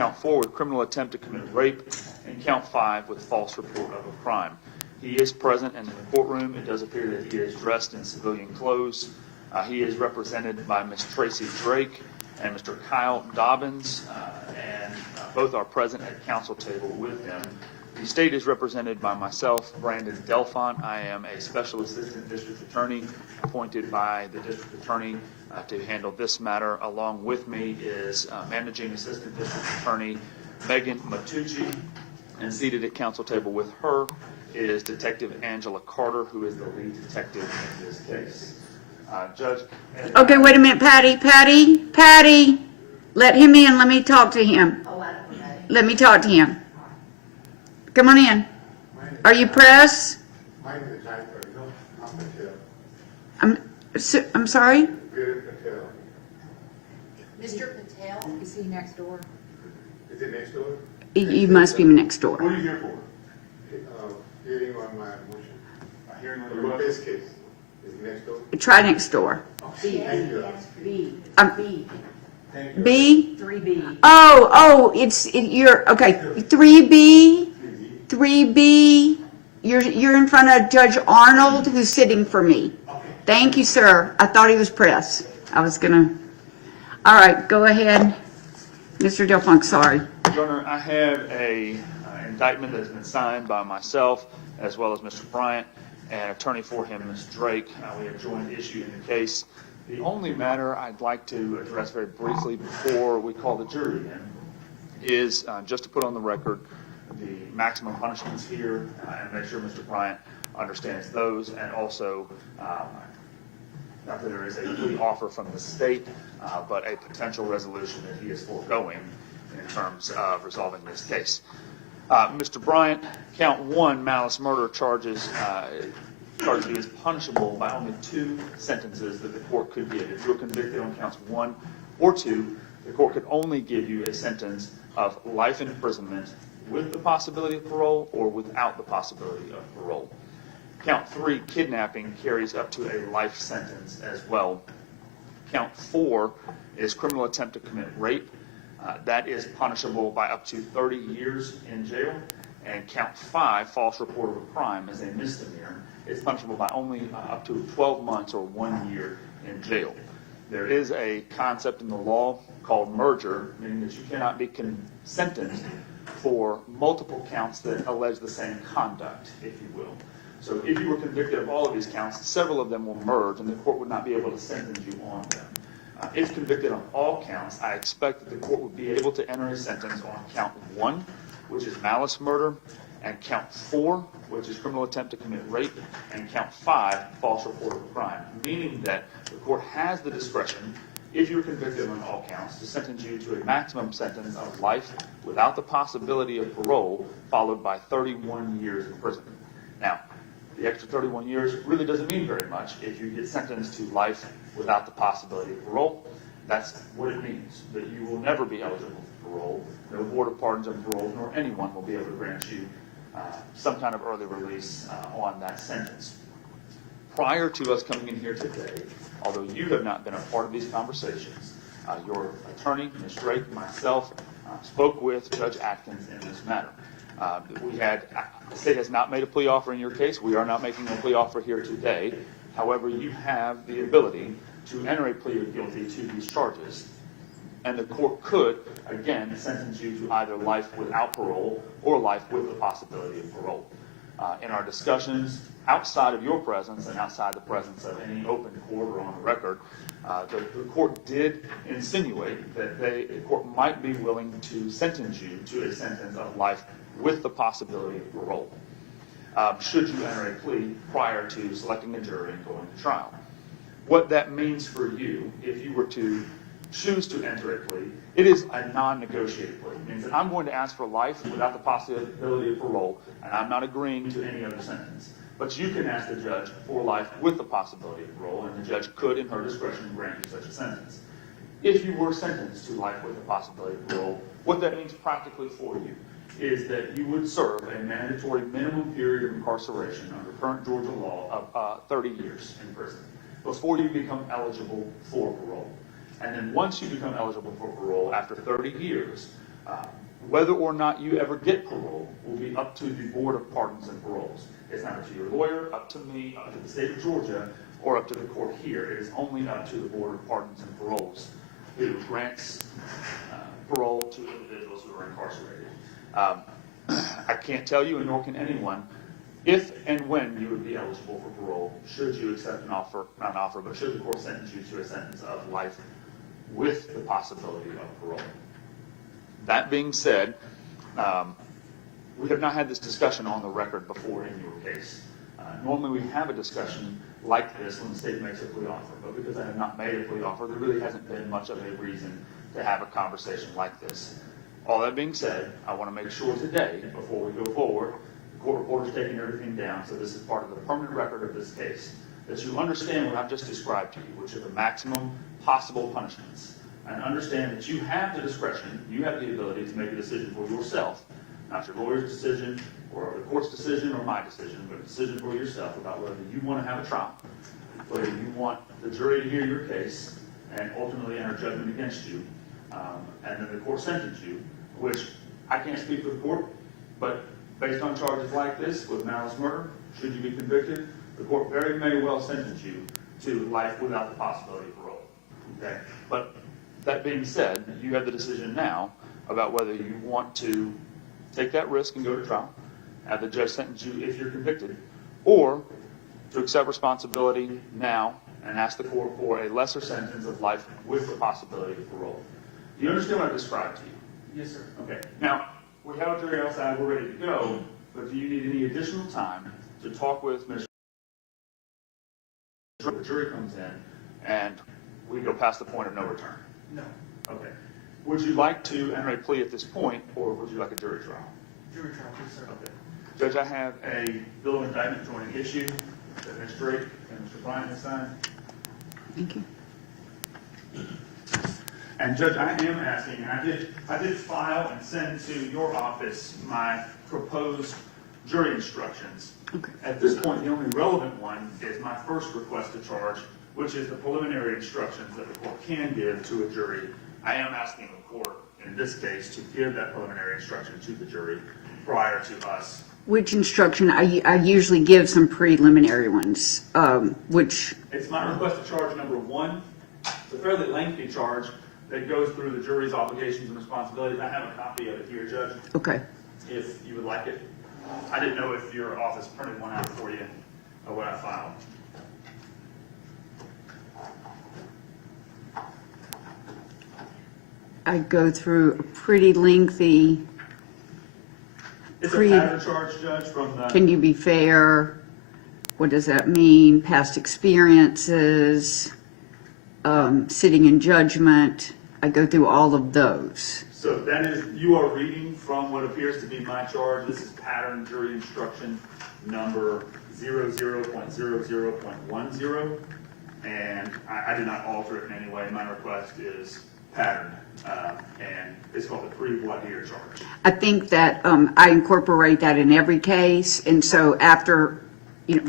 count 4 with criminal attempt to commit rape, and count 5 with false report of a crime. He is present in the courtroom. It does appear that he is dressed in civilian clothes. He is represented by Ms. Tracy Drake and Mr. Kyle Dobbins, and both are present at council table with him. The state is represented by myself, Brandon Delfont. I am a special assistant district attorney appointed by the district attorney to handle this matter. Along with me is managing assistant district attorney Megan Matucci, and seated at council table with her is Detective Angela Carter, who is the lead detective in this case. Judge. Okay, wait a minute, Patty. Let him in. Let me talk to him. Let me talk to him. Come on in. Are you press? I'm sorry? Mr. Patel, is he next door? Is it next door? You must be next door. What are you here for? Hearing on my motion. Hearing on The your best case. Is it next door? Try next door. Thank you. B. B. Thank you. B? 3B. Oh, you're, okay, 3B? 3B? You're in front of Judge Arnold, who's sitting for me. Thank you, sir. I thought he was press. I was gonna, all right, go ahead. Mr. Delfunk, sorry. Your Honor, I have a indictment that has been signed by myself as well as Mr. Bryant and attorney for him, Ms. Drake. We have joined issue in the case. The only matter I'd like to address very briefly before we call the jury in is just to put on the record the maximum punishments here and make sure Mr. Bryant understands those, and also not that there is a plea offer from the state, but a potential resolution that he is foregoing in terms of resolving this case. Mr. Bryant, count 1 malice murder charges is punishable by only 2 sentences that the court could give. If you're convicted on counts 1 or 2, the court could only give you a sentence of life imprisonment with the possibility of parole or without the possibility of parole. Count 3, kidnapping, carries up to a life sentence as well. Count 4 is criminal attempt to commit rape. That is punishable by up to 30 years in jail. And count 5, false report of a crime, is a misdemeanor. It's punishable by only up to 12 months or 1 year in jail. There is a concept in the law called merger, meaning that you cannot be sentenced for multiple counts that allege the same conduct, if you will. So if you were convicted of all of these counts, several of them will merge and the court would not be able to sentence you on them. If convicted on all counts, I expect that the court would be able to enter a sentence on count 1, which is malice murder, and count 4, which is criminal attempt to commit rape, and count 5, false report of a crime, meaning that the court has the discretion, if you're convicted on all counts, to sentence you to a maximum sentence of life without the possibility of parole, followed by 31 years in prison. Now, the extra 31 years really doesn't mean very much if you get sentenced to life without the possibility of parole. That's what it means, that you will never be eligible for parole. No Board of Pardons and Parole, nor anyone will be able to grant you some kind of early release on that sentence. Prior to us coming in here today, although you have not been a part of these conversations, your attorney, Ms. Drake, myself, spoke with Judge Atkins in this matter. The state has not made a plea offer in your case. We are not making a plea offer here today. However, you have the ability to enter a plea of guilty to these charges. And the court could, again, sentence you to either life without parole or life with the possibility of parole. In our discussions outside of your presence and outside the presence of any open court or on record, the court did insinuate that the court might be willing to sentence you to a sentence of life with the possibility of parole, should you enter a plea prior to selecting a jury and going to trial. What that means for you, if you were to choose to enter a plea, it is a non-negotiated plea. It means that I'm going to ask for life without the possibility of parole, and I'm not agreeing to any other sentence. But you can ask the judge for life with the possibility of parole, and the judge could, in her discretion, grant you such a sentence. If you were sentenced to life with the possibility of parole, what that means practically for you is that you would serve a mandatory minimum period of incarceration under current Georgia law of 30 years in prison before you become eligible for parole. And then once you become eligible for parole, after 30 years, Whether or not you ever get parole will be up to the Board of Pardons and Paroles. It's not up to your lawyer, up to me, up to the state of Georgia, or up to the court here. It is only up to the Board of Pardons and Paroles who grants parole to individuals who are incarcerated. I can't tell you, and nor can anyone, if and when you would be eligible for parole, should you accept an offer, not an offer, but should the court sentence you to a sentence of life with the possibility of parole. That being said, we have not had this discussion on the record before in your case. Normally we have a discussion like this when the state makes a plea offer, but because I have not made a plea offer, there really hasn't been much of a reason to have a conversation like this. All that being said, I want to make sure today, before we go forward, the court reporter's taking everything down, so this is part of the permanent record of this case, that you understand what I've just described to you, which are the maximum possible punishments, and understand that you have the discretion, you have the ability to make a decision for yourself, not your lawyer's decision, or the court's decision, or my decision, but a decision for yourself about whether you want to have a trial, whether you want the jury to hear your case, and ultimately enter judgment against you, and then the court sentence you, which I can't speak for the court, but based on charges like this, with malice murder, should you be convicted, the court very may well sentence you to life without the possibility of parole. Okay? But that being said, you have the decision now about whether you want to take that risk and go to trial, have the judge sentence you if you're convicted, or to accept responsibility now and ask the court for a lesser sentence of life with the possibility of parole. Do you understand what I described to you? Yes, sir. Okay. Now, we have a jury outside, we're ready to go, but do you need any additional time to talk with Mr. The jury comes in and we go past the point of no return? No. Okay. Would you like to enter a plea at this point, or would you like a jury trial? Jury trial, please, sir. Okay. Judge, I have a bill of indictment joining issue that Ms. Drake and Mr. Bryant have signed. Thank you. And Judge, I am asking, I did file and send to your office my proposed jury instructions. Okay. At this point, the only relevant one is my first request to charge, which is the preliminary instructions that the court can give to a jury. I am asking the court, in this case, to give that preliminary instruction to the jury prior to us. Which instruction? I usually give some preliminary ones, which, It's my request to charge number 1. It's a fairly lengthy charge that goes through the jury's obligations and responsibilities. I have a copy of it here, Judge, okay. if you would like it. I didn't know if your office printed one out for you or what I filed. I go through a pretty lengthy, It's a pattern charge, Judge, from the... can you be fair? What does that mean? Past experiences, sitting in judgment. I go through all of those. So that is, you are reading from what appears to be my charge. This is pattern jury instruction number 00.00.10. And I did not alter it in any way. My request is pattern. And it's called the pre-voir dire charge. I think that I incorporate that in every case. And so after,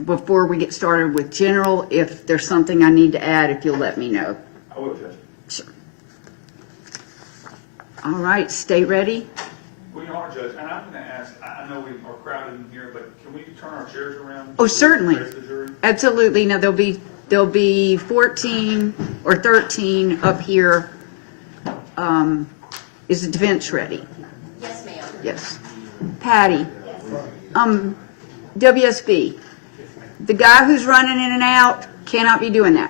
before we get started with general, if there's something I need to add, if you'll let me know. I will, Judge. Sure. All right, stay ready. We are, Judge. And I'm going to ask, I know we are crowded in here, but can we turn our chairs around? Oh, certainly. Face the jury? Absolutely. Now, there'll be 14 or 13 up here. Is the defense ready? Yes, ma'am. Yes. Patty, WSB, the guy who's running in and out cannot be doing that.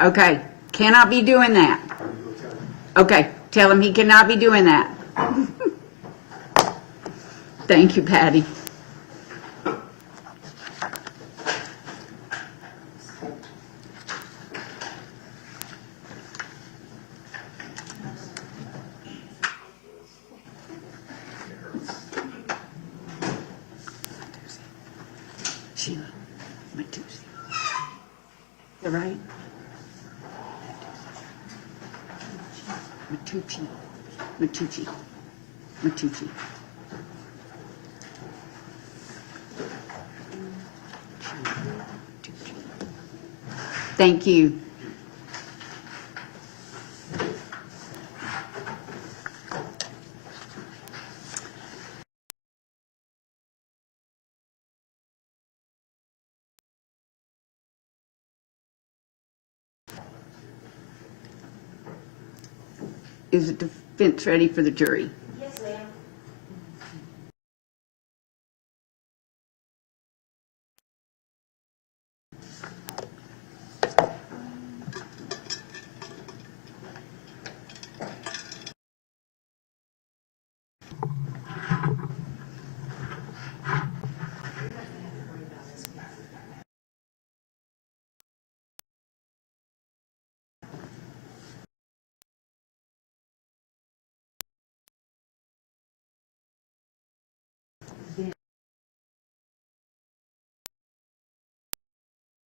Okay, cannot be doing that. Okay, tell him he cannot be doing that. Thank you, Patty. Sheila, Matucci. You right? Matucci. Matucci. Matucci. Thank you. is the defense ready for the jury? Yes, ma'am.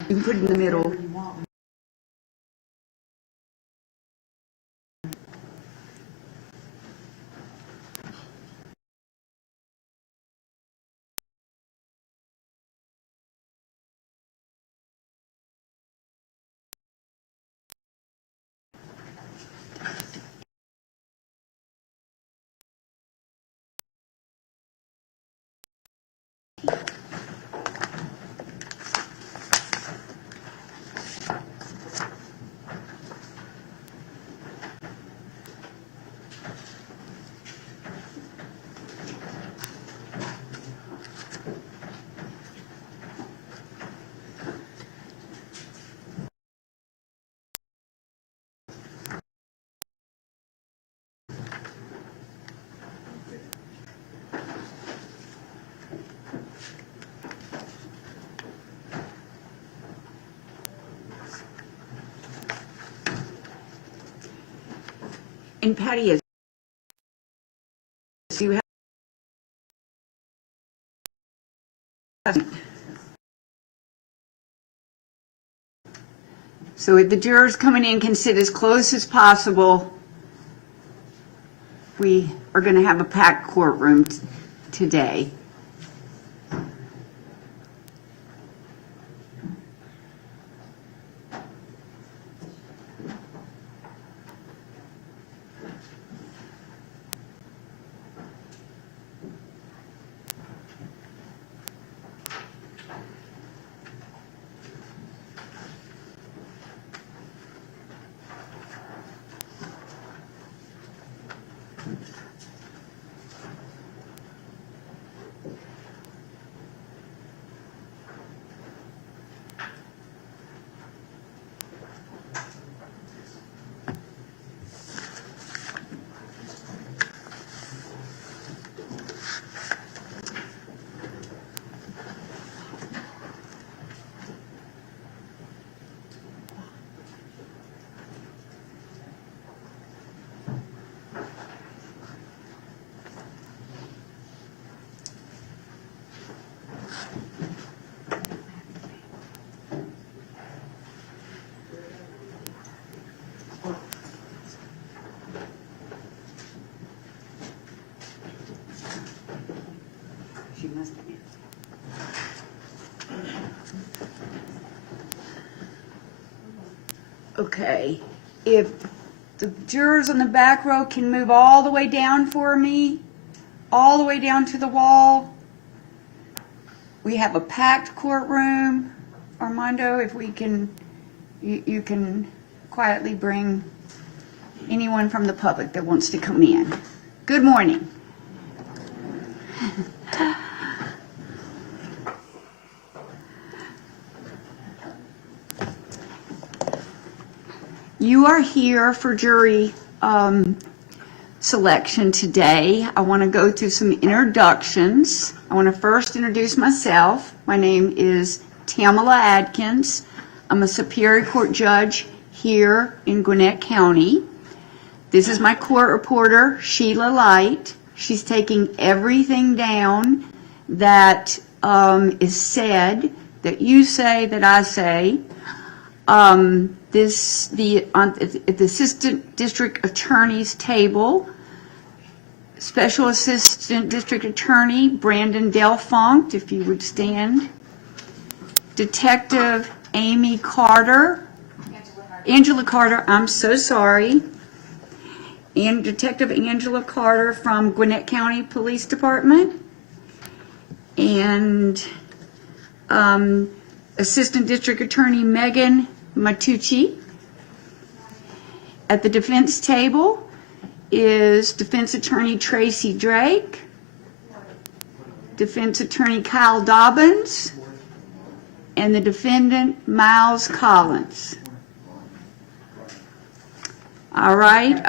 You can put it in the middle. And Patty is. So you have. So if the jurors coming in can sit as close as possible, we are going to have a packed courtroom today. She must be. Okay, if the jurors on the back row can move all the way down for me, all the way down to the wall. We have a packed courtroom. Armando, if we can, you can quietly bring anyone from the public that wants to come in. Good morning. You are here for jury selection today. I want to go through some introductions. I want to first introduce myself. My name is Tamala Adkins. I'm a Superior Court judge here in Gwinnett County. This is my court reporter, Sheila Light. She's taking everything down that is said, that you say, that I say. At the Assistant District Attorney's table, Special Assistant District Attorney Brandon Delfont, if you would stand. Detective Amy Carter. Angela Carter, I'm so sorry. And Detective Angela Carter from Gwinnett County Police Department. And Assistant District Attorney Megan Matucci. At the defense table is defense attorney Tracy Drake, defense attorney Kyle Dobbins, and the defendant Myles Collins. All right.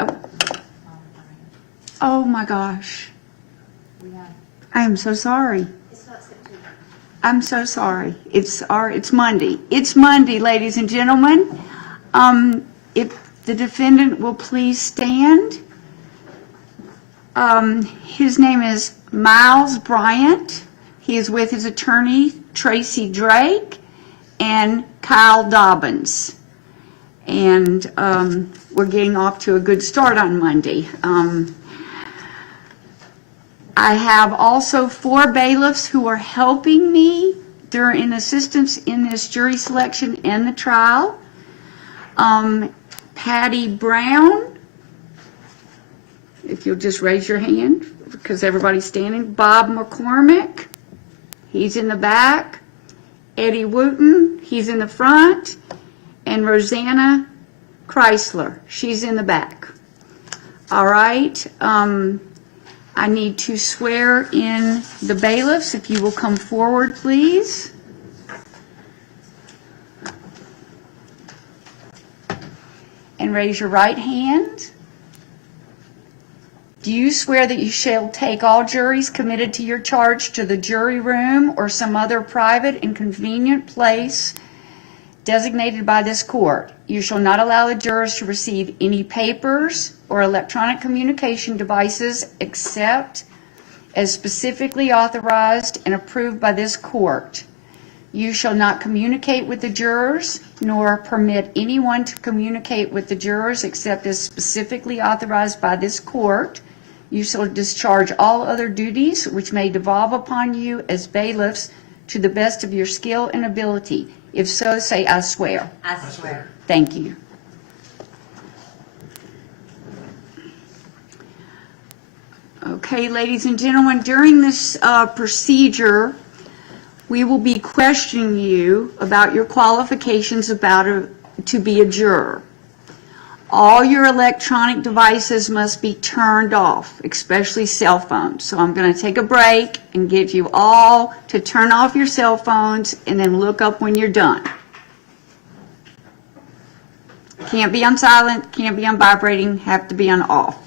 Oh my gosh. I am so sorry. It's not September. I'm so sorry. It's Monday. It's Monday, ladies and gentlemen. If the defendant will please stand. His name is Myles Bryant. He is with his attorney, Tracy Drake, and Kyle Dobbins. And we're getting off to a good start on Monday. I have also 4 bailiffs who are helping me in assistance in this jury selection and the trial. Patty Brown, if you'll just raise your hand because everybody's standing. Bob McCormick, he's in the back. Eddie Wooten, he's in the front. And Rosanna Chrysler, she's in the back. All right. I need to swear in the bailiffs. If you will come forward, please. And raise your right hand. Do you swear that you shall take all juries committed to your charge to the jury room or some other private and convenient place designated by this court? You shall not allow the jurors to receive any papers or electronic communication devices except as specifically authorized and approved by this court. You shall not communicate with the jurors nor permit anyone to communicate with the jurors except as specifically authorized by this court. You shall discharge all other duties which may devolve upon you as bailiffs to the best of your skill and ability. If so, say, I swear. I swear. Thank you. Okay, ladies and gentlemen, during this procedure, we will be questioning you about your qualifications to be a juror. All your electronic devices must be turned off, especially cell phones. So I'm going to take a break and get you all to turn off your cell phones and then look up when you're done. Can't be on silent, can't be on vibrating, have to be on off.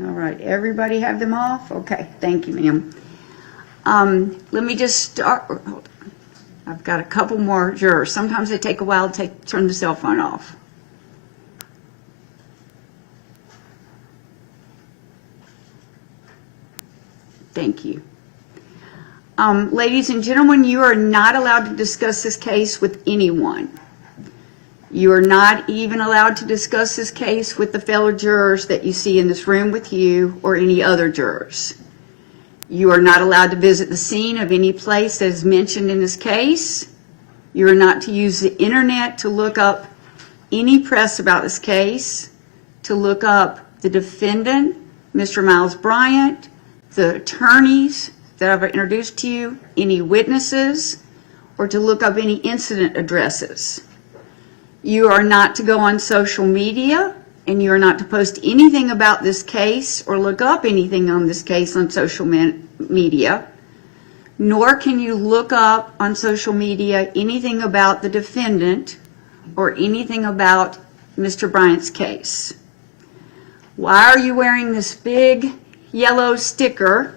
All right, everybody have them off? Okay, thank you, ma'am. Let me just start. Hold on. I've got a couple more jurors. Sometimes they take a while to turn the cell phone off. Thank you. Ladies and gentlemen, you are not allowed to discuss this case with anyone. You are not even allowed to discuss this case with the fellow jurors that you see in this room with you or any other jurors. You are not allowed to visit the scene of any place that is mentioned in this case. You are not to use the internet to look up any press about this case, to look up the defendant, Mr. Myles Bryant, the attorneys that I've introduced to you, any witnesses, or to look up any incident addresses. You are not to go on social media, and you are not to post anything about this case or look up anything on this case on social media, nor can you look up on social media anything about the defendant or anything about Mr. Bryant's case. Why are you wearing this big yellow sticker?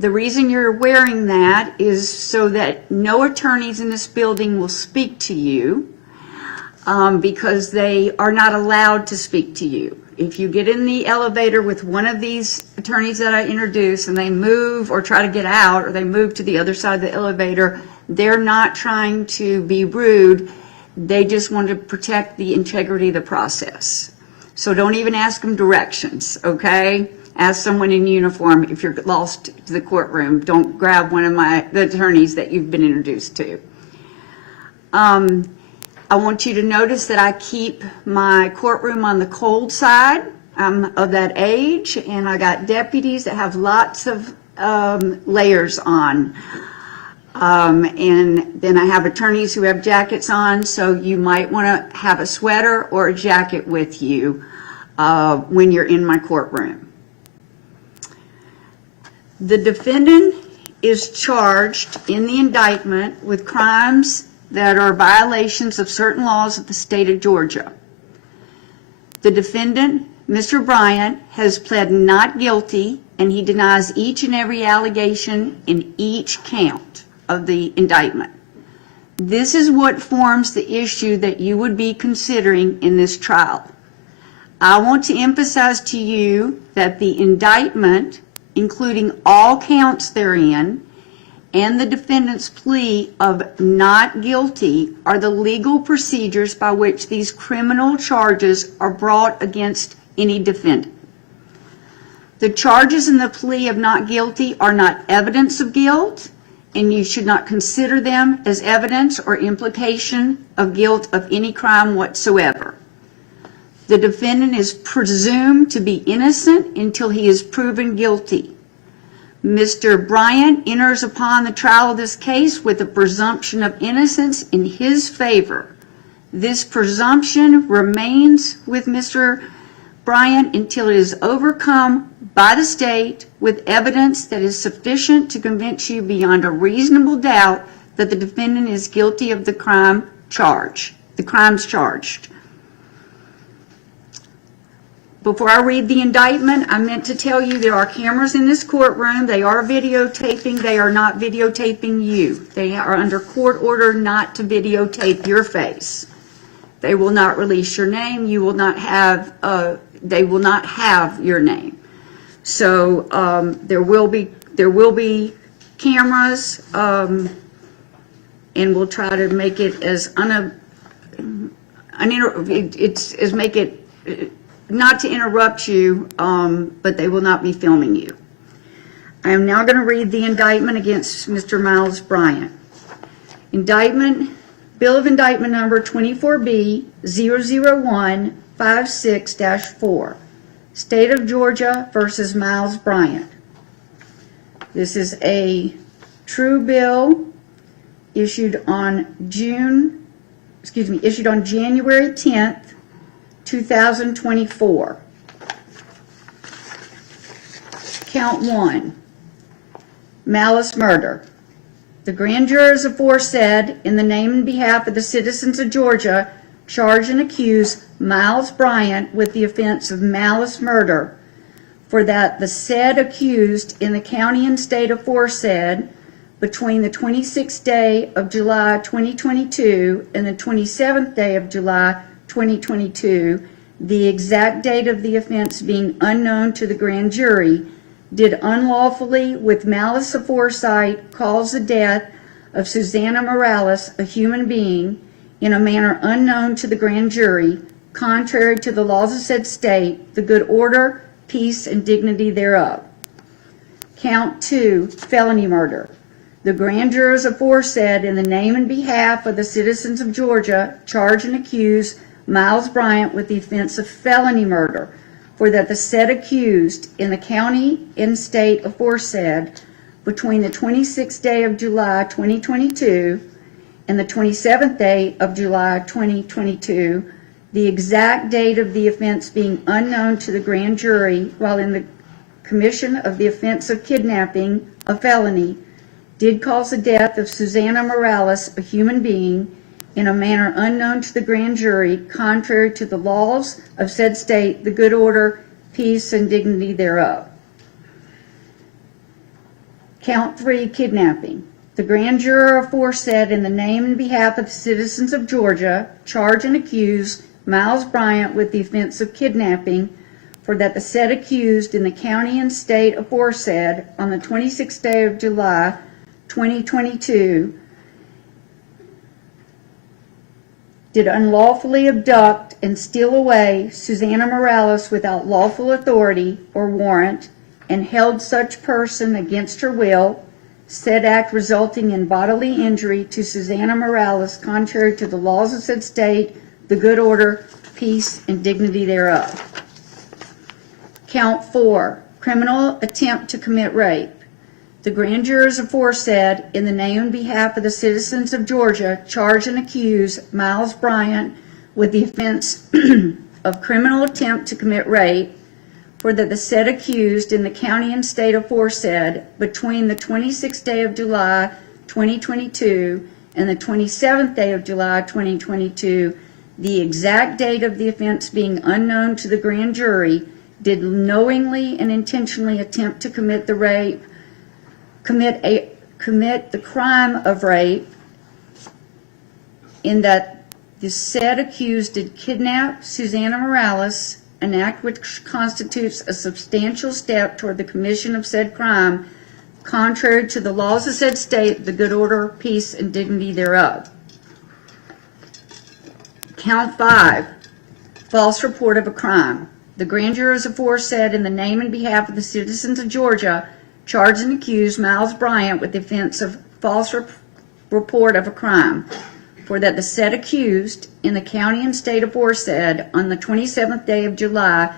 The reason you're wearing that is so that no attorneys in this building will speak to you because they are not allowed to speak to you. If you get in the elevator with one of these attorneys that I introduce and they move or try to get out or they move to the other side of the elevator, they're not trying to be rude. They just want to protect the integrity of the process. So don't even ask them directions, okay? Ask someone in uniform if you're lost to the courtroom. Don't grab one of the attorneys that you've been introduced to. I want you to notice that I keep my courtroom on the cold side. I'm of that age, and I got deputies that have lots of layers on. And then I have attorneys who have jackets on, so you might want to have a sweater or a jacket with you when you're in my courtroom. The defendant is charged in the indictment with crimes that are violations of certain laws of the state of Georgia. The defendant, Mr. Bryant, has pled not guilty, and he denies each and every allegation in each count of the indictment. This is what forms the issue that you would be considering in this trial. I want to emphasize to you that the indictment, including all counts therein, and the defendant's plea of not guilty are the legal procedures by which these criminal charges are brought against any defendant. The charges in the plea of not guilty are not evidence of guilt, and you should not consider them as evidence or implication of guilt of any crime whatsoever. The defendant is presumed to be innocent until he is proven guilty. Mr. Bryant enters upon the trial of this case with a presumption of innocence in his favor. This presumption remains with Mr. Bryant until it is overcome by the state with evidence that is sufficient to convince you beyond a reasonable doubt that the defendant is guilty of the crimes charged. Before I read the indictment, I meant to tell you there are cameras in this courtroom. They are videotaping. They are not videotaping you. They are under court order not to videotape your face. They will not release your name. You will not have, they will not have your name. So there will be cameras, and we'll try to make it as not to interrupt you, but they will not be filming you. I am now going to read the indictment against Mr. Myles Bryant. Bill of Indictment number 24B-00156-4. State of Georgia versus Myles Bryant. This is a true bill issued on January 10th, 2024. Count 1, malice murder. The grand jurors aforesaid, in the name and behalf of the citizens of Georgia, charge and accuse Myles Bryant with the offense of malice murder, for that the said accused in the county and state aforesaid, between the 26th day of July 2022 and the 27th day of July 2022, the exact date of the offense being unknown to the grand jury, did unlawfully, with malice aforesight, cause the death of Susana Morales, a human being, in a manner unknown to the grand jury, contrary to the laws of said state, the good order, peace, and dignity thereof. Count 2, felony murder. The grand jurors aforesaid, in the name and behalf of the citizens of Georgia, charge and accuse Myles Bryant with the offense of felony murder, for that the said accused in the county and state aforesaid, between the 26th day of July 2022 and the 27th day of July 2022, the exact date of the offense being unknown to the grand jury, while in the commission of the offense of kidnapping, a felony, did cause the death of Susana Morales, a human being, in a manner unknown to the grand jury, contrary to the laws of said state, the good order, peace, and dignity thereof. Count 3, kidnapping. The grand juror aforesaid, in the name and behalf of the citizens of Georgia, charge and accuse Myles Bryant with the offense of kidnapping, for that the said accused in the county and state aforesaid, on the 26th day of July 2022, did unlawfully abduct and steal away Susana Morales without lawful authority or warrant, and held such person against her will, said act resulting in bodily injury to Susana Morales contrary to the laws of said state, the good order, peace, and dignity thereof. Count 4, criminal attempt to commit rape. The grand jurors aforesaid, in the name and behalf of the citizens of Georgia, charge and accuse Myles Bryant with the offense of criminal attempt to commit rape, for that the said accused in the county and state aforesaid, between the 26th day of July 2022 and the 27th day of July 2022, the exact date of the offense being unknown to the grand jury, did knowingly and intentionally attempt to commit the crime of rape, in that the said accused did kidnap Susana Morales, an act which constitutes a substantial step toward the commission of said crime, contrary to the laws of said state, the good order, peace, and dignity thereof. Count 5, false report of a crime. The grand jurors aforesaid, in the name and behalf of the citizens of Georgia, charge and accuse Myles Bryant with the offense of false report of a crime, for that the said accused in the county and state aforesaid, on the 27th day of July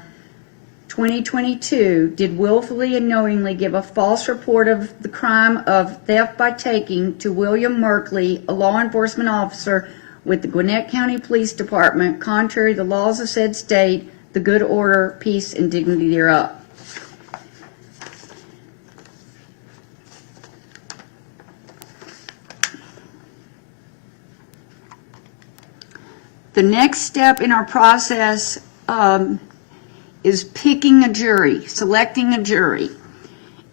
2022, did willfully and knowingly give a false report of the crime of theft by taking to William Merkley, a law enforcement officer with the Gwinnett County Police Department, contrary to the laws of said state, the good order, peace, and dignity thereof. The next step in our process is picking a jury, selecting a jury.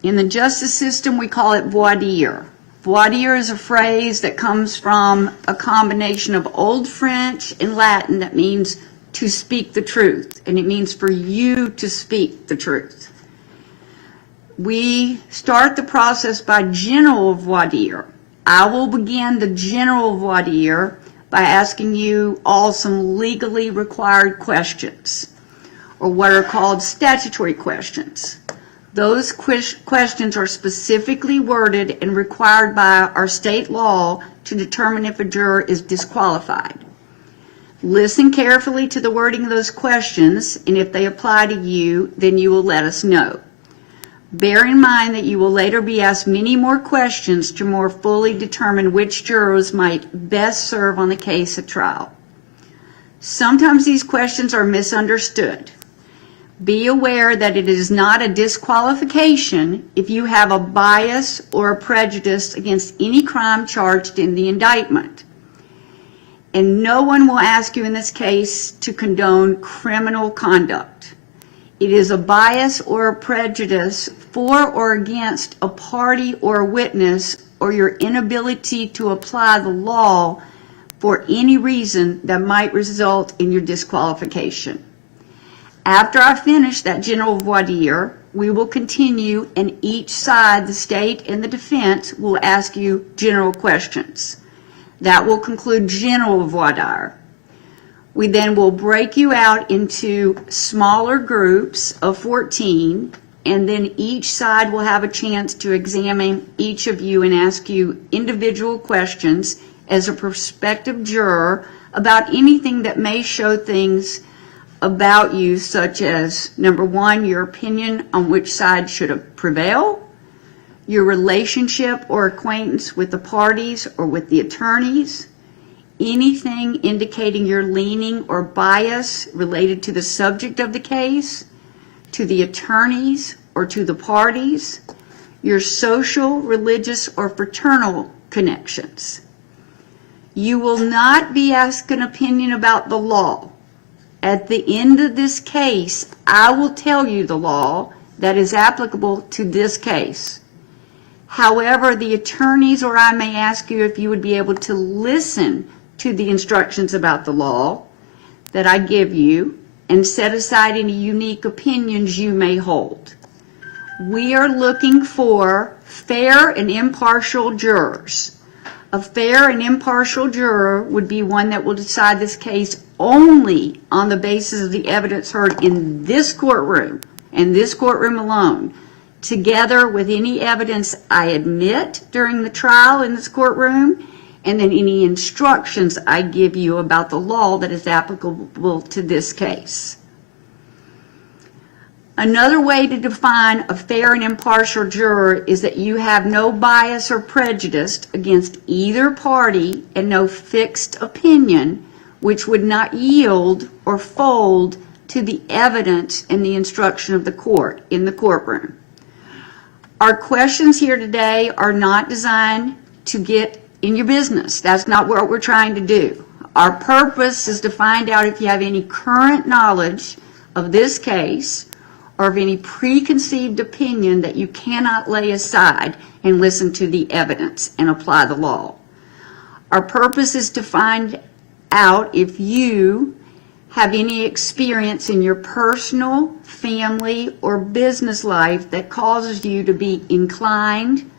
In the justice system, we call it voir dire. Voir dire is a phrase that comes from a combination of Old French and Latin that means to speak the truth, and it means for you to speak the truth. We start the process by general voir dire. I will begin the general voir dire by asking you all some legally required questions, or what are called statutory questions. Those questions are specifically worded and required by our state law to determine if a juror is disqualified. Listen carefully to the wording of those questions, and if they apply to you, then you will let us know. Bear in mind that you will later be asked many more questions to more fully determine which jurors might best serve on the case at trial. Sometimes these questions are misunderstood. Be aware that it is not a disqualification if you have a bias or a prejudice against any crime charged in the indictment. And no one will ask you in this case to condone criminal conduct. It is a bias or a prejudice for or against a party or a witness, or your inability to apply the law for any reason that might result in your disqualification. After I finish that general voir dire, we will continue, and each side, the state and the defense, will ask you general questions. That will conclude general voir dire. We then will break you out into smaller groups of 14, and then each side will have a chance to examine each of you and ask you individual questions as a prospective juror about anything that may show things about you, such as, number one, your opinion on which side should prevail, your relationship or acquaintance with the parties or with the attorneys, anything indicating your leaning or bias related to the subject of the case, to the attorneys or to the parties, your social, religious, or fraternal connections. You will not be asked an opinion about the law. At the end of this case, I will tell you the law that is applicable to this case. However, the attorneys or I may ask you if you would be able to listen to the instructions about the law that I give you and set aside any unique opinions you may hold. We are looking for fair and impartial jurors. A fair and impartial juror would be one that will decide this case only on the basis of the evidence heard in this courtroom and this courtroom alone, together with any evidence I admit during the trial in this courtroom, and then any instructions I give you about the law that is applicable to this case. Another way to define a fair and impartial juror is that you have no bias or prejudice against either party and no fixed opinion which would not yield or fold to the evidence and the instruction of the court in the courtroom. Our questions here today are not designed to get in your business. That's not what we're trying to do. Our purpose is to find out if you have any current knowledge of this case or of any preconceived opinion that you cannot lay aside and listen to the evidence and apply the law. Our purpose is to find out if you have any experience in your personal, family, or business life that causes you to be inclined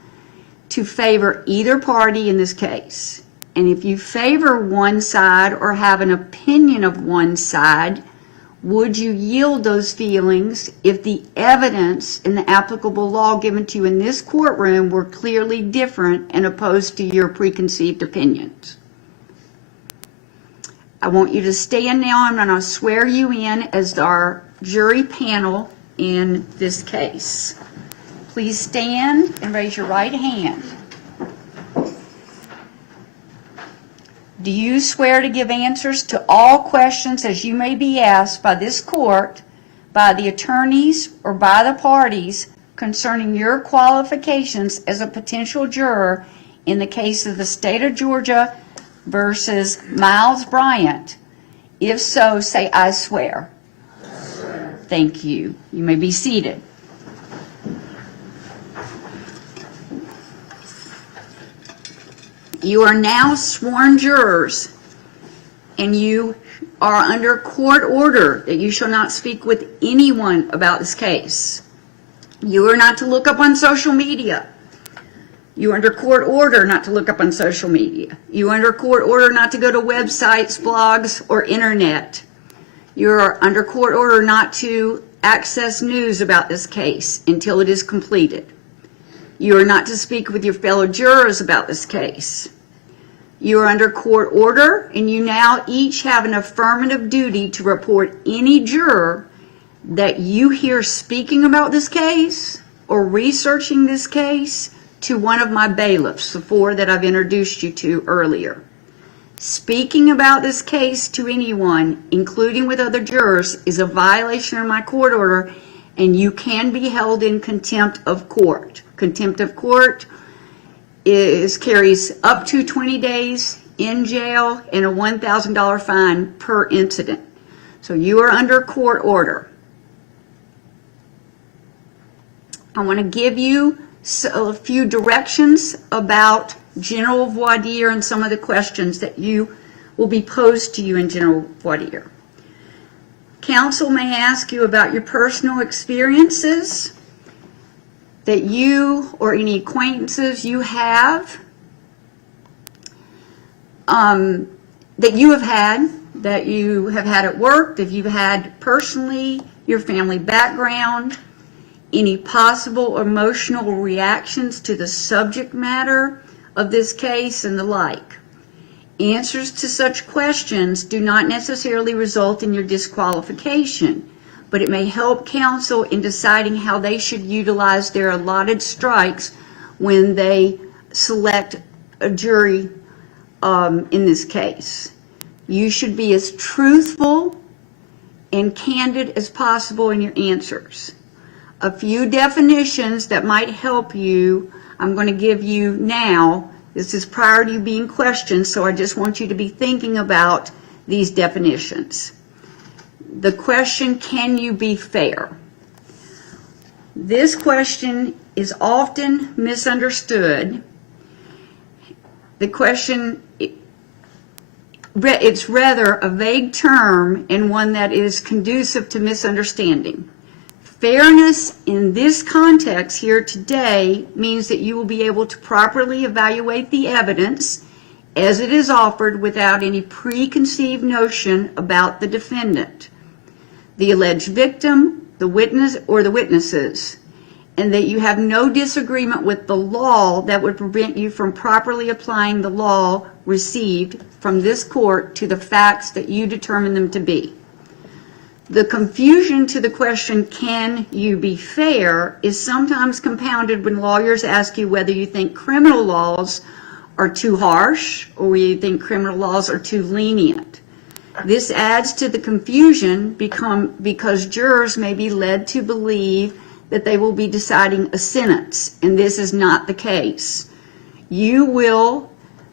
to favor either party in this case. And if you favor one side or have an opinion of one side, would you yield those feelings if the evidence and the applicable law given to you in this courtroom were clearly different and opposed to your preconceived opinions? I want you to stand now. I'm going to swear you in as our jury panel in this case. Please stand and raise your right hand. Do you swear to give answers to all questions as you may be asked by this court, by the attorneys, or by the parties concerning your qualifications as a potential juror in the case of the state of Georgia versus Myles Bryant? If so, say, "I swear." I swear. Thank you. You may be seated. You are now sworn jurors, and you are under court order that you shall not speak with anyone about this case. You are not to look up on social media. You are under court order not to look up on social media. You are under court order not to go to websites, blogs, or internet. You are under court order not to access news about this case until it is completed. You are not to speak with your fellow jurors about this case. You are under court order, and you now each have an affirmative duty to report any juror that you hear speaking about this case or researching this case to one of my bailiffs, the four that I've introduced you to earlier. Speaking about this case to anyone, including with other jurors, is a violation of my court order, and you can be held in contempt of court. Contempt of court carries up to 20 days in jail and a $1,000 fine per incident. So you are under court order. I want to give you a few directions about general voir dire and some of the questions that you will be posed to you in general voir dire. Counsel may ask you about your personal experiences that you or any acquaintances you have, that you have had at work, that you've had personally, your family background, any possible emotional reactions to the subject matter of this case, and the like. Answers to such questions do not necessarily result in your disqualification, but it may help counsel in deciding how they should utilize their allotted strikes when they select a jury in this case. You should be as truthful and candid as possible in your answers. A few definitions that might help you, I'm going to give you now. This is prior to you being questioned, so I just want you to be thinking about these definitions. The question, can you be fair? This question is often misunderstood. The question, it's rather a vague term and one that is conducive to misunderstanding. Fairness in this context here today means that you will be able to properly evaluate the evidence as it is offered without any preconceived notion about the defendant, the alleged victim, the witness, or the witnesses, and that you have no disagreement with the law that would prevent you from properly applying the law received from this court to the facts that you determine them to be. The confusion to the question, can you be fair, is sometimes compounded when lawyers ask you whether you think criminal laws are too harsh or you think criminal laws are too lenient. This adds to the confusion because jurors may be led to believe that they will be deciding a sentence, and this is not the case. You will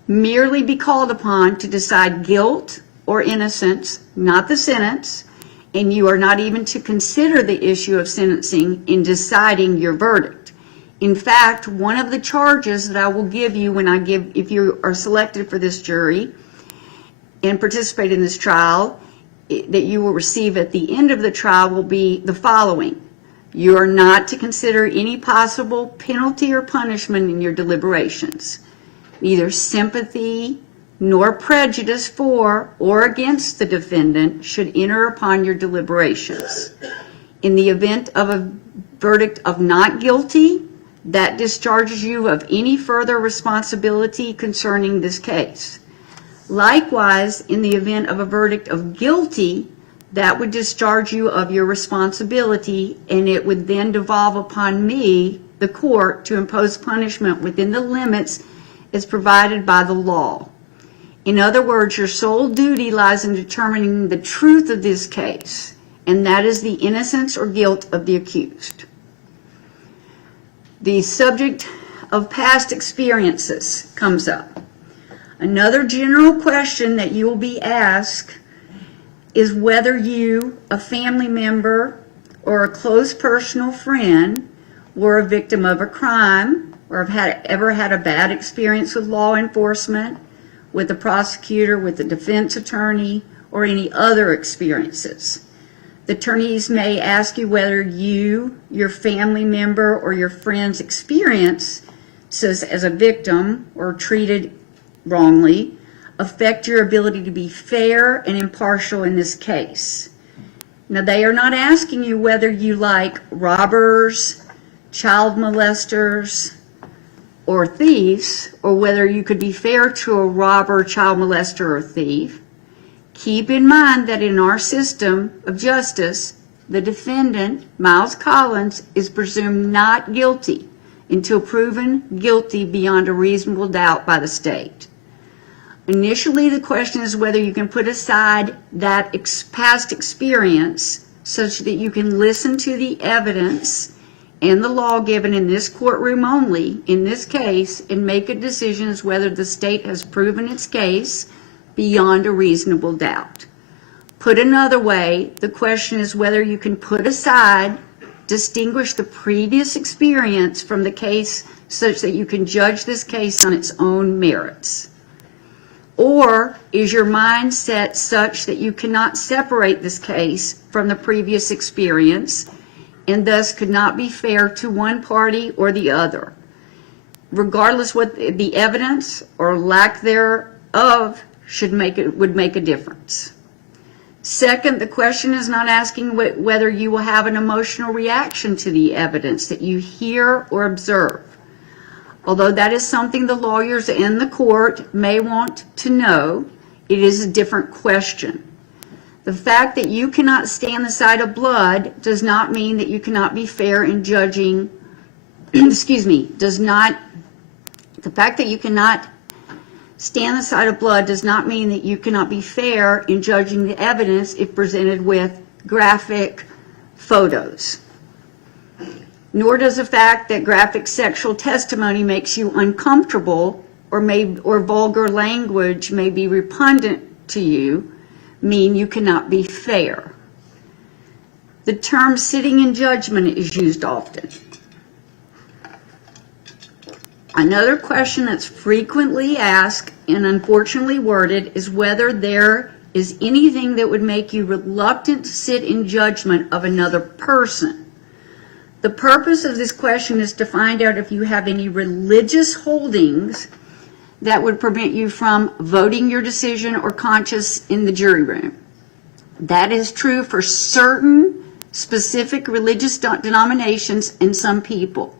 merely be called upon to decide guilt or innocence, not the sentence, and you are not even to consider the issue of sentencing in deciding your verdict. In fact, one of the charges that I will give you if you are selected for this jury and participate in this trial, that you will receive at the end of the trial will be the following. You are not to consider any possible penalty or punishment in your deliberations. Neither sympathy nor prejudice for or against the defendant should enter upon your deliberations. In the event of a verdict of not guilty, that discharges you of any further responsibility concerning this case. Likewise, in the event of a verdict of guilty, that would discharge you of your responsibility, and it would then devolve upon me, the court, to impose punishment within the limits as provided by the law. In other words, your sole duty lies in determining the truth of this case, and that is the innocence or guilt of the accused. The subject of past experiences comes up. Another general question that you will be asked is whether you, a family member, or a close personal friend were a victim of a crime or have ever had a bad experience with law enforcement, with the prosecutor, with the defense attorney, or any other experiences. The attorneys may ask you whether you, your family member, or your friend's experience as a victim or treated wrongly affect your ability to be fair and impartial in this case. Now, they are not asking you whether you like robbers, child molesters, or thieves, or whether you could be fair to a robber, child molester, or thief. Keep in mind that in our system of justice, the defendant, Myles Collins, is presumed not guilty until proven guilty beyond a reasonable doubt by the state. Initially, the question is whether you can put aside that past experience such that you can listen to the evidence and the law given in this courtroom only, in this case, and make a decision as whether the state has proven its case beyond a reasonable doubt. Put another way, the question is whether you can put aside, distinguish the previous experience from the case such that you can judge this case on its own merits. Or is your mindset such that you cannot separate this case from the previous experience and thus could not be fair to one party or the other, regardless what the evidence or lack thereof would make a difference? Second, the question is not asking whether you will have an emotional reaction to the evidence that you hear or observe. Although that is something the lawyers and the court may want to know, it is a different question. The fact that you cannot stand the sight of blood does not mean that you cannot be fair in judging, the fact that you cannot stand the sight of blood does not mean that you cannot be fair in judging the evidence if presented with graphic photos. Nor does the fact that graphic sexual testimony makes you uncomfortable or vulgar language may be repugnant to you mean you cannot be fair. The term sitting in judgment is used often. Another question that's frequently asked and unfortunately worded is whether there is anything that would make you reluctant to sit in judgment of another person. The purpose of this question is to find out if you have any religious holdings that would prevent you from voting your decision or conscience in the jury room. That is true for certain specific religious denominations and some people.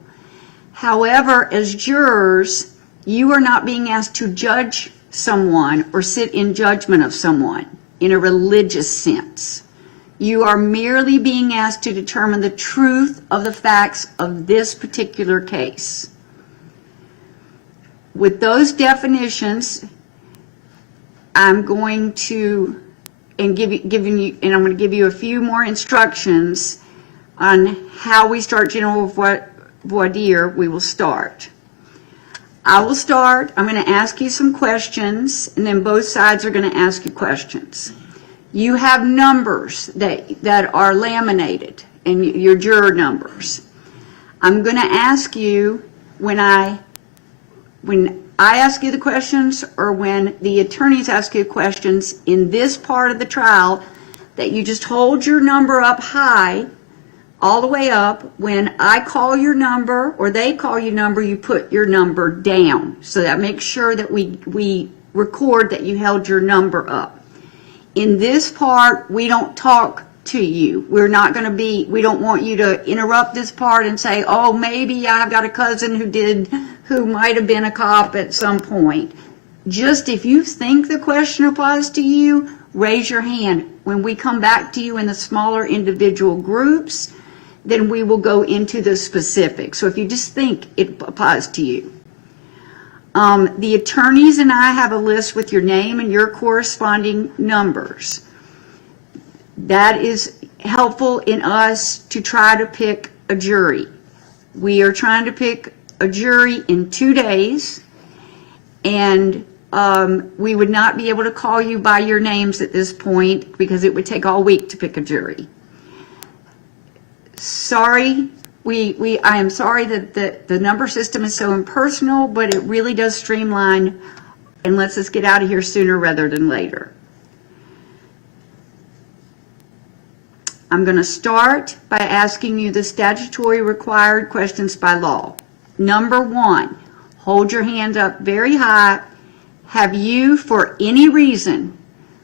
However, as jurors, you are not being asked to judge someone or sit in judgment of someone in a religious sense. You are merely being asked to determine the truth of the facts of this particular case. With those definitions, I'm going to I'm going to give you a few more instructions on how we start general voir dire. We will start. I will start. I'm going to ask you some questions, and then both sides are going to ask you questions. You have numbers that are laminated, and your juror numbers. I'm going to ask you when I ask you the questions, or when the attorneys ask you questions in this part of the trial, that you just hold your number up high, all the way up. When I call your number or they call your number, you put your number down. So that makes sure that we record that you held your number up. In this part, we don't talk to you. We don't want you to interrupt this part and say, oh, maybe I've got a cousin who might have been a cop at some point. Just if you think the question applies to you, raise your hand. When we come back to you in the smaller individual groups, then we will go into the specifics. So if you just think it applies to you. The attorneys and I have a list with your name and your corresponding numbers. That is helpful in us to try to pick a jury. We are trying to pick a jury in 2 days, and we would not be able to call you by your names at this point because it would take all week to pick a jury. Sorry, I am sorry that the number system is so impersonal, but it really does streamline and lets us get out of here sooner rather than later. I'm going to start by asking you the statutory required questions by law. Number 1, hold your hand up very high. Have you, for any reason,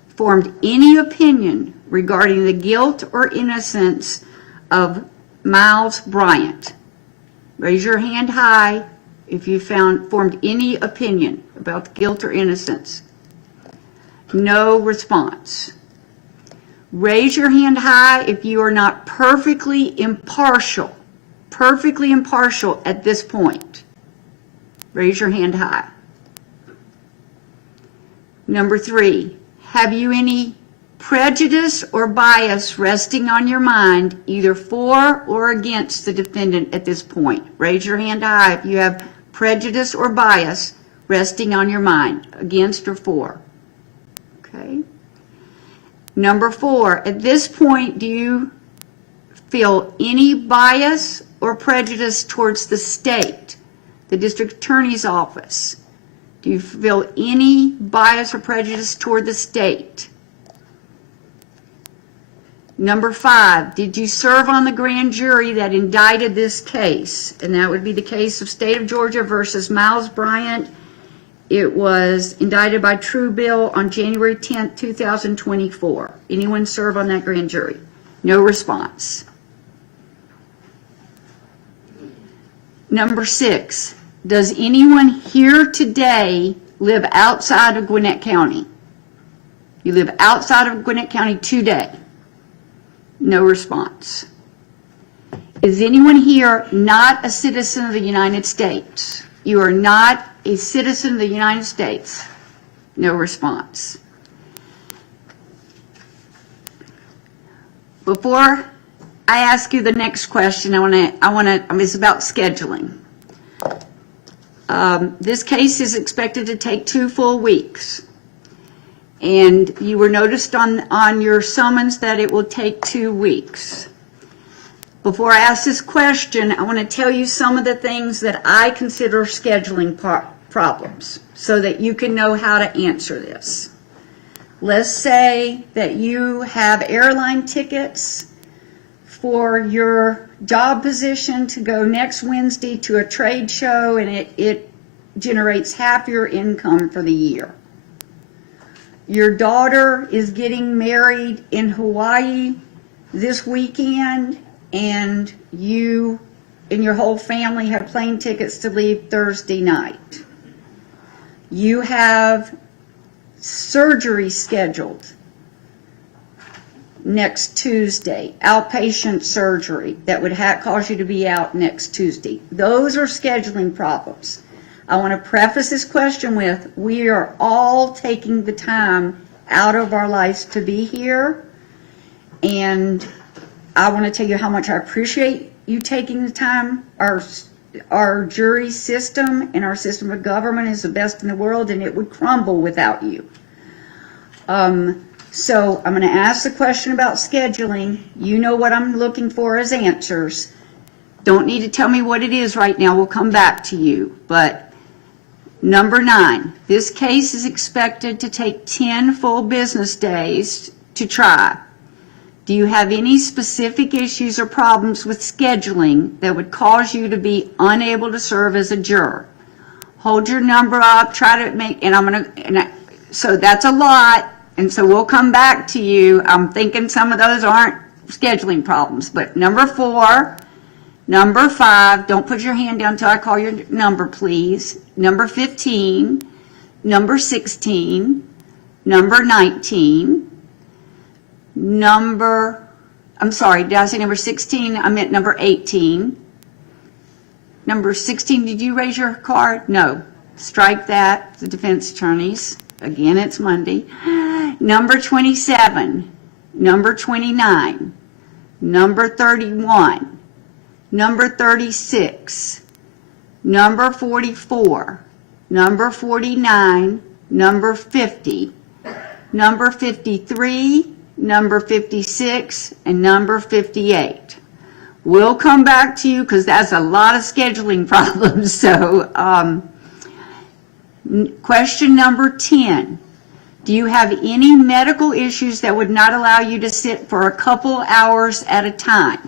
formed any opinion regarding the guilt or innocence of Myles Bryant? Raise your hand high if you formed any opinion about the guilt or innocence. No response. Raise your hand high if you are not perfectly impartial at this point. Raise your hand high. Number 3, have you any prejudice or bias resting on your mind, either for or against the defendant at this point? Raise your hand high if you have prejudice or bias resting on your mind, against or for. Okay. Number 4, at this point, do you feel any bias or prejudice towards the state, the district attorney's office? Do you feel any bias or prejudice toward the state? Number 5, did you serve on the grand jury that indicted this case? And that would be the case of State of Georgia versus Myles Bryant. It was indicted by Doraville on January 10th, 2024. Anyone serve on that grand jury? No response. Number 6, does anyone here today live outside of Gwinnett County? You live outside of Gwinnett County today? No response. Is anyone here not a citizen of the United States? You are not a citizen of the United States? No response. Before I ask you the next question, it's about scheduling. This case is expected to take 2 full weeks. And you were noticed on your summons that it will take 2 weeks. Before I ask this question, I want to tell you some of the things that I consider scheduling problems so that you can know how to answer this. Let's say that you have airline tickets for your job position to go next Wednesday to a trade show, and it generates half your income for the year. Your daughter is getting married in Hawaii this weekend, and you and your whole family have plane tickets to leave Thursday night. You have surgery scheduled next Tuesday, outpatient surgery that would cause you to be out next Tuesday. Those are scheduling problems. I want to preface this question with, we are all taking the time out of our lives to be here, and I want to tell you how much I appreciate you taking the time. Our jury system and our system of government is the best in the world, and it would crumble without you. So I'm going to ask the question about scheduling. You know what I'm looking for as answers. Don't need to tell me what it is right now. We'll come back to you. But number 9, this case is expected to take 10 full business days to try. Do you have any specific issues or problems with scheduling that would cause you to be unable to serve as a juror? Hold your number up, try to make, so that's a lot, and so we'll come back to you. I'm thinking some of those aren't scheduling problems, but number 4, number 5, don't put your hand down until I call your number, please. Number 15, number 16, number 19, I'm sorry, did I say number 16? I meant number 18. Number 16, did you raise your card? No. Strike that, the defense attorneys. Again, it's Monday. Number 27, number 29, number 31, number 36, number 44, number 49, number 50, number 53, number 56, and number 58. We'll come back to you because that's a lot of scheduling problems. So, question number 10. Do you have any medical issues that would not allow you to sit for a couple hours at a time?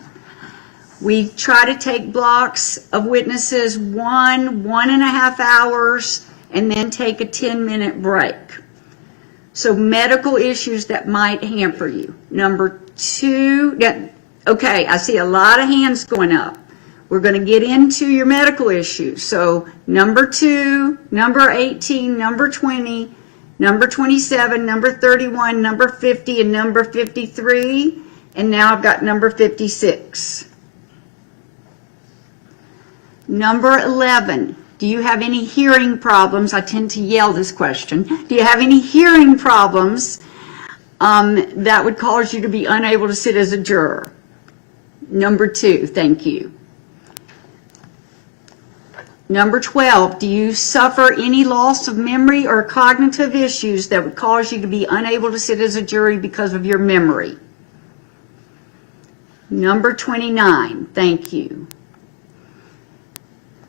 We try to take blocks of witnesses, 1.5 hours, and then take a 10-minute break. So medical issues that might hamper you. Number 2, okay, I see a lot of hands going up. We're going to get into your medical issues. So number 2, number 18, number 20, number 27, number 31, number 50, and number 53. And now I've got number 56. Number 11. Do you have any hearing problems? I tend to yell this question. Do you have any hearing problems that would cause you to be unable to sit as a juror? Number 2, thank you. Number 12, do you suffer any loss of memory or cognitive issues that would cause you to be unable to sit as a jury because of your memory? Number 29, thank you.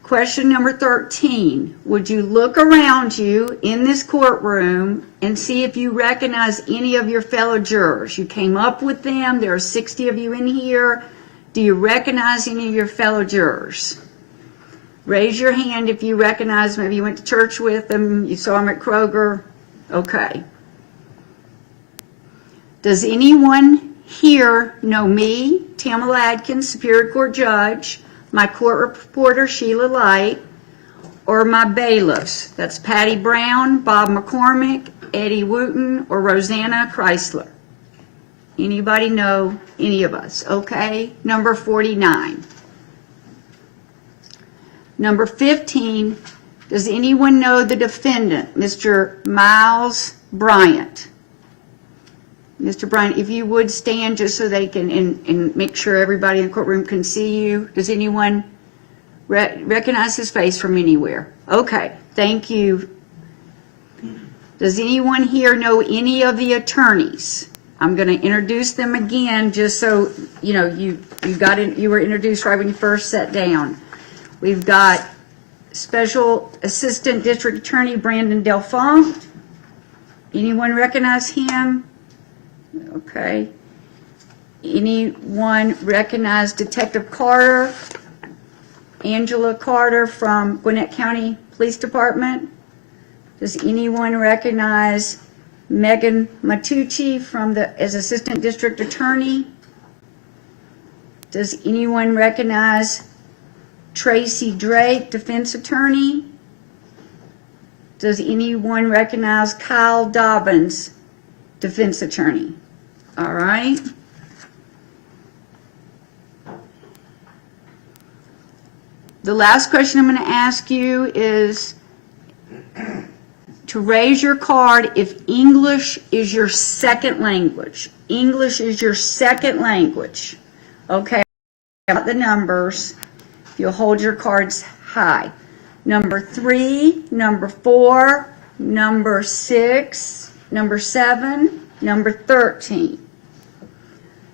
Question number 13, would you look around you in this courtroom and see if you recognize any of your fellow jurors? You came up with them, there are 60 of you in here. Do you recognize any of your fellow jurors? Raise your hand if you recognize, maybe you went to church with them, you saw them at Kroger. Okay. Does anyone here know me, Tamala Adkins, Superior Court Judge, my court reporter, Sheila Light, or my bailiffs? That's Patty Brown, Bob McCormick, Eddie Wooten, or Rosanna Chrysler. Anybody know any of us? Okay. Number 49. Number 15, does anyone know the defendant, Mr. Myles Bryant? Mr. Bryant, if you would stand just so they can, and make sure everybody in the courtroom can see you. Does anyone recognize his face from anywhere? Okay, thank you. Does anyone here know any of the attorneys? I'm going to introduce them again just so you know you were introduced right when you first sat down. We've got Special Assistant District Attorney Brandon Delfont. Anyone recognize him? Okay. anyone recognize Detective Carter, Angela Carter from Gwinnett County Police Department? Does anyone recognize Megan Matucci as Assistant District Attorney? Does anyone recognize Tracy Drake, Defense Attorney? Does anyone recognize Kyle Dobbins, Defense Attorney? All right. The last question I'm going to ask you is to raise your card if English is your second language. English is your second language. Okay, got the numbers. You'll hold your cards high. Number 3, number 4, number 6, number 7, number 13.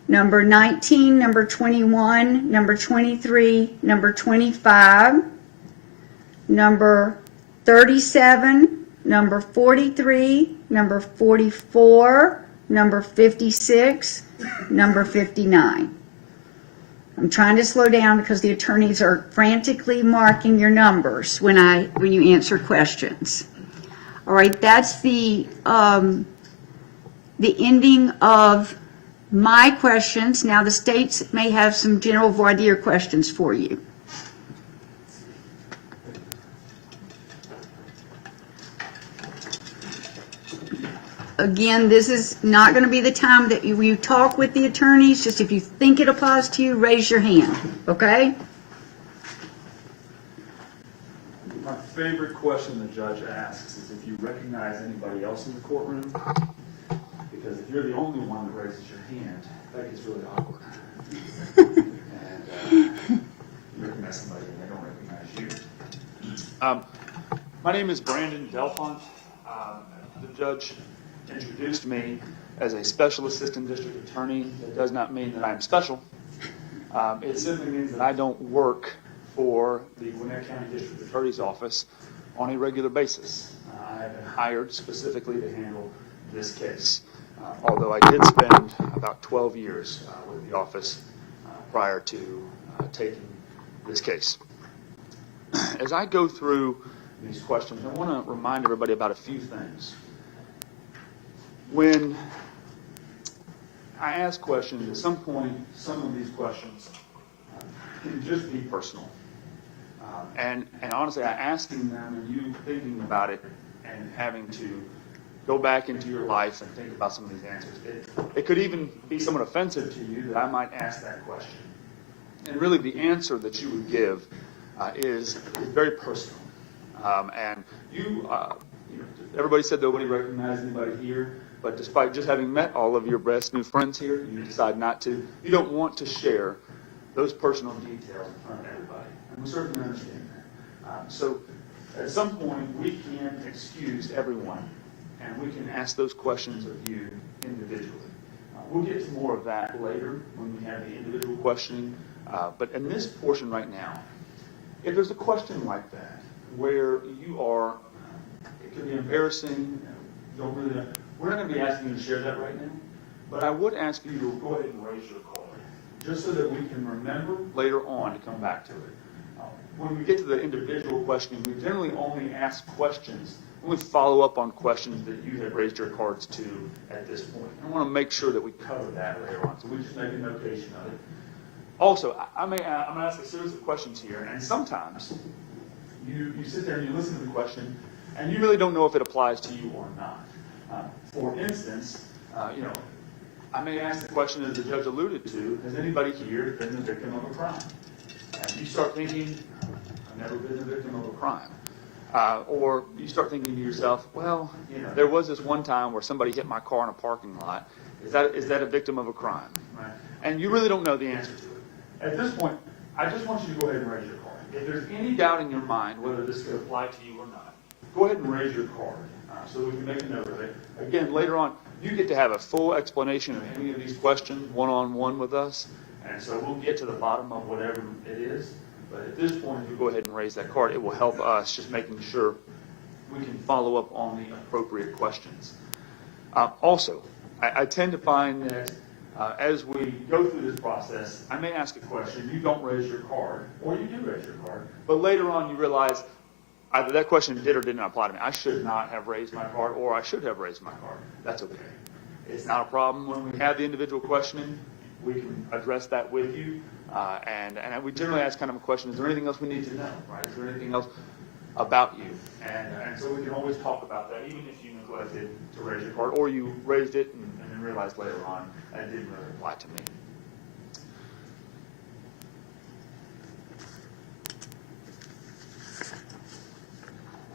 Number 19, number 21, number 23, number 25, number 37, number 43, number 44, number 56, number 59. I'm trying to slow down because the attorneys are frantically marking your numbers when you answer questions. All right, that's the ending of my questions. Now the states may have some general voir dire questions for you. Again, this is not going to be the time that you talk with the attorneys. Just if you think it applies to you, raise your hand, okay? My favorite question the judge asks is if you recognize anybody else in the courtroom, because if you're the only one that raises your hand, that gets really awkward. And you recognize somebody and they don't recognize you. My name is Brandon Delfont. The judge introduced me as a special assistant district attorney. That does not mean that I'm special. It simply means that I don't work for the Gwinnett County District Attorney's Office on a regular basis. I have been hired specifically to handle this case, although I did spend about 12 years with the office prior to taking this case. As I go through these questions, I want to remind everybody about a few things. When I ask questions, at some point, some of these questions can just be personal. And honestly, asking them and you thinking about it and having to go back into your life and think about some of these answers, it could even be somewhat offensive to you that I might ask that question. And really the answer that you would give is very personal. And everybody said nobody recognized anybody here. But despite just having met all of your best new friends here, you decide not to. You don't want to share those personal details in front of everybody. And we certainly understand that. So at some point, we can excuse everyone, and we can ask those questions of you individually. We'll get to more of that later when we have the individual questioning. But in this portion right now, if there's a question like that, where you are, it could be embarrassing, don't really know. We're not going to be asking you to share that right now, but I would ask you to go ahead and raise your card, just so that we can remember later on to come back to it. When we get to the individual questioning, we generally only ask questions, only follow up on questions that you have raised your cards to at this point. I want to make sure that we cover that later on, so we just make a notation of it. Also, I'm going to ask a series of questions here, and sometimes you sit there and you listen to the question, and you really don't know if it applies to you or not. For instance, I may ask the question, as the judge alluded to, has anybody here been the victim of a crime? And you start thinking, I've never been the victim of a crime. Or you start thinking to yourself, well, there was this one time where somebody hit my car in a parking lot. Is that a victim of a crime? Right? And you really don't know the answer to it. At this point, I just want you to go ahead and raise your card. If there's any doubt in your mind whether this could apply to you or not, go ahead and raise your card. So we can make a note of it. Again, later on, you get to have a full explanation of any of these questions one-on-one with us, and so we'll get to the bottom of whatever it is. But at this point, if you go ahead and raise that card, it will help us just making sure we can follow up on the appropriate questions. Also, I tend to find that as we go through this process, I may ask a question, you don't raise your card, or you do raise your card, but later on you realize either that question did or did not apply to me. I should not have raised my card, or I should have raised my card. That's okay. It's not a problem when we have the individual questioning. We can address that with you, and we generally ask kind of a question, is there anything else we need to know, right? Is there anything else about you? And so we can always talk about that, even if you neglected to raise your card, or you raised it and then realized later on that it didn't really apply to me.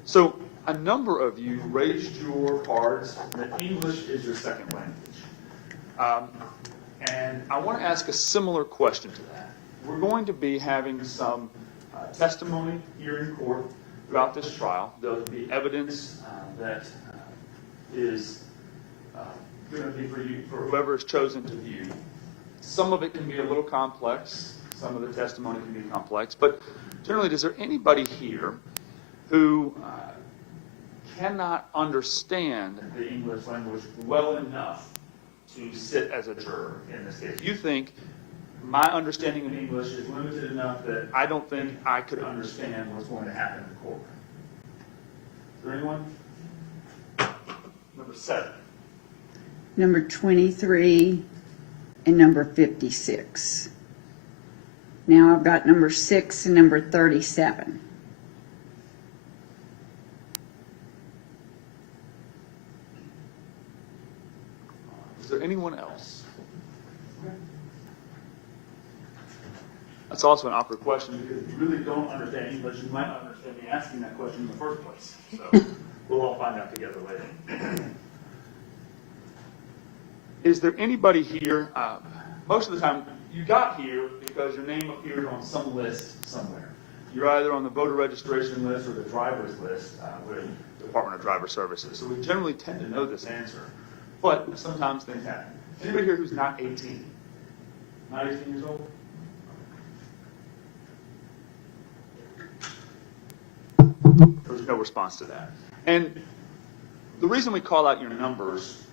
So a number of you raised your cards that English is your second language. And I want to ask a similar question to that. We're going to be having some testimony here in court throughout this trial. There'll be evidence that is going to be for you, for whoever is chosen to view. Some of it can be a little complex. Some of the testimony can be complex. But generally, is there anybody here who cannot understand the English language well enough to sit as a juror in this case? You think my understanding of English is limited enough that I don't think I could understand what's going to happen in the courtroom. Is there anyone? Number 7. Number 23 and number 56. Now I've got number 6 and number 37. Is there anyone else? That's also an awkward question because if you really don't understand English, you might not understand me asking that question in the first place. So we'll all find out together later. Is there anybody here, most of the time, you got here because your name appeared on some list somewhere. You're either on the voter registration list or the driver's list with the Department of Driver Services. So we generally tend to know this answer, but sometimes things happen. Anybody here who's not 18? Not 18 years old? There's no response to that. And the reason we call out your numbers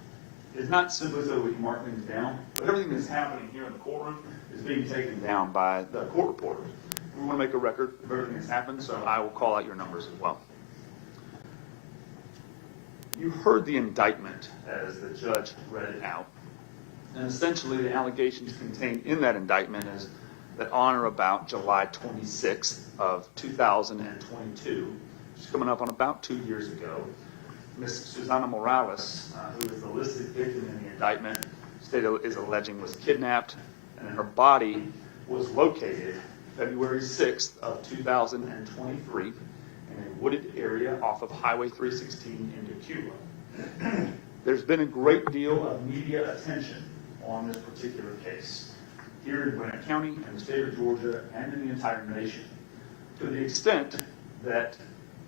is not simply so that we can mark things down, but everything that's happening here in the courtroom is being taken down by the court reporters. We want to make a record of everything that's happened, so I will call out your numbers as well. You heard the indictment as the judge read it out, and essentially the allegations contained in that indictment is that on or about July 26th of 2022, which is coming up on about 2 years ago, Ms. Susana Morales, who is the listed victim in the indictment, is alleging was kidnapped, and her body was located February 6th of 2023 in a wooded area off of Highway 316 into Cuba. There's been a great deal of media attention on this particular case here in Gwinnett County, in the state of Georgia, and in the entire nation, to the extent that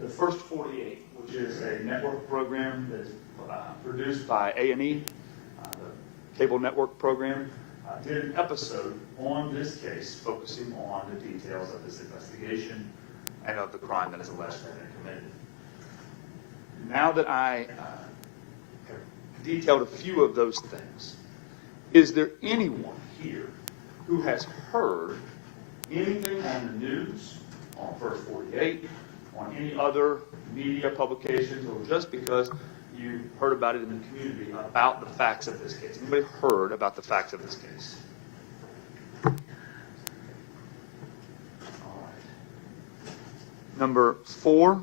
the First 48, which is a network program that's produced by A&E, the cable network program, did an episode on this case focusing on the details of this investigation and of the crime that is alleged to have been committed. Now that I have detailed a few of those things, is there anyone here who has heard anything on the news, on First 48, on any other media publications, or just because you heard about it in the community about the facts of this case? Anybody heard about the facts of this case? All right. Number 4,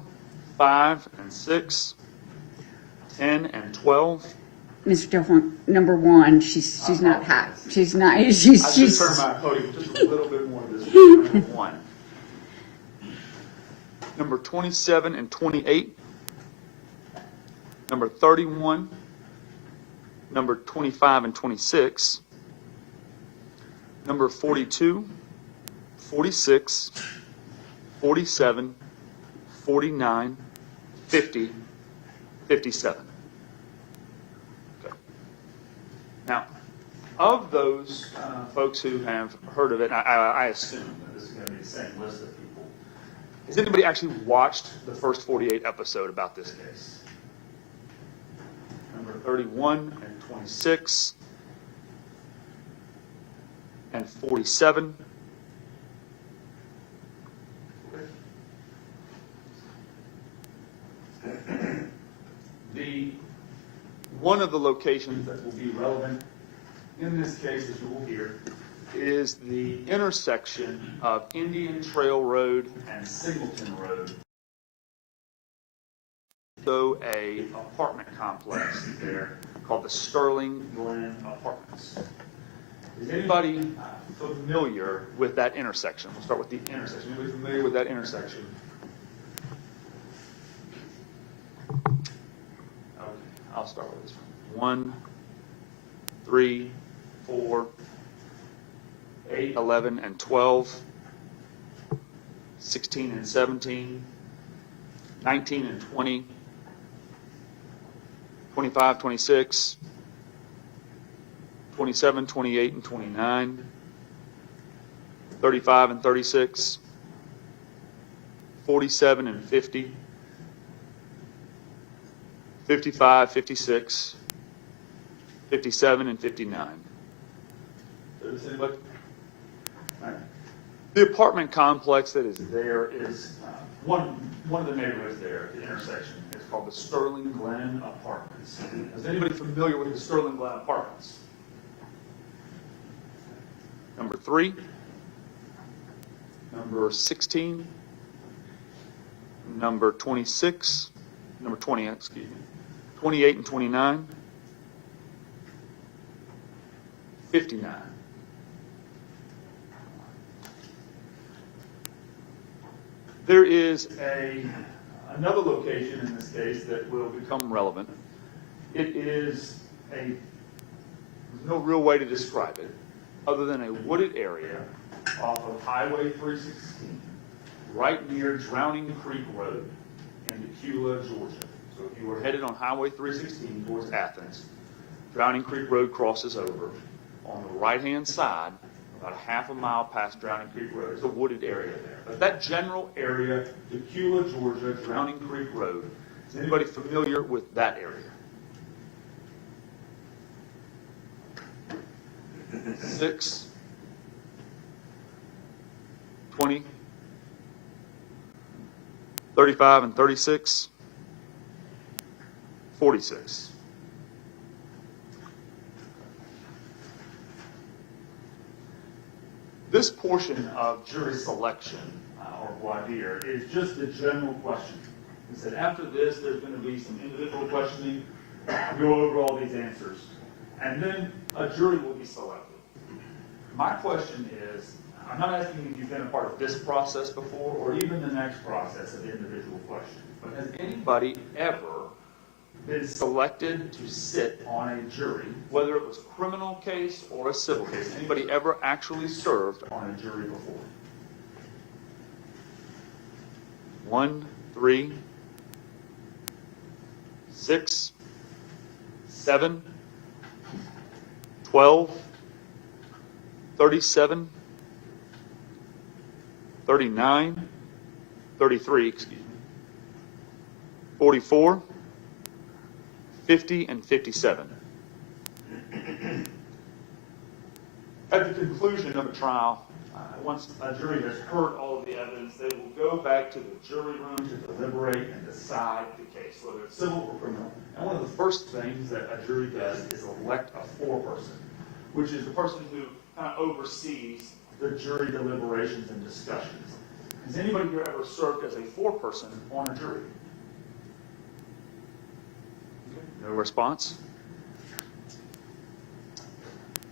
5, and 6, 10, and 12. Mr. Delphine, number 1, she's not hot. She's not. I should turn my podium just a little bit more this way. Number 1. Number 27 and 28. Number 31. Number 25 and 26. Number 42, 46, 47, 49, 50, 57. Okay. Now, of those folks who have heard of it, I assume that this is going to be the same list of people. Has anybody actually watched the First 48 episode about this case? Number 31 and 26. and 47. One of the locations that will be relevant in this case, as you will hear, is the intersection of Indian Trail Road and Singleton Road. So a apartment complex there called the Sterling Glen Apartments. Is anybody familiar with that intersection? We'll start with the intersection. Anybody familiar with that intersection? Okay, I'll start with this one. 1, 3, 4, 8, 11, and 12, 16 and 17, 19 and 20, 25, 26, 27, 28, and 29, 35 and 36, 47 and 50, 55, 56, 57 and 59. Does anybody? All right. The apartment complex that is there is one of the neighborhoods there at the intersection. It's called the Sterling Glen Apartments. Is anybody familiar with the Sterling Glen Apartments? Number 3, number 16, number 26, number 20, excuse me, 28 and 29, 59. There is another location in this case that will become relevant. It is there's no real way to describe it other than a wooded area off of Highway 316, right near Drowning Creek Road in Tequila, Georgia. So if you were headed on Highway 316 towards Athens, Drowning Creek Road crosses over. On the right-hand side, about a half a mile past Drowning Creek Road, there's a wooded area there. But that general area, Tequila, Georgia, Drowning Creek Road, is anybody familiar with that area? 6, 20, 35 and 36, 46. This portion of jury selection, or voir dire, is just a general question. It said after this, there's going to be some individual questioning, go over all these answers, and then a jury will be selected. My question is, I'm not asking if you've been a part of this process before, or even the next process of individual questions, but has anybody ever been selected to sit on a jury, whether it was a criminal case or a civil case? Anybody ever actually served on a jury before? 1, 3, 6, 7, 12, 37, 39, 33, excuse me, 44, 50, and 57. At the conclusion of a trial, once a jury has heard all of the evidence, they will go back to the jury room to deliberate and decide the case, whether it's civil or criminal. And one of the first things that a jury does is elect a foreperson, which is the person who kind of oversees the jury deliberations and discussions. Has anybody here ever served as a foreperson on a jury? No response?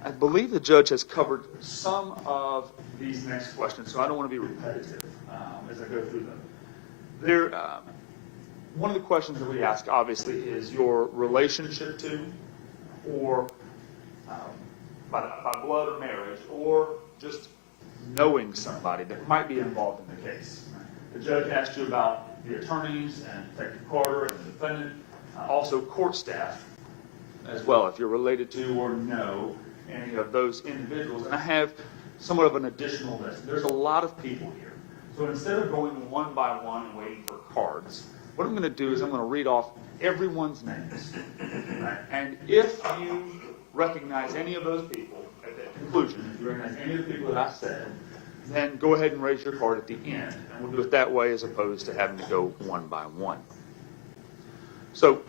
I believe the judge has covered some of these next questions, so I don't want to be repetitive as I go through them. One of the questions that we ask, obviously, is your relationship to, or by blood or marriage, or just knowing somebody that might be involved in the case. The judge asked you about the attorneys and Detective Carter and the defendant. Also court staff as well, if you're related to or know any of those individuals. And I have somewhat of an additional list. There's a lot of people here. So instead of going one by one and waiting for cards, what I'm going to do is I'm going to read off everyone's names. Right? And if you recognize any of those people, at the conclusion, if you recognize any of the people that I said, then go ahead and raise your card at the end. And we'll do it that way as opposed to having to go one by one. So,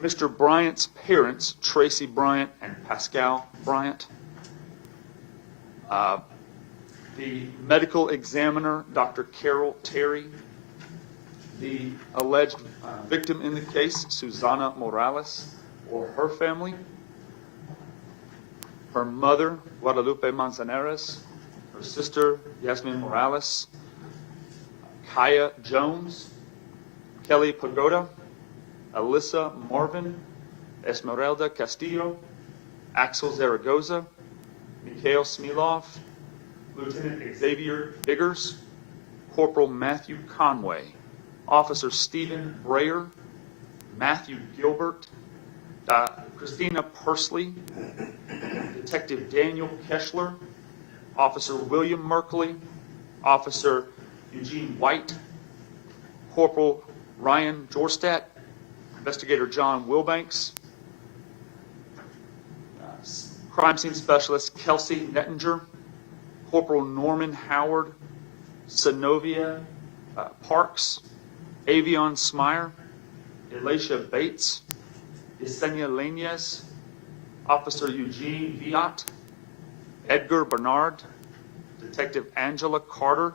Mr. Bryant's parents, Tracy Bryant and Pascal Bryant. The medical examiner, Dr. Carol Terry. The alleged victim in the case, Susana Morales, or her family. Her mother, Guadalupe Manzanares. Her sister, Yasmin Morales. Kaya Jones. Kelly Pagoda. Alyssa Marvin. Esmeralda Castillo. Axel Zaragoza. Mikhail Smilov. Lieutenant Xavier Biggers. Corporal Matthew Conway. Officer Stephen Brayer. Matthew Gilbert. Christina Persley. Detective Daniel Keschler. Officer William Merkley. Officer Eugene White. Corporal Ryan Jorstadt. Investigator John Wilbanks. Crime scene specialist Kelsey Nettinger. Corporal Norman Howard. Synovia Parks. Avion Smyer. Elisha Bates. Yesenia Lainez. Officer Eugene Viat. Edgar Bernard. Detective Angela Carter.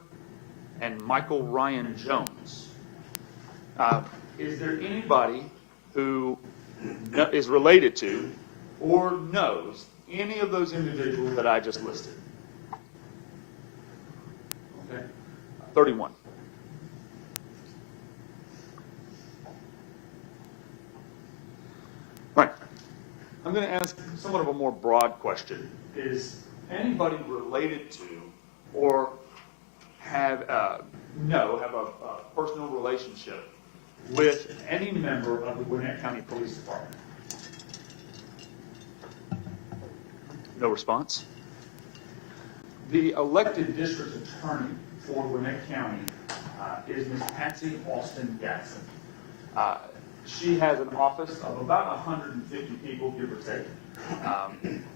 And Michael Ryan Jones. Is there anybody who is related to or knows any of those individuals that I just listed? Okay. 31. Right. I'm going to ask somewhat of a more broad question. Is anybody related to or have a personal relationship with any member of the Gwinnett County Police Department? No response. The elected district attorney for Gwinnett County is Ms. Patsy Austin Gatson. She has an office of about 150 people, give or take,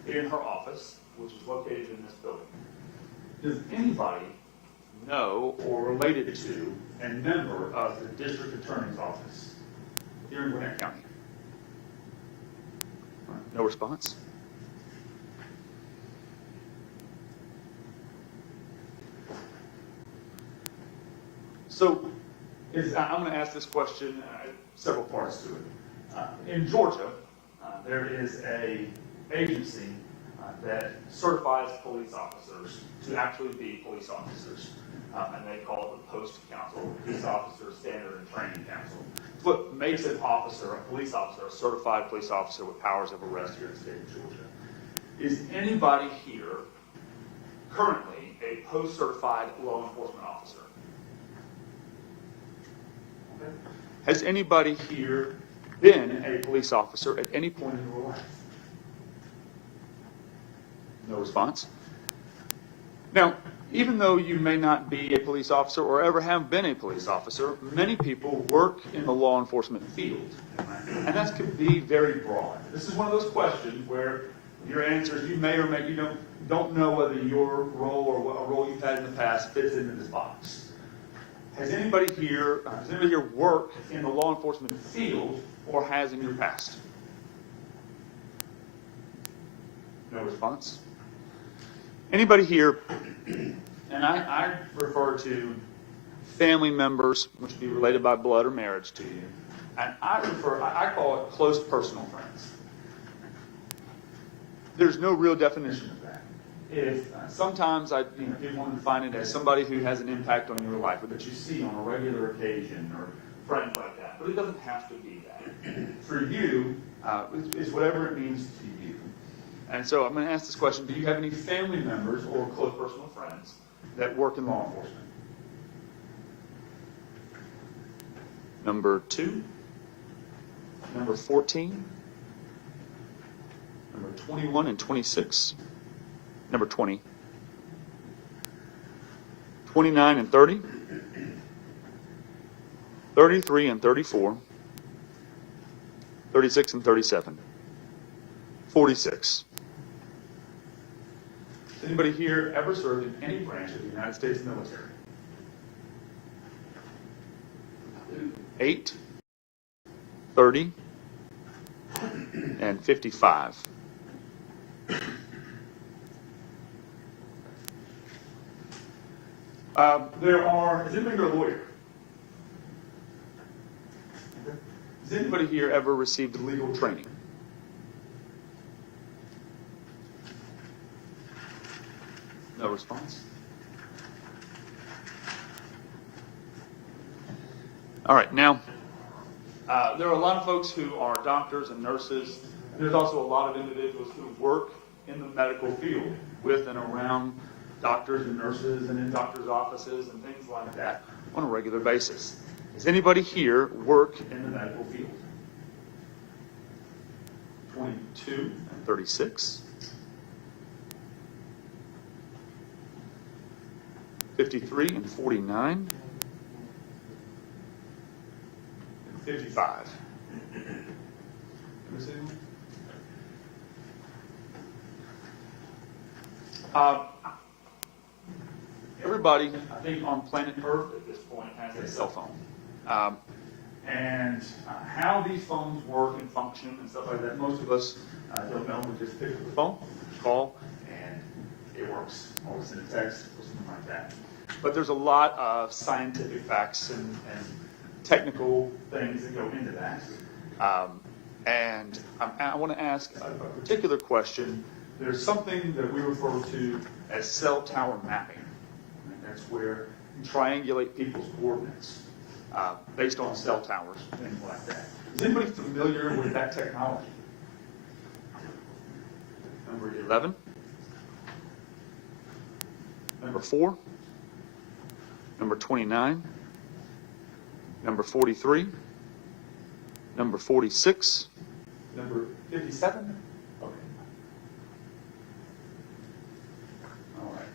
in her office, which is located in this building. Does anybody know or related to a member of the district attorney's office here in Gwinnett County? No response. So, I'm going to ask this question, several parts to it. In Georgia, there is an agency that certifies police officers to actually be police officers. And they call it the Post Council, Police Officer Standard and Training Council. It's what makes an officer, a police officer, a certified police officer with powers of arrest here in the state of Georgia. Is anybody here currently a post-certified law enforcement officer? Okay. Has anybody here been a police officer at any point in your life? No response. Now, even though you may not be a police officer or ever have been a police officer, many people work in the law enforcement field. And that could be very broad. This is one of those questions where your answers, you may or may you don't know whether your role or a role you've had in the past fits into this box. Does anybody here work in the law enforcement field or has in your past? No response. Anybody here, and I refer to family members, which would be related by blood or marriage to you, and I call it close personal friends. There's no real definition of that. If sometimes people want to define it as somebody who has an impact on your life, or that you see on a regular occasion, or friends like that, but it doesn't have to be that. For you, it's whatever it means to you. And so I'm going to ask this question: do you have any family members or close personal friends that work in law enforcement? Number 2, number 14, number 21 and 26, number 20, 29 and 30, 33 and 34, 36 and 37, 46, Has anybody here ever served in any branch of the United States military? 8, 30, and 55. Is anybody here a lawyer? Has anybody here ever received legal training? No response? All right, now, there are a lot of folks who are doctors and nurses. There's also a lot of individuals who work in the medical field with and around doctors and nurses and in doctors' offices and things like that on a regular basis. Does anybody here work in the medical field? 22 and 36. 53 and 49. And 55. Ever see anyone? Everybody, I think, on planet Earth at this point has a cell phone. And how these phones work and function and stuff like that, most of us don't know. We just pick up the phone, call, and it works. Or we send a text or something like that. But there's a lot of scientific facts and technical things that go into that. And I want to ask a particular question. There's something that we refer to as cell tower mapping. And that's where you triangulate people's coordinates based on cell towers, things like that. Is anybody familiar with that technology? Number 11. Number 4. Number 29. Number 43. Number 46. Number 57. Okay. All right.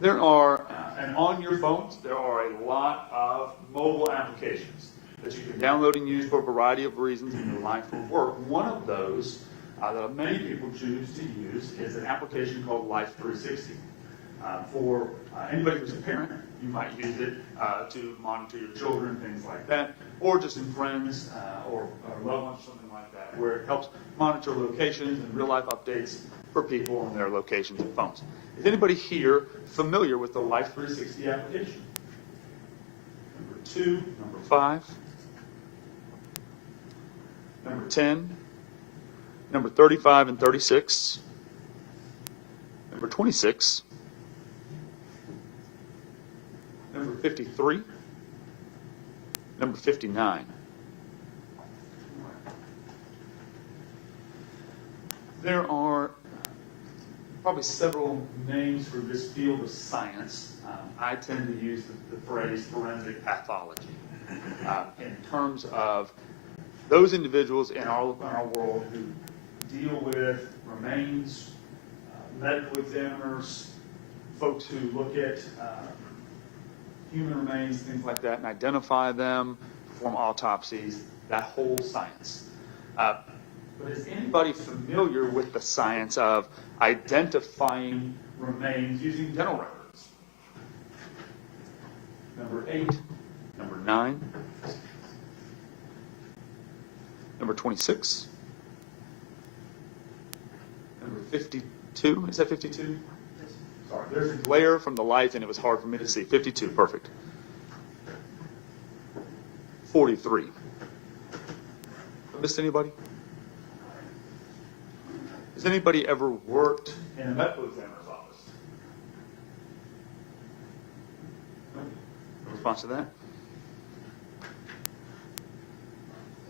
There are, and on your phones, there are a lot of mobile applications that you can download and use for a variety of reasons in your life or work. One of those that many people choose to use is an application called Life 360. For anybody who's a parent, you might use it to monitor your children, things like that, or just in friends or loved ones, something like that, where it helps monitor locations and real-life updates for people on their locations and phones. Is anybody here familiar with the Life 360 application? Number 2, number 5, number 10, number 35 and 36, number 26, number 53, number 59. There are probably several names for this field of science. I tend to use the phrase forensic pathology in terms of those individuals in our world who deal with remains, medical examiners, folks who look at human remains, things like that, and identify them, perform autopsies, that whole science. But is anybody familiar with the science of identifying remains using dental records? Number 8, number 9, number 26, number 52. Is that 52? Sorry, there's a glare from the light and it was hard for me to see. 52, perfect. 43. Missed anybody? Has anybody ever worked in a medical examiner's office? No response to that?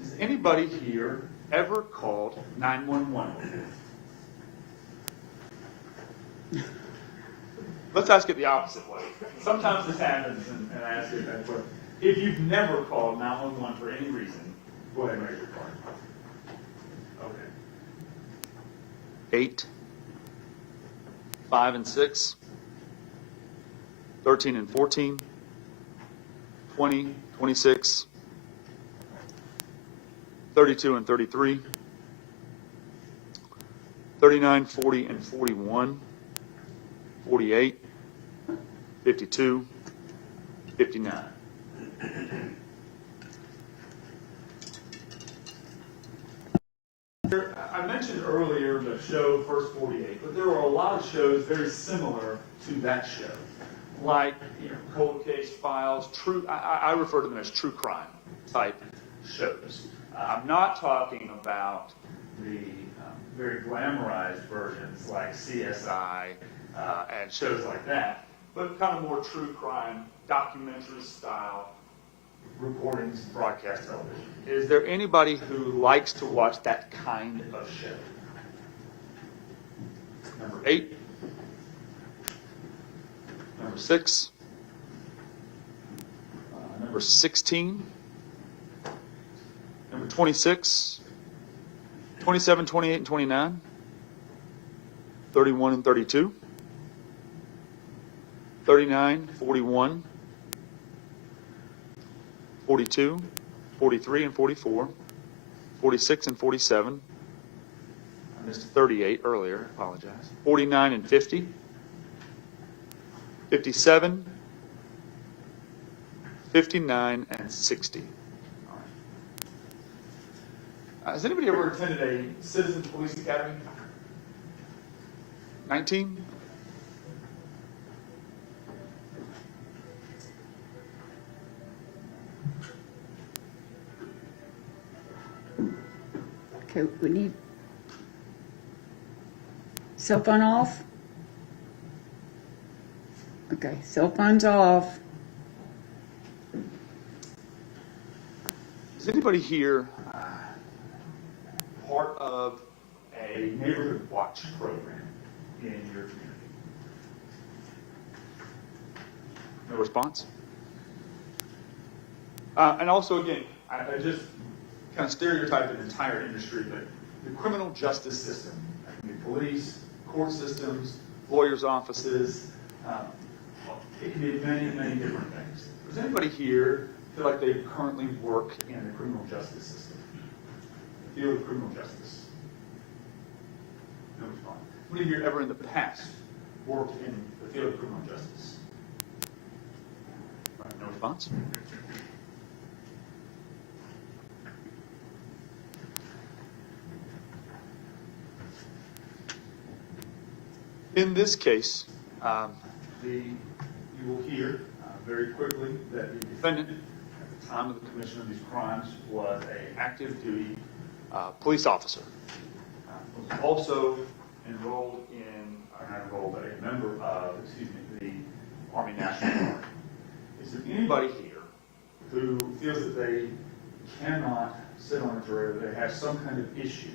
Has anybody here ever called 911? Let's ask it the opposite way. Sometimes this happens, and I ask it that way. If you've never called 911 for any reason, go ahead and raise your card. Okay. 8, 5 and 6, 13 and 14, 20, 26, 32 and 33, 39, 40, and 41, 48, 52, 59. I mentioned earlier the show First 48, but there were a lot of shows very similar to that show, like cold case files, true. I refer to them as true crime type shows. I'm not talking about the very glamorized versions like CSI and shows like that, but kind of more true crime, documentary style recordings, broadcast television. Is there anybody who likes to watch that kind of show? Number 8, number 6, number 16, number 26, 27, 28, and 29, 31 and 32, 39, 41, 42, 43 and 44, 46 and 47. I missed 38 earlier, I apologize. 49 and 50, 57, 59 and 60. All right. Has anybody ever attended a Citizens Police Academy? 19? Okay, we need cell phone off. Okay, cell phone's off. Is anybody here part of a neighborhood watch program in your community? No response? And also, again, I just kind of stereotype the entire industry, but the criminal justice system, that can be police, court systems, lawyers' offices, it can be many, many different things. Does anybody here feel like they currently work in the criminal justice system? The field of criminal justice? No response. How many of you ever in the past worked in the field of criminal justice? Right, no response? In this case, you will hear very quickly that the defendant, at the time of the commission of these crimes, was an active duty police officer. Was also enrolled in, or not enrolled, but a member of, the Army National Guard. Is there anybody here who feels that they cannot sit on a jury, or they have some kind of issue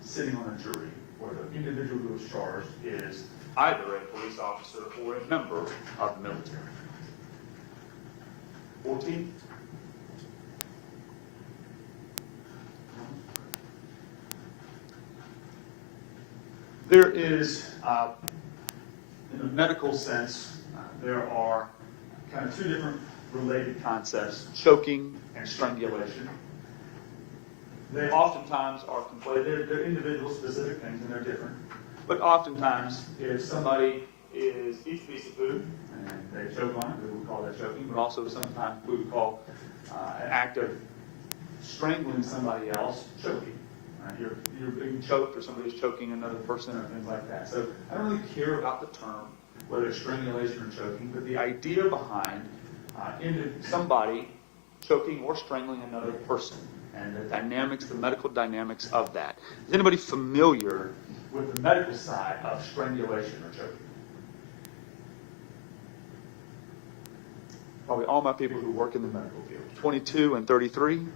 sitting on a jury, where the individual who is charged is either a police officer or a member of the military? 14? There is, in a medical sense, there are kind of two different related concepts, choking and strangulation. They oftentimes are conflated. They're individual specific things and they're different. But oftentimes, if somebody eats a piece of food and they choke on it, we would call that choking. But also sometimes we would call an act of strangling somebody else choking. You're being choked, or somebody's choking another person, or things like that. So I don't really care about the term, whether it's strangulation or choking, but the idea behind somebody choking or strangling another person, and the dynamics, the medical dynamics of that. Is anybody familiar with the medical side of strangulation or choking? Probably all my people who work in the medical field. 22 and 33.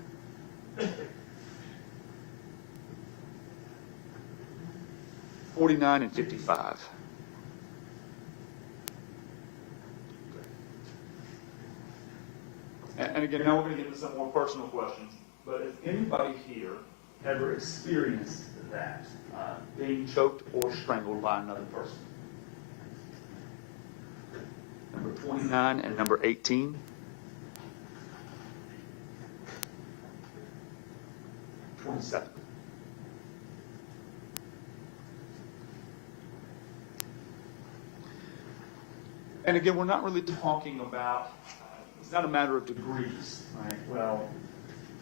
49 and 55. And again, now we're going to get into some more personal questions. But has anybody here ever experienced that, being choked or strangled by another person? Number 29 and number 18. 27. And again, we're not really talking about, it's not a matter of degrees, right? Well,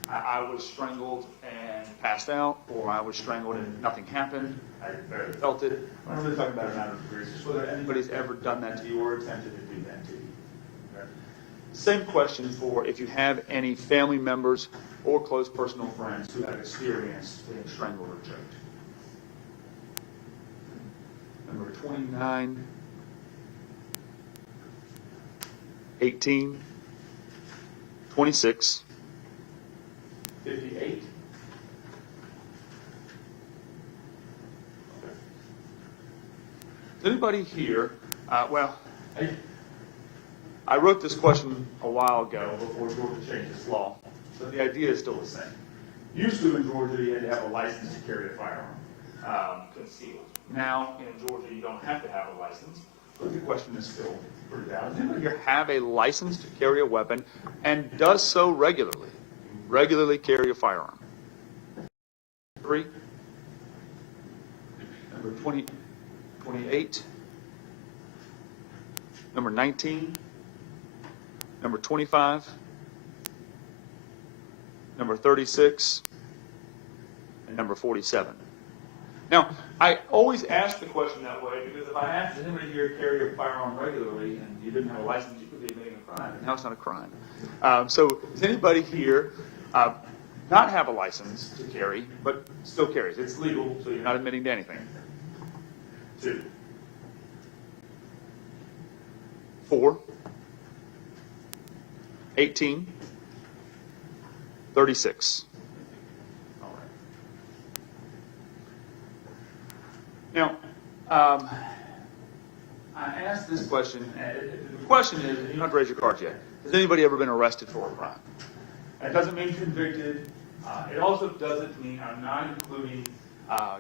I was strangled and passed out, or I was strangled and nothing happened, I barely felt it. We're not really talking about a matter of degrees, just whether anybody's ever done that to you or attempted to do that to you. Okay? Same question for if you have any family members or close personal friends who have experienced being strangled or choked. Number 29, 18, 26, 58. Does anybody here, I wrote this question a while ago before Georgia changed its law, but the idea is still the same. Used to in Georgia, you had to have a license to carry a firearm, concealed. Now in Georgia, you don't have to have a license, but the question is still pretty valid. Does anybody here have a license to carry a weapon and does so regularly? Regularly carry a firearm? 3. Number 20, 28. Number 19. Number 25. Number 36. And number 47. Now, I always ask the question that way because if I ask, does anybody here carry a firearm regularly and you didn't have a license, you could be committing a crime. And now it's not a crime. So does anybody here not have a license to carry, but still carries? It's legal, so you're not admitting to anything. 2. 4. 18. 36. All right. Now, I asked this question. The question is, you don't have to raise your cards yet. Has anybody ever been arrested for a crime? That doesn't mean convicted. It also doesn't mean, I'm not including,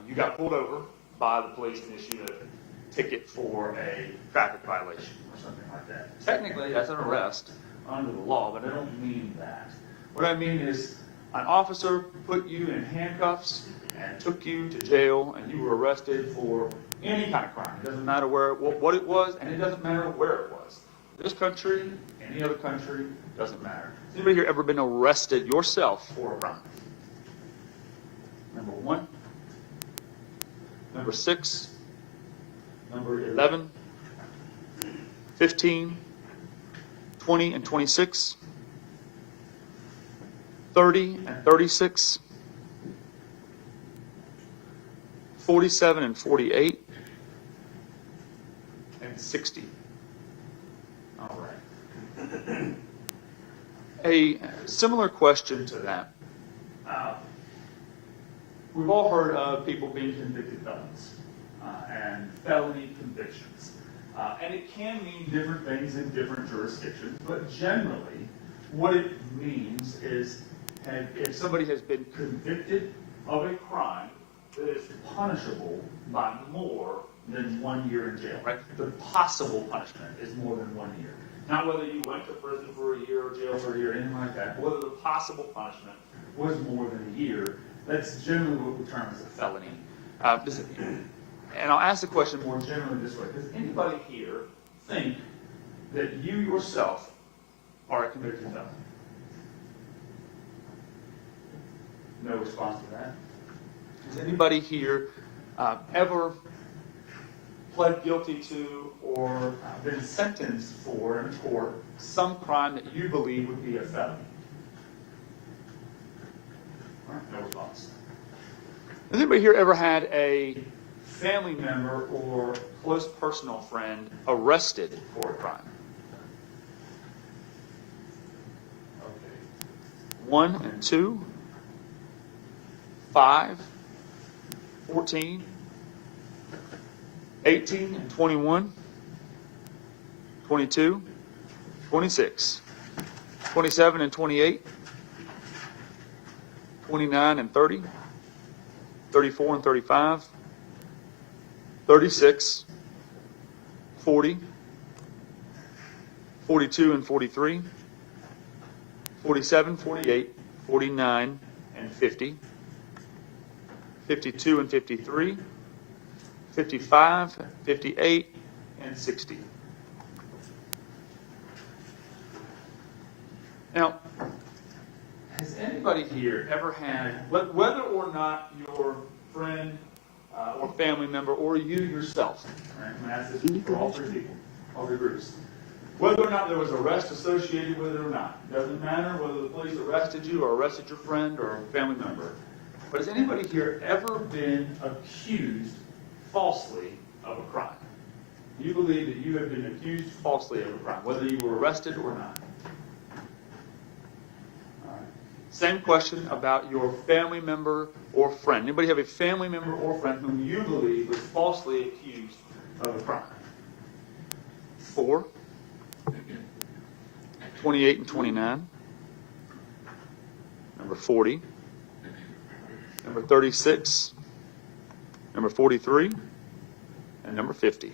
you got pulled over by the police and issued a ticket for a traffic violation or something like that. Technically, that's an arrest under the law, but I don't mean that. What I mean is an officer put you in handcuffs and took you to jail and you were arrested for any kind of crime. It doesn't matter what it was, and it doesn't matter where it was. This country, any other country, doesn't matter. Has anybody here ever been arrested yourself for a crime? Number 1. Number 6. Number 11. 15. 20 and 26. 30 and 36. 47 and 48. And 60. All right. A similar question to that. We've all heard of people being convicted felons and felony convictions. And it can mean different things in different jurisdictions, but generally what it means is if somebody has been convicted of a crime that is punishable by more than 1 year in jail, right? The possible punishment is more than 1 year. Not whether you went to prison for a year or jail for a year, anything like that. Whether the possible punishment was more than a year, that's generally what we term as a felony. And I'll ask the question more generally this way. Does anybody here think that you yourself are a convicted felon? No response to that. Has anybody here ever pled guilty to or been sentenced for in court some crime that you believe would be a felony? All right, no response. Has anybody here ever had a family member or close personal friend arrested for a crime? Okay. 1 and 2, 5, 14, 18 and 21, 22, 26, 27 and 28, 29 and 30, 34 and 35, 36, 40, 42 and 43, 47, 48, 49 and 50, 52 and 53, 55, 58, and 60. Now, has anybody here ever had, whether or not your friend or family member or you yourself, right, I'm going to ask this for all three people, all three groups, whether or not there was arrest associated with it or not, it doesn't matter whether the police arrested you or arrested your friend or family member, but has anybody here ever been accused falsely of a crime? You believe that you have been accused falsely of a crime, whether you were arrested or not. All right. Same question about your family member or friend. Anybody have a family member or friend whom you believe was falsely accused of a crime? 4, 28 and 29, number 40, number 36, number 43, and number 50.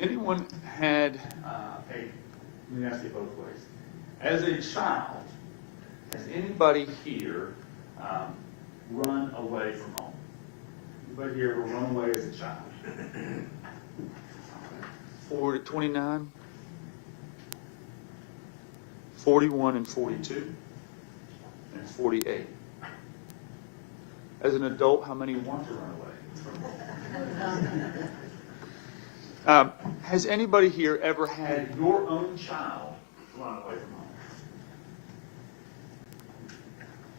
Anyone had let me ask you both ways. As a child, has anybody here run away from home? Anybody here ever run away as a child? 4 to 29, 41 and 42, and 48. As an adult, how many want to run away? Has anybody here ever had your own child run away from home?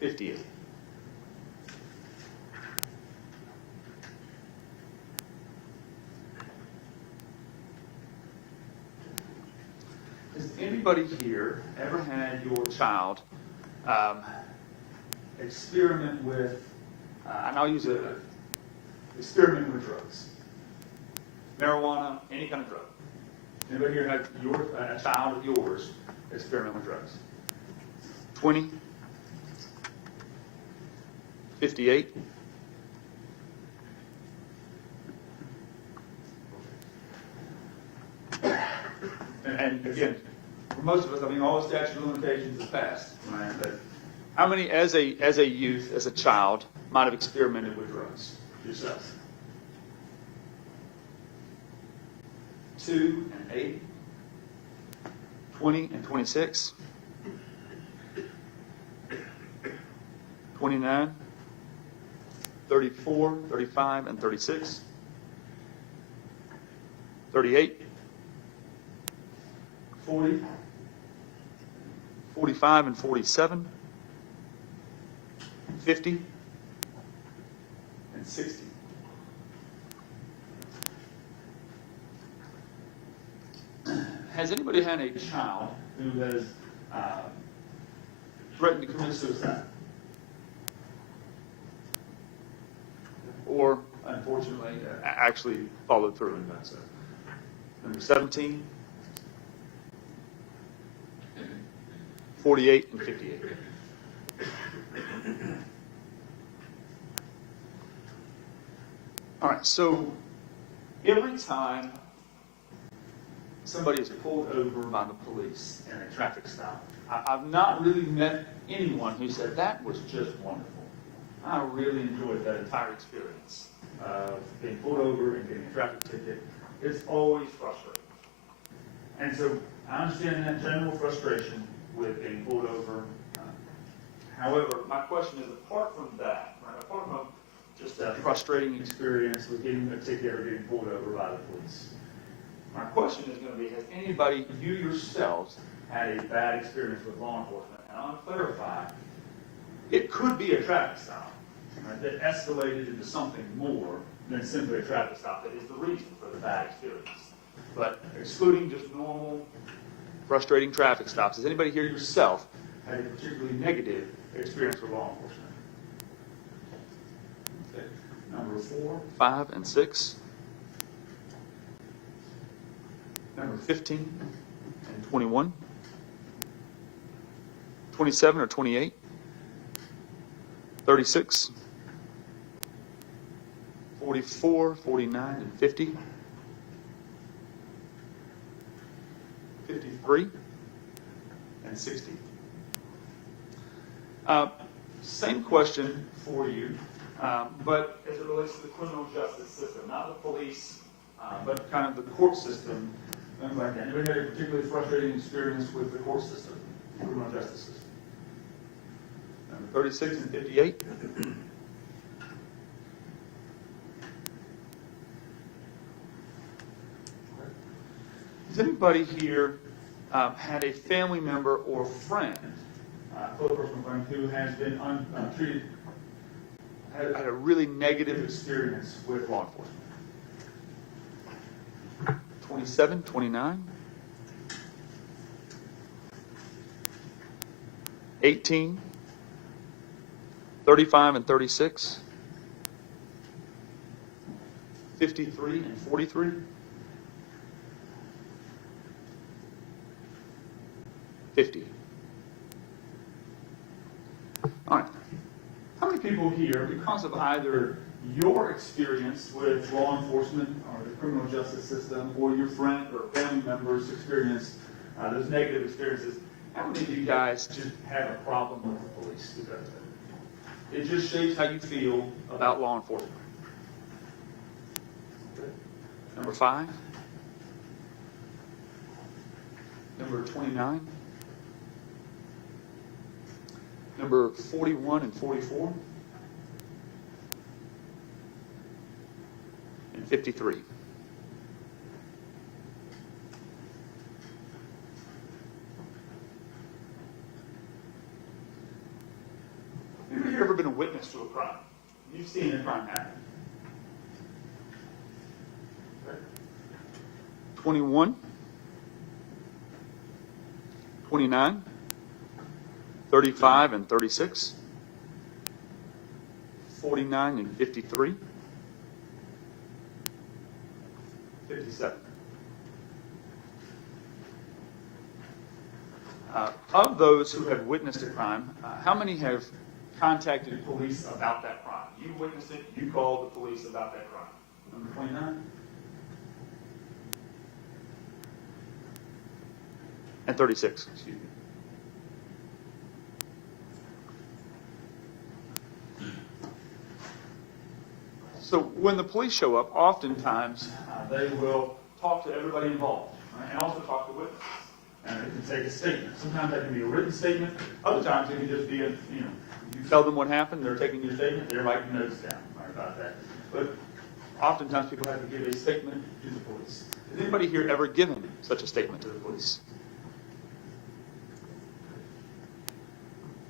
58. Has anybody here ever had your child experiment with, and I'll use experiment with drugs? Marijuana, any kind of drug. Anybody here had a child of yours experiment with drugs? 20, 58, and again, for most of us, I mean, all the statute of limitations is passed, right? But how many, as a youth, as a child, might have experimented with drugs yourself? 2 and 8, 20 and 26, 29, 34, 35 and 36, 38, 40, 45 and 47, 50, and 60. Has anybody had a child who has threatened to commit suicide? Or, unfortunately, actually followed through and done so? Number 17, 48, and 58. All right, so every time somebody is pulled over by the police in a traffic stop, I've not really met anyone who said, that was just wonderful. I really enjoyed that entire experience of being pulled over and getting a traffic ticket. It's always frustrating. And so I understand that general frustration with being pulled over. However, my question is, apart from that, right, apart from just a frustrating experience with getting a ticket or getting pulled over by the police, my question is going to be, has anybody, you yourselves, had a bad experience with law enforcement? And I want to clarify, it could be a traffic stop, right, that escalated into something more than simply a traffic stop that is the reason for the bad experience. But excluding just normal, frustrating traffic stops, has anybody here yourself had a particularly negative experience with law enforcement? Okay. Number 4, 5, and 6. Number 15 and 21, 27 or 28, 36, 44, 49, and 50, 53, and 60. Same question for you But as it relates to the criminal justice system, not the police, but kind of the court system, things like that. Anybody had a particularly frustrating experience with the court system, criminal justice system? Number 36 and 58. Has anybody here had a family member or friend, close personal friend, who has been treated, had a really negative experience with law enforcement? 27, 29, 18, 35 and 36, 53 and 43, 50. All right. How many people here, because of either your experience with law enforcement or the criminal justice system, or your friend or family members experience those negative experiences, how many of you guys just have a problem with the police because of it? It just shapes how you feel about law enforcement. Number 5. Number 29. Number 41 and 44. And 53. Anybody here ever been a witness to a crime? You've seen a crime happen. Okay. 21, 29, 35 and 36, 49 and 53, 57. Of those who have witnessed a crime, how many have contacted police about that crime? You witnessed it, you called the police about that crime. Number 29? And 36, excuse me. So when the police show up, oftentimes they will talk to everybody involved, right? And also talk to witnesses. And they can take a statement. Sometimes that can be a written statement. Other times it can just be you tell them what happened, they're taking your statement, they're writing notes down right, about that. But oftentimes people have to give a statement to the police. Has anybody here ever given such a statement to the police?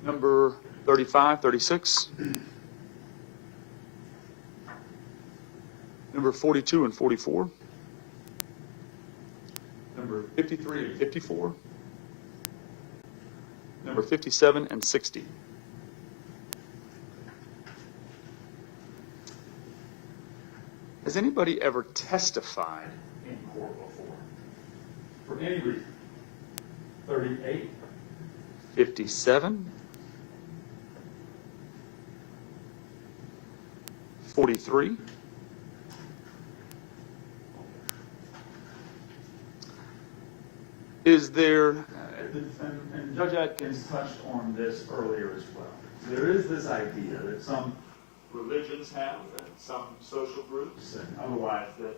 Number 35, 36. Number 42 and 44. Number 53 and 54. Number 57 and 60. Has anybody ever testified in court before? For any reason? 38, 57, 43, is there, and Judge Atkins touched on this earlier as well, there is this idea that some religions have, and some social groups, and otherwise, that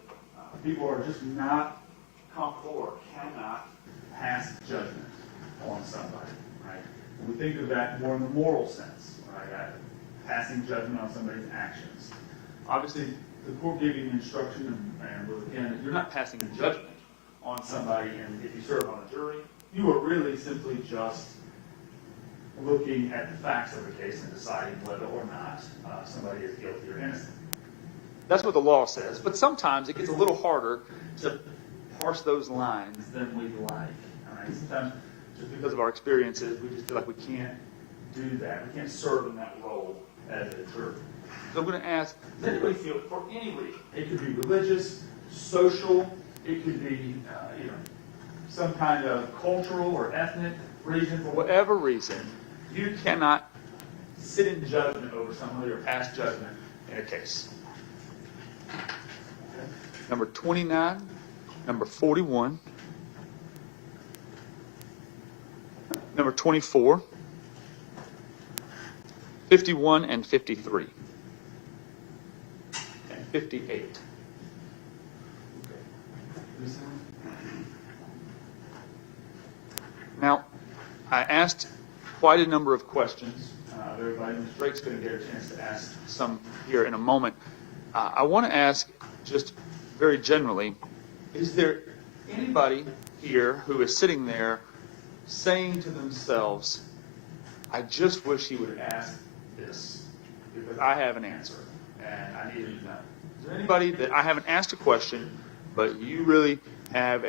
people are just not comfortable or cannot pass judgment on somebody, right? And we think of that more in the moral sense, right? Passing judgment on somebody's actions. Obviously, the court gave you the instruction, and again, you're not passing a judgment on somebody, and if you serve on a jury, you are really simply just looking at the facts of the case and deciding whether or not somebody is guilty or innocent. That's what the law says, but sometimes it gets a little harder to parse those lines than we'd like. All right? Sometimes, just because of our experiences, we just feel like we can't do that. We can't serve in that role as a juror. So I'm going to ask, does anybody feel, for any reason, it could be religious, social, it could be some kind of cultural or ethnic reason, for whatever reason, you cannot sit in judgment over somebody or pass judgment in a case. Okay. Number 29, number 41, number 24, 51, and 53. 58. Now, I asked quite a number of questions of everybody. Ms. Drake's going to get a chance to ask some here in a moment. I want to ask just very generally, is there anybody here who is sitting there saying to themselves, I just wish he would ask this because I have an answer and I need to know? Is there anybody that I haven't asked a question, but you really have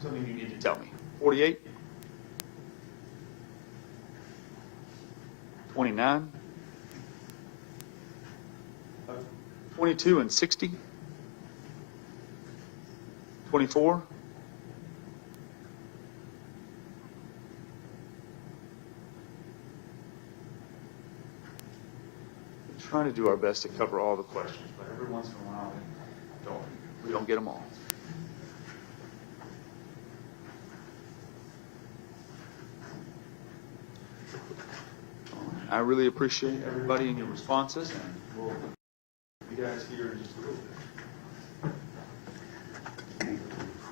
something you need to tell me? 48? 29? 22 and 60? 24? We're trying to do our best to cover all the questions, but every once in a while we don't get them all. I really appreciate everybody and your responses, and we'll be guys here in just a little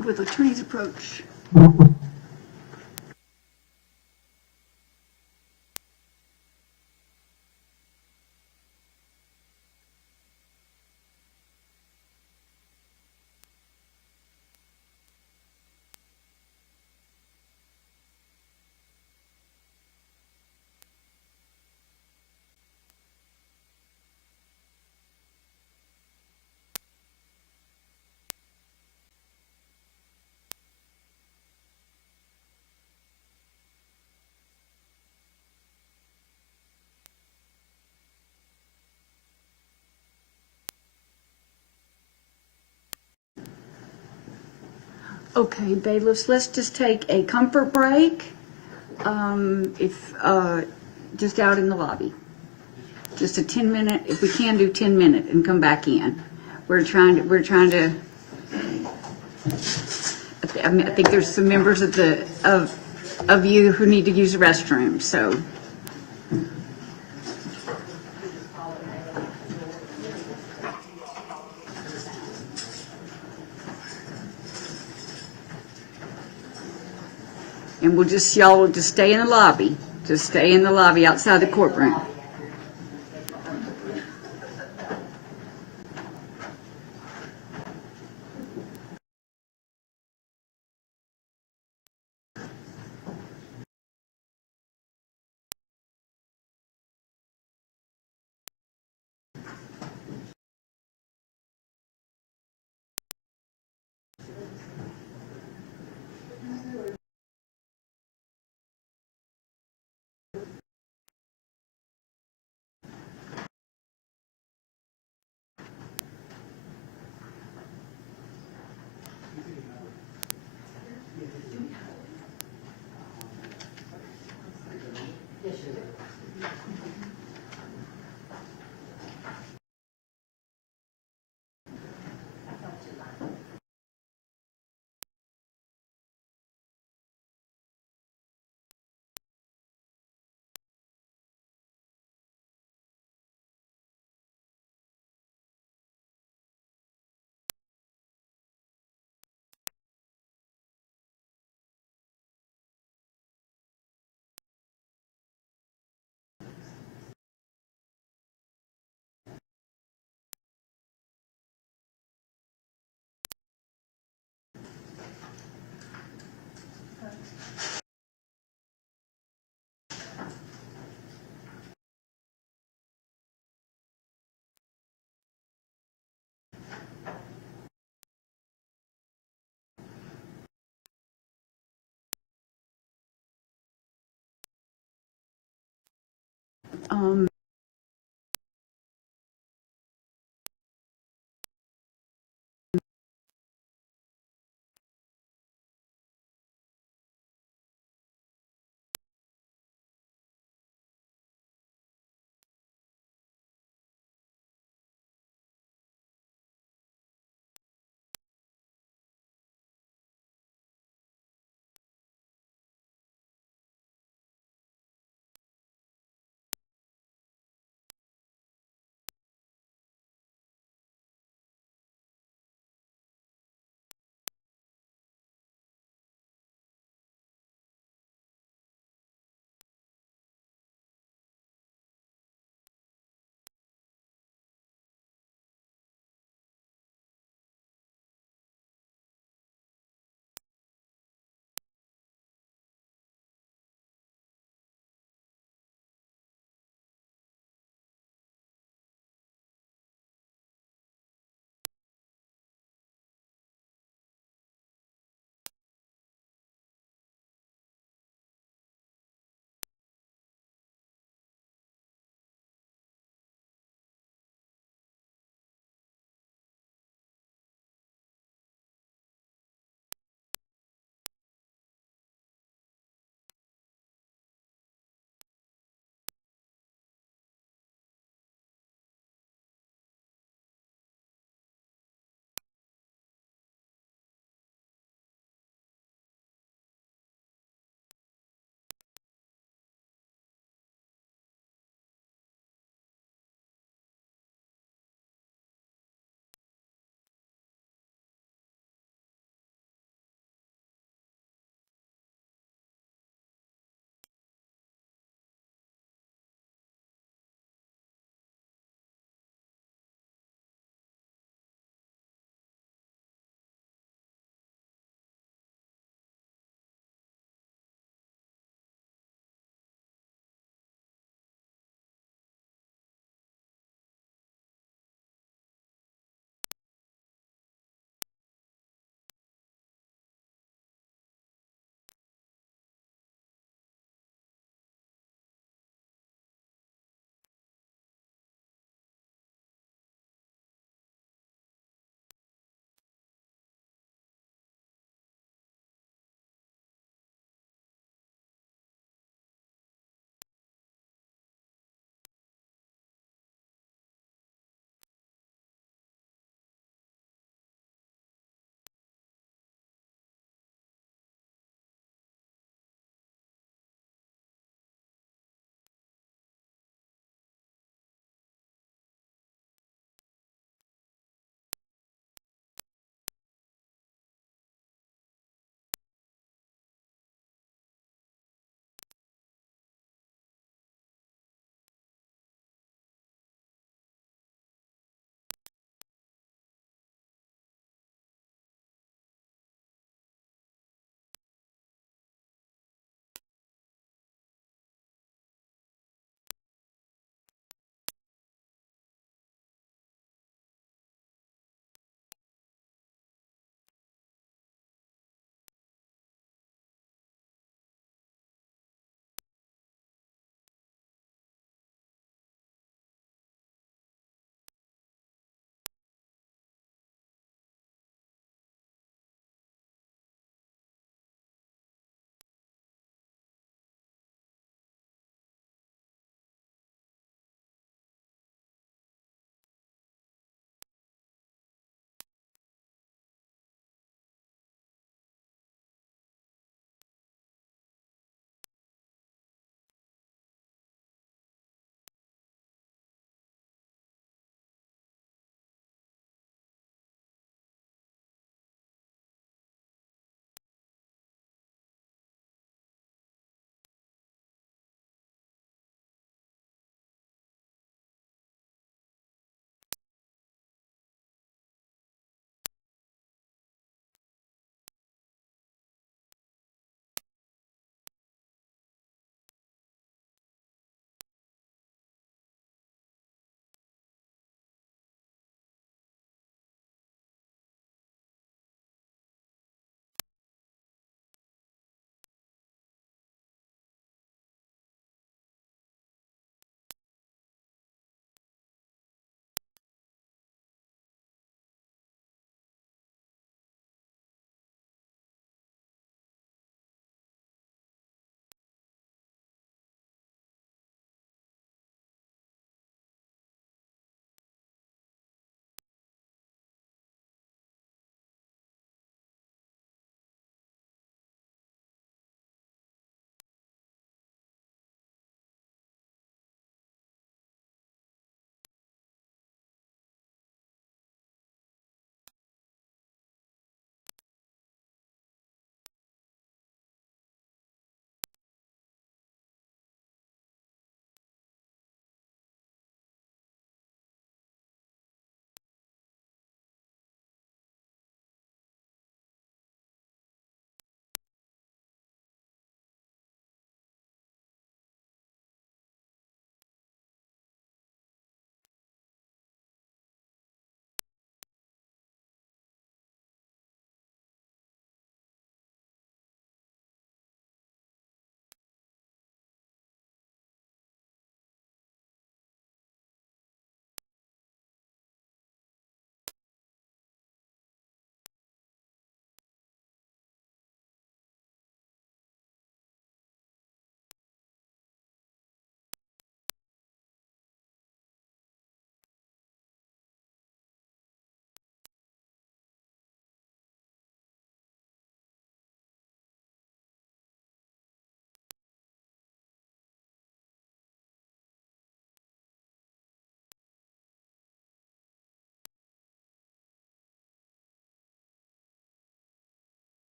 bit. With attorney's approach. Okay, bailiffs, let's just take a comfort break. Just out in the lobby. Just a 10-minute, if we can do 10 minute and come back in. We're trying to, I think there's some members of you who need to use the restroom, so. And y'all will just stay in the lobby. Just stay in the lobby outside the courtroom.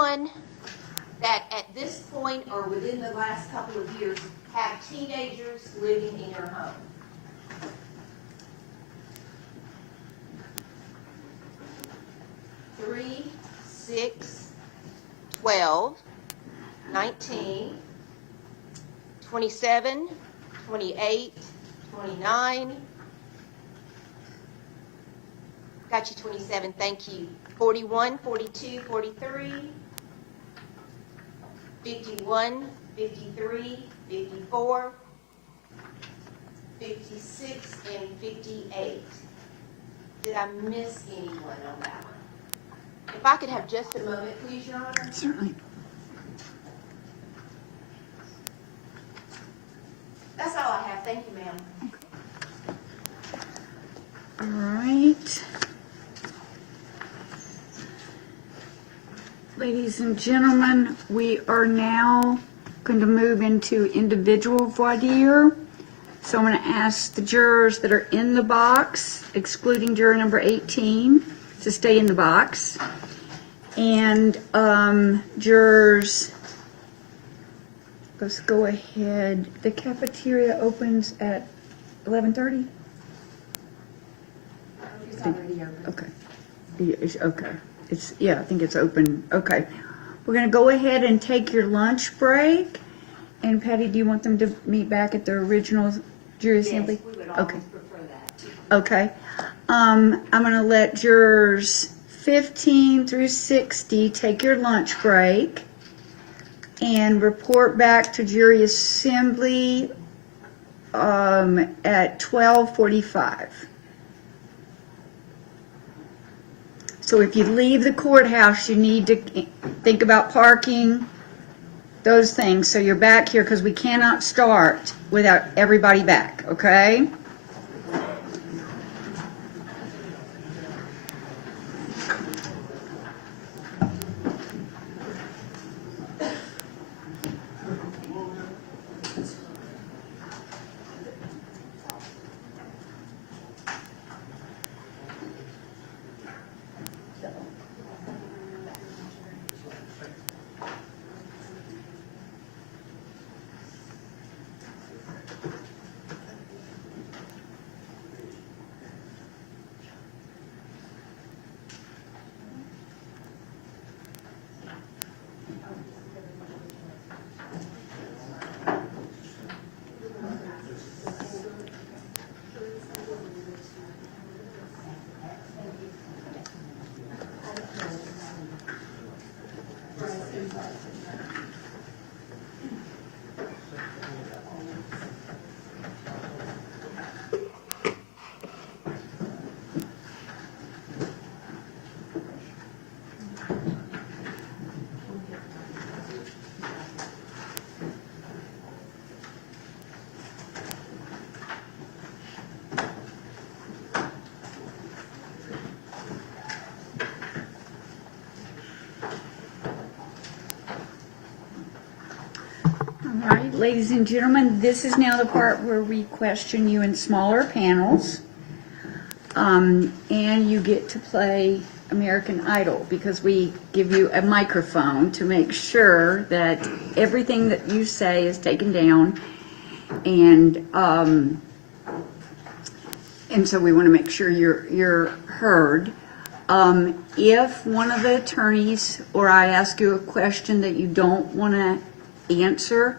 anyone that at this point or within the last couple of years have teenagers living in your home? Three, 6, 12, 19, 27, 28, 29. Got you 27, thank you. 41, 42, 43, 51, 53, 54, 56, and 58. Did I miss anyone on that one? If I could have just a moment, please, Your Honor. Certainly. That's all I have. Thank you, ma'am. All right. Ladies and gentlemen, we are now going to move into individual voir dire. So I'm going to ask the jurors that are in the box, excluding juror number 18, to stay in the box. And jurors, let's go ahead. The cafeteria opens at 11:30? It's already open. Okay. Okay. Yeah, I think it's open. Okay. We're going to go ahead and take your lunch break. And Patty, do you want them to meet back at the original jury assembly? Yes, we would Okay. always prefer that. Okay. I'm going to let jurors 15 through 60 take your lunch break and report back to jury assembly at 12:45. So if you leave the courthouse, you need to think about parking, those things. So you're back here because we cannot start without everybody back, okay? All right, ladies and gentlemen, this is now the part where we question you in smaller panels. And you get to play American Idol because we give you a microphone to make sure that everything that you say is taken down. And so we want to make sure you're heard. If one of the attorneys or I ask you a question that you don't want to answer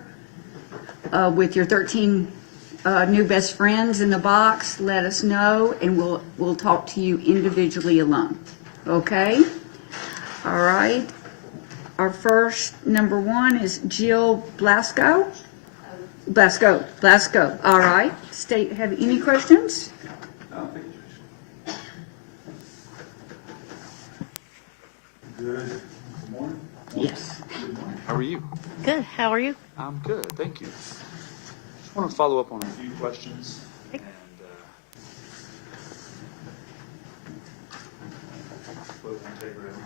with your 13 new best friends in the box, let us know and we'll talk to you individually alone. Okay? All right. Our first number one is Jill Blasco. Blasco. All right. State, have any questions? Good morning. Yes. How are you? Good. How are you? I'm good, thank you. Just want to follow up on a few questions. And, close and take ready.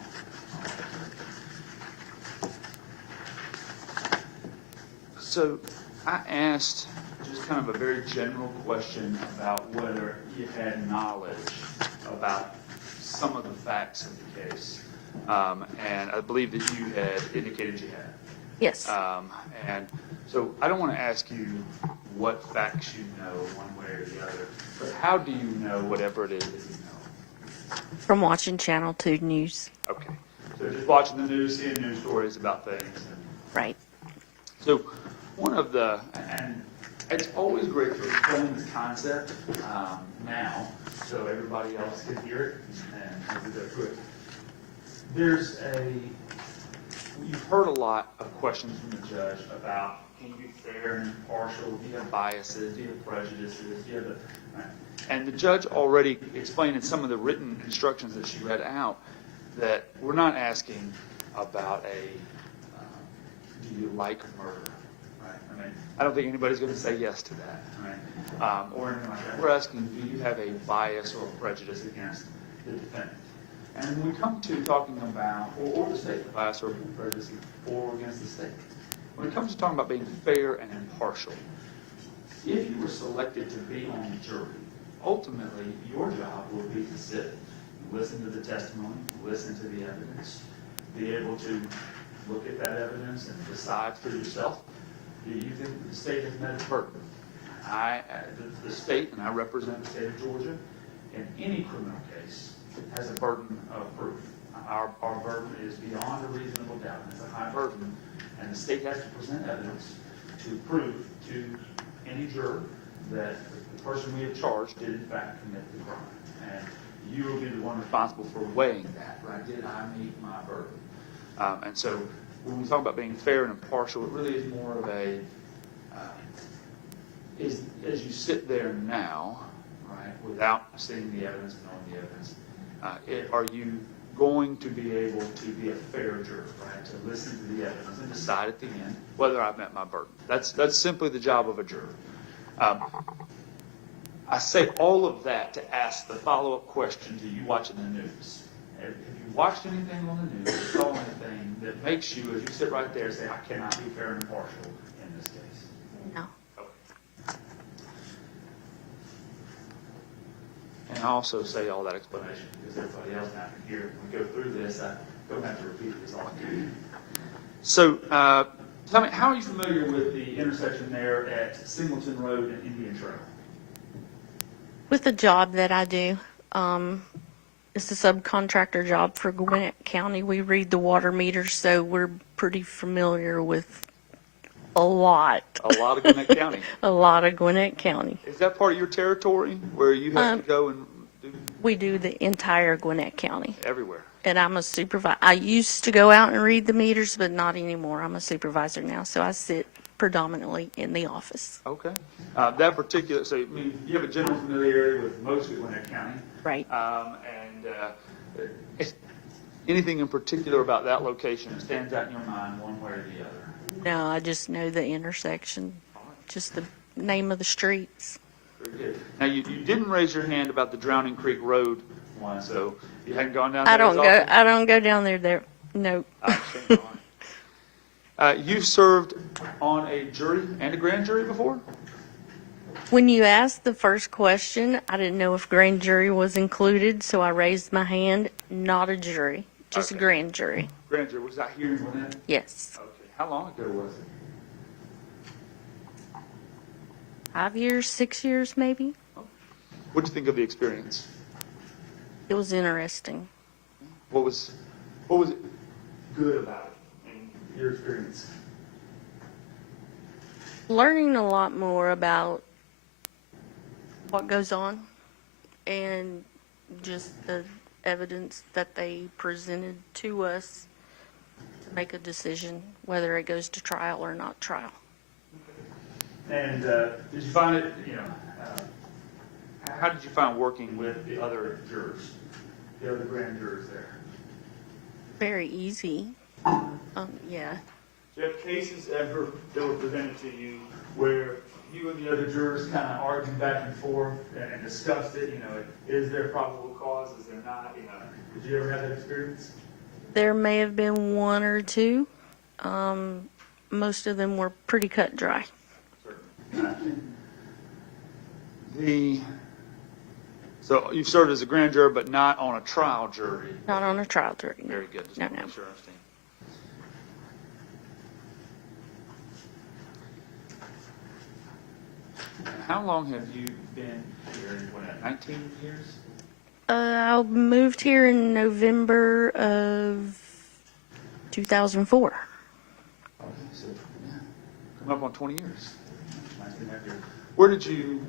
So I asked just kind of a very general question about whether you had knowledge about some of the facts of the case. And I believe that you had indicated you had. Yes. And so I don't want to ask you what facts you know one way or the other, but how do you know whatever it is that you know? From watching Channel 2 News. Okay. So just watching the news, seeing news stories about things. Right. So one of the, and it's always great to explain this concept now so everybody else can hear it and as we go through it. There's you've heard a lot of questions from the judge about can you be fair and impartial, do you have biases, do you have prejudices, do you have the, right? And the judge already explained in some of the written instructions that she read out that we're not asking about do you like murder, right? I mean, I don't think anybody's going to say yes to that, right? Or anything like that. We're asking, do you have a bias or a prejudice against the defendant? And when we come to talking about, or the state, bias or prejudice for or against the state, when it comes to talking about being fair and impartial, if you were selected to be on the jury, ultimately your job will be to sit, listen to the testimony, listen to the evidence, be able to look at that evidence and decide for yourself, do you think that the state has met its burden? The state, and I represent the state of Georgia, in any criminal case, has a burden of proof. Our burden is beyond a reasonable doubt. It's a high burden, and the state has to present evidence to prove to any juror that the person we have charged did in fact commit the crime. And you will be the one responsible for weighing that, right? Did I meet my burden? And so when we talk about being fair and impartial, it really is more of a, as you sit there now, right, without seeing the evidence and knowing the evidence, are you going to be able to be a fair juror, right, to listen to the evidence and decide at the end whether I've met my burden? That's simply the job of a juror. I say all of that to ask the follow-up question to you watching the news. Have you watched anything on the news or saw anything that makes you, as you sit right there, say, I cannot be fair and impartial in this case? No. Okay. And I also say all that explanation because everybody else now can hear it. When we go through this, I don't have to repeat it, it's all I do. So, tell me, how are you familiar with the intersection there at Singleton Road and Indian Trail? With the job that I do, it's a subcontractor job for Gwinnett County. We read the water meters, so we're pretty familiar with a lot. A lot of Gwinnett County. A lot of Gwinnett County. Is that part of your territory where you have to go and do We do the entire Gwinnett County. everywhere? And I'm a supervisor. I used to go out and read the meters, but not anymore. I'm a supervisor now, so I sit predominantly in the office. Okay. That particular, so I mean, you have a general familiarity with most of Gwinnett County. Right. Anything in particular about that location that stands out in your mind one way or the other? No, I just know the intersection, just the name of the streets. Very good. Now, you didn't raise your hand about the Drowning Creek Road one, so you hadn't gone down there I don't as go. often? I don't go down there. No. You've served on a jury and a grand jury before? When you asked the first question, I didn't know if grand jury was included, so I raised my hand. Not a jury, just a Okay. grand jury. Grand jury, was that here in Gwinnett? Yes. Okay. How long ago was it? 5 years, 6 years, maybe. What did you think of the experience? It was interesting. What was it good about it in your experience? Learning a lot more about what goes on and just the evidence that they presented to us to make a decision whether it goes to trial or not trial. And did you find it, how did you find working with the other jurors, the other grand jurors there? Very easy. Yeah. Do you have cases ever that were presented to you where you and the other jurors kind of argued back and forth and discussed it? Is there probable cause? Is there not? Did you ever have that experience? There may have been one or two. Most of them were pretty cut and dry. So you've served as a grand juror, but not on a trial jury. Not on a trial jury. Very good. Just No, want to no. make sure I understand. How long have you been here in Gwinnett? 19 years? I moved here in November of 2004. Okay, so yeah, coming up on 20 years. 19 and a half years. Where'd you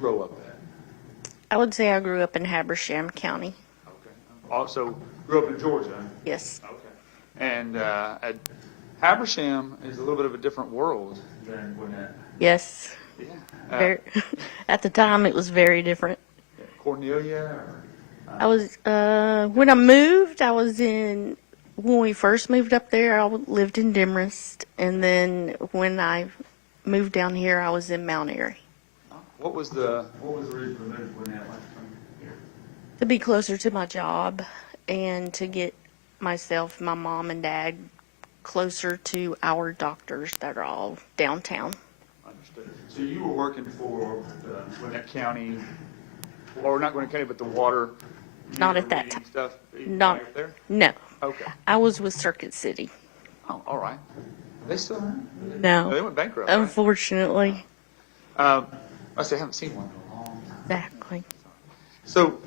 grow up at? I would say I grew up in Habersham County. Okay. Also grew up in Georgia. Yes. Okay. And at Habersham is a little bit of a different world than Gwinnett. Yes. Yeah. Very, at the time, it was very different. Cornelia. Or, I was when I moved. When we first moved up there. I lived in Demorest, and then when I moved down here, I was in Mount Airy what was the reason for the move to Gwinnett? Like from here? to be closer to my job and to get myself, my mom and dad closer to our doctors that are all downtown. Understood. So you were working for the Gwinnett County, or not Gwinnett County, but the water. Not at meter that reading time. Stuff. Not Right there. no. Okay. I was with Circuit City. Oh, all right. They still around? No, They went bankrupt. Right? unfortunately. I say I haven't seen one in a long time. Exactly. So,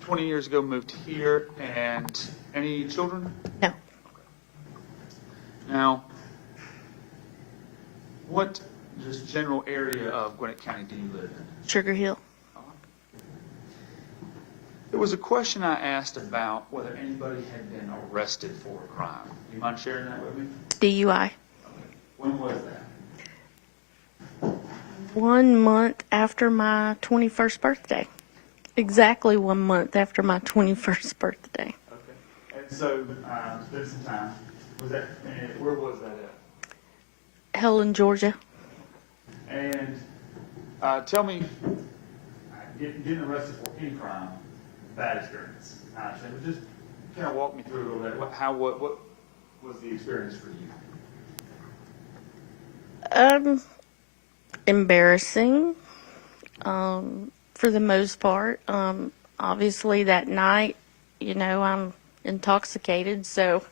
20 years ago, moved here, and any children? No. Now, what just general area of Gwinnett County do you live in? Sugar Hill. There was a question I asked about whether anybody had been arrested for a crime. Do you mind sharing that with me? DUI. When was that? 1 month after my 21st birthday. Exactly 1 month after my 21st birthday. Okay. And so, spent some time. Was that? Where was that at? Helen, Georgia. And tell me, getting arrested for any crime, bad experience. So just kind of walk me through a little bit. What was the experience for you? Embarrassing. For the most part. Obviously that night, I'm intoxicated, so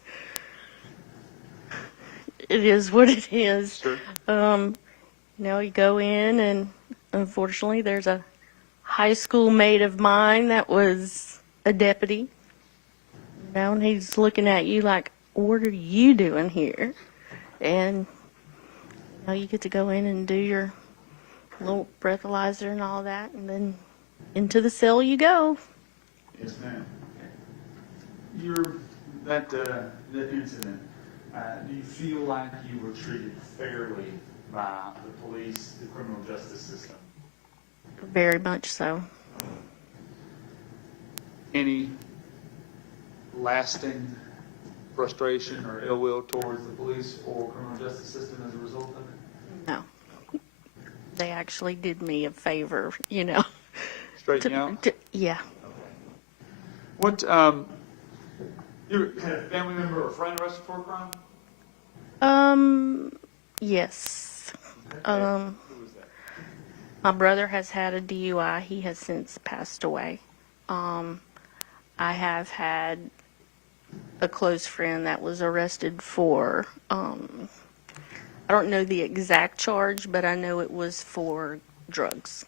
it is what it is. Sure. You go in, and unfortunately there's a high school mate of mine that was a deputy. And he's looking at you like, what are you doing here? And you get to go in and do your little breathalyzer and all that, and then into the cell you go. Yes, ma'am. That incident. Do you feel like you were treated fairly by the police, the criminal justice system? Very much so. Any lasting frustration or ill will towards the police or criminal justice system as a result of it? No. They actually did me a favor, Straighten you out? Yeah. What, you had a family member or friend arrested for a crime? Yes. Who was that? My brother has had a DUI. He has since passed away. I have had a close friend that was arrested for, I don't know the exact charge, but I know it was for drugs.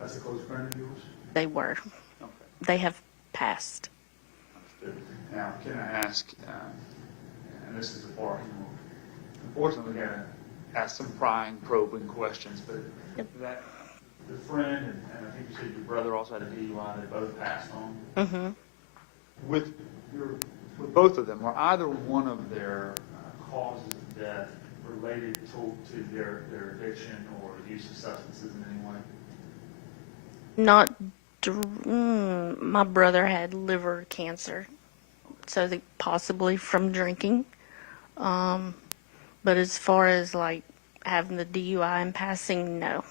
That's a close friend of yours? They were. Okay. They have passed. Understood. Now, can I ask, and this is a part, unfortunately, we got to ask some prying, probing questions, but Yep. that the friend, and I think you said your brother also had a DUI, they both passed on. Mm-hmm. With both of them, were either one of their causes of death related to their addiction or use of substances in any way? My brother had liver cancer, so possibly from drinking. But as far as like having the DUI and passing, no.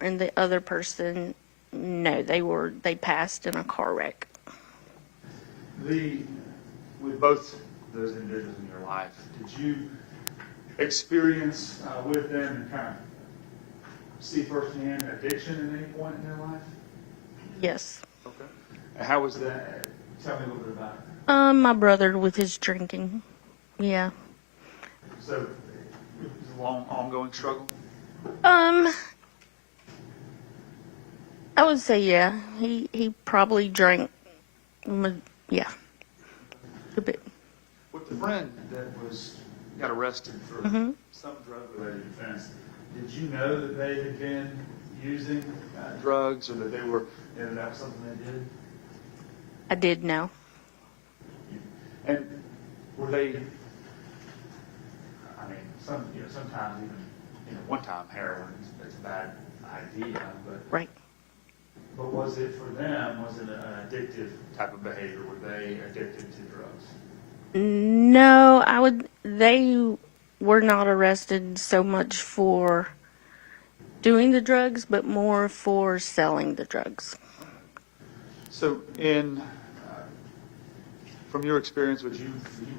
And the other person, no, they passed in a car wreck. With both those individuals in your life, did you experience with them and kind of see firsthand addiction at any point in their life? Yes. Okay. And how was that? Tell me a little bit about it. My brother with his drinking. Yeah. So, it was a long, ongoing struggle? I would say yeah. He probably drank. Yeah. A bit. With the friend that got arrested for Mm-hmm. some drug-related offense, did you know that they had been using drugs, or that that was something they did? I did know. And were they? I mean, sometimes even one time heroin is a bad idea, Right. but was it for them? Was it an addictive type of behavior? Were they addicted to drugs? No, they were not arrested so much for doing the drugs, but more for selling the drugs. So, from your experience, would you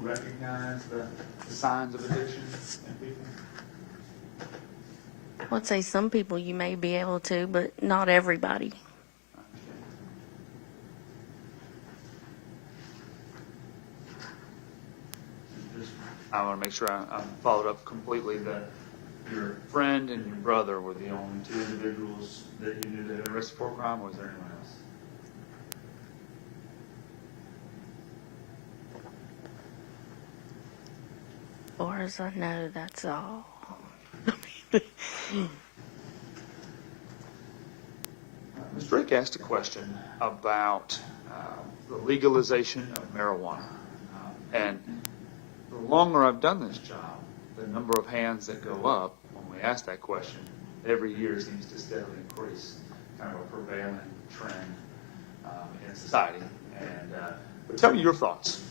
recognize the signs of addiction in people? I would say some people you may be able to, but not everybody. I want to make sure I'm followed up completely that your friend and your brother were the only two individuals that you knew that had been arrested for a crime, or was there anyone else? As far as I know, that's all. Ms. Drake asked a question about the legalization of marijuana. And the longer I've done this job, the number of hands that go up when we ask that question every year seems to steadily increase, kind of a prevailing trend in society. And but tell me your thoughts.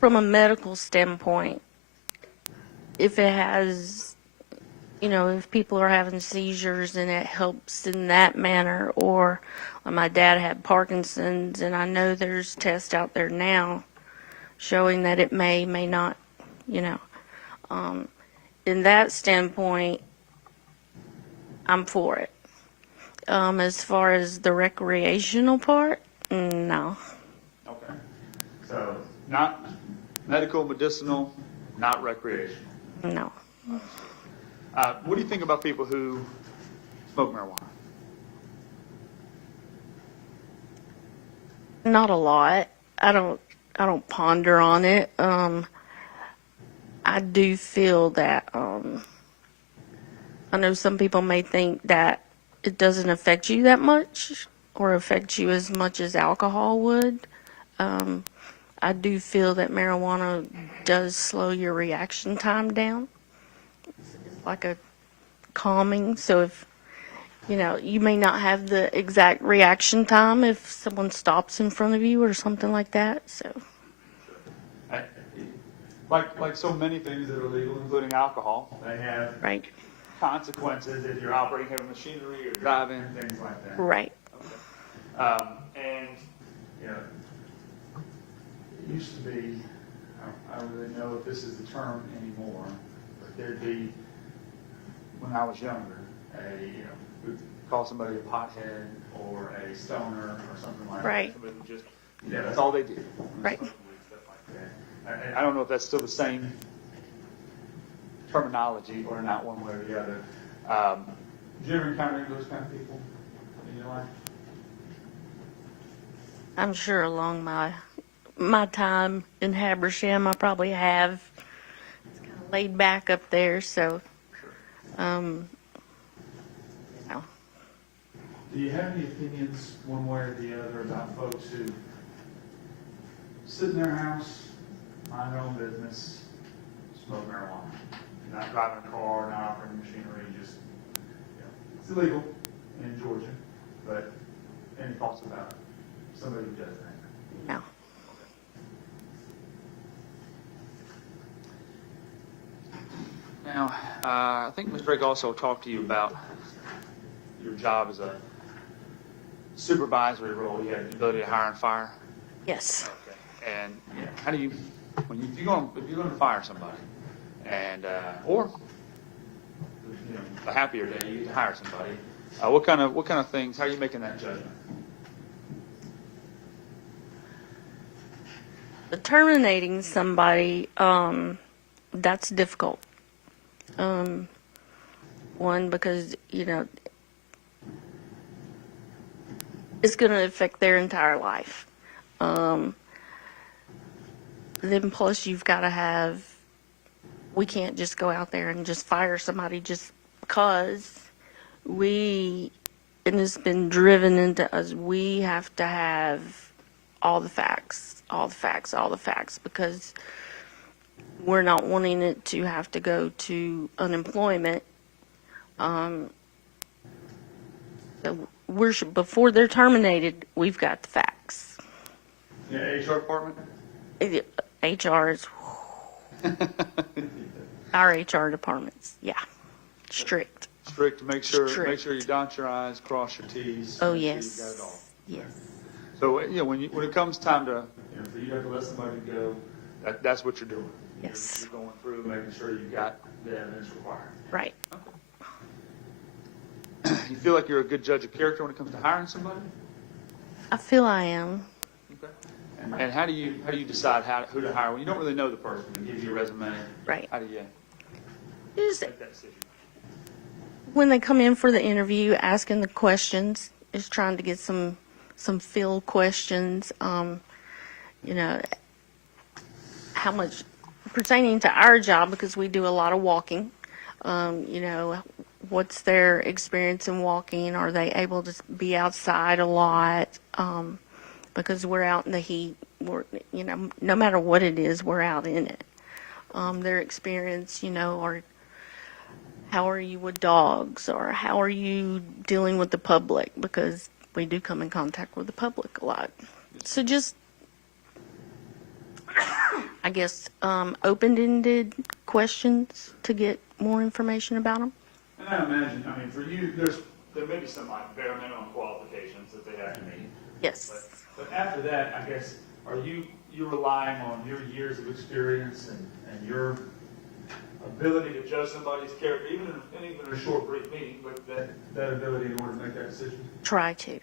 From a medical standpoint, if it has, if people are having seizures and it helps in that manner, or my dad had Parkinson's, and I know there's tests out there now showing that it may not, in that standpoint, I'm for it. As far as the recreational part, no. Okay. So not medical, medicinal, not recreational. No. What do you think about people who smoke marijuana? Not a lot. I don't ponder on it. I do feel that I know some people may think that it doesn't affect you that much or affect you as much as alcohol would. I do feel that marijuana does slow your reaction time down. It's like a calming. So if, you may not have the exact reaction time if someone stops in front of you or something like that. So, Like so many things that are legal, including alcohol, they have right. consequences if you're operating heavy machinery or driving, things like that. Right. Okay. And, it used to be, I don't really know if this is the term anymore, but there'd be, when I was younger, we'd call somebody a pothead or a stoner or something like Right. that. Somebody who just, that's all they did. Right. Stuff like that. I don't know if that's still the same terminology or not, one way or the other. Did you ever encounter any of those kind of people in your life? I'm sure along my time in Habersham, I probably have. It's kind of laid back up there, so, Do you have any opinions, one way or the other, about folks who sit in their house, mind their own business, smoke marijuana? You're not driving a car, not operating machinery, just, it's illegal in Georgia, but any thoughts about somebody who does that? no. Now, I think Ms. Drake also talked to you about your job as a supervisory role. You had the ability to hire and fire. Yes. Okay. And how do you, if you're going to fire somebody, and or the happier day, you get to hire somebody. What kind of things, how are you making that judgment? Terminating somebody, that's difficult. One, because, it's going to affect their entire life. Then plus you've got to we can't just go out there and just fire somebody just because and it's been driven into us, we have to have all the facts, because we're not wanting it to have to go to unemployment. So before they're terminated, we've got the facts. Yeah, HR department? HR is, our HR department's, strict. Strict, make sure Strict. you dot your I's, cross your T's. Oh, make sure yes. you got it all. Yes. So, when it comes time to, for you to have to let somebody go, that's what you're doing. Yes. You're going through, making sure you got the evidence required. Right. You feel like you're a good judge of character when it comes to hiring somebody? I feel I am. Okay. And how do you decide who to hire when you don't really know the person? They give you a resume. Right. How do you Just make that decision? when they come in for the interview, asking the questions, is trying to get some field questions. How much pertaining to our job, because we do a lot of walking. What's their experience in walking? Are they able to be outside a lot? Because we're out in the heat. No matter what it is, we're out in it. Their experience, or how are you with dogs, or how are you dealing with the public? Because we do come in contact with the public a lot. So just, I guess, open-ended questions to get more information about them. And I imagine, for you, there may be some like bare minimum qualifications that they have to meet. Yes. But after that, I guess, are you're relying on your years of experience and your ability to judge somebody's character, even in a short, brief meeting, but that ability in order to make that decision? Try to. I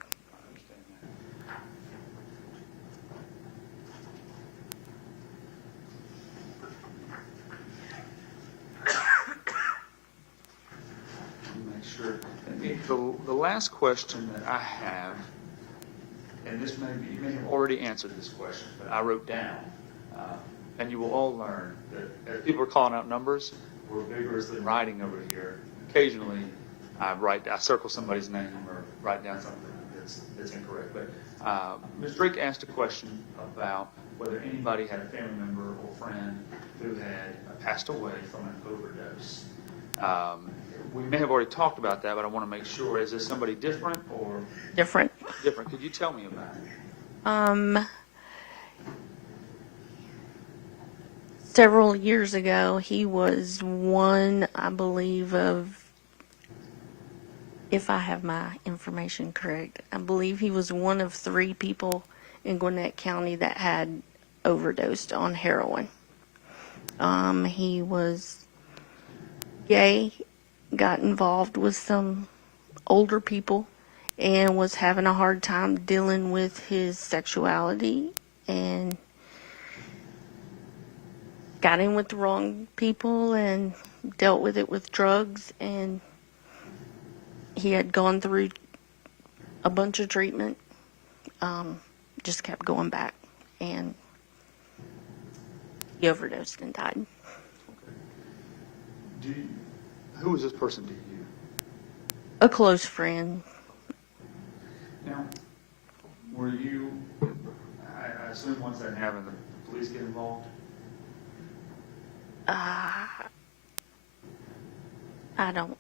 understand that. Make sure. The last question that I have, and this you may have already answered this question, but I wrote down, and you will all learn that as people are calling out numbers, we're vigorously writing over here. Occasionally, I circle somebody's name or write down something that's incorrect. But Ms. Drake asked a question about whether anybody had a family member or friend who had passed away from an overdose. We may have already talked about that, but I want to make sure. Is this somebody different or Different. different? Could you tell me about it? Several years ago, he was one, I believe, if I have my information correct, I believe he was one of 3 people in Gwinnett County that had overdosed on heroin. He was gay, got involved with some older people, and was having a hard time dealing with his sexuality, and got in with the wrong people and dealt with it with drugs, and he had gone through a bunch of treatment, just kept going back, and he overdosed and died. Who was this person to you? A close friend. Now, were you, I assume once that happened, the police get involved? I don't.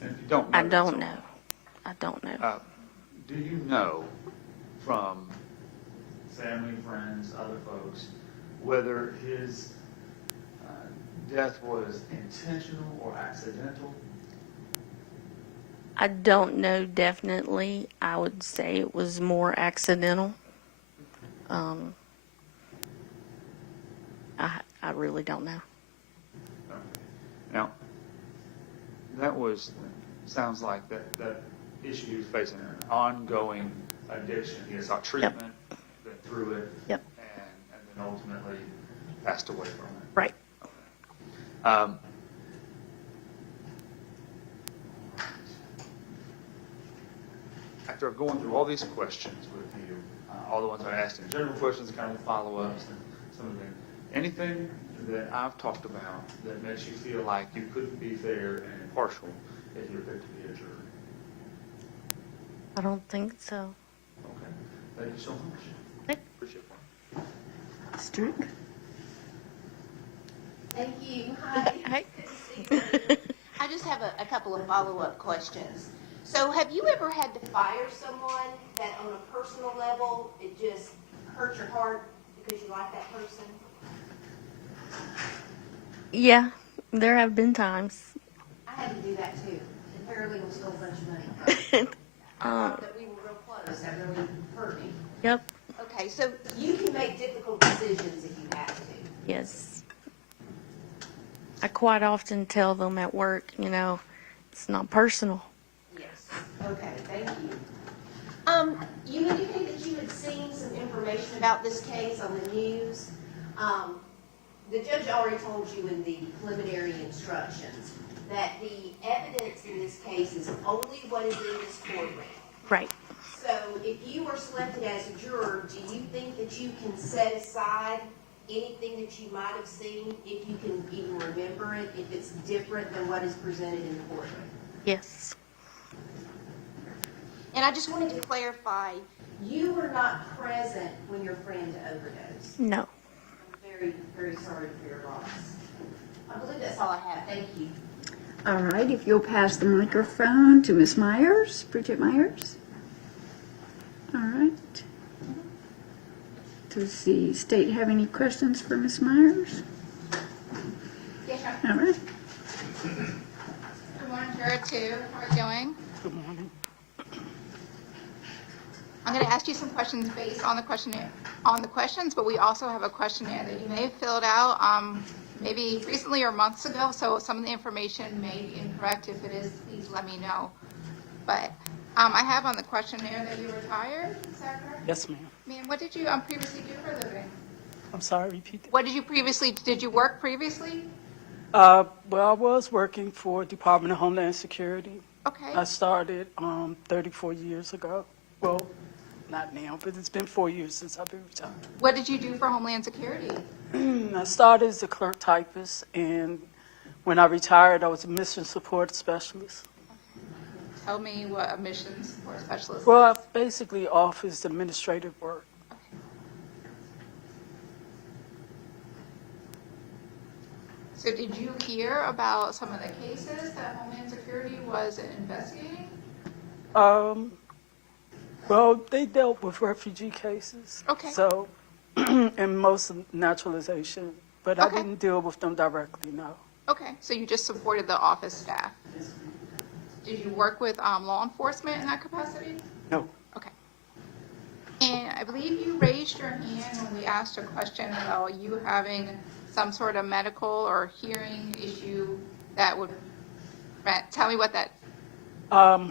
And if you don't know, I don't know. I don't know. Do you know from family, friends, other folks, whether his death was intentional or accidental? I don't know definitely. I would say it was more accidental. Okay. I really don't know. Now, sounds like that issue he was facing, an ongoing addiction. He had sought treatment, been through it, Yep. and then ultimately passed away from it. Right. After going through all these questions with you, all the ones I asked in general questions, kind of follow-ups, and some of them, anything that I've talked about that makes you feel like you couldn't be fair and impartial if you're picked to be a juror? I don't think so. Okay. Thank you so much. Okay. Appreciate it. Strick? Thank you. Hi. Hi. Good to see you. I just have a couple of follow-up questions. So have you ever had to fire someone that on a personal level, it just hurt your heart because you like that person? Yeah, there have been times. I had to do that too. The paralegal stole a bunch of money. I thought that we were real close. That really hurt me. Yep. Okay, so you can make difficult decisions if you have to. Yes. I quite often tell them at work, it's not personal. Yes. Okay, thank you. You indicated that you had seen some information about this case on the news. The judge already told you in the preliminary instructions that the evidence in this case is only what is in this courtroom. Right. So if you were selected as a juror, do you think that you can set aside anything that you might have seen, if you can even remember it, if it's different than what is presented in the courtroom? Yes. And I just wanted to clarify, you were not present when your friend overdosed. No. I'm very, very sorry for your loss. I believe that's all I have. Thank you. All right, if you'll pass the microphone to Ms. Myers, Bridget Myers. All right. Does the state have any questions for Ms. Myers? Yes, ma'am. All right. Good morning, Juror 2. How are you doing? Good morning. I'm going to ask you some questions based on the questionnaire, but we also have a questionnaire that you may have filled out maybe recently or months ago, so some of the information may be incorrect. If it is, please let me know. But I have on the questionnaire that you're retired. Is that correct? Yes, ma'am. Ma'am, what did you previously do for a living? I'm sorry, repeat that. What did you work previously? Well, I was working for Department of Homeland Security. Okay. I started 34 years ago. Well, not now, but it's been 4 years since I've been retired. What did you do for Homeland Security? I started as a clerk typist, and when I retired, I was a mission support specialist. Tell me what a mission support specialist Well, I is. basically office administrative work. So did you hear about some of the cases that Homeland Security was investigating? Well, they dealt with refugee cases. Okay. So, and most of naturalization, but I Okay. didn't deal with them directly, no. Okay, so you just supported the office staff. Did you work with law enforcement in that capacity? No. Okay. And I believe you raised your hand when we asked a question about you having some sort of medical or hearing issue that would, tell me what that,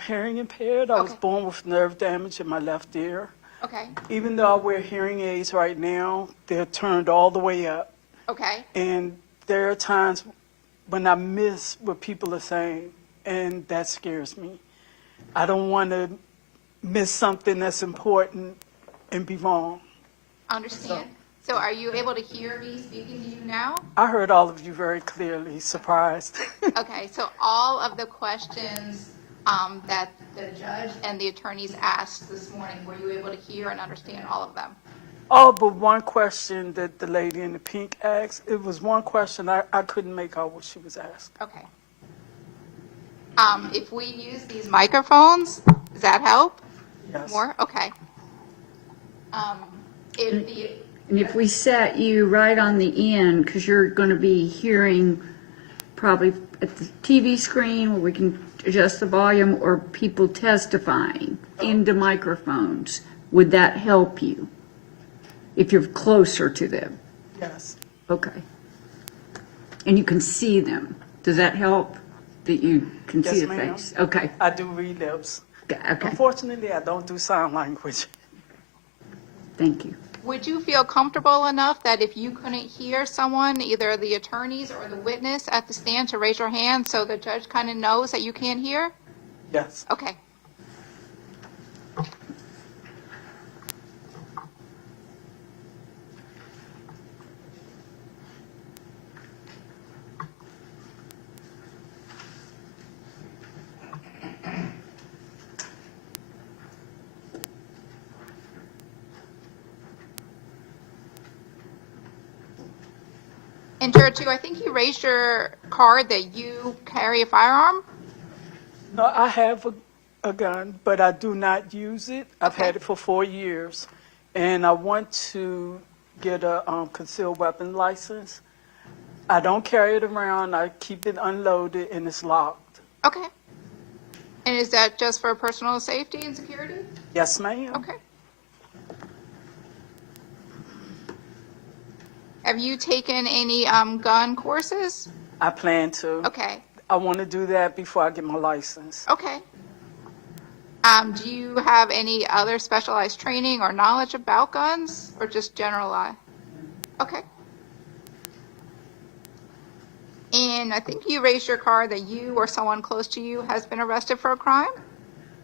Hearing impaired. I was Okay. born with nerve damage in my left ear. okay, Even though I wear hearing aids right now, they're turned all the way up. okay, And there are times when I miss what people are saying, and that scares me. I don't want to miss something that's important and be wrong. understand. So are you able to hear me speaking to you now? I heard all of you very clearly, surprised. Okay, so all of the questions that the judge and the attorneys asked this morning, were you able to hear and understand all of them? Oh, but one question that the lady in the pink asked, it was one question I couldn't make out what she was asking. Okay. If we use these microphones, does that help Yes. more? Okay. If the, And if we set you right on the end, because you're going to be hearing probably at the TV screen where we can adjust the volume, or people testifying into microphones, would that help you if you're closer to them? Yes. Okay. And you can see them. Does that help? that you can see Yes, the ma'am. face? Okay, I do read lips. okay, Unfortunately, I don't do sign language. thank you. Would you feel comfortable enough that if you couldn't hear someone, either the attorneys or the witness at the stand, to raise your hand so the judge kind of knows that you can't hear? Yes. Okay. And Juror 2, I think you raised your card that you carry a firearm? No, I have a gun, but I do not use it. I've Okay. had it for 4 years, and I want to get a concealed weapon license. I don't carry it around. I keep it unloaded, and it's locked. Okay. And is that just for personal safety and security? Yes, ma'am. Okay. Have you taken any gun courses? I plan to. Okay. I want to do that before I get my license. Okay. Do you have any other specialized training or knowledge about guns, or just general eye? Okay. And I think you raised your card that you or someone close to you has been arrested for a crime?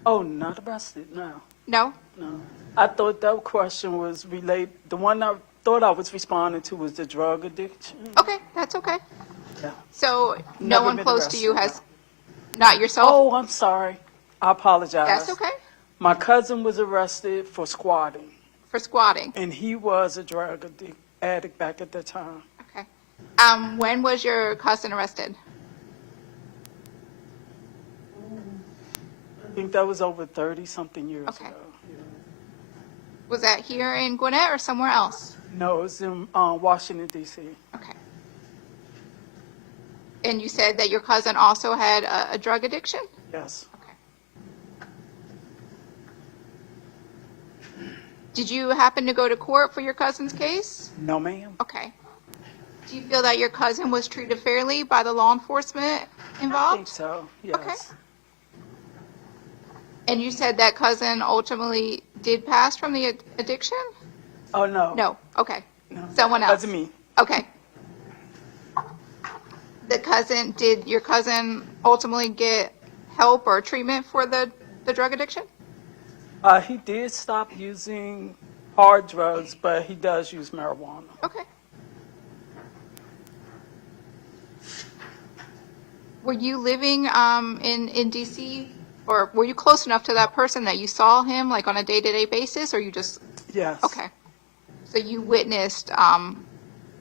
Oh, not arrested, no. No? No. I thought that question was related. The one I thought I was responding to was the drug addiction. Okay, that's okay. Yeah. So no Never one been close to you arrested, has, not yourself? Oh, I'm sorry. I apologize. That's okay. My cousin was arrested for squatting, For squatting. and he was a drug addict back at the time. Okay. When was your cousin arrested? I think that was over 30-something years Okay. ago. Was that here in Gwinnett or somewhere else? No, it was in Washington, D.C. Okay. And you said that your cousin also had a drug addiction? Yes. Okay. Did you happen to go to court for your cousin's case? No, ma'am. Okay. Do you feel that your cousin was treated fairly by the law enforcement I think involved? so, yes. Okay. And you said that cousin ultimately did pass from the addiction? Oh, no. No, okay. No. Someone else? That's me. Okay. Did your cousin ultimately get help or treatment for the drug addiction? He did stop using hard drugs, but he does use marijuana. Okay. Were you living in DC, or were you close enough to that person that you saw him like on a day-to-day basis, or you just, Yes. okay. So you witnessed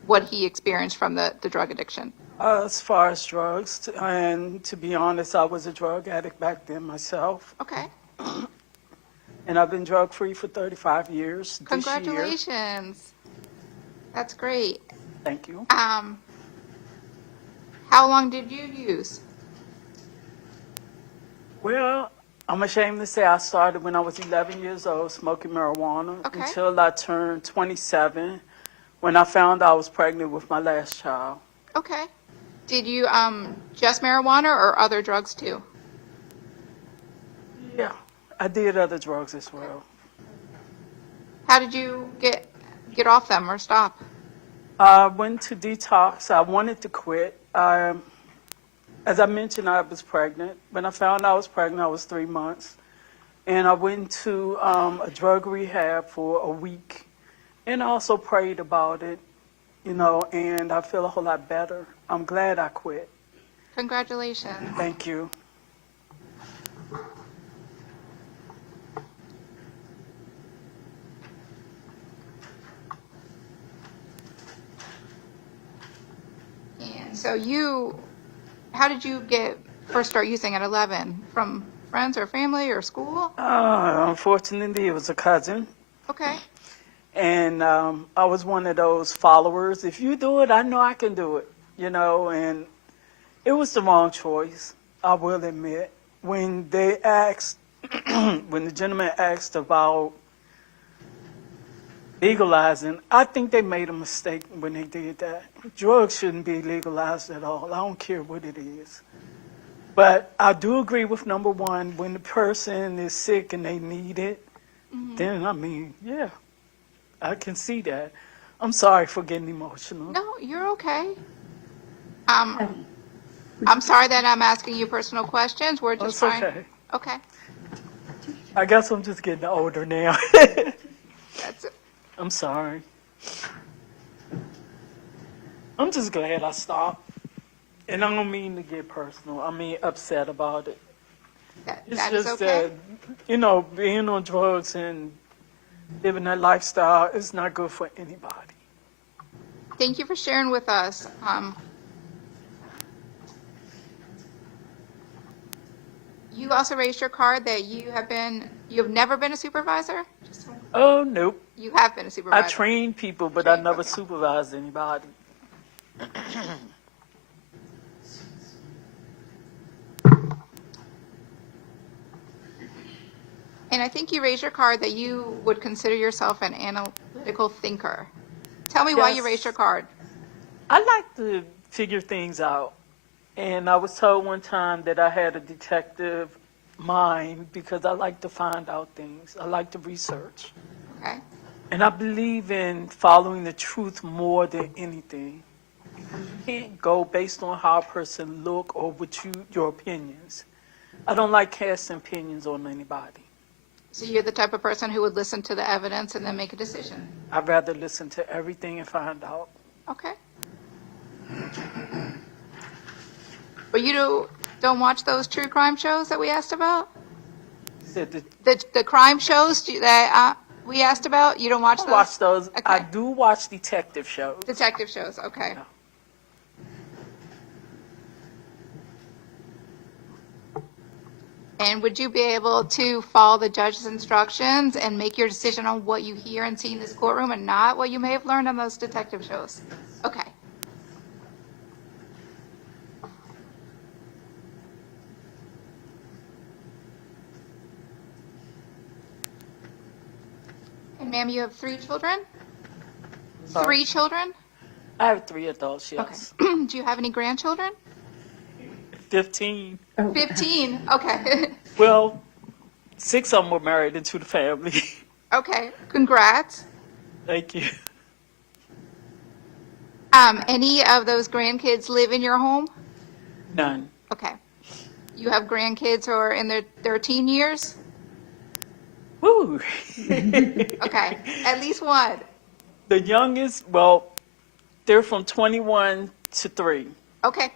what he experienced from the drug addiction? As far as drugs, and to be honest, I was a drug addict back then myself, Okay. and I've been drug-free for 35 years this year. Congratulations. That's great. Thank you. How long did you use? Well, I'm ashamed to say I started when I was 11 years old smoking marijuana Okay. until I turned 27 when I found I was pregnant with my last child. Okay. Did you just marijuana or other drugs too? Yeah, I did other drugs as well. How did you get off them or stop? I went to detox. I wanted to quit. As I mentioned, I was pregnant. When I found I was pregnant, I was 3 months. And I went to a drug rehab for a week. And I also prayed about it, you know, and I feel a whole lot better. I'm glad I quit. Congratulations. Thank you. And so how did you first start using at 11? From friends or family or school? Unfortunately, it was a cousin. Okay. And I was one of those followers. If you do it, I know I can do it, you know, and it was the wrong choice, I will admit. When they asked, when the gentleman asked about legalizing, I think they made a mistake when they did that. Drugs shouldn't be legalized at all. I don't care what it is. But I do agree with number one, when the person is sick and they need it, then, I mean, yeah, I can see that. I'm sorry for getting emotional. No, you're okay. I'm sorry that I'm asking you personal questions. We're just It's trying. okay. Okay, I guess I'm just getting older now. that's it. I'm sorry. I'm just glad I stopped. And I don't mean to get personal. I mean upset about it. It's That is just okay. that, you know, being on drugs and living that lifestyle is not good for anybody. Thank you for sharing with us. You also raised your card that you have never been a supervisor? Oh, nope. You have been a I supervisor. train people, but I never Okay. supervised anybody. And I think you raised your card that you would consider yourself an analytical thinker. Tell me why you Yes. raised your card. I like to figure things out. And I was told one time that I had a detective mind because I like to find out things. I like to research. Okay. And I believe in following the truth more than anything. You can't go based on how a person look or your opinions. I don't like casting opinions on anybody. So you're the type of person who would listen to the evidence and then make a decision. I'd rather listen to everything and find out. Okay. But you don't watch those true crime shows that we asked about? Said that The crime shows that we asked about? You don't watch I those? watch those. Okay. I do watch detective shows. Detective shows, okay. Yeah. And would you be able to follow the judge's instructions and make your decision on what you hear and see in this courtroom and not what you may have learned on those detective shows? Okay. And ma'am, you have 3 children? Sorry? 3 children? I have 3 adults, yes. Okay. Do you have any grandchildren? 15. 15, okay. Well, 6 of them were married into the family. Okay, congrats. Thank you. Any of those grandkids live in your home? None. Okay. You have grandkids who are in their teen years? Woo. Okay, at least one. The youngest, well, they're from 21 to 3. Okay,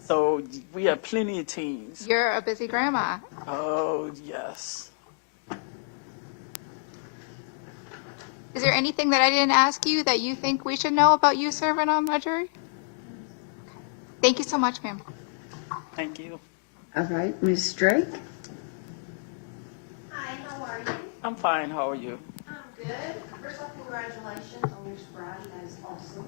So we have plenty of teens. you're a busy grandma. Oh, yes. Is there anything that I didn't ask you that you think we should know about you serving on the jury? Thank you so much, ma'am. Thank you. All right, Ms. Drake? Hi, how are you? I'm fine. How are you? I'm good. First off, congratulations on your sobriety. That is awesome.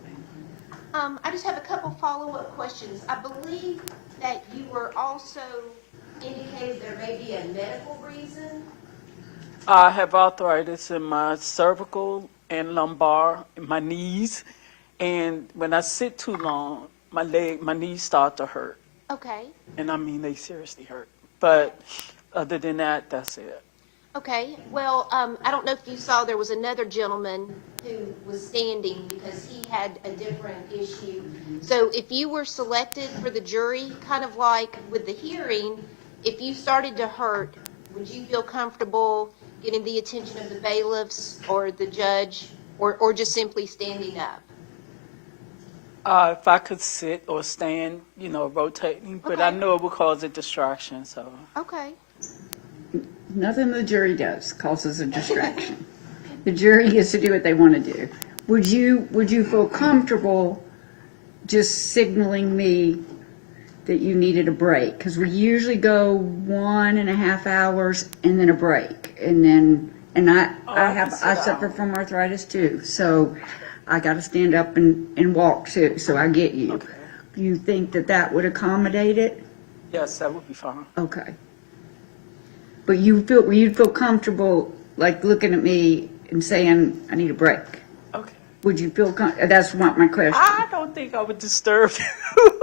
I just have a couple follow-up questions. I believe that you were also indicated there may be a medical reason. I have arthritis in my cervical and lumbar, in my knees, and when I sit too long, my knees start to hurt. Okay. And I mean, they seriously hurt. But other than that, that's it. Okay. Well, I don't know if you saw there was another gentleman who was standing because he had a different issue. So if you were selected for the jury, kind of like with the hearing, if you started to hurt, would you feel comfortable getting the attention of the bailiffs or the judge or just simply standing up? If I could sit or stand, rotating, but I Okay. know it would cause a distraction, so. Okay. Nothing the jury does causes a distraction. The jury gets to do what they want to do. Would you feel comfortable just signaling me that you needed a break? Because we usually go 1.5 hours and then a break. I suffer from arthritis too, so I got to stand up and walk too, so I get you. Okay. You think that would accommodate it? Yes, that would be fine. Okay. But you'd feel comfortable, like, looking at me and saying, I need a break? Okay. Would you feel, that's not my question. I don't think I would disturb you.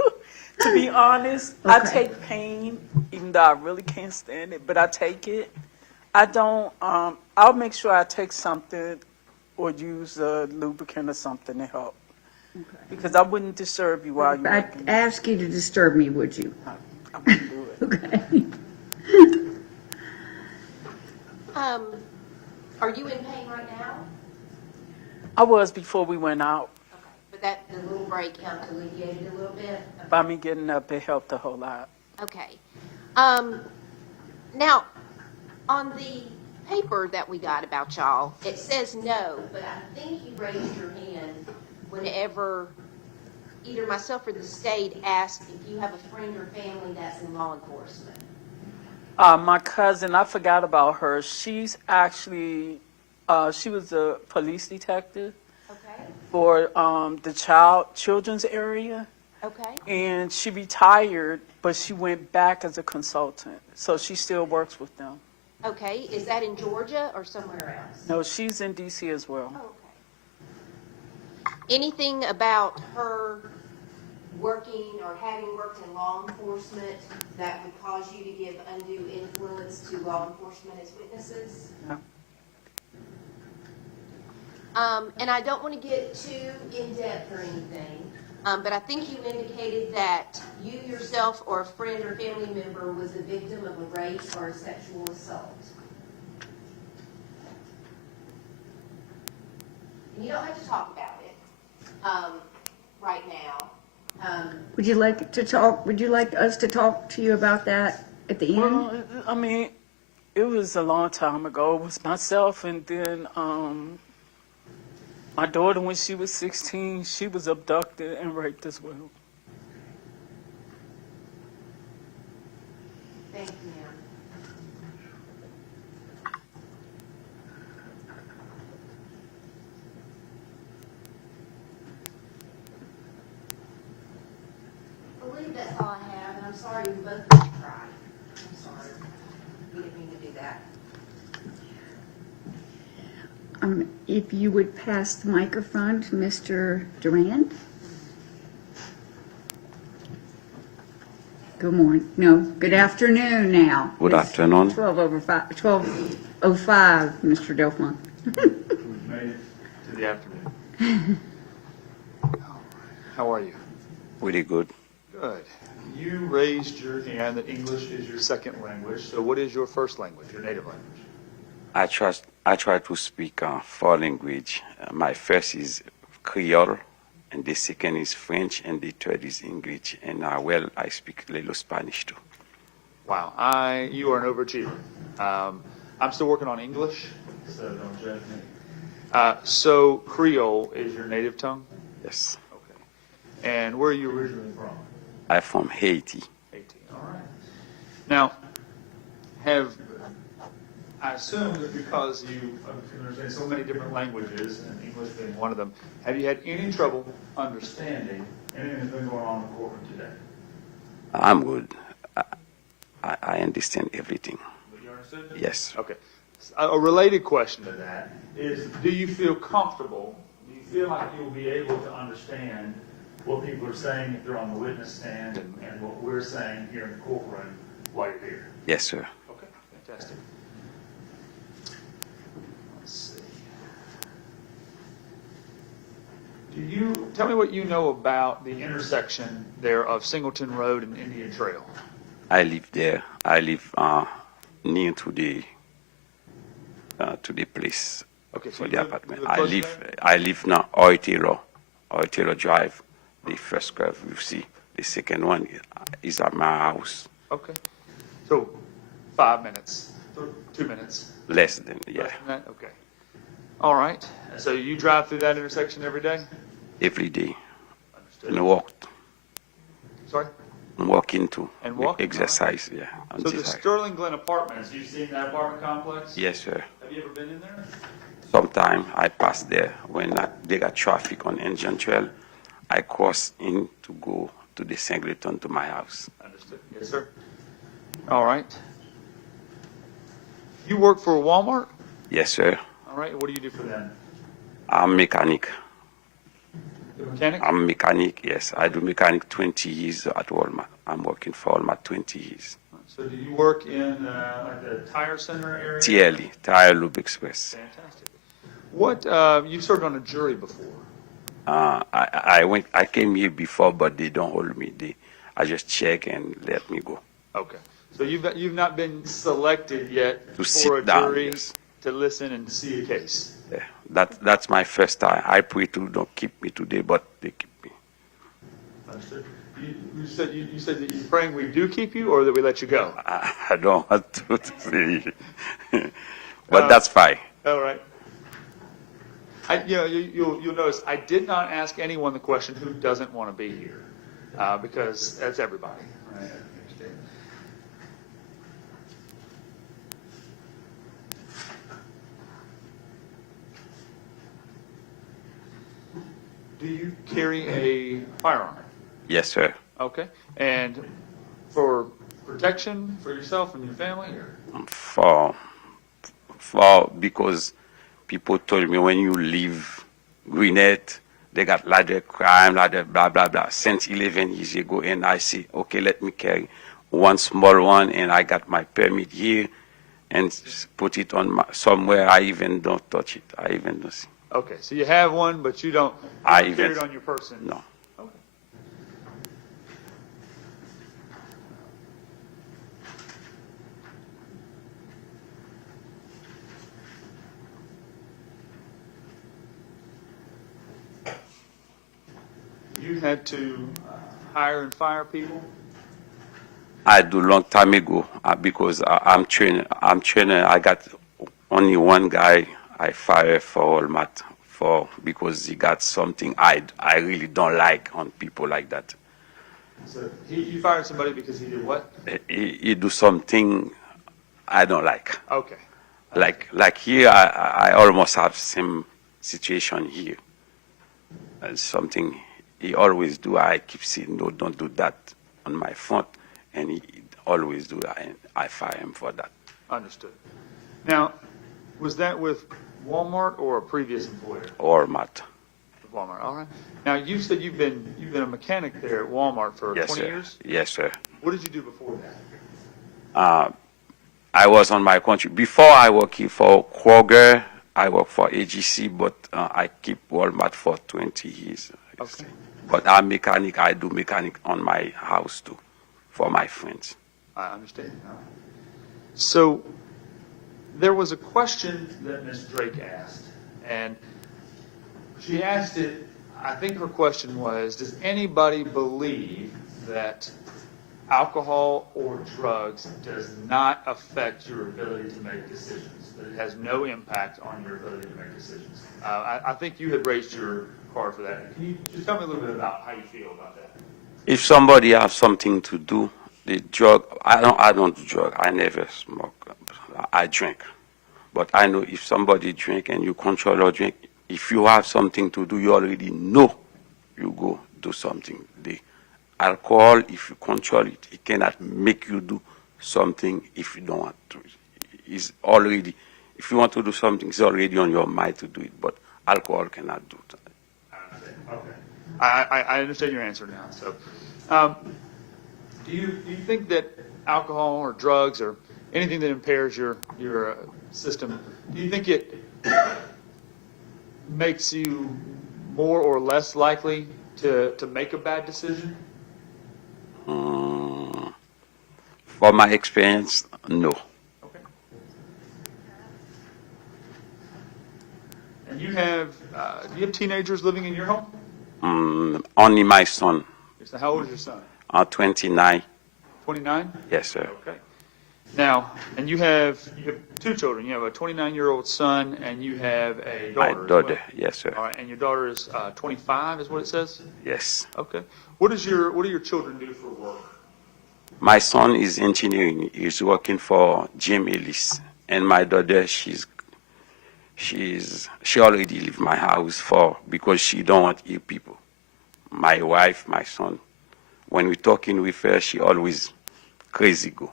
To be honest, I Okay. take pain, even though I really can't stand it, but I take it. I don't, I'll make sure I take something or use a lubricant or something to help. Because I wouldn't disturb you while you're I'd working. ask you to disturb me, would you? I wouldn't do it. Okay. Are you in pain right now? I was before we went out. Okay, but that, the little break kind of alleviated a little bit? By me getting up, it helped a whole lot. Okay. Now, on the paper that we got about y'all, it says no, but I think you raised your hand whenever either myself or the state asked if you have a friend or family that's in law enforcement. My cousin, I forgot about her. She's actually, she was a police detective Okay, for the children's area. okay. And she retired, but she went back as a consultant. So she still works with them. Okay, is that in Georgia or somewhere else? No, she's in D.C. as well. Oh, okay. Anything about her working or having worked in law enforcement that would cause you to give undue influence to law enforcement as witnesses? No. And I don't want to get too in-depth or anything, but I think you indicated that you yourself or a friend or family member was a victim of a rape or a sexual assault. And you don't have to talk about it right now. Would you like to talk, would you like us to talk to you about that at the end? Well, I mean, it was a long time ago. It was myself, and then my daughter, when she was 16, she was abducted and raped as well. Thank you, ma'am. I believe that's all I have, and I'm sorry we both cried. I'm sorry. We didn't mean to do that. If you would pass the microphone to Mr. Durand. Good morning, no, good afternoon now. Good It's afternoon. 12:05, Mr. Delphine. We've made it to the afternoon. How are you? Really good. Good. You raised your hand that English is your second language, so what is your first language, your native language? I try to speak four language. My first is Creole, and the second is French, and the third is English. And I speak a little Spanish too. Wow, you are an overachiever. I'm still working on English, so don't judge me. So Creole is your native tongue? Yes. Okay. And where are you originally from? I'm from Haiti. 18, all right. Now, I assume that because you understand so many different languages, and English being one of them, have you had any trouble understanding anything that's been going on in the courtroom today? I'm good. I understand everything. Have you understood? Yes. Okay. A related question to that is, do you feel comfortable, do you feel like you'll be able to understand what people are saying if they're on the witness stand and what we're saying here in the courtroom while you're here? Yes, sir. Okay, fantastic. Let's see. Tell me what you know about the intersection there of Singleton Road and Indian Trail? I live there. I live near to the place Okay, so for you the live- apartment. you live close I live now Oitero Drive. The first curve you see. The second one is at my house. Okay. So 5 minutes, 2 minutes? Less than, yeah. Less than that? Okay. All right. So you drive through that intersection every day? Every day. Understood. And walk. Sorry? Walking too. And walking, Exercise, yeah. on So the this side. Sterling Glen Apartments, you've seen that apartment complex? Yes, sir. Have you ever been in there? Sometime I pass there when they got traffic on Engine Trail. I cross in to go to the Singleton to my house. Understood. Yes, sir. All right. You work for Walmart? Yes, sir. All right. What do you do for them? I'm mechanic. You're a mechanic? I'm a mechanic, yes. I do mechanic 20 years at Walmart. I'm working for Walmart 20 years. So do you work in like the tire center area? TLE, Tire Lube Express. Fantastic. What, you served on a jury before? I came here before, but they don't hold me. I just check and let me go. Okay. So you've not been selected yet To for sit a down, jury yes. to listen and see a case? Yeah, that's my first time. I pray to don't keep me today, but they keep me. Understood. You said that you're praying we do keep you or that we let you go? I don't want to say, but that's fine. All right. You'll notice I did not ask anyone the question who doesn't want to be here, because that's everybody. Right? Do you carry a firearm? Yes, sir. Okay. And for protection for yourself and your family? Or? Because people told me when you leave Gwinnett, they got ladder crime, ladder blah, blah, blah, since 11 years ago. And I say, okay, let me carry one small one, and I got my permit here and put it on somewhere. I even don't touch it. I even don't see. Okay, so you have one, but you don't carry it on your person? No. Okay. You had to hire and fire people? I do long time ago because I'm trained. I got only one guy I fired for Walmart because he got something I really don't like on people like that. So you fired somebody because he did what? He do something I don't like. Okay. Like here, I almost have same situation here. Something he always do. I keep saying no, don't do that on my front, and he always do that, and I fire him for that. Understood. Now, was that with Walmart or a previous employer? Walmart. Walmart. All right. Now you said you've been a mechanic there at Walmart for Yes, 20 sir. years. Yes, sir. What did you do before that? I was on my country. Before I worked here for Kroger, I worked for AGC, but I keep Walmart for 20 years. Okay. But I'm mechanic. I do mechanic on my house too, for my friends. I understand. All right. So there was a question that Ms. Drake asked, and she asked it, I think her question was, does anybody believe that alcohol or drugs does not affect your ability to make decisions, that it has no impact on your ability to make decisions? I think you had raised your card for that. Can you just tell me a little bit about how you feel about that? If somebody has something to do, the drug, I don't do drug. I never smoke. I drink. But I know if somebody drink and you control your drink, if you have something to do, you already know you go do something. The alcohol, if you control it, it cannot make you do something if you don't want to. It's already, if you want to do something, it's already on your mind to do it, but alcohol cannot do it. Okay. I understand your answer now. So, do you think that alcohol or drugs or anything that impairs your system, do you think it makes you more or less likely to make a bad decision? For my experience, no. Okay. And do you have teenagers living in your home? Only my son, So how old is your son? 29. 29? Yes, sir. Okay. Now, and you have two children. You have a 29-year-old son, and you have a My daughter. as daughter, well. yes, sir. All right, and your daughter is 25, is what it says. Yes. Okay. What do your children do for work? My son is engineering. He's working for Jim Ellis, and my daughter, she already leave my house because she don't want ill people. My wife, my son, when we talking with her, she always crazy go.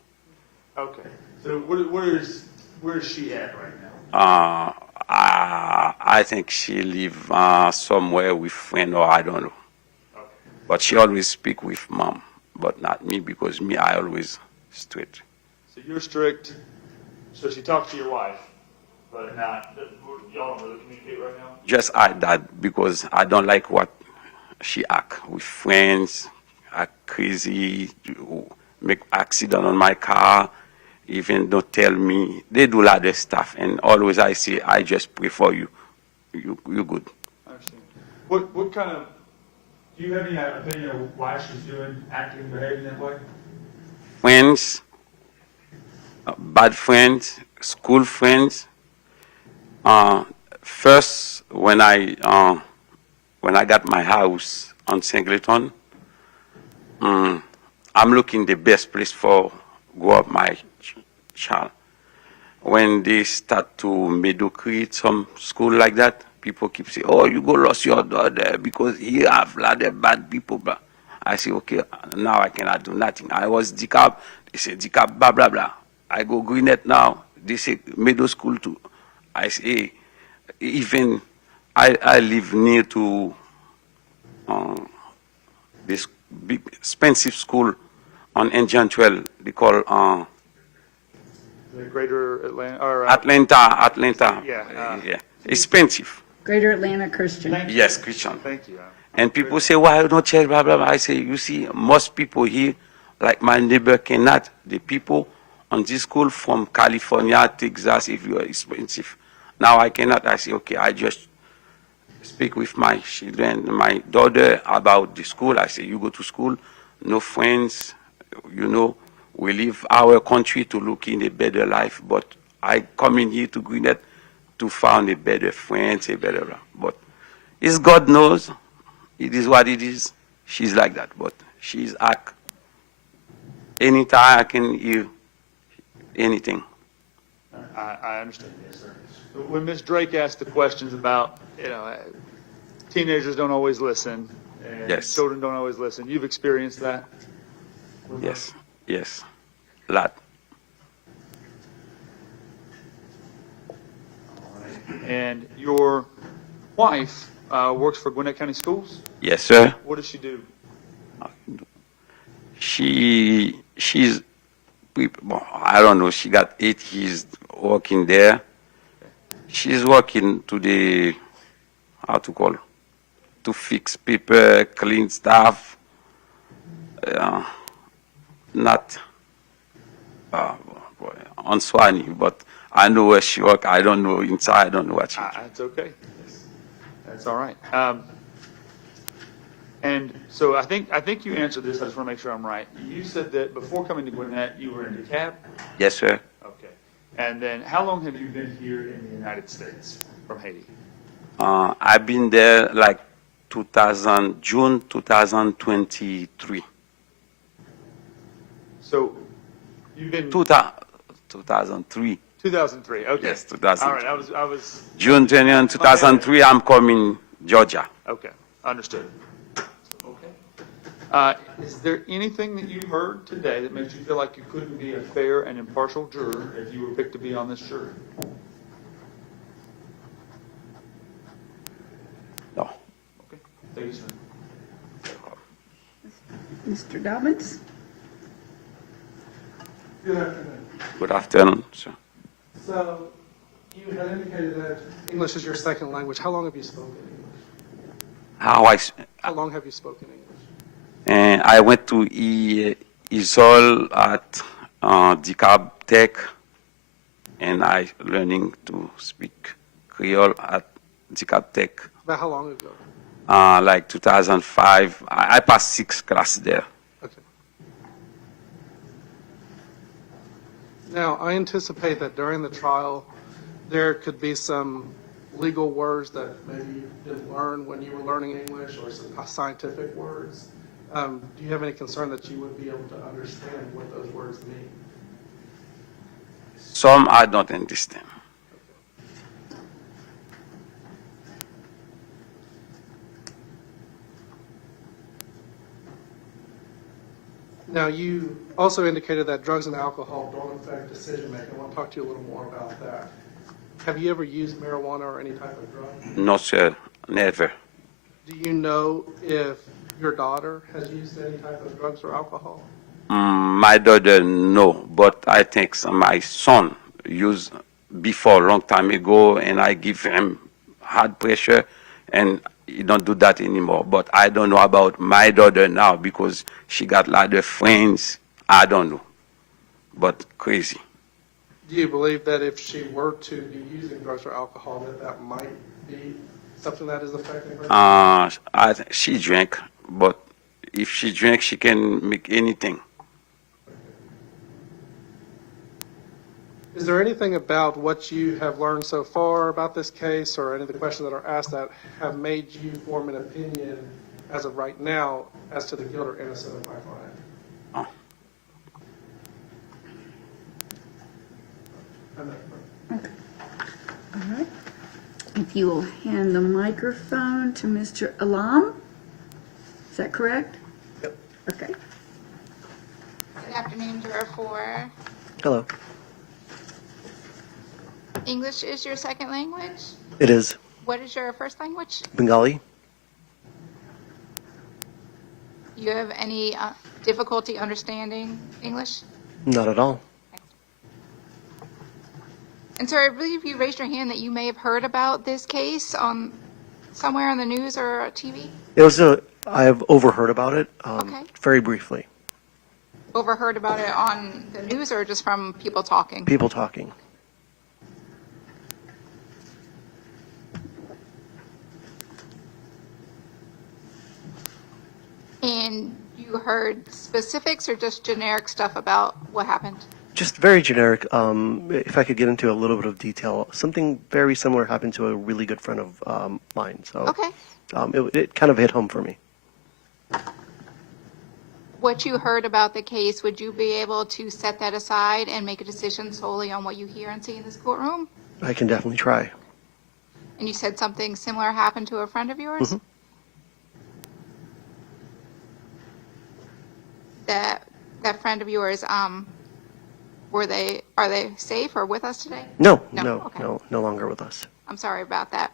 Okay. So where is she at right now? I think she live somewhere with friend or I don't know. But she always speak with mom, but not me because me, I always straight. So you're strict, so she talked to your wife, but not, y'all don't really communicate right now? Just I that because I don't like what she act with friends, act crazy, make accident on my car, even don't tell me. They do a lot of stuff, and always I say, I just pray for you. You good. I understand. What kind of, do you have any opinion of why she's doing, acting, behaving that way? Friends, bad friends, school friends. First, when I got my house on Singleton, I'm looking the best place for grow up my child. When they start to mediocrity some school like that, people keep saying, "Oh, you go lost your daughter because he have a lot of bad people." Blah. I say, okay, now I cannot do nothing. I was DCAP, they say DCAP, blah blah blah. I go Gwinnett now, they say middle school too. I say, even I live near to this big expensive school on Indian Trail. They call The Greater Atlanta, or Atlanta. Yeah, Expensive. Greater Atlanta Christian. Yes, Christian. thank you. And people say, why you don't check, blah, blah, blah. I say, you see, most people here, like my neighbor cannot, the people on this school from California, Texas, if you are expensive. Now I cannot. I say, okay, I just speak with my children, my daughter about the school. I say, you go to school, no friends, you know, we leave our country to look in a better life, but I come in here to Gwinnett to find a better friends, a better, but it's God knows. It is what it is. She's like that, but she's act. Anytime I can hear anything. I understand, yes, sir. When Ms. Drake asked the questions about, teenagers don't always listen, and Yes. children don't always listen, you've experienced that? Yes, a lot. And your wife works for Gwinnett County Schools? Yes, sir. What does she do? She's, I don't know, she got 8 years working there. She's working to the, how to call, to fix paper, clean stuff, not on Swanee, but I know where she work. I don't know inside, I don't know what she do. That's okay. That's all right. And so I think you answered this. I just want to make sure I'm right. You said that before coming to Gwinnett, you were in DeKalb? Yes, sir. Okay. And then how long have you been here in the United States from Haiti? I've been there like June 2023. So you've been 2003. 2003. Okay. Yes, 2003. All right. I was June 20, 2003, I'm coming Georgia. okay. Understood. Okay. Is there anything that you heard today that makes you feel like you couldn't be a fair and impartial juror if you were picked to be on this jury? No. Okay. Thank you, sir. Mr. Dobbins? Good afternoon. Good afternoon, sir. So, you had indicated that English is your second language. How long have you spoken English? How long have you spoken English? And I went to Isol at DCAB Tech, and I learning to speak Creole at DCAB Tech. About how long ago? Like 2005. I passed 6 classes there. Okay. Now, I anticipate that during the trial, there could be some legal words that maybe you didn't learn when you were learning English, or some scientific words. Do you have any concern that you would be able to understand what those words mean? Some I don't understand. Now, you also indicated that drugs and alcohol don't affect decision making. I want to talk to you a little more about that. Have you ever used marijuana or any type of drug? No, sir, never. Do you know if your daughter has used any type of drugs or alcohol? My daughter, no, but I think my son used before a long time ago, and I give him hard pressure, and he don't do that anymore. But I don't know about my daughter now because she got a lot of friends. I don't know, but crazy. Do you believe that if she were to be using drugs or alcohol, that that might be something that is affecting her? She drank, but if she drank, she can make anything. Is there anything about what you have learned so far about this case or any of the questions that are asked that have made you form an opinion as of right now as to the guilt or innocence of my client? All right. If you will hand the microphone to Mr. Alam, is that correct? Yep. Okay. Good afternoon, Juror 4. Hello. English is your second language? It is What is your first language? Bengali. Do you have any difficulty understanding English? Not at all. And sir, I believe you raised your hand that you may have heard about this case on somewhere on the news or TV? I have overheard about it, Okay. very briefly. Overheard about it on the news or just from people talking? People talking. And you heard specifics or just generic stuff about what happened? Just very generic. If I could get into a little bit of detail, something very similar happened to a really good friend of mine. So Okay. It kind of hit home for me. What you heard about the case, would you be able to set that aside and make a decision solely on what you hear and see in this courtroom? I can definitely try. And you said something similar happened to a friend of yours? Mhm. That friend of yours, are they safe or with us today? No, Okay. no longer with us. I'm sorry about that.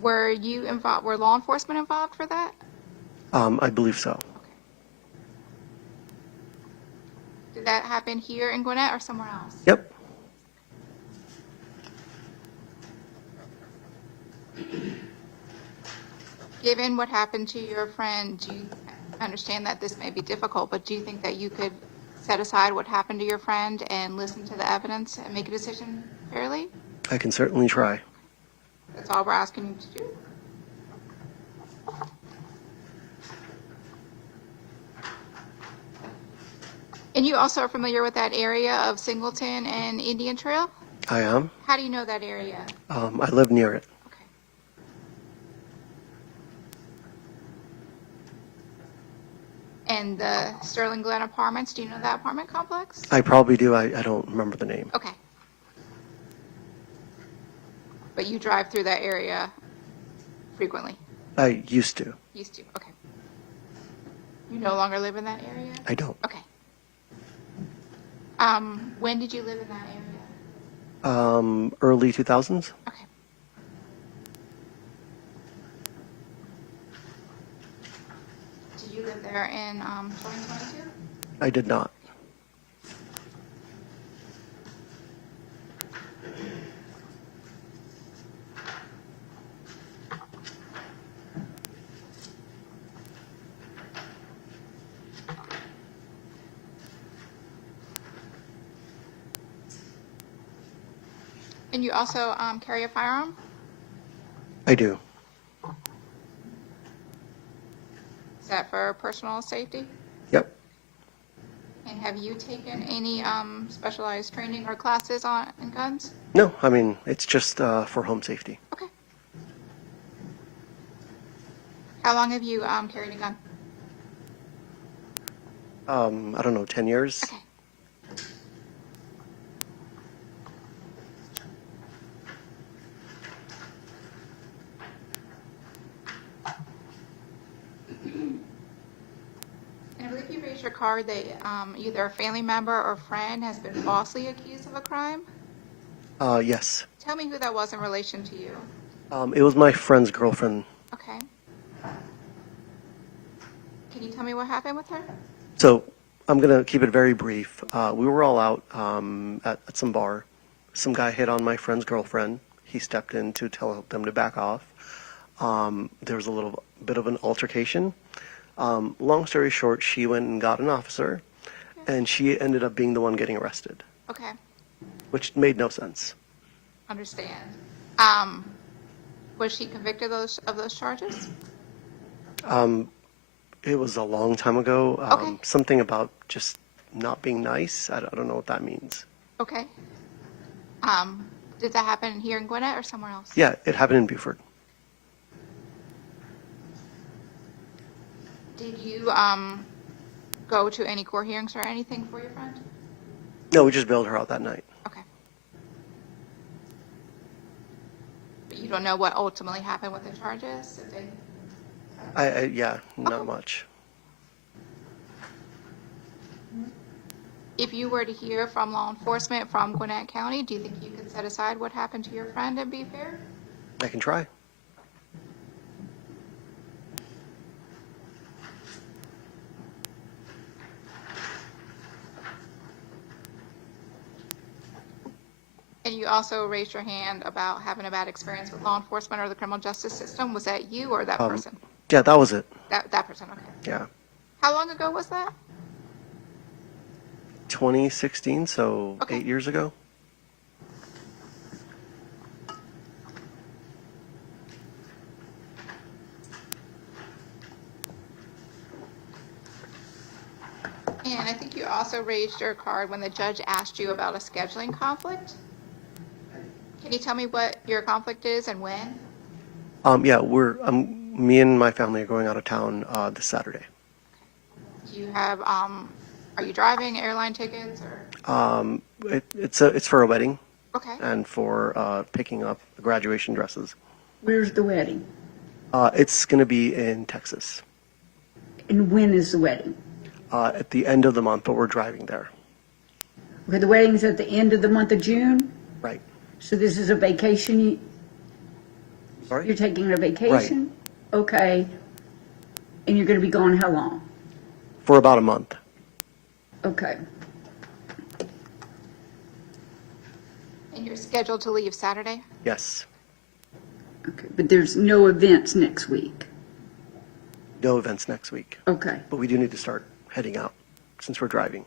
Were law enforcement involved for that? I believe so. Did that happen here in Gwinnett or somewhere else? Yep. Given what happened to your friend, do you understand that this may be difficult, but do you think that you could set aside what happened to your friend and listen to the evidence and make a decision fairly? I can certainly try. That's all we're asking you to do. And you also are familiar with that area of Singleton and Indian Trail? I am. How do you know that area? I live near it. Okay. And the Sterling Glen Apartments, do you know that apartment complex? I probably do. I don't remember the name. Okay. But you drive through that area frequently? I used to. Used to, okay. You no longer live in that area? I don't. Okay. When did you live in that area? Early 2000s. Okay. Did you live there in 2022? I did not. And you also carry a firearm? I do. Is that for personal safety? Yep. And have you taken any specialized training or classes on in guns? No, I mean, it's just for home safety. Okay. How long have you carried a gun? I don't know, 10 years? Okay. And I believe you raised your card that either a family member or friend has been falsely accused of a crime. Yes. tell me who that was in relation to you? It was my friend's girlfriend. Okay. Can you tell me what happened with her? So I'm going to keep it very brief. We were all out at some bar. Some guy hit on my friend's girlfriend. He stepped in to tell them to back off. There was a little bit of an altercation. Long story short, she went and got an officer, and she ended up being the one getting arrested, Okay, which made no sense. understand. Was she convicted of those charges? It was a long time ago. Okay. Something about just not being nice. I don't know what that means. Okay. Did that happen here in Gwinnett or somewhere else? Yeah, it happened in Beaufort. Did you go to any court hearings or anything for your friend? No, we just bailed her out that night. Okay. But you don't know what ultimately happened with the charges? If they... Yeah, not much. If you were to hear from law enforcement from Gwinnett County, do you think you could set aside what happened to your friend and be fair? I can try. And you also raised your hand about having a bad experience with law enforcement or the criminal justice system. Was that you or that person? Yeah, that was it. That person, okay. Yeah. How long ago was that? 2016, so Okay. 8 years ago. And I think you also raised your card when the judge asked you about a scheduling conflict. Can you tell me what your conflict is and when? Yeah, me and my family are going out of town this Saturday. Do you have, are you driving, airline tickets, or? It's for a wedding Okay, and for picking up graduation dresses. Where's the wedding? It's going to be in Texas And when is the wedding? at the end of the month, but we're driving there. Okay, the wedding's at the end of the month of June? Right. So this is a vacation, Sorry? you're taking a vacation? Okay. And you're gonna be gone how long? For about a month. Okay. and you're scheduled to leave Saturday? Yes. Okay, but there's no events next week? No events next week. Okay, But we do need to start heading out since we're driving.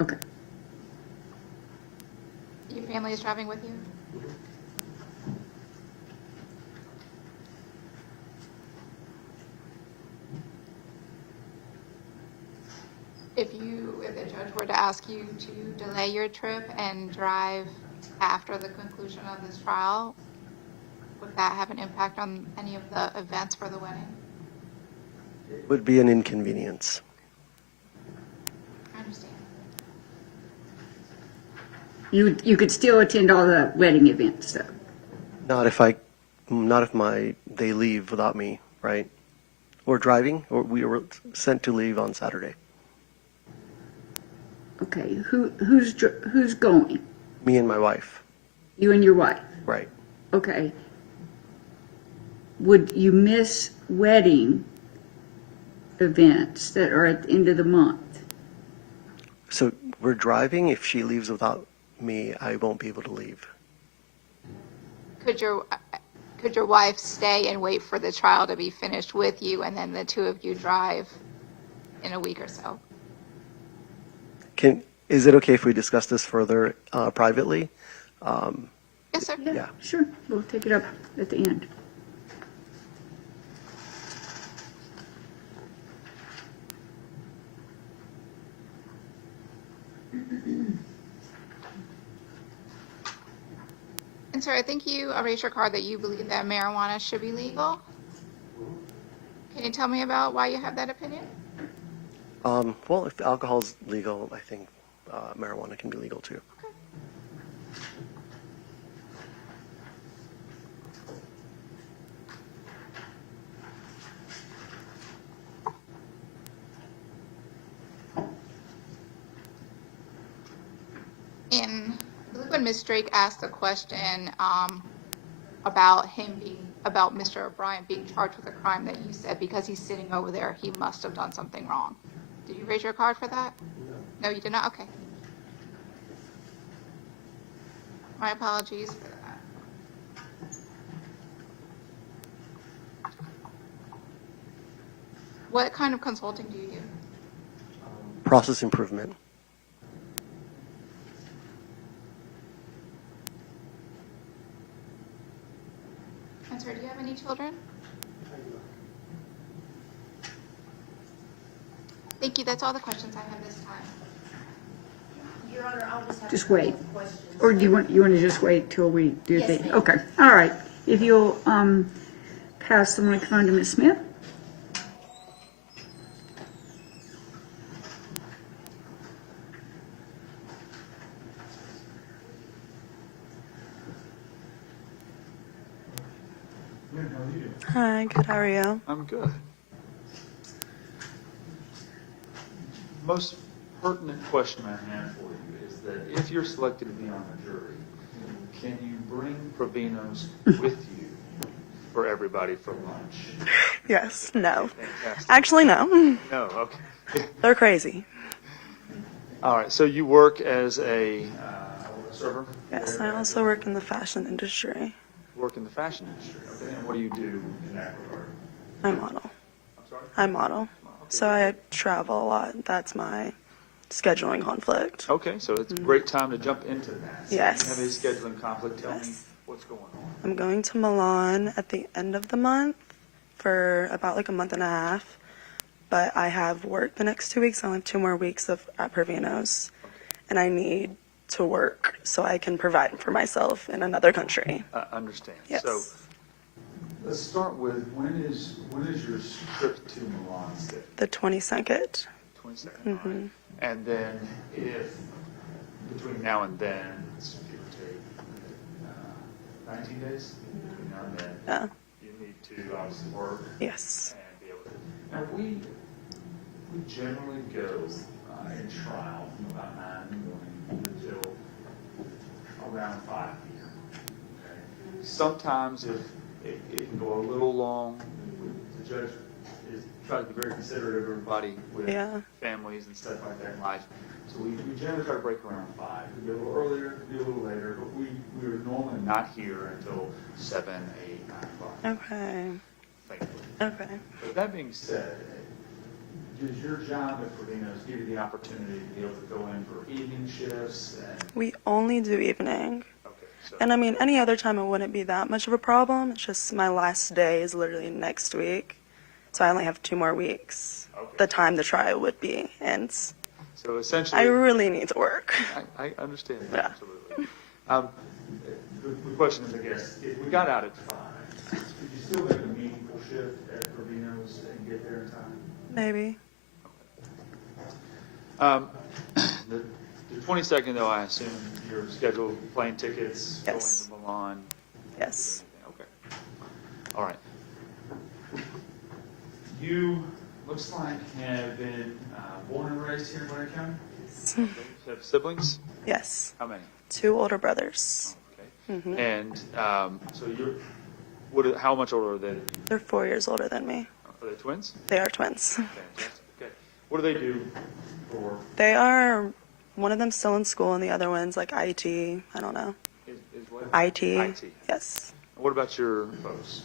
okay. Your family is driving with you? If the judge were to ask you to delay your trip and drive after the conclusion of this trial, would that have an impact on any of the events for the wedding? Would be an inconvenience. I understand. You could still attend all the wedding events, though? Not if they leave without me, right? We're driving, or we were sent to leave on Saturday. Okay, who's going? Me and my wife, You and your wife? right? Okay. Would you miss wedding events that are at the end of the month? So we're driving. If she leaves without me, I won't be able to leave. Could your wife stay and wait for the trial to be finished with you, and then the two of you drive in a week or so? Is it okay if we discuss this further privately? Yes, sir. Yeah. Sure, we'll take it up at the end. And sir, I think you raised your card that you believe that marijuana should be legal. Can you tell me about why you have that opinion? Well, if alcohol's legal, I think marijuana can be legal too. I believe when Ms. Drake asked a question about about Mr. Bryant being charged with a crime that you said because he's sitting over there, he must have done something wrong. Did you raise your card for that? No, you did not? Okay. My apologies for that. What kind of consulting do you do? Process improvement. And sir, do you have any children? Thank you. That's all the questions I have this time. Your Honor, I'll just have Just a couple wait. of questions. Or do you want to just wait till we do Yes, the? ma'am. Okay, all right. If you'll pass the microphone to Ms. Smith. Hi, good. How are you? I'm good. Most pertinent question I have for you is that if you're selected to be on the jury, can you bring Provinos with you for everybody for lunch? Yes. No. Fantastic. Actually, no. No, okay. They're crazy. All right, so you work as a server? Yes. I also work in the fashion industry. Work in the fashion industry, okay. And what do you do in that regard? I model. I'm sorry? I model. So I travel a lot. That's my scheduling conflict. Okay, so it's a great time to jump into that. So Yes. You have a scheduling conflict. Tell me Yes. what's going on. I'm going to Milan at the end of the month for about like a month and a half. But I have work the next 2 weeks. I only have 2 more weeks at Provino's. And I need to work so I can provide for myself in another country. Understand. Yes. So let's start with when is your trip to Milan set? The 22nd. 22nd. All right. And then if between now and then, let's give or take 19 days between now and then, Yeah. you need to obviously work Yes. and be able to. Now we generally go in trial from about 9 in the morning until around 5 p.m. Okay? Sometimes if it can go a little long, the judge tries to be very considerate of everybody with Yeah. families and stuff like that in life. So we generally try to break around 5. Could be a little earlier, could be a little later, but we are normally not here until 7, 8, 9 o'clock. Okay. Thankfully. Okay. But that being said, does your job at Provino's give you the opportunity to be able to go in for evening shifts? And We only do evening. okay, so And I mean, any other time it wouldn't be that much of a problem. It's just my last day is literally next week. So I only have 2 more weeks. Okay. The time the trial would be. And so essentially, I really need to work. I understand that, Yeah. absolutely. The question is, I guess, if we got out at 5, could you still make a meaningful shift at Provino's and get there in time? Maybe. The 22nd, though, I assume you're scheduled plane tickets, Yes. going to Milan. Yes. Okay. All right. You, looks like, have been born and raised here in Gwinnett County? You have siblings? Yes. How many? 2 older brothers. Okay. And so how much older are they? They're 4 years older than me. Are they twins? They are twins. Fantastic. Okay. What do they do for work? They are, one of them's still in school and the other one's like IT. I don't know. Is what? IT. IT. Yes. What about your folks?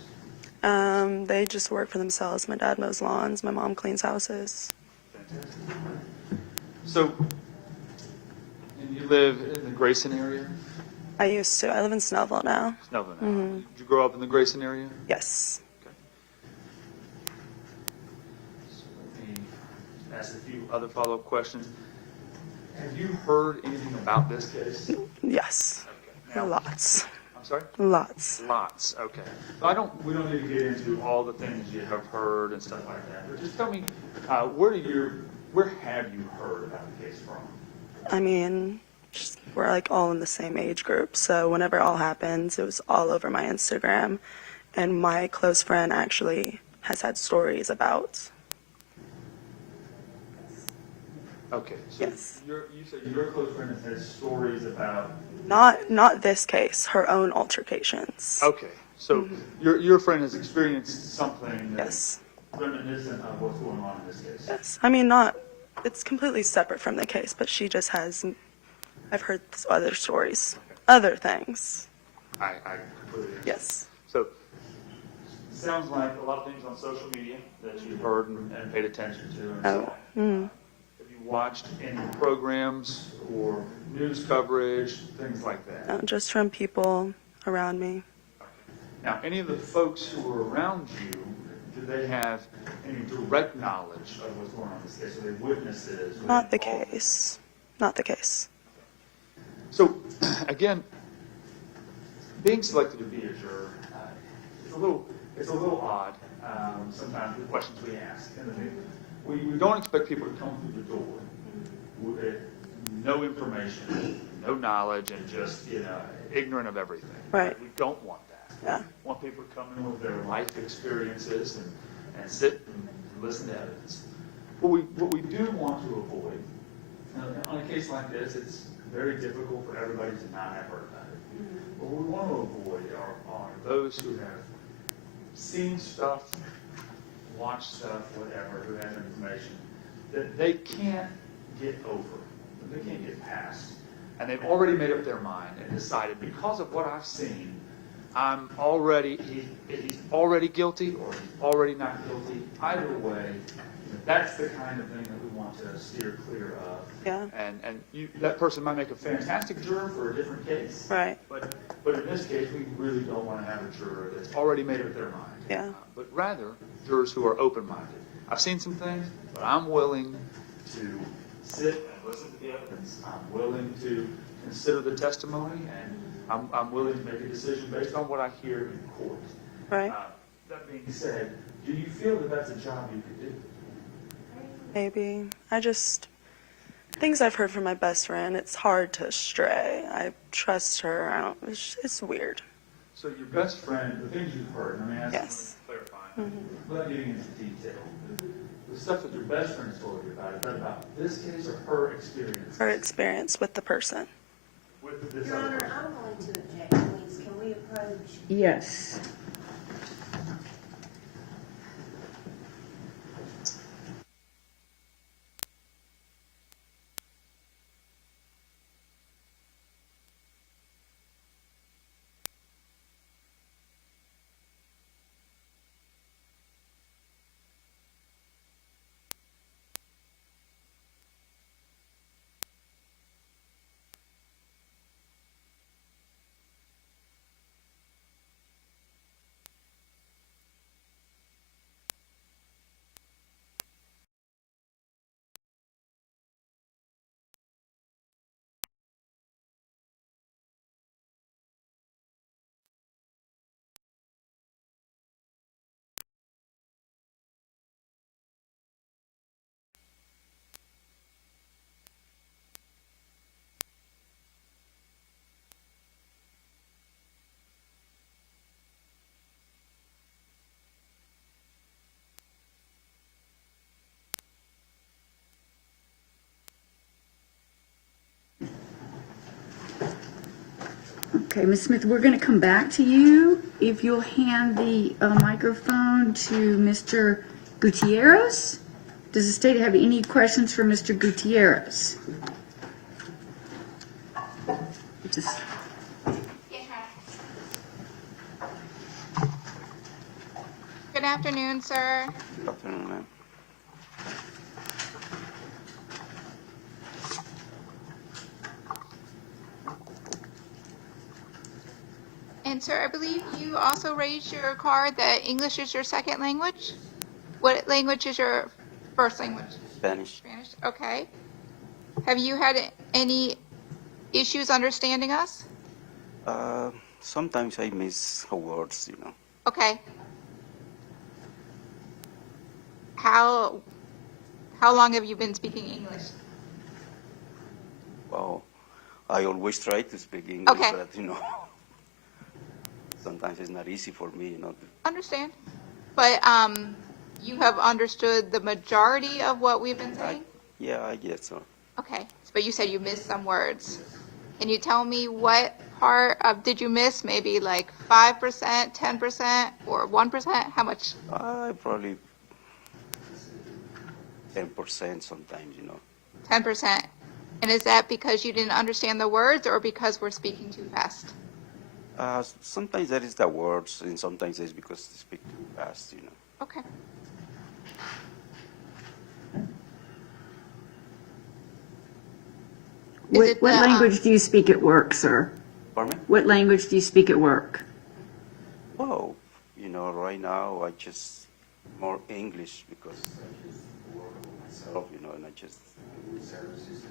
They just work for themselves. My dad mows lawns. My mom cleans houses. Fantastic. So, and you live in the Grayson area? I used to. I live in Snellville now. Snellville now. Did you grow up in the Grayson area? Yes. Okay. So let me ask a few other follow-up questions. Have you heard anything about this case? Yes. Okay. Now, Lots. I'm sorry? Lots. Lots, okay. So we don't need to get into all the things you have heard and stuff like that, but just tell me, where have you heard about the case from? I mean, we're like all in the same age group. So whenever it all happens, it was all over my Instagram. And my close friend actually has had stories about. Okay, so Yes. you said your close friend has stories about, Not this case, her own altercations. okay, so your friend has experienced something Yes. that's reminiscent of what's going on in this case? Yes. I mean, it's completely separate from the case, but she just has, I've heard other stories, other things. I completely understand. Yes. So, sounds like a lot of things on social media that you've heard and paid attention to and so on. Have you watched any programs or news coverage, things like that? Just from people around me. Now, any of the folks who are around you, do they have any direct knowledge of what's going on in this case? Are they witnesses? Are Not they the involved? case. Not the case. So, again, being selected to be a juror, it's a little odd. Sometimes the questions we ask, and we don't expect people to come through the door with no information, no knowledge, and just ignorant of everything. Right. We don't want that. Yeah. We want people to come in with their life experiences and sit and listen to evidence. What we do want to avoid on a case like this, it's very difficult for everybody to not have heard about it. What we want to avoid are those who have seen stuff, watched stuff, whatever, who have information that they can't get over, that they can't get past. And they've already made up their mind and decided, because of what I've seen, he's already guilty or he's already not guilty. Either way, that's the kind of thing that we want to steer clear of. Yeah. And that person might make a fantastic juror for a different case. Right. But in this case, we really don't want to have a juror that's already made up their mind. Yeah. But rather, jurors who are open-minded. I've seen some things, but I'm willing to sit and listen to the evidence. I'm willing to consider the testimony, and I'm willing to make a decision based on what I hear in court. Right. That being said, do you feel that that's a job you could do? Maybe. Things I've heard from my best friend, it's hard to stray. I trust her. It's weird. So your best friend, the things you've heard, let me ask Yes. you to clarify, without getting into detail, the stuff that your best friend told you about, is that about this case or her experience? Her experience with the person. With this Your other Honor, person? I'm going to object, please. Can we approach? Yes. Okay, Ms. Smith, we're going to come back to you. If you'll hand the microphone to Mr. Gutierrez. Does the state have any questions for Mr. Gutierrez? Just- Good afternoon, sir. Good afternoon, ma'am. And sir, I believe you also raised your card that English is your second language? What language is your first language? Spanish. Spanish, okay. Have you had any issues understanding us? Sometimes I miss words, Okay. How long have you been speaking English? Well, I always try to speak English, Okay. but sometimes it's not easy for me, Understand. But you have understood the majority of what we've been saying? Yeah, I guess so. Okay, but you said you missed some words. Can you tell me what part of did you miss? Maybe like 5%, 10%, or 1%? How much? Probably 10% sometimes, 10%. And is that because you didn't understand the words or because we're speaking too fast? Sometimes that is the words, and sometimes it's because they speak too fast, Okay. Is What, it what the, language do you speak at work, sir? Pardon me? What language do you speak at work? Well, right now I just more English because I just work for myself, and I just do services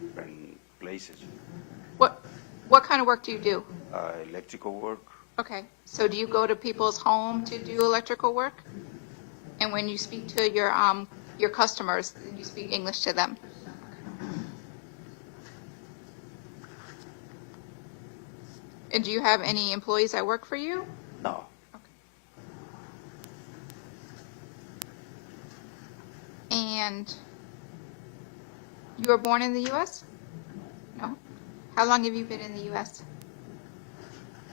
in different places. What kind of work do you do? Electrical work. Okay, so do you go to people's home to do electrical work? And when you speak to your customers, you speak English to them? And do you have any employees that work for you? No. And you were born in the U.S.? No? How long have you been in the U.S.?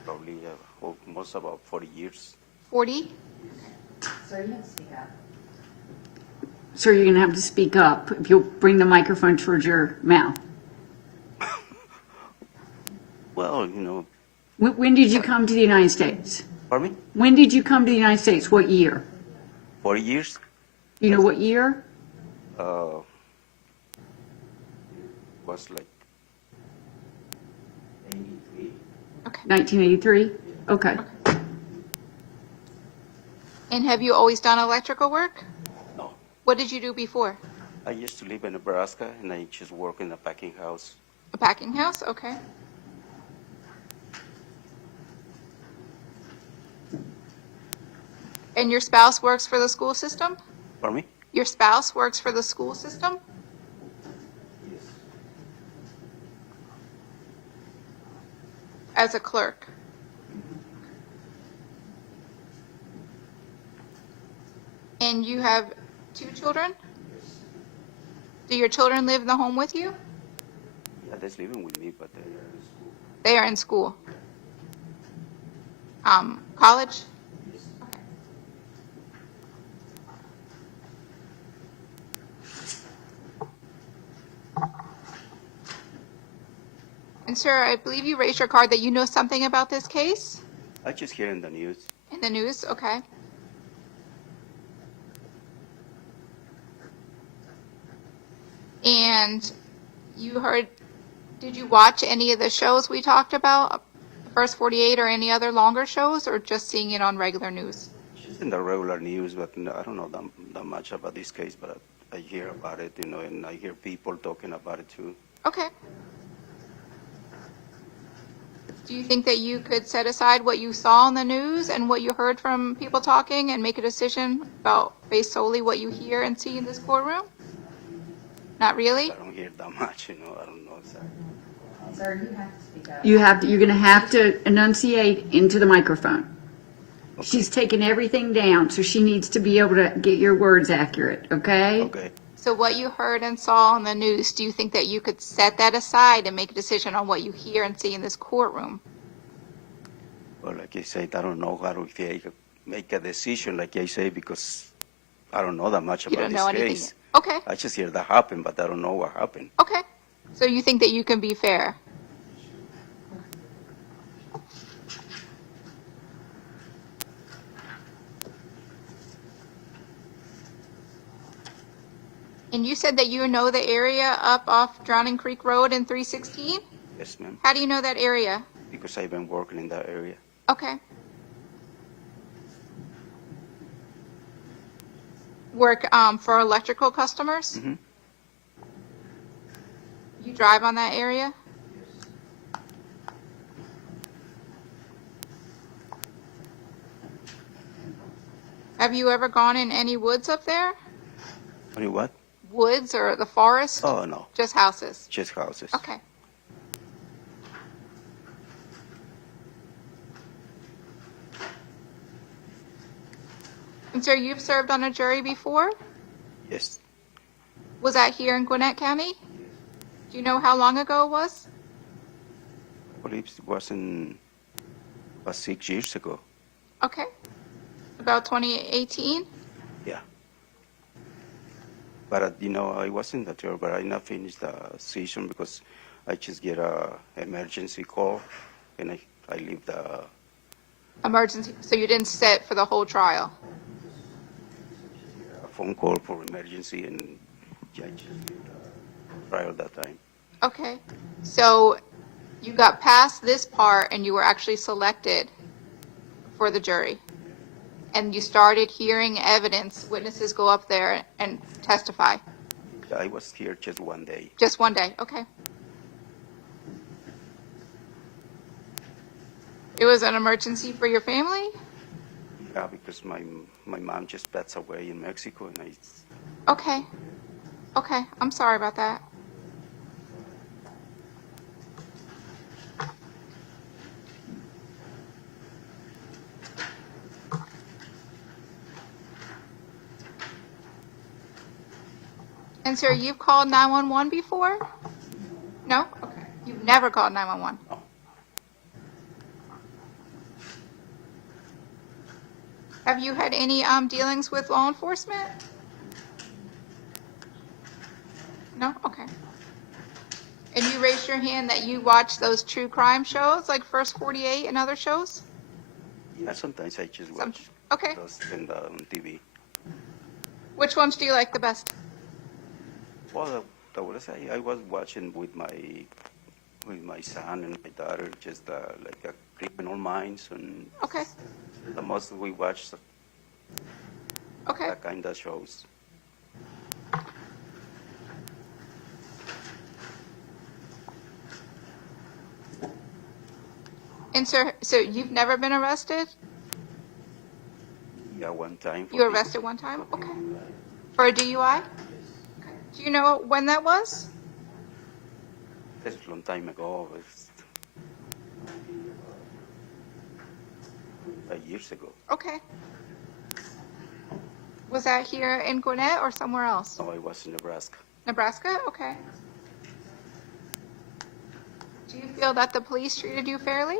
Probably almost about 40 years. 40? Sir, you have to speak up. Sir, you're going to have to speak up if you'll bring the microphone towards your mouth. Well, When did you come to the United States? pardon me? When did you come to the United States? What year? 40 years? You know what year? Was like 83. Okay. 1983? Okay. And have you always done electrical work? No. What did you do before? I used to live in Nebraska, and I just work in a packing house. A packing house? Okay. And your spouse works for the school system? Pardon me? Your spouse works for the school system? Yes. As a clerk? And you have 2 children? Do your children live in the home with you? Yeah, they're living with me, but they are in school. They are in school. College? Okay. And sir, I believe you raised your card that you know something about this case I just hear in the news. in the news. Okay. And you heard, did you watch any of the shows we talked about, First 48 or any other longer shows, or just seeing it on regular news? Just in the regular news, but I don't know that much about this case, but I hear about it, and I hear people talking about it too. Okay. Do you think that you could set aside what you saw on the news and what you heard from people talking and make a decision about based solely what you hear and see in this courtroom? Not really? I don't hear that much, I don't know exactly. Sir, you have to speak up. You're going to have to enunciate into the microphone. Okay. She's taken everything down, so she needs to be able to get your words accurate, okay? Okay. So what you heard and saw on the news, do you think that you could set that aside and make a decision on what you hear and see in this courtroom? Well, like I said, I don't know how to make a decision, like I say, because I don't know that much You about don't this know anything case. yet. Okay, I just hear that happened, but I don't know what happened. okay. So you think that you can be fair? And you said that you know the area up off Drowning Creek Road in 316? Yes, ma'am. How do you know that area? Because I've been working in that area. Okay. Work for electrical customers? Mm-hmm. You drive on that area? Have you ever gone in any woods up there? Only what? Woods or the forest? Oh, no. Just houses? Just houses. Okay. And sir, you've served on a jury before? Yes. Was that here in Gwinnett County? Do you know how long ago it was? I believe it was 6 years ago. Okay. About 2018? Yeah. But I wasn't the juror, but I not finished the session because I just get a emergency call and I leave the Emergency. So you didn't sit for the whole trial? phone call for emergency and judge trial that time. Okay. So you got past this part and you were actually selected for the jury. And you started hearing evidence, witnesses go up there and testify. I was here just one day. Just one day, okay. It was an emergency for your family? Yeah, because my mom just passed away in Mexico and I Okay. Okay, I'm sorry about that. And sir, you've called 911 before? No? Okay. You've never called 911? No. Have you had any dealings with law enforcement? No? Okay. And you raised your hand that you watch those true crime shows like First 48 and other shows? Yeah, sometimes I just watch Okay. those on TV. Which ones do you like the best? Well, I would say I was watching with my son and my daughter, just like a Criminal Minds, and Okay. the most we watch Okay. that kind of shows. And sir, so you've never been arrested? Yeah, one time. You were arrested one time? Okay. For a DUI? Okay. Do you know when that was? That's a long time ago. It's 5 years ago. Okay. Was that here in Gwinnett or somewhere else? No, I was in Nebraska. Nebraska? Okay. Do you feel that the police treated you fairly?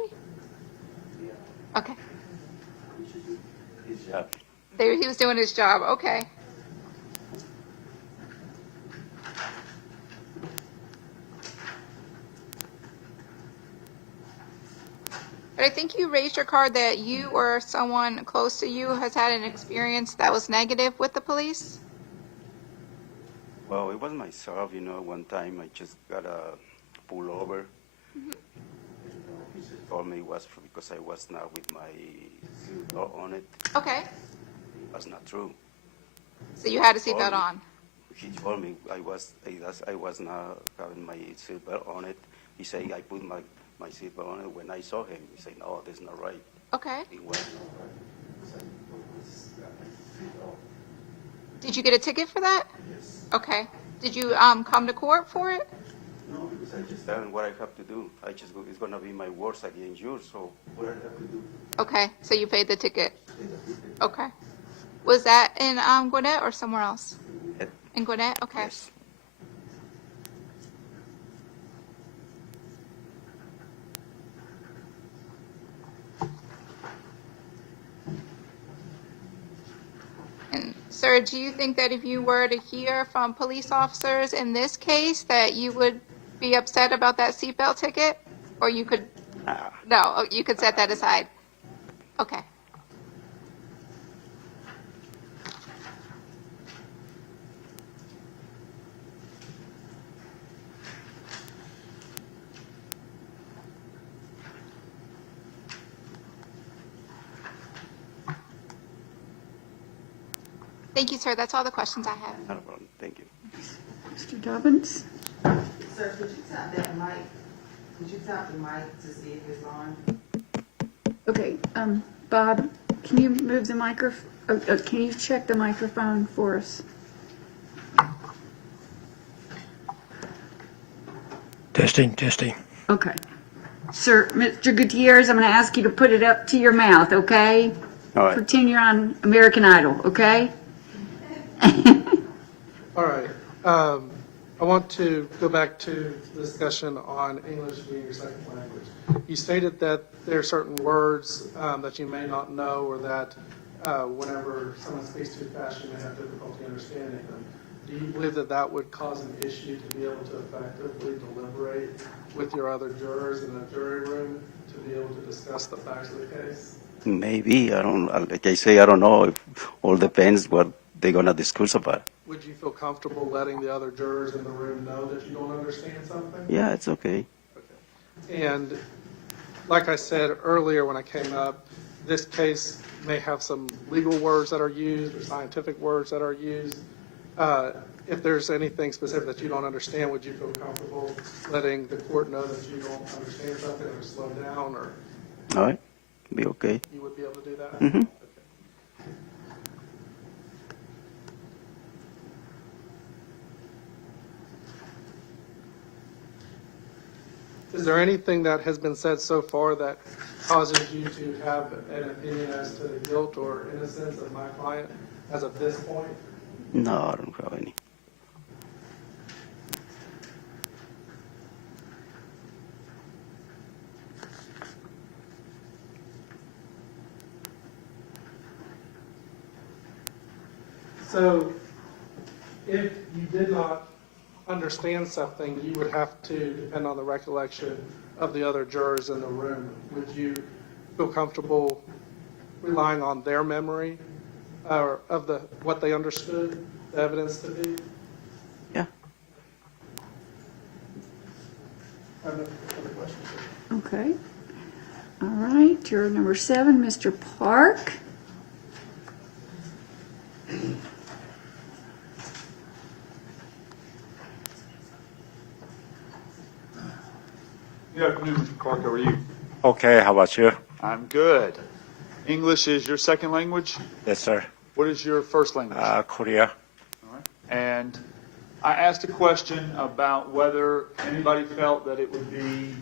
Okay. His job. He was doing his job. Okay. But I think you raised your card that you or someone close to you has had an experience that was negative with the police? Well, it was myself, one time I just got a pull over. Mm-hmm. He just told me it was because I was not with my seatbelt on it. Okay. That's not true. So you had a seatbelt on? He told me I was not having my seatbelt on it. He said I put my seatbelt on it. When I saw him, he said, no, that's not right. Okay. It was not right. He said, "Seatbelt." Did you get a ticket for that? Yes. Okay. Did you come to court for it? No, because I just done what I have to do. It's going to be my words against yours, so what I have to do. Okay. So you paid the ticket? Okay. Was that in Gwinnett or somewhere else? In Gwinnett? Okay. Yes. And sir, do you think that if you were to hear from police officers in this case that you would be upset about that seatbelt ticket? Or you could, no, you could set that aside? Okay. Thank you, sir. That's all the questions I have. Not a problem. Thank you. Mr. Dobbins? Sir, could you tap that mic? Could you tap the mic to see if it's on? Okay, Bob, can you move the microphone, can you check the microphone for us? Testing, testing. Okay. Sir, Mr. Gutierrez, I'm going to ask you to put it up to your mouth, okay? All right. Pretend you're on American Idol, okay? All right. I want to go back to the discussion on English being your second language. You stated that there are certain words that you may not know, or that whenever someone speaks too fast, you may have difficulty understanding them. Do you believe that that would cause an issue to be able to effectively deliberate with your other jurors in a jury room to be able to discuss the facts of the case? Maybe, I don't, like I say, I don't know. It all depends what they're going to discuss about. Would you feel comfortable letting the other jurors in the room know that you don't understand something? Yeah, it's okay. And like I said earlier when I came up, this case may have some legal words that are used or scientific words that are used. If there's anything specific that you don't understand, would you feel comfortable letting the court know that you don't understand something, or slow down, or All right, be okay. you would be able to do that? Mm-hmm. Is there anything that has been said so far that causes you to have an opinion as to the guilt or innocence of my client as of this point? No, I don't have any. So if you did not understand something, you would have to depend on the recollection of the other jurors in the room. Would you feel comfortable relying on their memory or of what they understood the evidence to be? Yeah. I have no other questions. Okay. All right, juror number 7, Mr. Park. Good afternoon, Mr. Clark. How are you? Okay, how about you? I'm good. English is your second language? Yes, sir. What is your first language? Korea. All right. And I asked a question about whether anybody felt that it would be,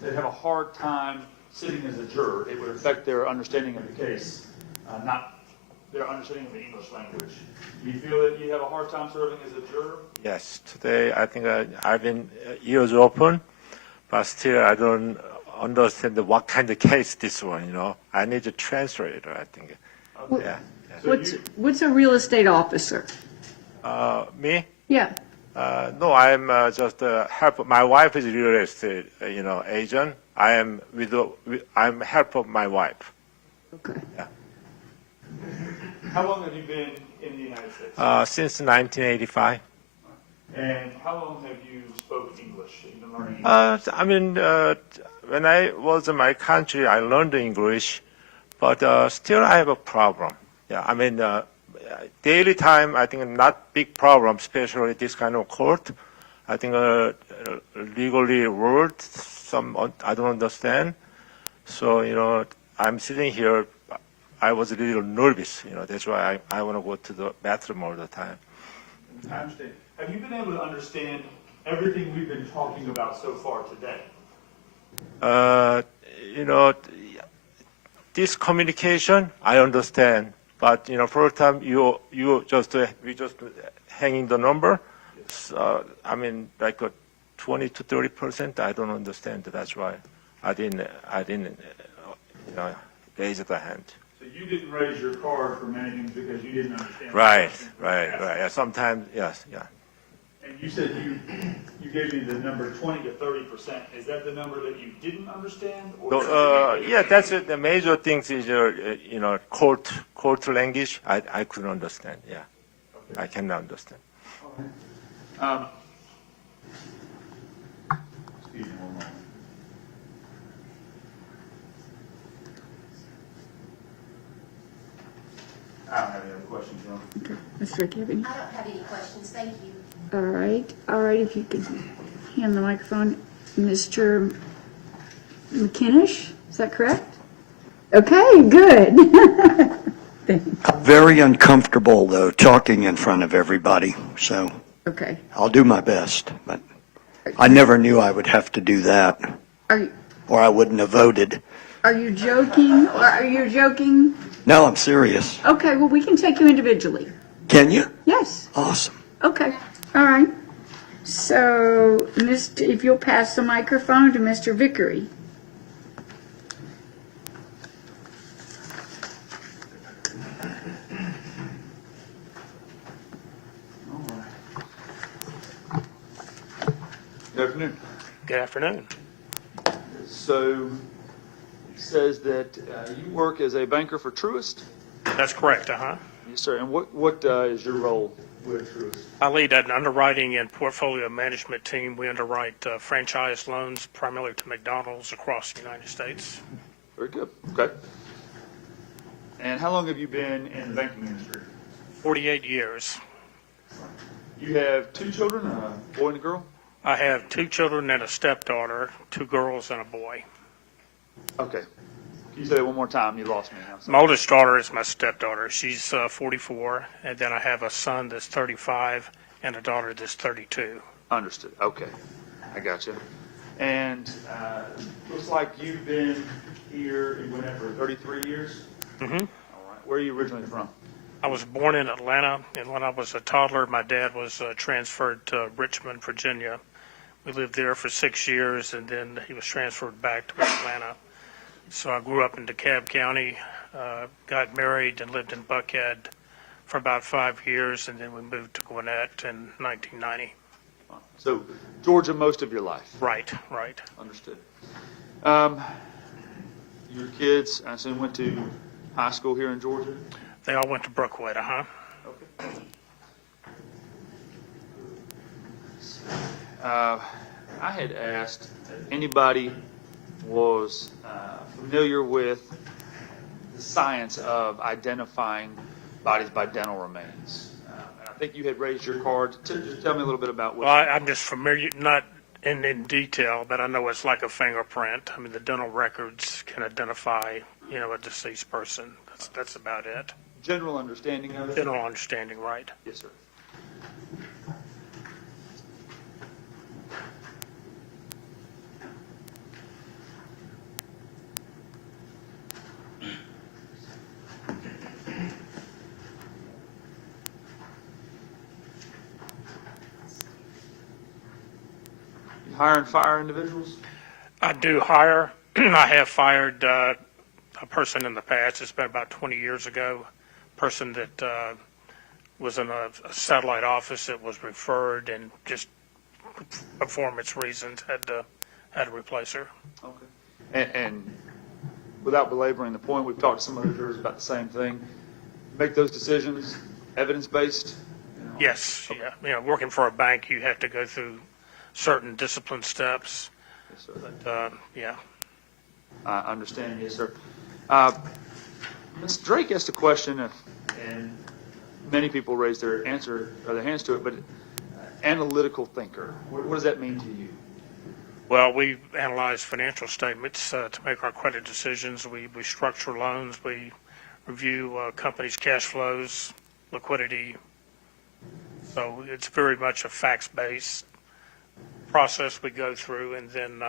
they'd have a hard time sitting as a juror. It would affect their understanding of the case, not their understanding of the English language. Do you feel that you have a hard time serving as a juror? Yes, today I think I've been ears open, but still I don't understand what kind of case this one, you know. I need a translator, I think. Okay. Yeah. What's a real estate officer? Me? Yeah. No, I'm just help. My wife is real estate, agent. I'm help of my wife. Okay. Yeah. How long have you been in the United States? Since 1985. And how long have you spoken English? You've been learning English? When I was in my country, I learned English, but still I have a problem. Yeah, daily time, I think not big problem, especially this kind of court. I think legally word, I don't understand. So, I'm sitting here, I was a little nervous, that's why I want to go to the bathroom all the time. I understand. Have you been able to understand everything we've been talking about so far today? This communication, I understand. But, first time we just hanging the number. So, like 20 to 30%, I don't understand. That's why I didn't raise the hand. So you didn't raise your card for many things because you didn't understand. Right. Yeah, sometimes, yes, yeah. And you said you gave me the number 20 to 30%. Is that the number that you didn't understand? Or Yeah, that's it. The major things is court language. I couldn't understand. Yeah, okay. I cannot understand. Excuse me one moment. I don't have any other questions, John. Okay. Mr. Rick, you have any? I don't have any questions, thank you. All right, if you could hand the microphone, Mr. McKinnish, is that correct? Okay, good. Very uncomfortable, though, talking in front of everybody, so Okay. I'll do my best, but I never knew I would have to do that, or I wouldn't have voted. Are you joking? No, I'm serious. Okay, well, we can take you individually. Can you? Yes. Awesome. Okay. All right. So, if you'll pass the microphone to Mr. Vickery. Good afternoon. Good afternoon. So, it says that you work as a banker for Truist? That's correct, uh-huh. Yes, sir. And what is your role with Truist? I lead an underwriting and portfolio management team. We underwrite franchise loans primarily to McDonald's across the United States. Very good. Okay. And how long have you been in the banking industry? 48 years. You have 2 children, a boy and a girl? I have 2 children and a stepdaughter, 2 girls and a boy. Okay. Can you say that one more time? You lost me. My oldest daughter is my stepdaughter. She's 44, and then I have a son that's 35 and a daughter that's 32. Understood. Okay. I got you. And looks like you've been here in Gwinnett for 33 years? Mm-hmm. All right. Where are you originally from? I was born in Atlanta, and when I was a toddler, my dad was transferred to Richmond, Virginia. We lived there for 6 years, and then he was transferred back to Atlanta. So I grew up in DeKalb County, got married, and lived in Buckhead for about 5 years, and then we moved to Gwinnett in 1990. So Georgia most of your life? Right, right. Understood. Your kids, I assume, went to high school here in Georgia? They all went to Brookwood, uh-huh. Okay. I had asked if anybody was familiar with the science of identifying bodies by dental remains. And I think you had raised your card. Just tell me a little bit about what. Well, I'm just familiar, not in detail, but I know it's like a fingerprint. I mean, the dental records can identify, a deceased person. That's about it. General understanding of it? General understanding, right. Yes, sir. You hire and fire individuals? I do hire. I have fired a person in the past. It's been about 20 years ago. Person that was in a satellite office that was referred, and just performance reasons had to replace her. Okay. And without belaboring the point, we've talked to some other jurors about the same thing. Make those decisions evidence-based? Yes, yeah. Working for a bank, you have to go through certain discipline steps. Yes, sir. But, yeah. I understand, yes, sir. Ms. Drake asked a question, and many people raised their hands to it, but analytical thinker, what does that mean to you? Well, we analyze financial statements to make our credit decisions. We structure loans. We review companies' cash flows, liquidity. So it's very much a facts-based process we go through, and then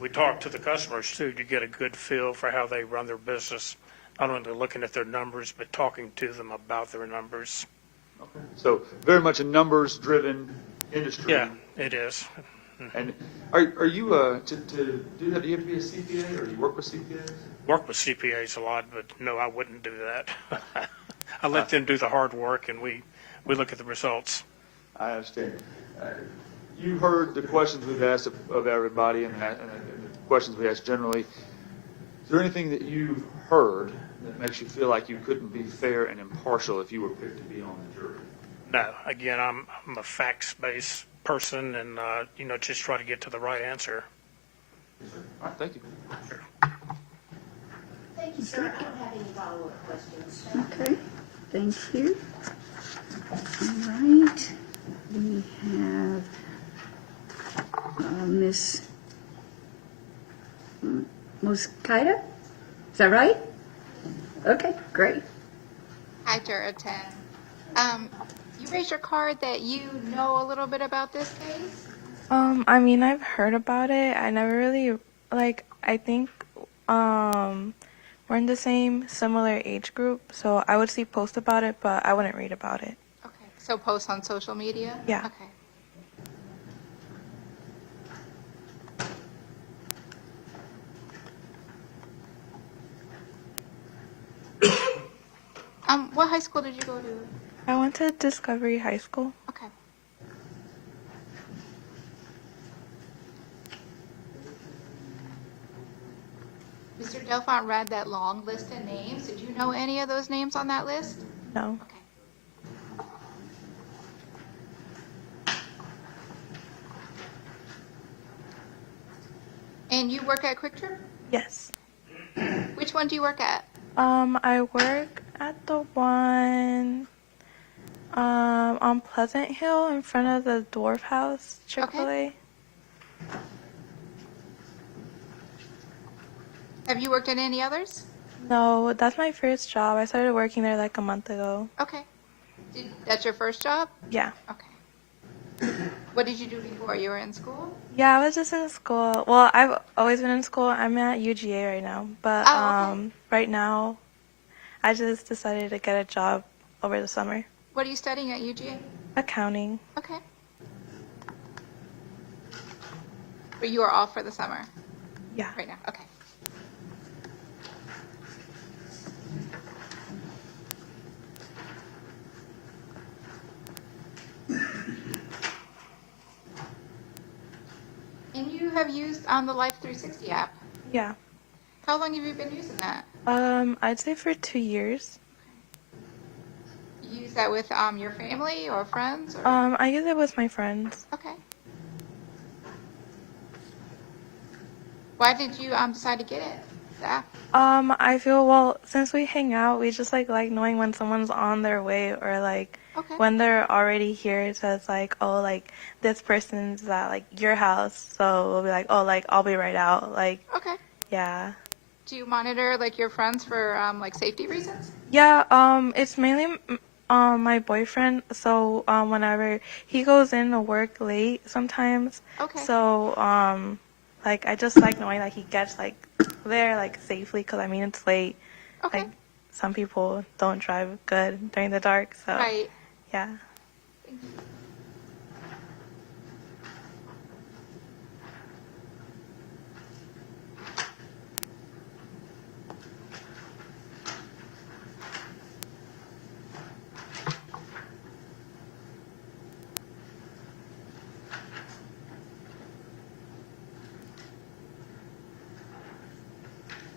we talk to the customers too to get a good feel for how they run their business, not only looking at their numbers, but talking to them about their numbers. Okay. So very much a numbers-driven industry. Yeah, it is. And are you to do that? Do you have to be a CPA, or do you work with CPAs? Work with CPAs a lot, but no, I wouldn't do that. I let them do the hard work, and we look at the results. I understand. You heard the questions we've asked of everybody, and the questions we asked generally. Is there anything that you've heard that makes you feel like you couldn't be fair and impartial if you were picked to be on the jury? No. Again, I'm a facts-based person, and just try to get to the right answer. All right, thank you. Sure. Thank you, sir. I don't have any follow-up questions. Okay, thank you. All right, we have Miss Mosqueda? Is that right? Okay, great. Hi, Juror 10. You raised your card that you know a little bit about this case? I mean, I've heard about it. I never really, I think, we're in the same similar age group, so I would see posts about it, but I wouldn't read about it. Okay. So posts on social media? Yeah. Okay. What high school did you go to? I went to Discovery High School. Okay. Mr. Delphont read that long list of names. Did you know any of those names on that list? No. Okay. And you work at Quick Trip? Yes. Which one do you work at? I work at the one on Pleasant Hill in front of the Dwarf House, Chick-fil-A. Have you worked at any others? No, that's my first job. I started working there like a month ago. Okay. That's your first job? Yeah. Okay. What did you do before? You were in school? Yeah, I was just in school. Well, I've always been in school. I'm at UGA right now. But right now, I just decided to get a job over the summer. What are you studying at UGA? Accounting. Okay. But you are off for the summer? Yeah. Right now? Okay. And you have used the Life 360 app. Yeah. How long have you been using that? I'd say for 2 years. You use that with your family or friends? Or? I use it with my friends. Okay. Why did you decide to get it? The app? I feel, well, since we hang out, we just like knowing when someone's on their way or like when they're already here. It says like, oh, like this person's at like your house, so we'll be like, oh, like I'll be right out. Like, okay. Yeah. Do you monitor like your friends for like safety reasons? Yeah. It's mainly my boyfriend. So whenever he goes in to work late sometimes. Okay. So like I just like knowing that he gets like there like safely, because I mean it's late. Okay. Like some people don't drive good during the dark, so Right. yeah.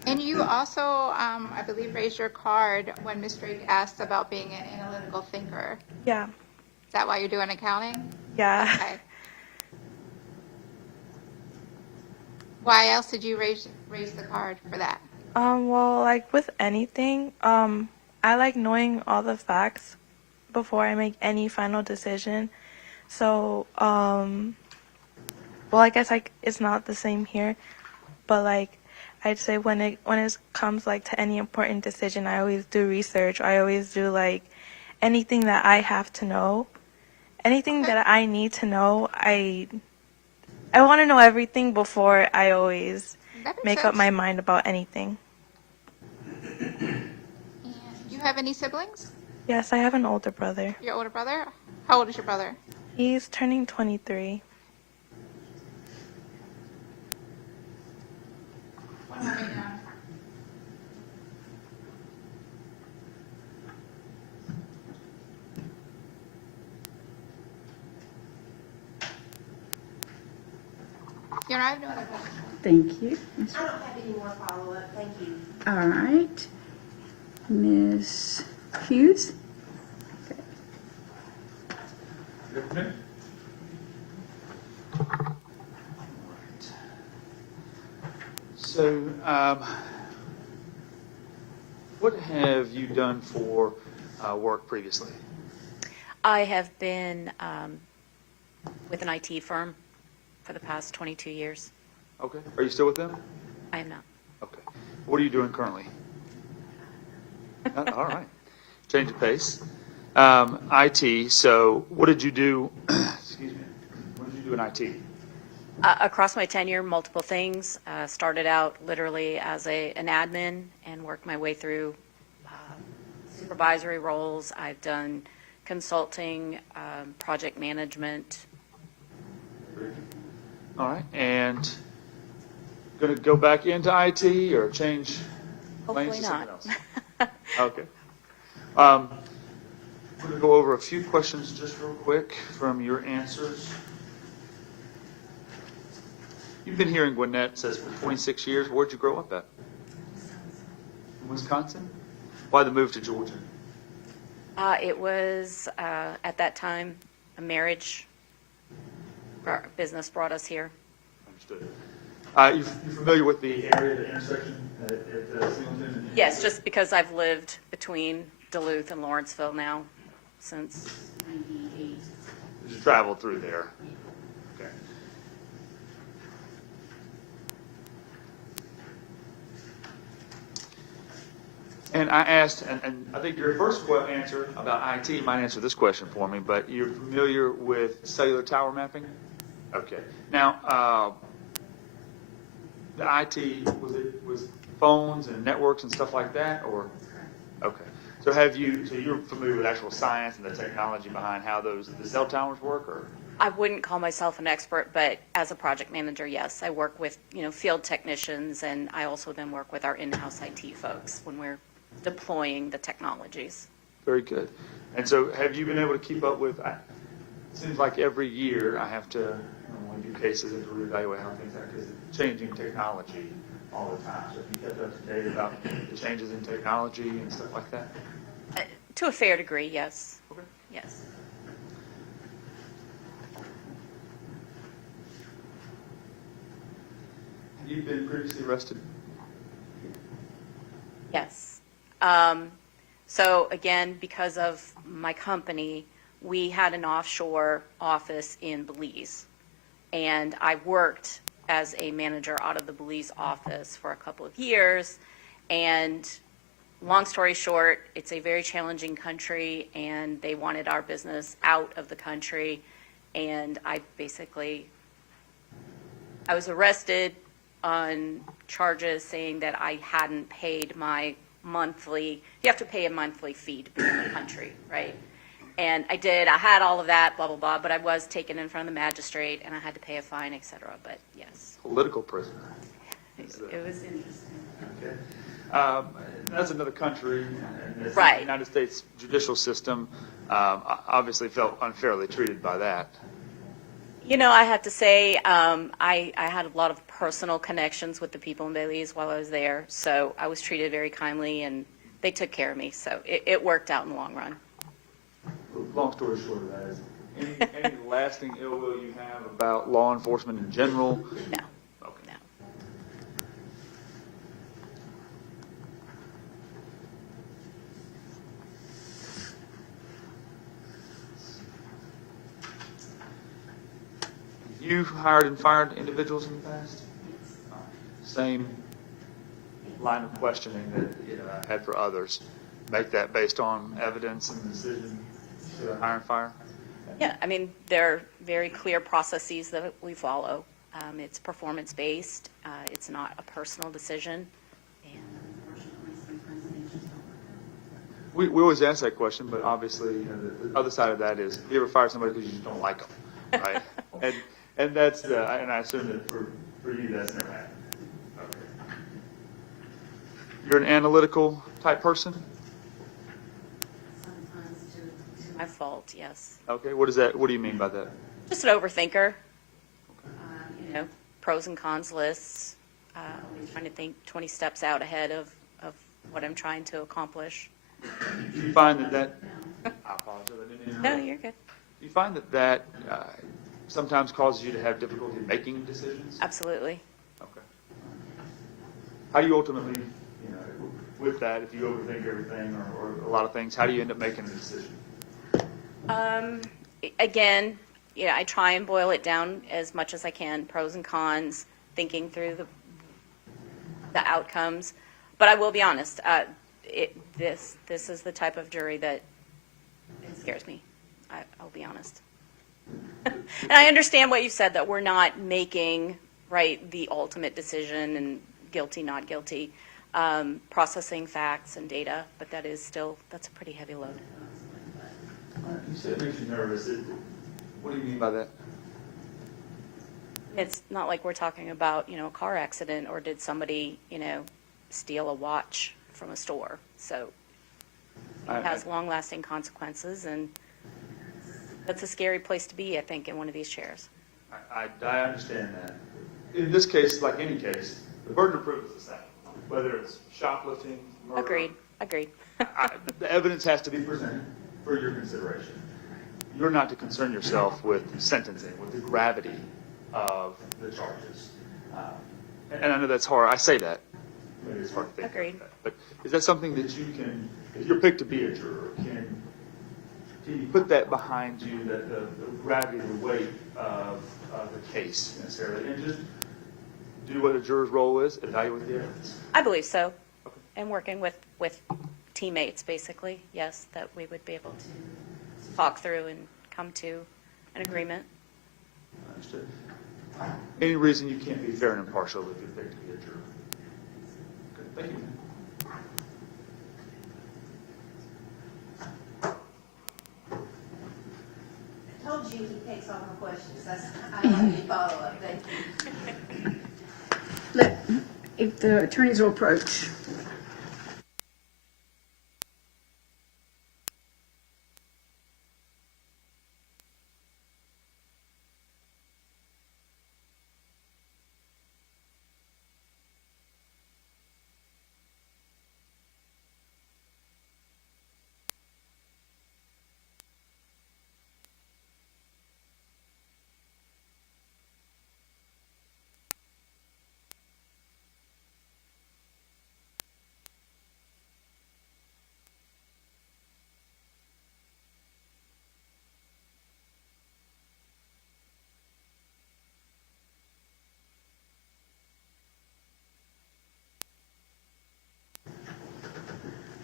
And you also, I believe, raised your card when Ms. Drake asked about being an analytical thinker. Yeah. Is that why you're doing accounting? Yeah. Okay. Why else did you raise the card for that? Well, like with anything, I like knowing all the facts before I make any final decision. So, well, I guess like it's not the same here, but like I'd say when it comes like to any important decision, I always do research. I always do like anything that I have to know, anything that I need to know. I want to know everything before I always make up my mind about anything. And do you have any siblings? Yes, I have an older brother. Your older brother? How old is your brother? He's turning 23. One more minute now. I have no other questions. Thank you. I don't have any more follow-up, thank you. All right. Ms. Hughes? So, what have you done for work previously? I have been with an IT firm for the past 22 years. Okay. Are you still with them? I am not. Okay. What are you doing currently? All right. Change of pace. IT. So, what did you do? Excuse me. What did you do in IT? Across my tenure, multiple things. Started out literally as an admin and worked my way through supervisory roles. I've done consulting, project management. All right, and going to go back into IT or change lanes Hopefully to something not. else? Okay. I'm going to go over a few questions just real quick from your answers. You've been here in Gwinnett, it says, for 26 years. Where'd you grow up at? In Wisconsin? Why the move to Georgia? It was, at that time, a marriage. Our business brought us here. Understood. You familiar with the area, the intersection at Singleton? Yes, just because I've lived between Duluth and Lawrenceville now since 98. You traveled through there. Okay. And I asked, and I think your first answer about IT might answer this question for me, but you're familiar with cellular tower mapping? Okay. Now, the IT, was phones and networks and stuff like that, or? Okay. So you're familiar with actual science and the technology behind how the cell towers work, or? I wouldn't call myself an expert, but as a project manager, yes, I work with, field technicians, and I also then work with our in-house IT folks when we're deploying the technologies. Very good. And so have you been able to keep up with, it seems like every year I have to, when we do cases, and to reevaluate how things are, because it's changing technology all the time. So have you kept up to date about the changes in technology and stuff like that? To a fair degree, yes. Okay. Yes. Have you been previously arrested? Yes. So again, because of my company, we had an offshore office in Belize. And I worked as a manager out of the Belize office for a couple of years. And long story short, it's a very challenging country, and they wanted our business out of the country. And I was arrested on charges saying that I hadn't paid my monthly, you have to pay a monthly fee to be in the country, right? And I did, I had all of that, blah, blah, blah, but I was taken in front of the magistrate and I had to pay a fine, et cetera, but yes. Political prisoner. It was interesting. Okay. That's another country, and Right. the United States judicial system obviously felt unfairly treated by that. I have to say, I had a lot of personal connections with the people in Belize while I was there, so I was treated very kindly, and they took care of me, so it worked out in the long run. Long story short of that is, any lasting ill will you have about law enforcement in general? No. Okay. No. You hired and fired individuals in the past? Same line of questioning that I had for others. Make that based on evidence and decision to hire and fire? Yeah, I mean, there are very clear processes that we follow. It's performance-based. It's not a personal decision. We always ask that question, but obviously, the other side of that is, have you ever fired somebody because you just don't like them, right? and that's, and I assume that for you, that's never happened. Okay. You're an analytical type person? My fault, yes. Okay, what do you mean by that? Just an overthinker. Pros and cons lists. Trying to think 20 steps out ahead of what I'm trying to accomplish. Do you find that I apologize, I didn't interrupt. No, you're good. Do you find that sometimes causes you to have difficulty making decisions? Absolutely. Okay. How do you ultimately, with that, if you overthink everything or a lot of things, how do you end up making a decision? Again, I try and boil it down as much as I can, pros and cons, thinking through the outcomes. But I will be honest, this is the type of jury that it scares me. I'll be honest. And I understand what you said, that we're not making, the ultimate decision and guilty, not guilty, processing facts and data, but that's a pretty heavy load. You said it makes you nervous. What do you mean by that? It's not like we're talking about, a car accident or did somebody, steal a watch from a store. So it has long-lasting consequences, and that's a scary place to be, I think, in one of these chairs. I understand that. In this case, like any case, the burden of proof is the same. Whether it's shoplifting, murder. Agreed. The evidence has to be presented for your consideration. You're not to concern yourself with sentencing, with the gravity of the charges. And I know that's hard. I say that. Maybe it's hard to think Agreed. that. But is that something that you can, if you're picked to be a juror, can you put that behind you, that the gravity, the weight of the case necessarily, and just do what a juror's role is, evaluate the evidence? I believe so. Okay. And working with teammates, basically, yes, that we would be able to talk through and come to an agreement. Understood. Any reason you can't be fair and impartial if you're picked to be a juror? Good. Thank you. I told you he takes all my questions. I don't have any follow-up. Thank you. If the attorneys will approach.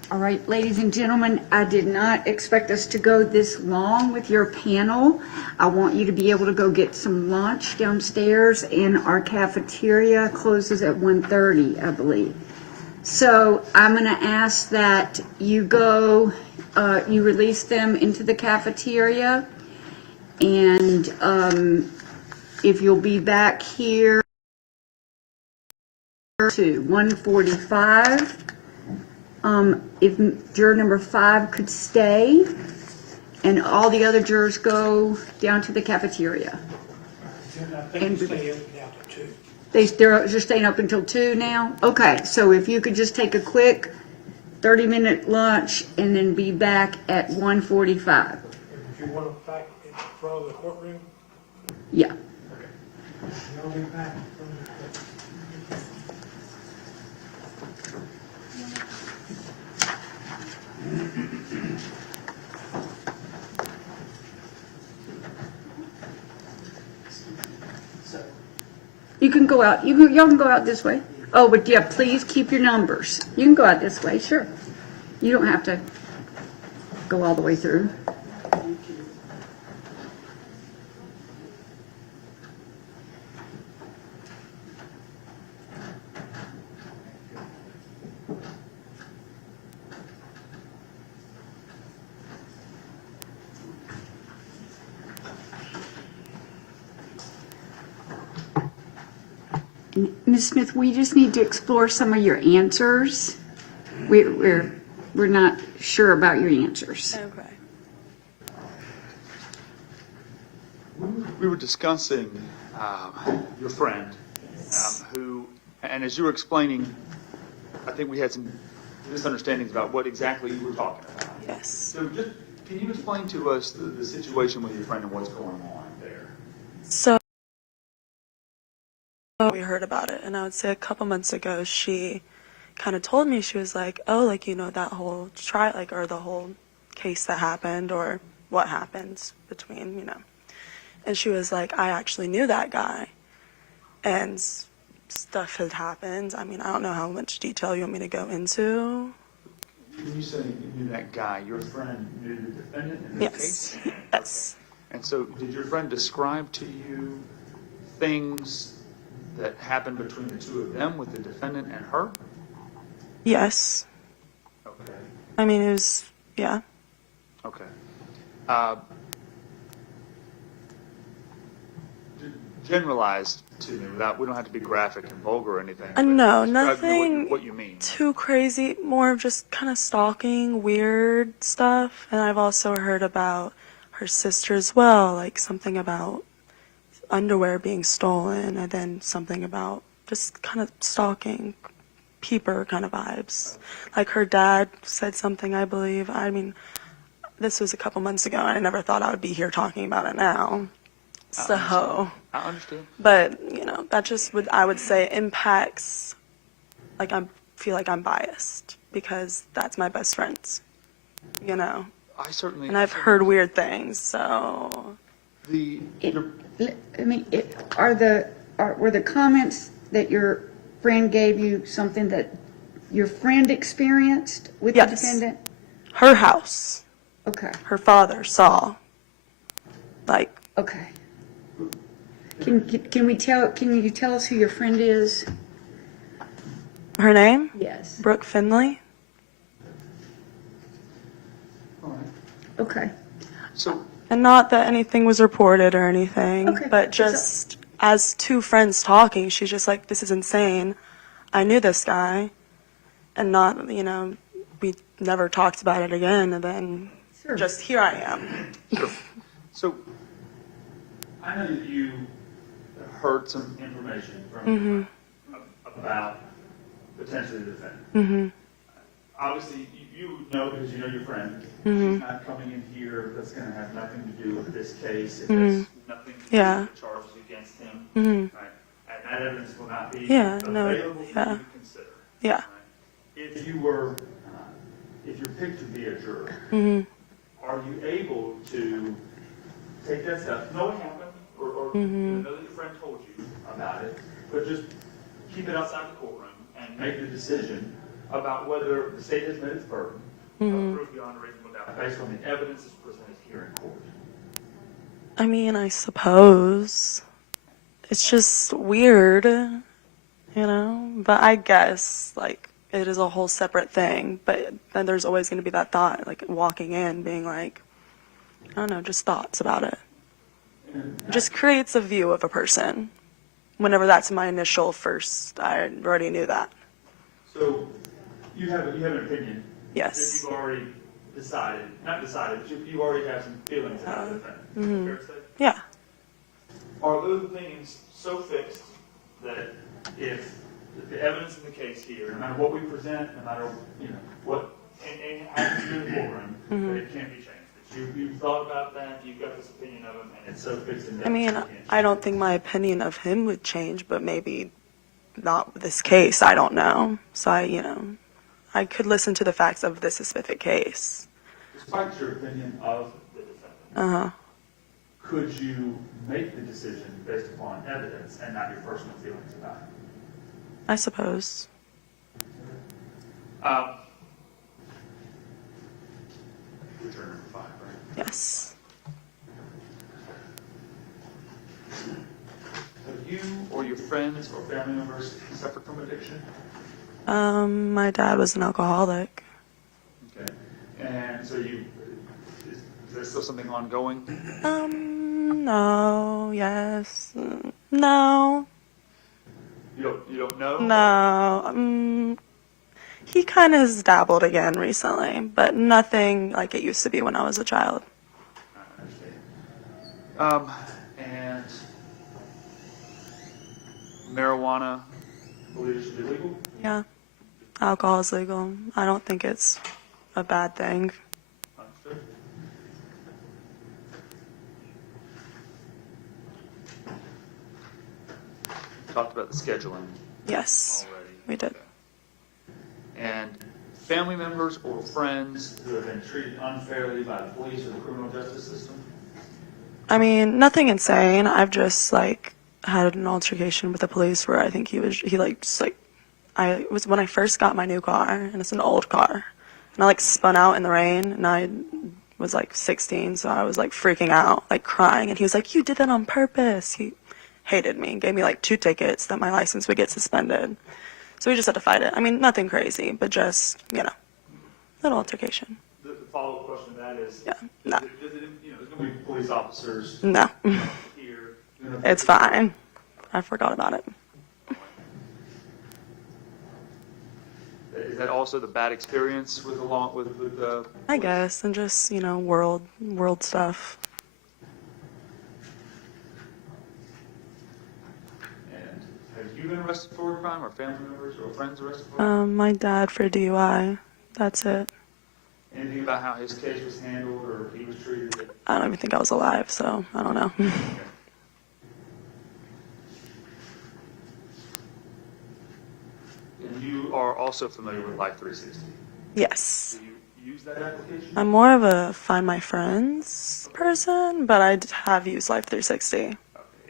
All right, ladies and gentlemen, I did not expect us to go this long with your panel. I want you to be able to go get some lunch downstairs, and our cafeteria closes at 1:30, I believe. So I'm going to ask that you go, you release them into the cafeteria, and if you'll be back here to 1:45. If juror number 5 could stay, and all the other jurors go down to the cafeteria. And they're staying up until 2 now? Okay, so if you could just take a quick 30-minute lunch and then be back at 1:45. If you want them back in front of the courtroom? Yeah. You'll be back. You can go out. Y'all can go out this way. Oh, but yeah, please keep your numbers. You can go out this way, sure. You don't have to go all the way through. Ms. Smith, we just need to explore some of your answers. We're not sure about your answers. Okay. We were discussing your friend who, and as you were explaining, I think we had some misunderstandings about what exactly you were talking about. Yes. So just, can you explain to us the situation with your friend and what's going on there? So we heard about it, and I would say a couple months ago, she kind of told me, she was like, oh, like, that whole trial, like, or the whole case that happened, or what happens between, and she was like, I actually knew that guy, and stuff had happened. I mean, I don't know how much detail you want me to go into. When you say you knew that guy, your friend knew the defendant in this case? Yes. And so did your friend describe to you things that happened between the two of them, with the defendant and her? Yes. Okay. I mean, it was, yeah. Okay. Generalized to me, we don't have to be graphic and vulgar or anything. No, Describe to me nothing what you mean. too crazy, more of just kind of stalking, weird stuff. And I've also heard about her sister as well, like something about underwear being stolen, and then something about just kind of stalking, peeper kind of vibes. Like her dad said something, I believe. I mean, this was a couple months ago, and I never thought I would be here talking about it now. So, I understand. but you know, that just would, I would say, impacts. Like I feel like I'm biased because that's my best friends. You know. I certainly. And I've heard weird things, so. Were the comments that your friend gave you something that your friend experienced with the defendant? Her house. Okay. Her father saw. Like. Okay. Can you tell us who your friend is? Her name? Yes. Brooke Finley. Okay. So. And not that anything was reported or anything, Okay. but just as two friends talking, she's just like, this is insane. I knew this guy. And not, you know, we never talked about it again, and then just here I am. Sure. So, I know that you heard some information from about potentially the defendant. Obviously, you know because you know your friend. She's not coming in here. That's going to have nothing to do with this case. It has nothing to do with the charges against him. Right? And that evidence will not be available for you to consider. Yeah. Right? If you're picked to be a juror, are you able to take that step, know what happened, or know that your friend told you about it, but just keep it outside the courtroom and make the decision about whether the state has met its burden of proof beyond a reasonable doubt based on the evidence that's presented here in court? I mean, I suppose. It's just weird, you know? But I guess, like, it is a whole separate thing. But then there's always going to be that thought, like, walking in, being like, I don't know, just thoughts about it. It just creates a view of a person. Whenever that's my initial first, I already knew that. So, you have an opinion. Yes. That you've already not decided, but you already have some feelings about the defendant. Fair to say? Yeah. Are those opinions so fixed that if the evidence in the case here, no matter what we present, no matter what happens in the courtroom, that it can't be changed? That you've thought about that, you've got this opinion of him, and it's so fixed in that I mean, I don't think my opinion of him would change, but maybe not with this case. I don't know. So I could listen to the facts of this specific case. Despite your opinion of the defendant, could you make the decision based upon evidence and not your personal feelings about it? I suppose. Return number 5, right? Yes. Have you or your friends or family members suffered from addiction? My dad was an alcoholic. Okay. And so is there still something ongoing? No, yes, no. You don't know? No. He kind of has dabbled again recently, but nothing like it used to be when I was a child. I understand. And marijuana, believe it should be legal? Yeah. Alcohol is legal. I don't think it's a bad thing. Understood. Talked about the scheduling. Yes, already. we did. And family members or friends who have been treated unfairly by the police or the criminal justice system? I mean, nothing insane. I've just had an altercation with the police where I think I was when I first got my new car, and it's an old car, and I spun out in the rain, and I was 16, so I was freaking out, crying, and he was like, "You did that on purpose." He hated me and gave me 2 tickets that my license would get suspended. So we just had to fight it. I mean, nothing crazy, but just, little altercation. The follow-up question to that is, Yeah, no. there's going to be police officers No. here. It's fine. I forgot about it. Is that also the bad experience with the? I guess, and just, world stuff. And have you been arrested for a crime, or family members or friends arrested for a crime? My dad for DUI. That's it. Anything about how his case was handled or he was treated? I don't even think I was alive, so I don't know. And you are also familiar with Life 360? Yes. Do you use that application? I'm more of a Find My Friends person, but I have used Life 360. Okay.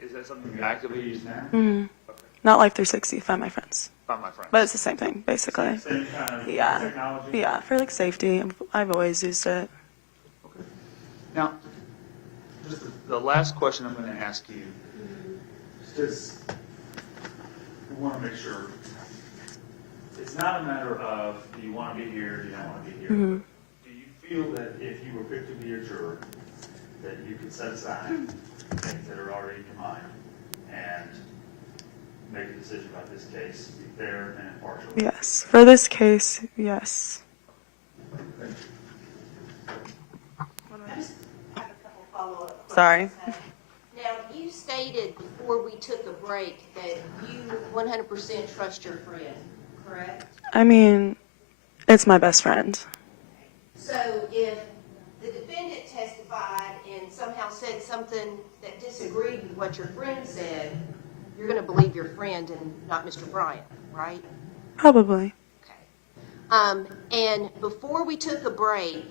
Is that something you actively use now? Mm-hmm. Okay. Not Life 360, Find My Friends. Find My Friends. But it's the same thing, basically. Same kind of Yeah. technology? Yeah, for safety. I've always used it. Okay. Now, just the last question I'm going to ask you, because we want to make sure it's not a matter of do you want to be here, do you don't want to be here. Mm-hmm. Do you feel that if you were picked to be a juror, that you could set aside things that are already in your mind and make a decision about this case, be fair and impartial? Yes. For this case, yes. Thank you. Sorry. Now, you stated before we took a break that you 100% trust your friend, correct? I mean, it's my best friend. So if the defendant testified and somehow said something that disagreed with what your friend said, you're going to believe your friend and not Mr. Bryant, right? Probably. And before we took a break,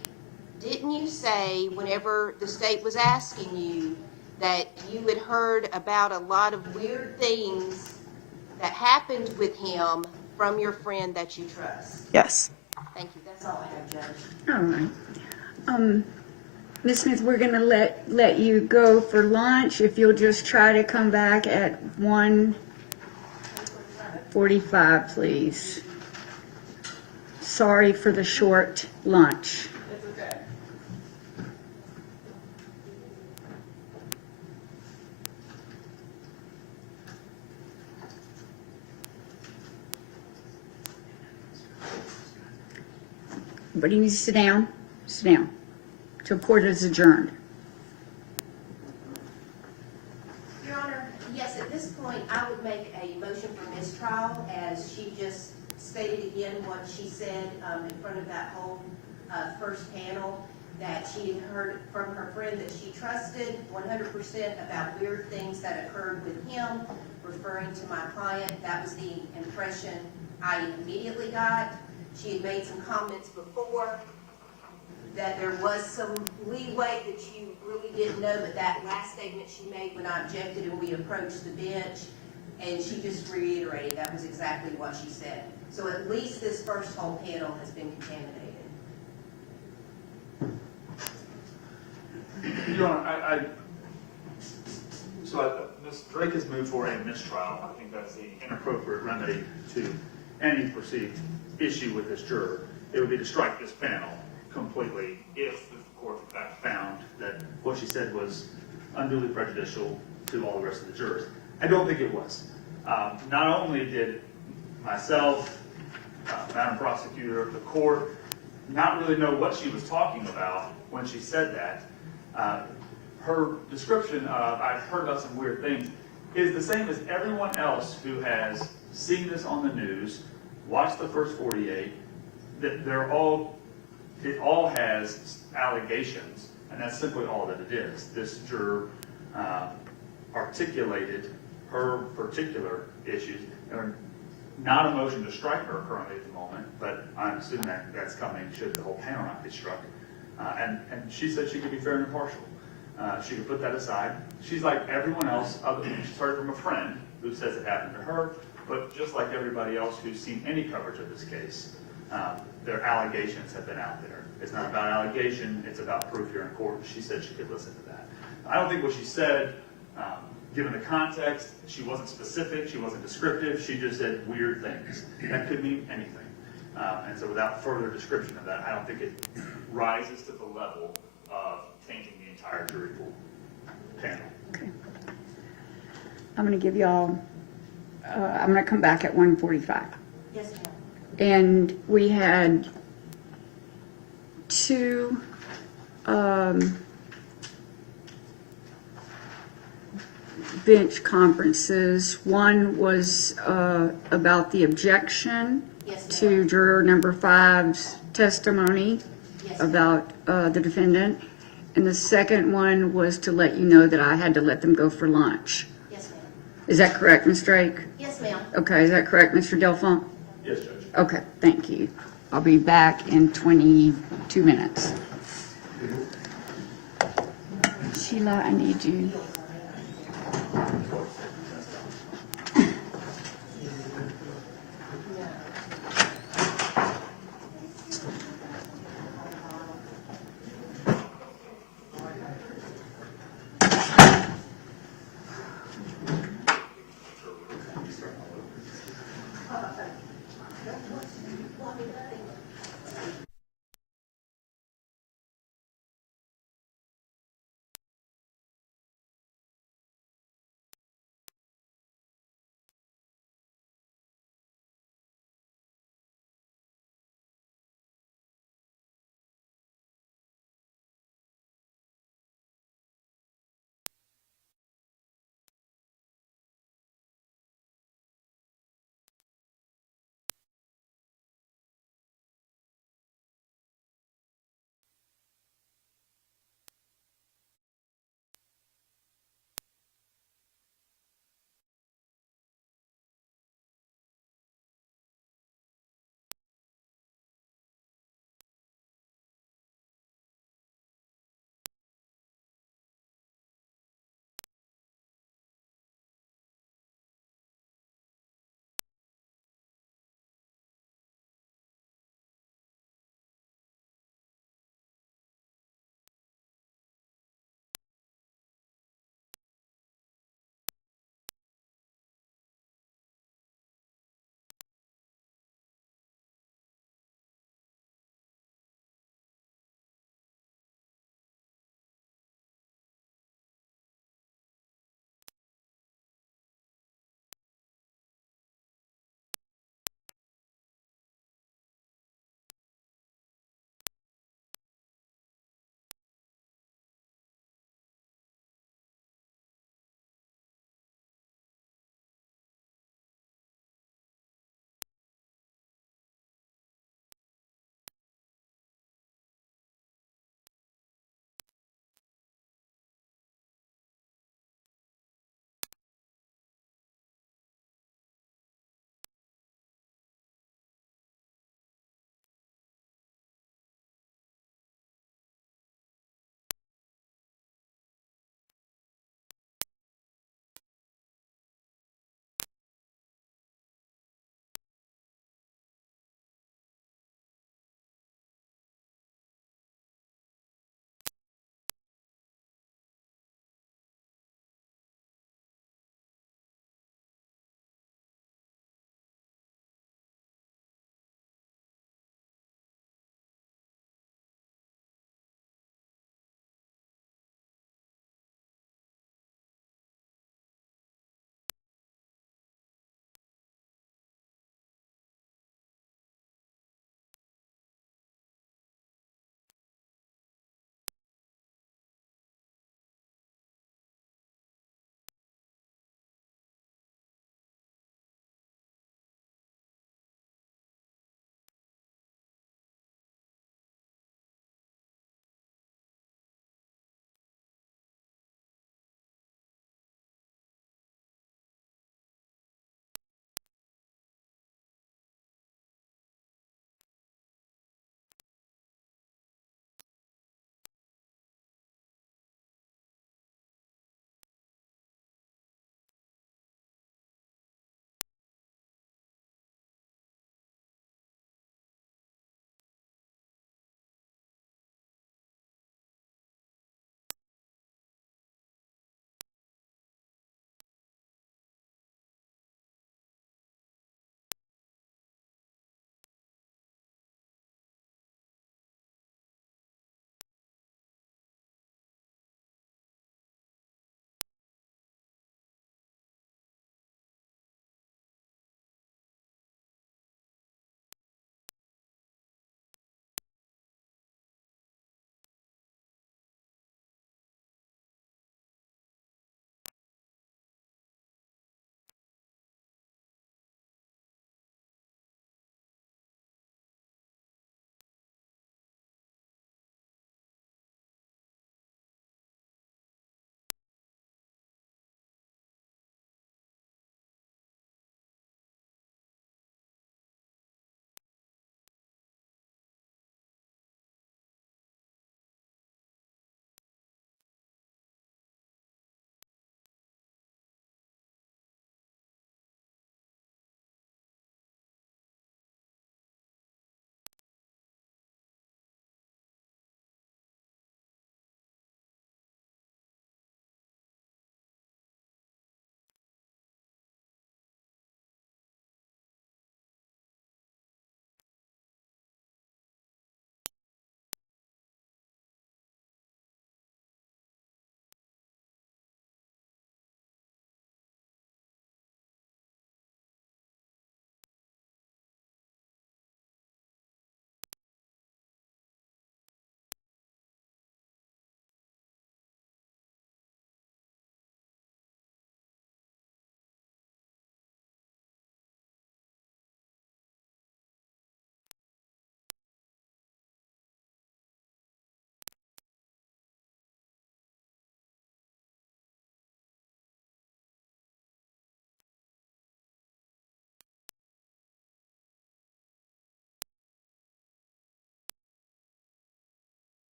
didn't you say, whenever the state was asking you, that you had heard about a lot of weird things that happened with him from your friend that you trust? Yes. Thank you. That's all I have, Judge. All right. Ms. Smith, we're going to let you go for lunch. If you'll just try to come back at 1:45, please. Sorry for the short lunch. That's okay. Everybody needs to sit down. Sit down. Till court is adjourned. Your Honor, yes, at this point, I would make a motion for mistrial, as she just stated again what she said in front of that whole first panel, that she had heard from her friend that she trusted 100% about weird things that occurred with him, referring to my client. That was the impression I immediately got. She had made some comments before that there was some leeway that you really didn't know, but that last statement she made when I objected and we approached the bench, and she just reiterated that was exactly what she said. So at least this first whole panel has been contaminated. Your Honor, Ms. Drake has moved for a mistrial. I think that's the inappropriate remedy to any perceived issue with this juror. It would be to strike this panel completely if the court in fact found that what she said was unduly prejudicial to all the rest of the jurors. I don't think it was. Not only did myself, Madam Prosecutor, the court, not really know what she was talking about when she said that, her description of, I've heard about some weird things, is the same as everyone else who has seen this on the news, watched the first 48, that it all has allegations, and that's simply all that it is. This juror articulated her particular issues, and not a motion to strike her currently at the moment, but I'm assuming that that's coming should the whole panel not be struck. And she said she could be fair and impartial. She could put that aside. She's like everyone else, other than she's heard from a friend who says it happened to her, but just like everybody else who's seen any coverage of this case, their allegations have been out there. It's not about allegation, it's about proof here in court. She said she could listen to that. I don't think what she said, given the context, she wasn't specific, she wasn't descriptive, she just said weird things. That could mean anything. And so without further description of that, I don't think it rises to the level of tainting the entire jury pool panel. I'm going to give y'all, I'm going to come back at 1:45. Yes, ma'am. And we had two bench conferences. One was about the objection to juror number 5's testimony about the defendant. And the second one was to let you know that I had to let them go for lunch. Yes, ma'am. Is that correct, Ms. Drake? Yes, ma'am. Okay, is that correct, Mr. Delphont? Yes, Judge. Okay, thank you. I'll be back in 22 minutes. Sheila, I need you.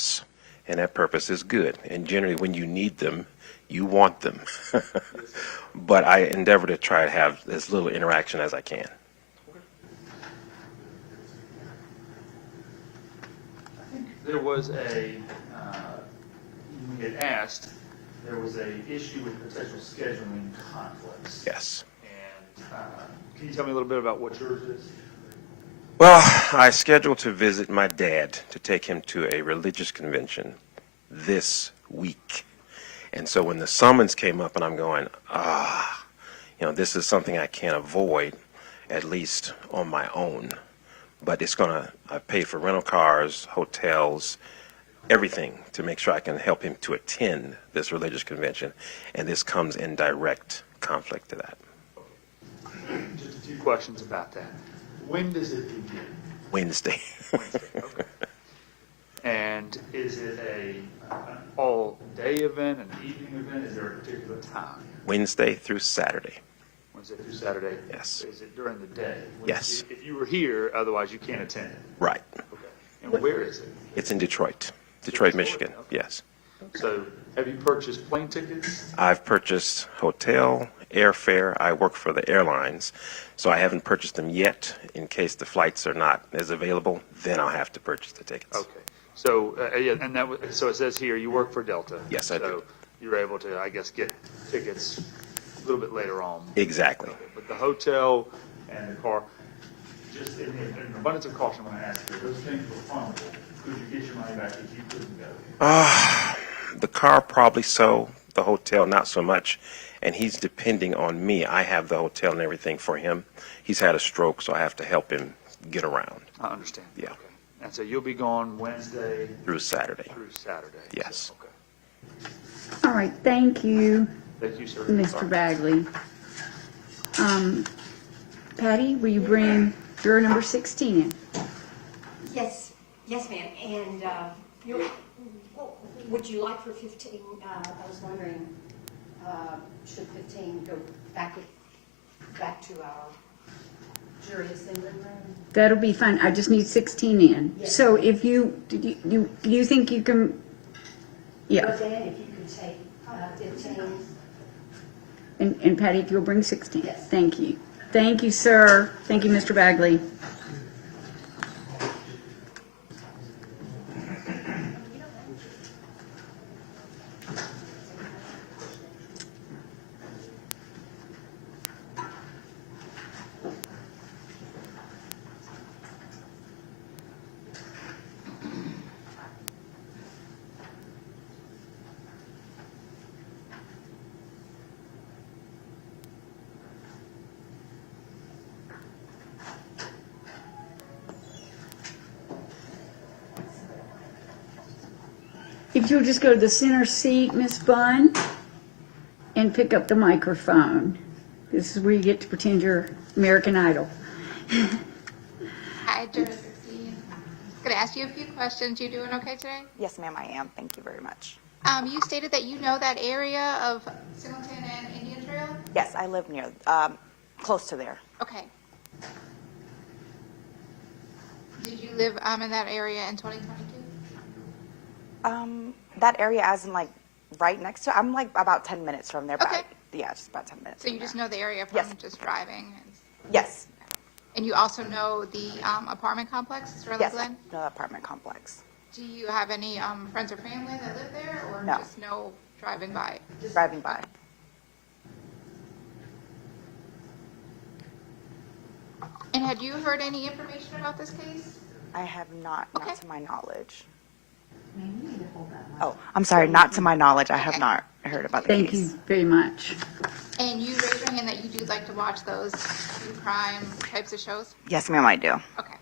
purpose, and that purpose is good. And generally, when you need them, you want them. But I endeavor to try to have as little interaction as I can. There was we had asked, there was a issue with potential scheduling conflicts. Yes. And can you tell me a little bit about what yours is? Well, I scheduled to visit my dad to take him to a religious convention this week. And so when the summons came up and I'm going, this is something I can't avoid, at least on my own. But it's going to pay for rental cars, hotels, everything to make sure I can help him to attend this religious convention. And this comes in direct conflict to that. Just a few questions about that. When does it begin? Wednesday. Wednesday, okay. And is it an all-day event, an evening event? Is there a particular time? Wednesday through Saturday. Wednesday through Saturday? Yes. Is it during the day? Yes. If you were here, otherwise you can't attend it? Right. Okay. And where is it? It's in Detroit, Michigan. Okay. Yes. So have you purchased plane tickets? I've purchased hotel, airfare. I work for the airlines, so I haven't purchased them yet. In case the flights are not as available, then I'll have to purchase the tickets. Okay. So, so it says here you work for Delta. Yes, I do. So you're able to, I guess, get tickets a little bit later on. Exactly. Okay. But the hotel and the car, just in abundance of caution when I ask you, those things were fundable. Could you get your money back if you couldn't go? The car probably so, the hotel not so much, and he's depending on me. I have the hotel and everything for him. He's had a stroke, so I have to help him get around. I understand. Yeah. Okay. And so you'll be gone Wednesday Through Saturday. through Saturday. Yes. Okay. All right, thank you, Thank you, sir. Mr. Bagley. Patty, will you bring juror number 16 in? Yes, ma'am. And would you like for 15? I was wondering, should 15 go back to our jury assembly room? That'll be fine. I just need 16 in. Yes. So if you think you can, yeah. Roseanne, if you could take 15. And Patty, if you'll bring 16. Yes. Thank you. Thank you, sir. Thank you, Mr. Bagley. If you'll just go to the center seat, Miss Bunn, and pick up the microphone. This is where you get to pretend you're American Idol. Hi, Juror 16. Going to ask you a few questions. You doing okay today? Yes, ma'am, I am. Thank you very much. You stated that you know that area of Singleton and Indian Trail? Yes, I live near, close to there. Okay. Did you live in that area in 2022? That area as in like right next to, I'm like about 10 minutes from there. Okay. Yeah, just about 10 minutes. So you just know the area from just driving? Yes. And you also know the apartment complex, Sterling Yes, Glen? the apartment complex. Do you have any friends or family that live there, or No. just know driving by? Just driving by. And had you heard any information about this case? I have not, Okay. not to my knowledge. Oh, I'm sorry, not to my knowledge. I have not heard about the Thank case. you very much. And you raised your hand that you do like to watch those true crime types of shows? Yes, ma'am, I do. Okay.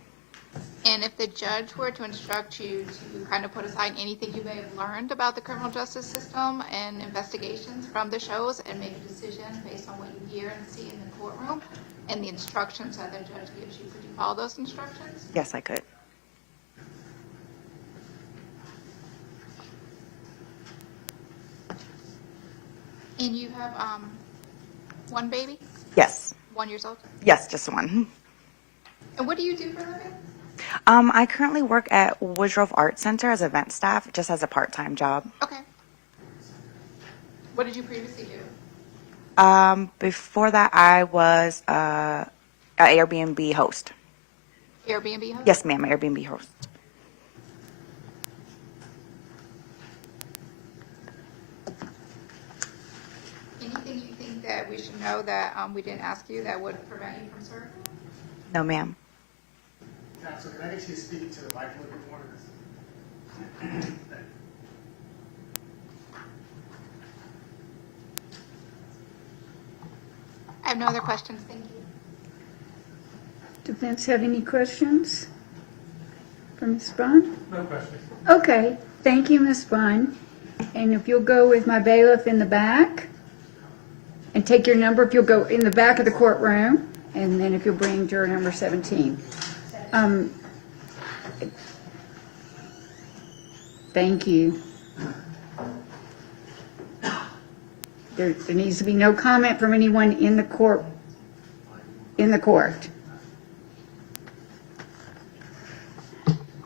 And if the judge were to instruct you to kind of put aside anything you may have learned about the criminal justice system and investigations from the shows and make a decision based on what you hear and see in the courtroom and the instructions that the judge gives you, could you follow those instructions? Yes, I could. And you have one baby? Yes. 1 year old? Yes, just one. And what do you do for a living? I currently work at Woodruff Art Center as event staff, just as a part-time job. Okay. What did you previously do? Before that, I was an Airbnb host. Airbnb host? Yes, ma'am, Airbnb host. Anything you think that we should know that we didn't ask you that would prevent you from serving? No, ma'am. Counsel, can I get you to speak to the mic a little bit more? I have no other questions, thank you. Defense have any questions for Ms. Bond? No questions. Okay, thank you, Ms. Bond. And if you'll go with my bailiff in the back and take your number, if you'll go in the back of the courtroom, and then if you'll bring juror number 17. Thank you. There needs to be no comment from anyone in the court.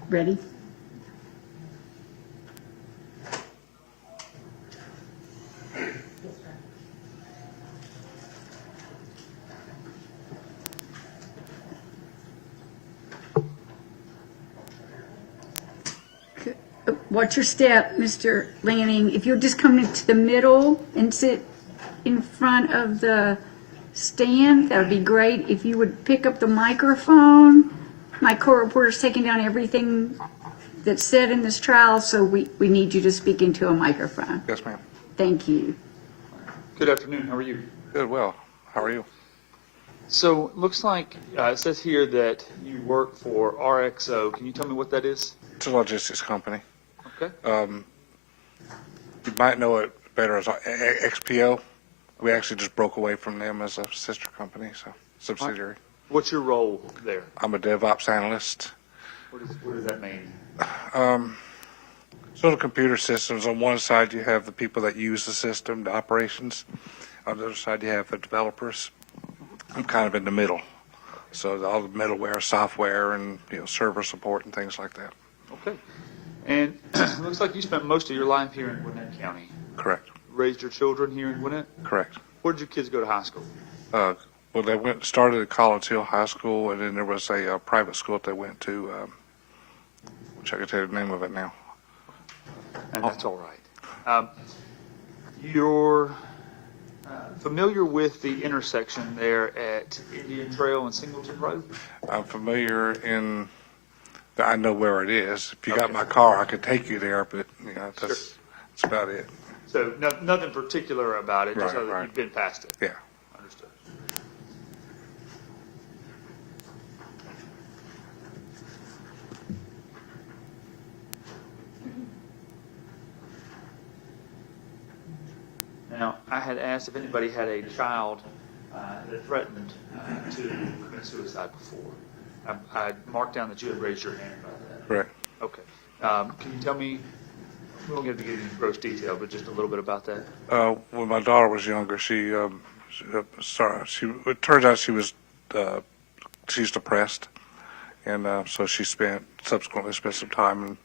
Ready? Watch your step, Mr. Lanning. If you'll just come into the middle and sit in front of the stand, that would be great. If you would pick up the microphone. My court reporter's taking down everything that's said in this trial, so we need you to speak into a microphone. Yes, ma'am. Thank you. Good afternoon. How are you? Good, well. How are you? So it looks like it says here that you work for RXO. Can you tell me what that is? It's a logistics company. Okay. You might know it better as XPO. We actually just broke away from them as a sister company, so subsidiary. What's your role there? I'm a DevOps analyst. What does that mean? So the computer systems, on one side you have the people that use the system, the operations. On the other side you have the developers. I'm kind of in the middle. So all the middleware, software, and server support and things like that. Okay. And it looks like you spent most of your life here in Gwinnett County. Correct. Raised your children here in Gwinnett? Correct. Where did your kids go to high school? Well, they started at Collins Hill High School, and then there was a private school that they went to, which I can tell you the name of it now. And that's all right. You're familiar with the intersection there at Indian Trail and Singleton Road? I'm familiar I know where it is. If you got my car, I could take you there, but that's about it. So nothing particular about it, just that you've been past it? Yeah. Understood. Now, I had asked if anybody had a child that threatened to commit suicide before. I marked down that you had raised your hand about that. Correct. Okay. Can you tell me, we don't have to get into gross detail, but just a little bit about that? When my daughter was younger, it turns out she's depressed, and so she subsequently spent some time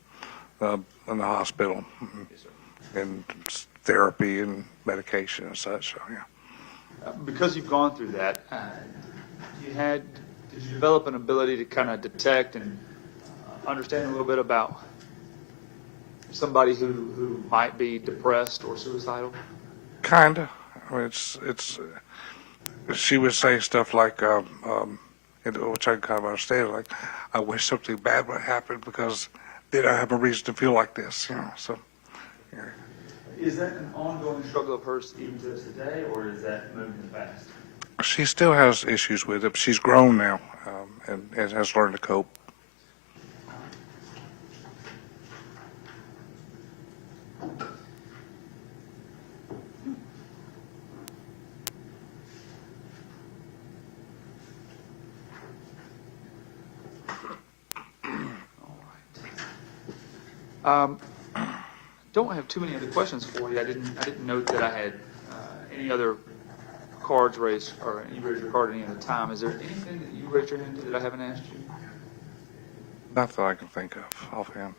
in the hospital, and therapy and medication and such. So yeah. Because you've gone through that, did you develop an ability to kind of detect and understand a little bit about somebody who might be depressed or suicidal? Kinda. I mean, she would say stuff like, which I kind of understand, like, I wish something bad would happen because then I have a reason to feel like this, so. Yeah. Is that an ongoing struggle of hers even to this day, or is that moved in the past? She still has issues with it, but she's grown now, and has learned to cope. Don't have too many other questions for you. I didn't note that I had any other cards raised, or you raised your card at any other time. Is there anything that you raised your hand to that I haven't asked you? Not that I can think of offhand.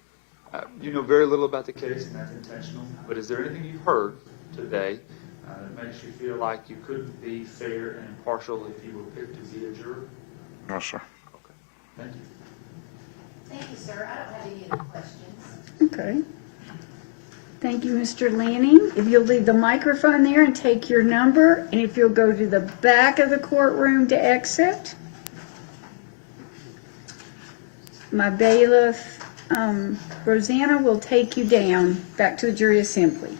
You know very little about the case, and that's intentional, but is there anything you heard today that makes you feel like you couldn't be fair and impartial if you were picked to be a juror? No, sir. Thank you. Thank you, sir. I don't have any other questions. Okay. Thank you, Mr. Lanning. If you'll leave the microphone there and take your number, and if you'll go to the back of the courtroom to exit. My bailiff, Rosanna, will take you down back to the jury assembly.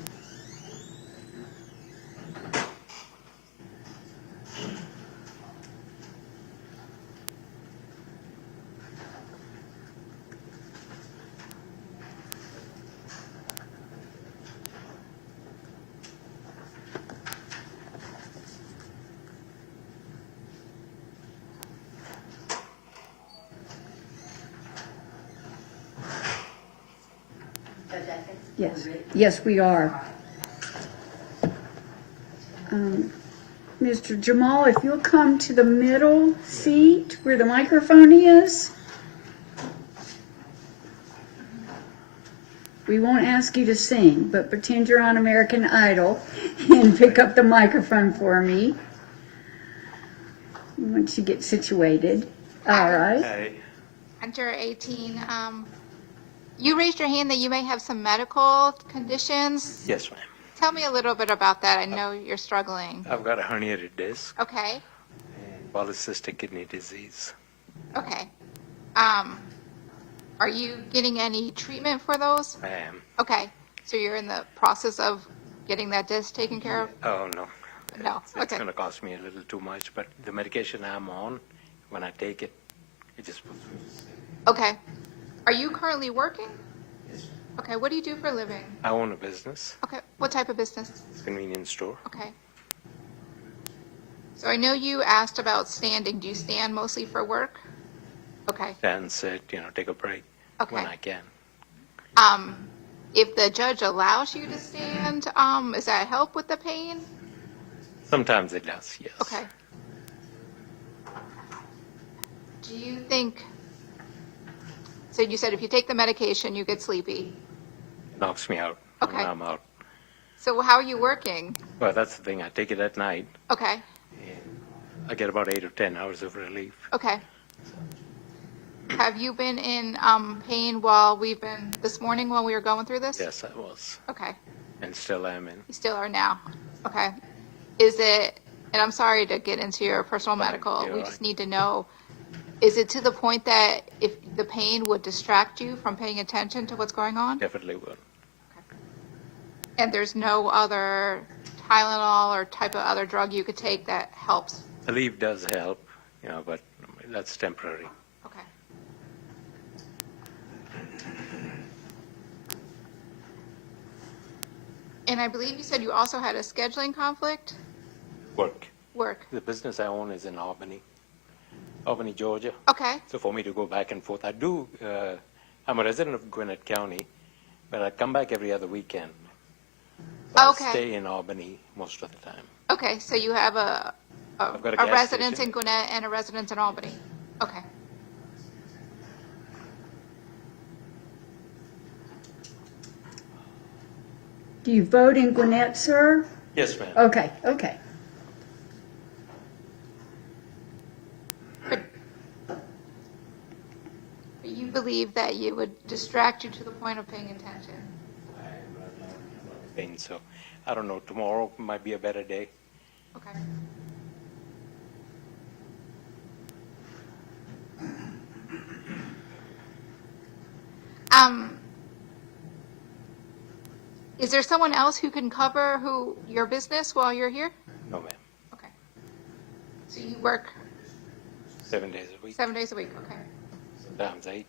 Yes, yes, we are. Mr. Jamal, if you'll come to the middle seat where the microphone is. We won't ask you to sing, but pretend you're on American Idol and pick up the microphone for me once you get situated. All right. Enter 18. You raised your hand that you may have some medical conditions. Yes, ma'am. Tell me a little bit about that. I know you're struggling. I've got a herniated disc Okay. and polycystic kidney disease. Okay. Are you getting any treatment for those? I am. Okay. So you're in the process of getting that disc taken care of? Oh, no. No. It's Okay. going to cost me a little too much, but the medication I'm on, when I take it, it just puts me to sleep. Okay. Are you currently working? Yes. Okay. What do you do for a living? I own a business. Okay. What type of business? It's a convenience store. Okay. So I know you asked about standing. Do you stand mostly for work? Okay. Stand, sit, take a break when I can. If the judge allows you to stand, does that help with the pain? Sometimes it does, yes. Okay. Do you think, so you said if you take the medication, you get sleepy. It knocks me out Okay. when I'm out. So how are you working? Well, that's the thing. I take it at night. Okay. I get about 8 or 10 hours of relief. Okay. Have you been in pain this morning while we were going through this? Yes, I was. Okay. And still am in. You still are now? Okay. Is it, and I'm sorry to get into your personal medical, You're we right. just need to know, is it to the point that if the pain would distract you from paying attention to what's going on? Definitely will. And there's no other Tylenol or type of other drug you could take that helps? The leave does help, but that's temporary. Okay. And I believe you said you also had a scheduling conflict? Work. The business I own is in Albany, Georgia. Okay. So for me to go back and forth, I'm a resident of Gwinnett County, but I come back every other weekend. So Okay. I stay in Albany most of the time. Okay, so you have I've got a gas residence station. in Gwinnett and a residence in Albany? Okay. Do you vote in Gwinnett, sir? Yes, ma'am. Okay, okay. But you believe that you would distract you to the point of paying attention? Pain, so I don't know. Tomorrow might be a better day. Okay. Is there someone else who can cover your business while you're here? No, ma'am. Okay. So you work 7 days a week. 7 days a week, okay. Sometimes 8.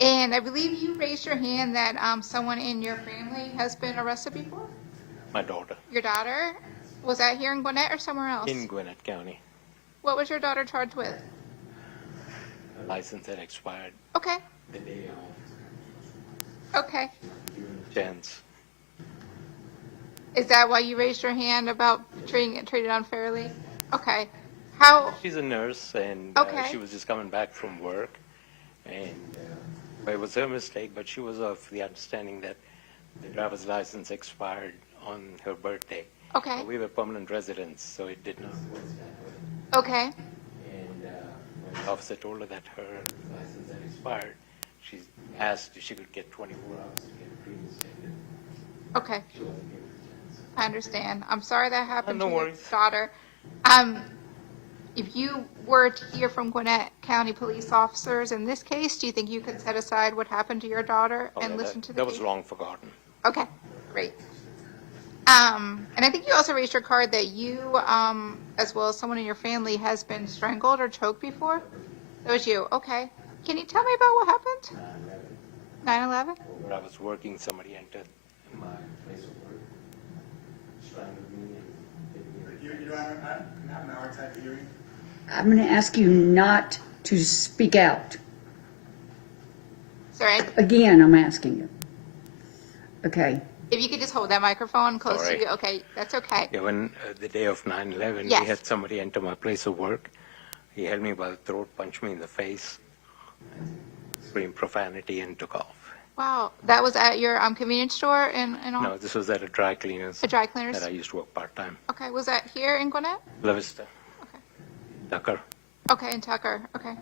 And I believe you raised your hand that someone in your family has been arrested before? My daughter. Your daughter? Was that here in Gwinnett or somewhere else? In Gwinnett County. What was your daughter charged with? The license had expired Okay, the day okay. of chance. Is that why you raised your hand about treated unfairly? Okay. How, She's a nurse, and Okay. she was just coming back from work, and it was her mistake, but she was of the understanding that the driver's license expired on her birthday. Okay. We were permanent residents, so it did not work that way. okay, And when the officer told her that her license had expired, she asked if she could get 24 hours to get it reinstated. okay. I understand. I'm sorry that happened No to your worries. daughter. If you were to hear from Gwinnett County police officers in this case, do you think you could set aside what happened to your daughter Oh, and yeah, listen to the that was case? long forgotten. Okay, great. And I think you also raised your card that you, as well as someone in your family, has been strangled or choked before? That was you, okay. Can you tell me about what happened? 9/11? Where I was working, somebody entered my place of work, strangled me, and hit me. Your Honor, I'm having a hard time hearing. I'm going to ask you not to speak out. Sorry, Again, I'm asking you. Okay. if you could just hold that microphone close to Sorry. you, okay, that's okay. Yeah, when the day of 9/11, Yes. we had somebody enter my place of work. He held me by the throat, punched me in the face, screamed profanity, and took off. Wow, that was at your convenience store in all? No, this was at a dry cleaner's. A dry cleaner's? That I used to work part-time. Okay, was that here in Gwinnett? La Vista. Tucker. Okay, in Tucker, okay.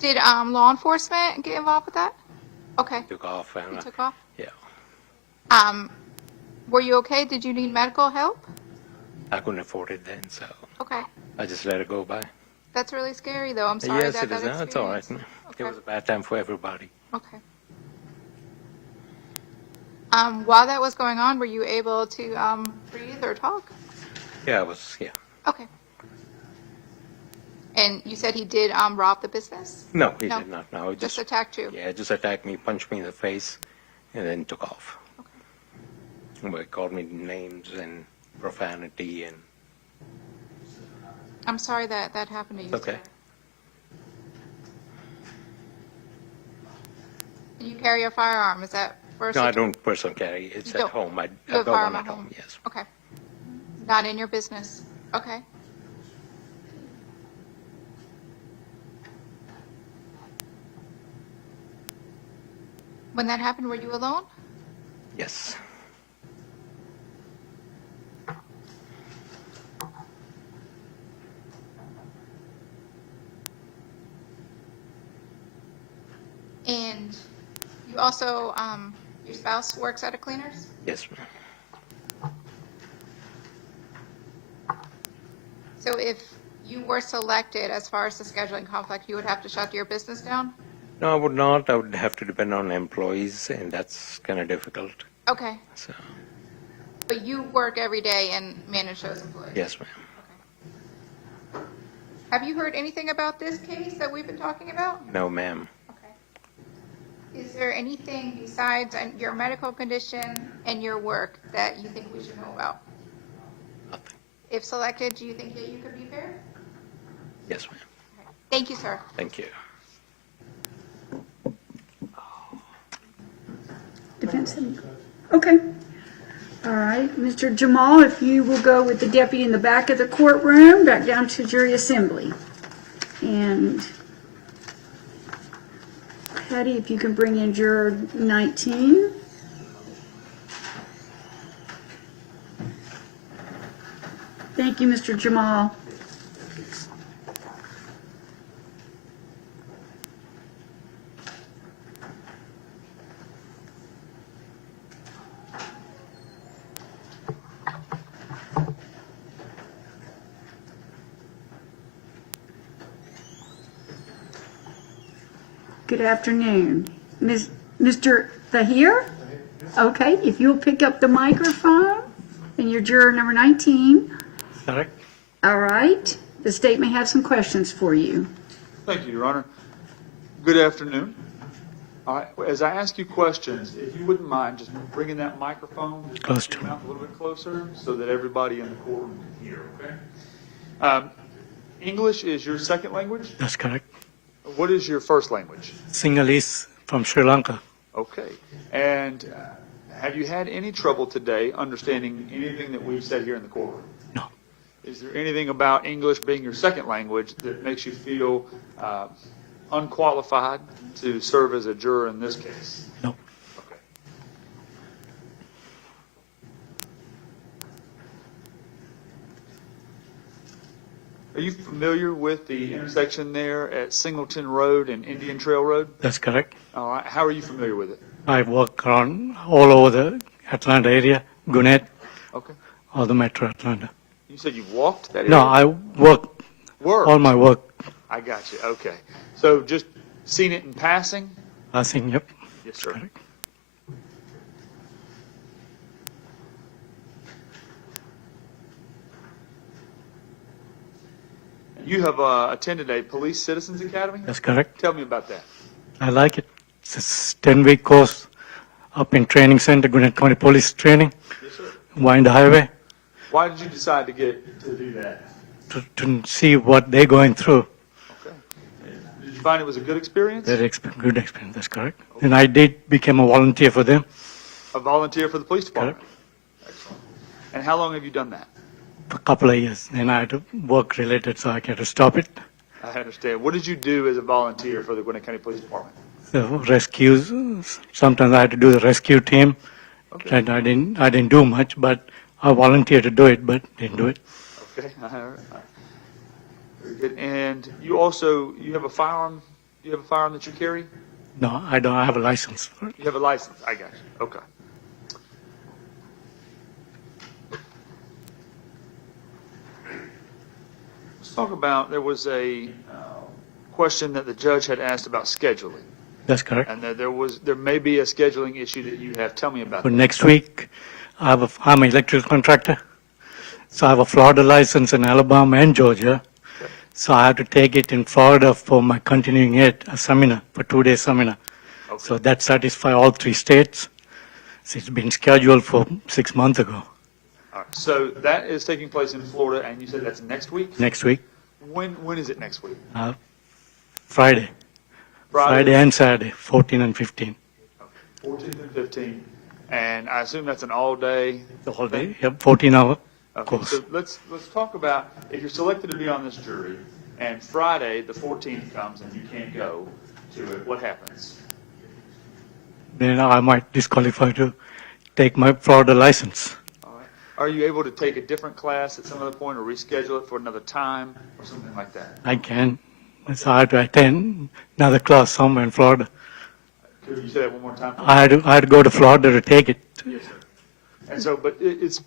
Did law enforcement get involved with that? Okay, Took off. And, you took off? Yeah. Were you okay? Did you need medical help? I couldn't afford it then, so Okay, I just let it go by. that's really scary though, I'm sorry Yes, that it is. that No, it's all right. experience. It was a bad time for everybody. Okay. While that was going on, were you able to breathe or talk? Yeah, I was, yeah. Okay. And you said he did rob the business? No, he No. did not. No, Just attacked you? Yeah, just attacked me, punched me in the face, and then took off. Okay. He called me names and profanity, and I'm sorry that that happened to you. okay. sir. And you carry a firearm, is that for No, I don't personally carry. It's You at don't- home. I you have have got firearm one at at home. home? Yes. Okay. Not in your business? Okay. When that happened, were you alone? Yes. And you also, your spouse works at a cleaner's? Yes, ma'am. So if you were selected as far as the scheduling conflict, you would have to shut your business down? No, I would not. I would have to depend on employees, and that's kind of difficult. Okay. So, But you work every day and manage those employees? yes, ma'am. Have you heard anything about this case that we've been talking about? No, ma'am. Is there anything besides your medical condition and your work that you think we should know about? Nothing. If selected, do you think that you could be fair? Yes, ma'am. Thank you, sir. Thank you. Defense. Okay. All right, Mr. Jamal, if you will go with the deputy in the back of the courtroom, back down to jury assembly. And Patty, if you can bring in juror 19. Thank you, Mr. Jamal. Good afternoon. Mr. Tahir? Okay, if you'll pick up the microphone and you're juror number 19. Correct. All right, the state may have some questions for you. Thank you, Your Honor. Good afternoon. All right, as I ask you questions, if you wouldn't mind just bringing that microphone Close to your mouth a little bit closer so that everybody in the courtroom can hear, okay? English is your second language? That's correct. What is your first language? Sinhalese from Sri Lanka. Okay. And have you had any trouble today understanding anything that we've said here in the courtroom? No. Is there anything about English being your second language that makes you feel unqualified to serve as a juror in this case? No. Okay. Are you familiar with the intersection there at Singleton Road and Indian Trail Road? That's correct. All right. How are you familiar with it? I work around all over the Atlanta area, Gwinnett, Okay. all the metro Atlanta. You said you walked that area? No, I work, all my work, I got you. Okay. So just seen it in passing? I think, yep. Yes, sir. Correct. You have attended a police citizens academy? That's correct. Tell me about that. I like it. It's a 10-week course up in training center, Gwinnett County Police Training, Yes, sir. Wind Highway, Why did you decide to do that? to see what they're going through. Okay. Did you find it was a good experience? Very good experience, that's correct. And I did become a volunteer for them, A volunteer for the police department? Excellent. And how long have you done that? for a couple of years. Then I had to work related, so I had to stop it. I understand. What did you do as a volunteer for the Gwinnett County Police Department? The rescues, sometimes I had to do the rescue team. Okay. And I didn't do much, but I volunteered to do it, but didn't do it. Okay. All right. Very good. And you have a firearm? You have a firearm that you carry? No, I don't have a license for it. You have a license. I got you. Okay. Let's talk about, there was a question that the judge had asked about scheduling. That's correct. And that there may be a scheduling issue that you have. Tell me about For that. next week, I'm an electrical contractor. So I have a Florida license in Alabama and Georgia. So I have to take it in Florida for my continuing ed, a seminar, for 2-day seminar. Okay. So that satisfies all 3 states. So it's been scheduled for 6 months ago. All right. So that is taking place in Florida, and you said that's next week? Next week, When is it next week? Friday. Friday and Saturday, 14 and 15. 14th and 15th. And I assume that's an all-day? The whole day, yep, 14-hour Okay, course. so let's talk about, if you're selected to be on this jury, and Friday, the 14th comes and you can't go to it, what happens? Then I might disqualify to take my Florida license. All right. Are you able to take a different class at some other point, or reschedule it for another time, or something like that? I can. So I had to attend another class somewhere in Florida. Could you say that one more time? I had to go to Florida to take it. Yes, sir. And so, but it is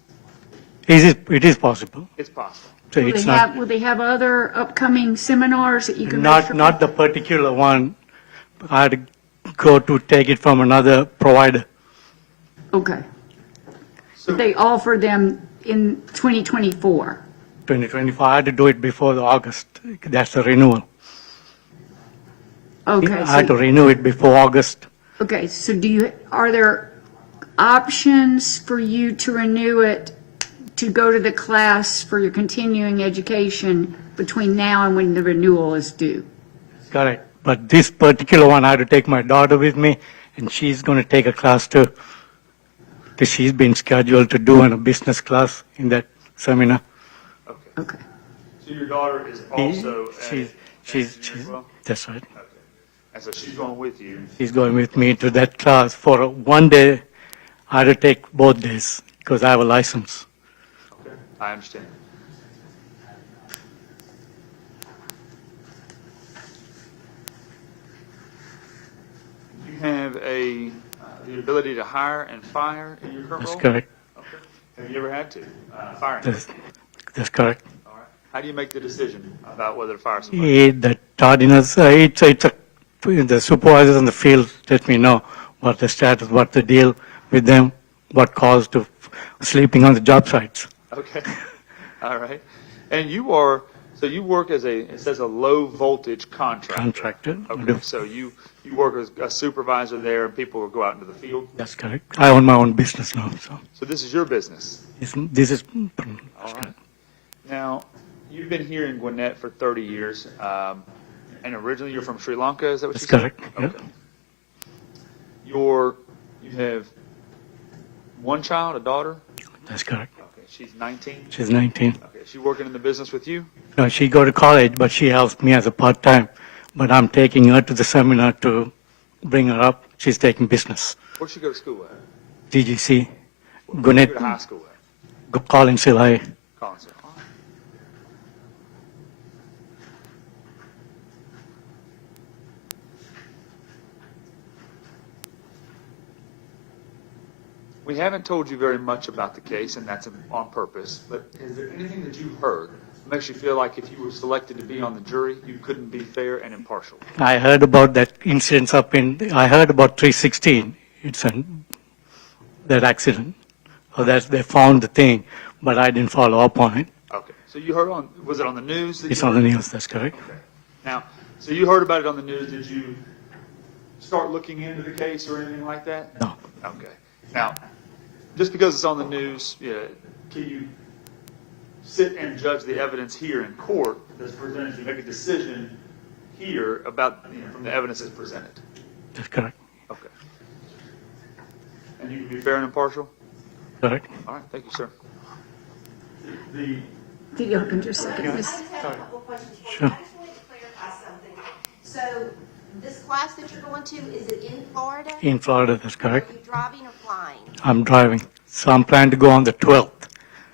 possible. it's possible. So Will it's they not, will they have other upcoming seminars that you can make sure? not the particular one. I had to go to take it from another provider. Okay. They offer them in 2024. 2025, I had to do it before the August. That's the renewal. Okay. I had to renew it before August. Okay, so are there options for you to renew it, to go to the class for your continuing education between now and when the renewal is due? Correct. But this particular one, I had to take my daughter with me, and she's going to take a class too. Because she's been scheduled to do a business class in that seminar. Okay. So your daughter is also She's as well? that's right. Okay. And so she's going with you. She's going with me to that class for 1 day. I had to take both days because I have a license. Okay. I understand. You have the ability to hire and fire in your current That's role? correct. Okay. Have you ever had to fire anyone? That's correct. All right. How do you make the decision about whether to fire somebody? The tardiness, the supervisors in the field let me know what the status, what the deal with them, what caused to sleeping on the job sites. Okay. All right. And you work as it says a low voltage contractor. Okay. So you work as a supervisor there, and people will go out into the field? That's correct. I own my own business now. So this is your business? This is. All right. Now, you've been here in Gwinnett for 30 years, and originally you're from Sri Lanka, is that what That's you said? correct. Okay. You have one child, a daughter? That's correct. Okay. she's 19? She's 19. Okay, is she working in the business with you? No, she go to college, but she helps me as a part-time. But I'm taking her to the seminar to bring her up. She's taking business. Where'd she go to school at? DGC, Where'd Gwinnett, she go to high school at? Collinsville High. Collinsville. All right. We haven't told you very much about the case, and that's on purpose, but is there anything that you've heard that makes you feel like if you were selected to be on the jury, you couldn't be fair and impartial? I heard about that incident I heard about 316. It's that accident. Or that they found the thing, but I didn't follow up on it. Okay, so you heard was it on the news? That It's you on the heard? news, that's correct. Okay. Now, so you heard about it on the news. Did you start looking into the case or anything like that? No. Okay. Now, just because it's on the news, can you sit and judge the evidence here in court that's presented? You make a decision here about from the evidence that's presented. That's correct. Okay. And you can be fair and impartial? Correct. All right. Thank you, sir. Did you can just a second? I Miss- just have a couple of questions for Sure. you. I just wanted to clarify something. So this class that you're going to, is it in Florida? In Florida, that's correct. Are you driving or flying? I'm driving. So I'm planning to go on the 12th.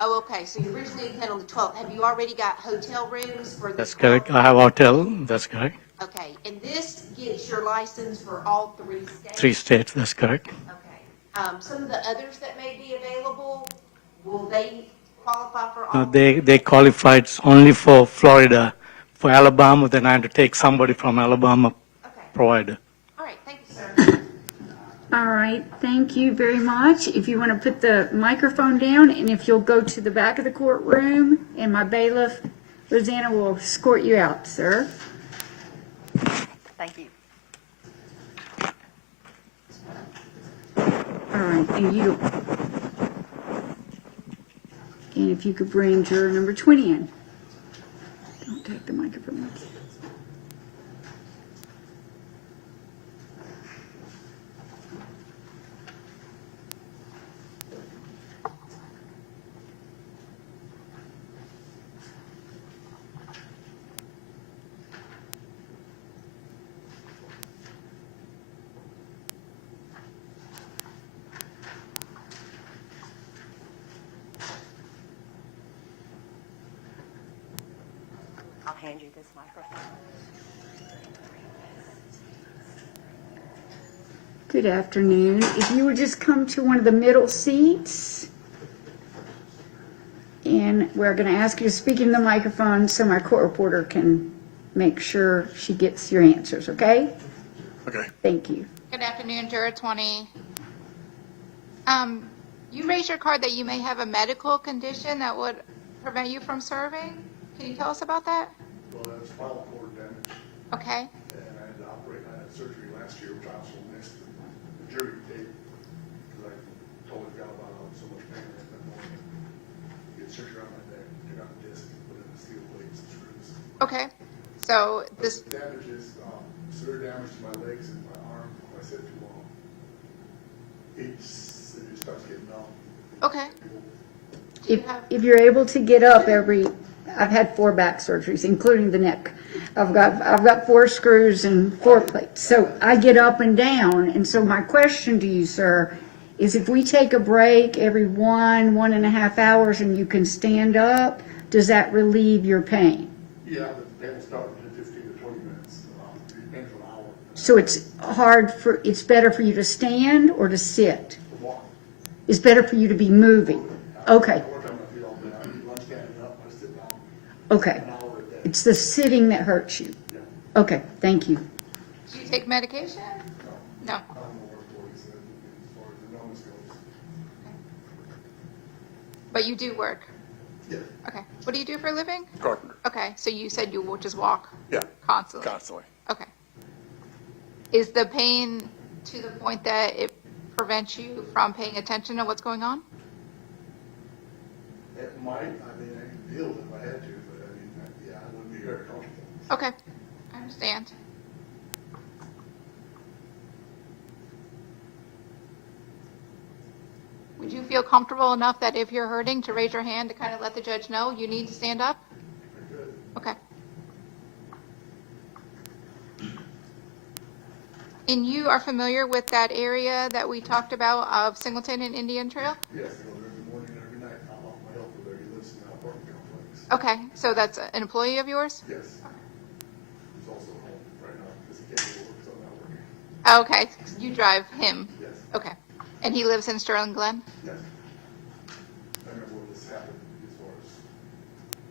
Oh, okay, so you originally intended on the 12th. Have you already got hotel rooms for this? That's correct. I have a hotel. That's correct. Okay, and this gets your license for all 3 states? 3 states. That's correct. Okay. Some of the others that may be available, will they qualify for all? No, they qualified only for Florida. For Alabama, then I had to take somebody from Alabama provider. All right, thank you, sir. All right, thank you very much. If you want to put the microphone down, and if you'll go to the back of the courtroom, and my bailiff, Rosanna, will escort you out, sir. Thank you. All right, and if you could bring juror number 20 in. Don't take the microphone. I'll hand you this microphone. Good afternoon. If you would just come to one of the middle seats. And we're going to ask you to speak in the microphone so my court reporter can make sure she gets your answers, okay? Okay. Thank you. Good afternoon, Juror 20. You raised your card that you may have a medical condition that would prevent you from serving. Can you tell us about that? Well, that's spinal cord damage, Okay. and I had to operate, I had surgery last year, which I also missed the jury date, because I told the gal about how so much pain I had been going. Get surgery on my neck, took out the disc, put in the steel plates and screws. Okay. So this, The damage is, severe damage to my legs and my arm, if I sit too long. It just starts getting numb. okay. If you're able to get up I've had 4 back surgeries, including the neck. I've got 4 screws and 4 plates. So I get up and down. And so my question to you, sir, is if we take a break every 1.5 hours and you can stand up, does that relieve your pain? Yeah, the pain will start in 15 to 20 minutes, depends on the hour. So it's better for you to stand or to sit? Walk. It's better for you to be moving? Okay, One time I feel all bad, I run standing up, I sit down. okay. It's the sitting that hurts you? Okay, thank you. Do you take medication? No. I don't know where it is, as far as the numbness goes. But you do work? Yeah. Okay. What do you do for a living? Carpenter. Okay. So you said you will just walk Yeah. constantly? Constantly. Okay. Is the pain to the point that it prevents you from paying attention to what's going on? It might, I mean, I can deal with it if I had to, but I mean, yeah, I wouldn't be very comfortable. Okay. I understand. Would you feel comfortable enough that if you're hurting to raise your hand to kind of let the judge know you need to stand up? Okay. And you are familiar with that area that we talked about of Singleton and Indian Trail? Yes, I go there every morning and every night. I'm off my helper there. He lives in an apartment complex. Okay, so that's an employee of yours? Yes. He's also home right now because he can't go to work, so I'm not working. Okay, you drive him? Yes. Okay. And he lives in Sterling Glen? Yes. I remember when this happened as far as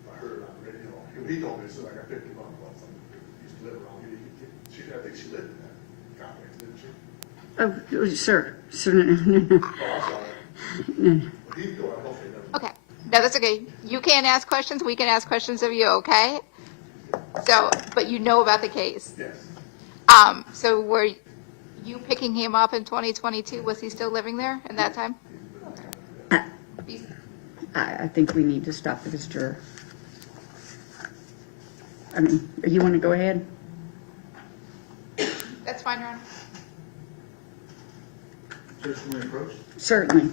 I heard on the radio. He told me as soon as I got picked him up about something. He used to live around here. I think she lived in that complex, didn't she? Oh, sir, sir, no. Oh, I'm sorry. He'd go, I hope they never. Okay, no, that's okay. You can't ask questions, we can ask questions of you, okay? So, but you know about the case? Yes. So were you picking him up in 2022? Was he still living there at that time? I think we need to stop this juror. I mean, you want to go ahead? That's fine, Your Honor. Judge, can we approach? Certainly.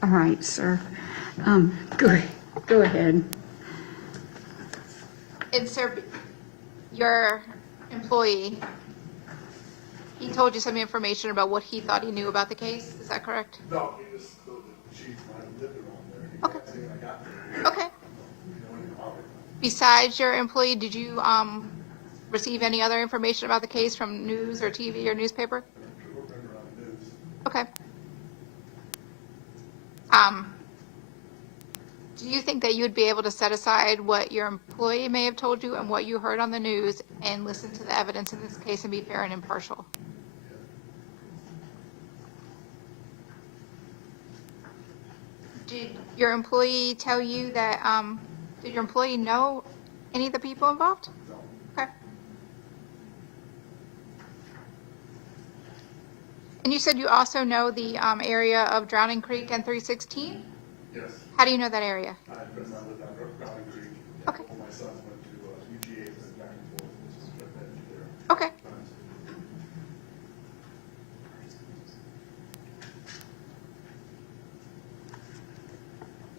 All right, sir. Go ahead. And sir, your employee, he told you some information about what he thought he knew about the case, is that correct? No, he just, she might have lived around there. Okay. I think I got there. Okay. Besides your employee, did you receive any other information about the case from news or TV or newspaper? Okay. Do you think that you would be able to set aside what your employee may have told you and what you heard on the news and listen to the evidence in this case and be fair and impartial? Did your employee tell you that, did your employee know any of the people involved? Okay. And you said you also know the area of Drowning Creek and 316? Yes. How do you know that area? I had friends that lived on Drowning Creek. Okay. All my sons went to UGA and back and forth, which is right there. Okay.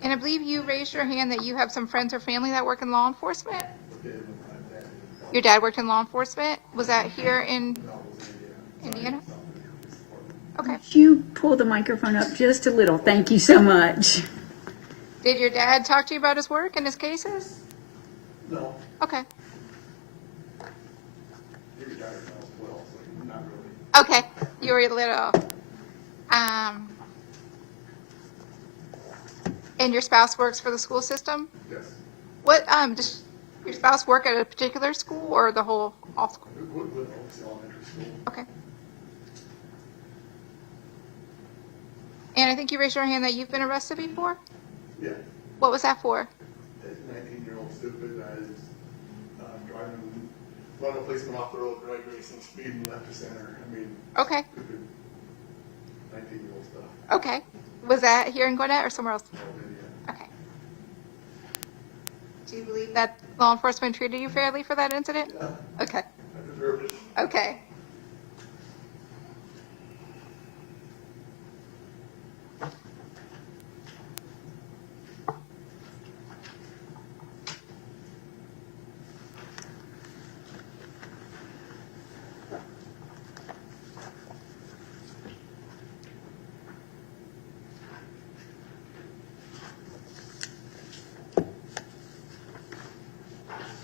And I believe you raised your hand that you have some friends or family that work in law enforcement? Your dad worked in law enforcement? Was that here in Indiana? Okay. Could you pull the microphone up just a little? Thank you so much. Did your dad talk to you about his work and his cases? No. Okay. He retired when I was 12, so not really. Okay. You were little. And your spouse works for the school system? Yes. What, does your spouse work at a particular school or the whole, all school? Woodville Elementary School. Okay. And I think you raised your hand that you've been arrested before? Yeah. What was that for? 19-year-old stupid that is driving, running a policeman off the road, drag racing, speeding left to center. I mean, Okay. stupid 19-year-old stuff. Okay. Was that here in Gwinnett or somewhere else? Okay. Do you believe that law enforcement treated you fairly for that incident? Yeah. Okay. I deserved it. Okay.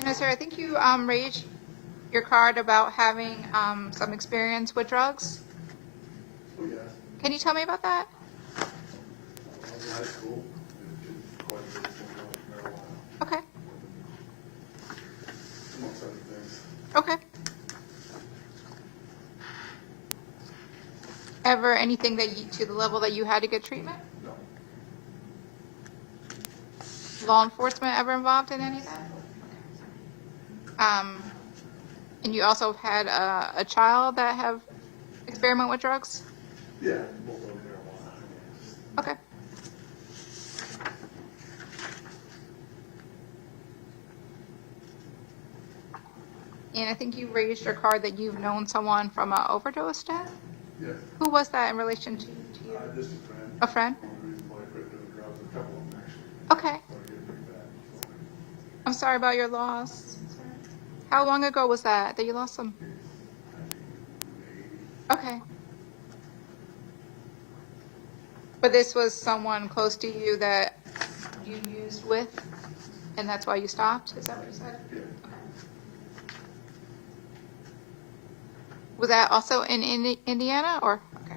No, sir, I think you raised your card about having some experience with drugs. Oh, yes. Can you tell me about that? I was in high school. Did quite a bit of marijuana, Okay. amongst other things. Okay. Ever anything that you, to the level that you had to get treatment? No. Law enforcement ever involved in any of that? And you also had a child that have experiment with drugs? Yeah, both of them marijuana. Okay. And I think you raised your card that you've known someone from an overdose death? Yes. Who was that in relation to you? Just a friend. A friend? One of the reasons why I quit doing drugs, a couple of them actually. Okay. Started getting pretty bad. So, I'm sorry about your loss. How long ago was that you lost them? Okay. But this was someone close to you that you used with, and that's why you stopped? Is that what you said? Yeah. Was that also in Indiana, or? Okay.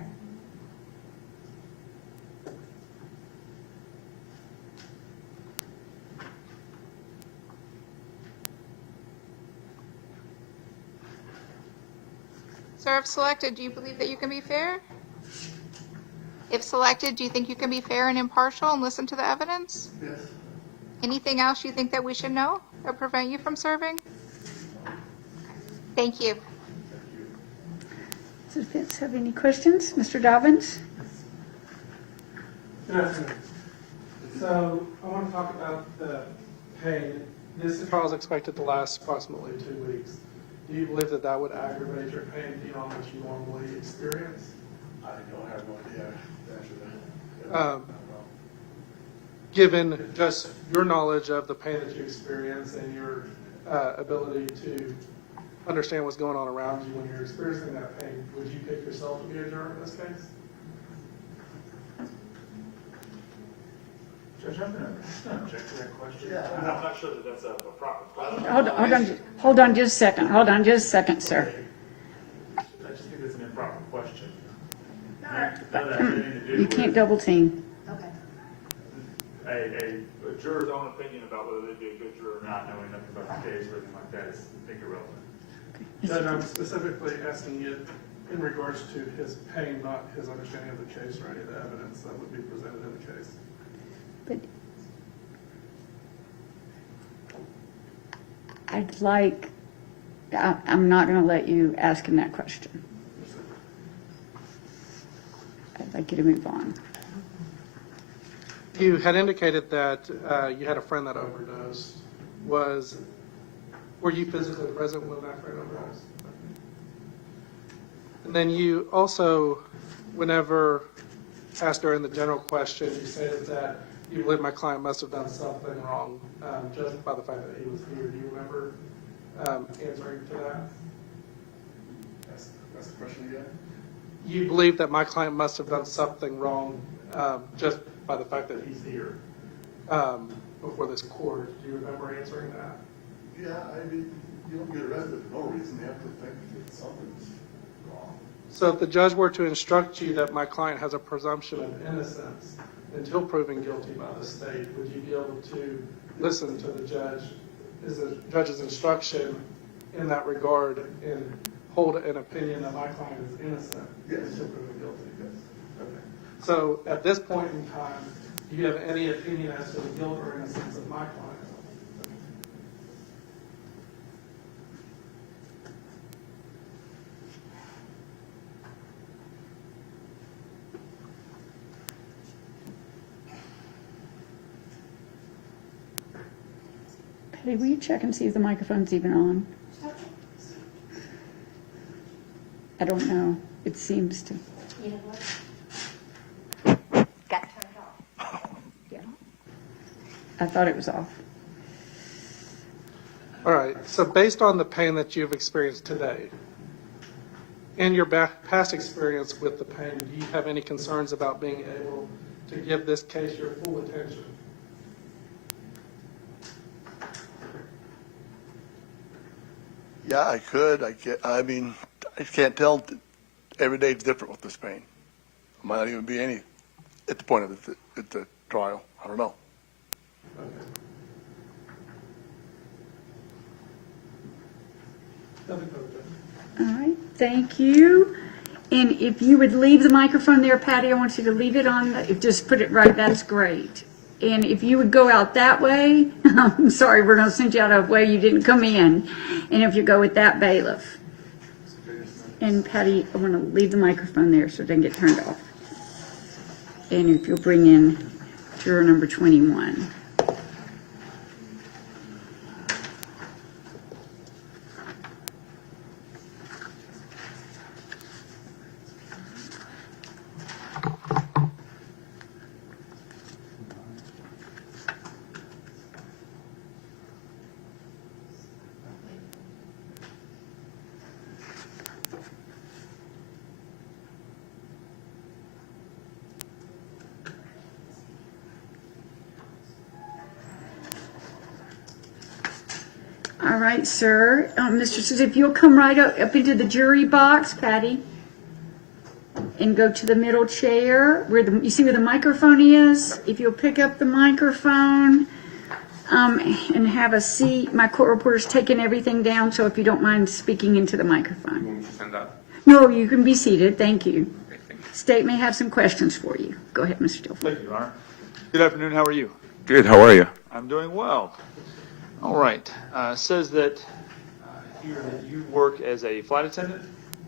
Sir, if selected, do you believe that you can be fair? If selected, do you think you can be fair and impartial and listen to the evidence? Yes. Anything else you think that we should know that prevent you from serving? Thank you. Does the defense have any questions? Mr. Dobbins? Good afternoon. So I want to talk about the pain. This trial is expected to last approximately 2 weeks. Do you believe that that would aggravate your pain beyond what you normally experience? I don't have no idea the answer to that. Given just your knowledge of the pain that you experience and your ability to understand what's going on around you when you're experiencing that pain, would you pick yourself to be a juror in this case? Judge, I'm going to object to that question. I'm not sure that that's a proper question. Hold on just a second, sir. I just think it's an improper question. Doesn't have anything to do You with can't double team. a juror's own opinion about whether they'd be a good juror or not, knowing nothing about the case or anything like that is, I think, irrelevant. Judge, I'm specifically asking you in regards to his pain, not his understanding of the case or any of the evidence that would be presented in the case. But I'd like, I'm not going to let you ask him that question. I'd like you to move on. You had indicated that you had a friend that overdosed. Were you physically present when that friend overdosed? And then you also, whenever asked during the general question, you stated that you believe my client must have done something wrong, just by the fact that he was here. Do you remember answering to that? That's the question again? You believe that my client must have done something wrong, just by the fact that he's here before this court. Do you remember answering that? Yeah, I mean, you don't get arrested for no reason. You have to think that something's wrong. So if the judge were to instruct you that my client has a presumption of innocence until proven guilty by the state, would you be able to listen to the judge's instruction in that regard and hold an opinion that my client is innocent Yes. until proven guilty? Yes. Okay. So at this point in time, Do you have any opinion as to the guilt or innocence of my client? Patty, will you check and see if the microphone's even on? I don't know. It seems to. You know what? Got to turn it off. Yeah. I thought it was off. All right, so based on the pain that you've experienced today, and your past experience with the pain, do you have any concerns about being able to give this case your full attention? Yeah, I could. I mean, I can't tell. Every day is different with this pain. It might not even be any at the point of the trial. I don't know. All right, thank you. And if you would leave the microphone there, Patty, I want you to leave it on, just put it right, that's great. And if you would go out that way, I'm sorry, we're going to send you out a way you didn't come in. And if you go with that bailiff. And Patty, I want to leave the microphone there so it doesn't get turned off. And if you'll bring in juror number 21. All right, sir. Mr. Sousa, if you'll come right up into the jury box, Patty, and go to the middle chair where you see where the microphone is. If you'll pick up the microphone and have a seat. My court reporter's taking everything down, so if you don't mind speaking into the microphone. You want me to stand up? No, you can be seated. Thank you. State may have some questions for you. Go ahead, Mr. Dilfer. Thank you, Your Honor. Good afternoon. How are you? Good. How are you? I'm doing well. All right. Says that here that you work as a flight attendant.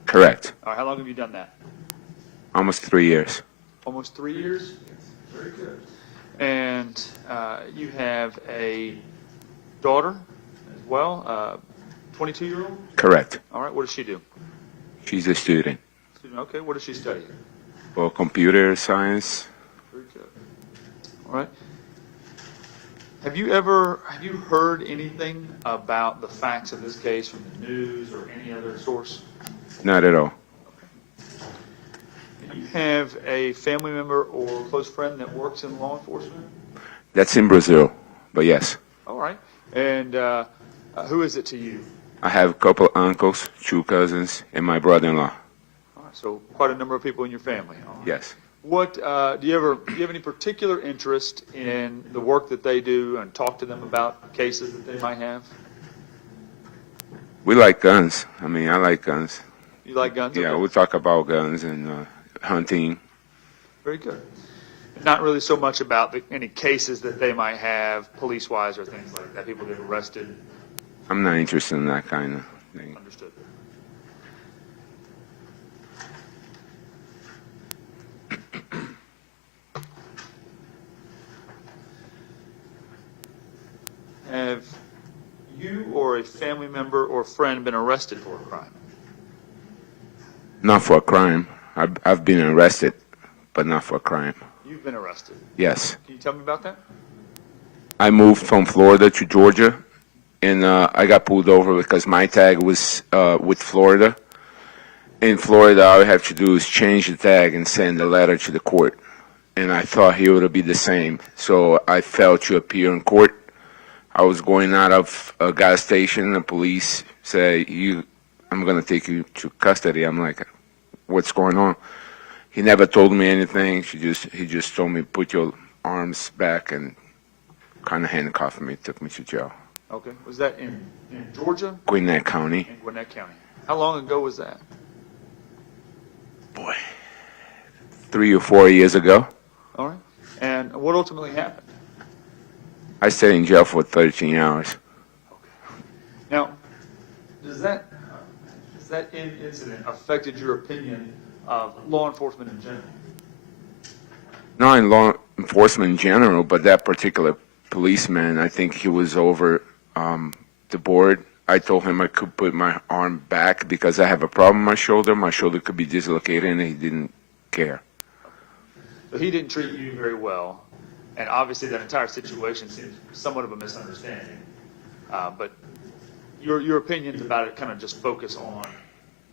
Correct. All right. How long have you done that? Almost 3 years. Almost 3 years. Very good. And you have a daughter as well, 22-year-old. Correct. All right. What does she do? She's a student. Okay. What does she study? For computer science. Very good. All right. Have you heard anything about the facts of this case from the news or any other source? Not at all. Do you have a family member or close friend that works in law enforcement? That's in Brazil, but yes. All right. And who is it to you? I have a couple uncles, 2 cousins, and my brother-in-law. All right, so quite a number of people in your family. All right. Yes. What do you have any particular interest in the work that they do, and talk to them about cases that they might have? We like guns. I mean, I like guns. You like guns? Yeah, Okay. we talk about guns and hunting. Very good. Not really so much about any cases that they might have, police-wise or things like that. People get arrested. I'm not interested in that kind of thing. Understood. Have you or a family member or friend been arrested for a crime? Not for a crime. I've been arrested, but not for a crime. You've been arrested. Yes. Can you tell me about that? I moved from Florida to Georgia, and I got pulled over because my tag was with Florida. In Florida, all I have to do is change the tag and send a letter to the court. And I thought here it would be the same. So I failed to appear in court. I was going out of a gas station. The police say, I'm going to take you to custody. I'm like, what's going on? He never told me anything. He just told me, put your arms back, and kind of handcuffed me, took me to jail. Okay. Was that in Georgia? Gwinnett County. In Gwinnett County. How long ago was that? Boy, 3 or 4 years ago. All right. And what ultimately happened? I stayed in jail for 13 hours. Now, does that incident affected your opinion of law enforcement in general? Not in law enforcement in general, but that particular policeman, I think he was over the board. I told him I could put my arm back because I have a problem with my shoulder. My shoulder could be dislocated, and he didn't care. So he didn't treat you very well, and obviously that entire situation seems somewhat of a misunderstanding. But your opinions about it kind of just focus on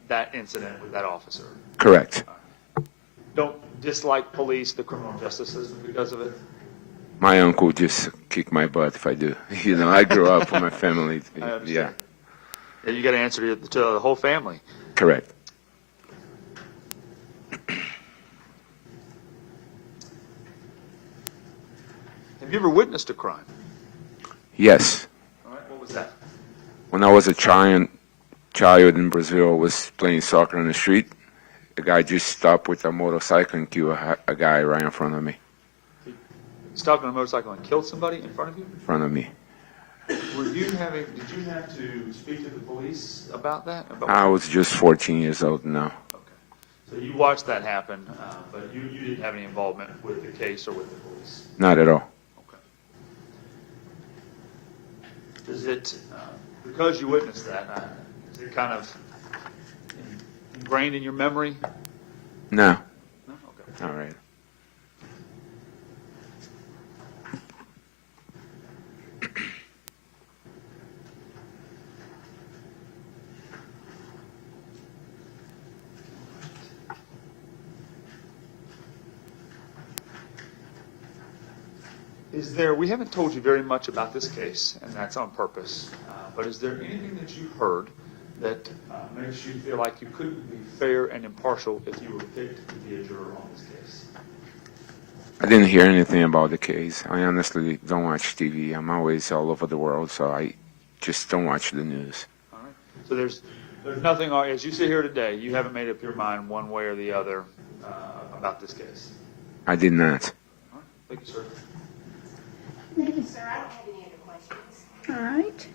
that incident with that officer. Correct. Don't dislike police, the criminal justice system because of it? My uncle just kicked my butt if I do. You know, I grew up with my family. Yeah, Yeah, you got to answer to the whole family. correct. Have you ever witnessed a crime? Yes. All right, what was that? When I was a child in Brazil, I was playing soccer on the street. A guy just stopped with a motorcycle and killed a guy right in front of me. Stopped on a motorcycle and killed somebody in front of you? In front of me. Did you have to speak to the police about that? I was just 14 years old now. So you watched that happen, but you didn't have any involvement with the case or with the police? Not at all. Does it, because you witnessed that, is it kind of ingrained in your memory? No. No? Okay. All right. We haven't told you very much about this case, and that's on purpose, but is there anything that you heard that makes you feel like you couldn't be fair and impartial if you were picked to be a juror on this case? I didn't hear anything about the case. I honestly don't watch TV. I'm always all over the world, so I just don't watch the news. All right. So there's nothing, as you sit here today, you haven't made up your mind one way or the other about this case? I did not. All right. Thank you, sir. Thank you, sir. I don't have any other questions. All right.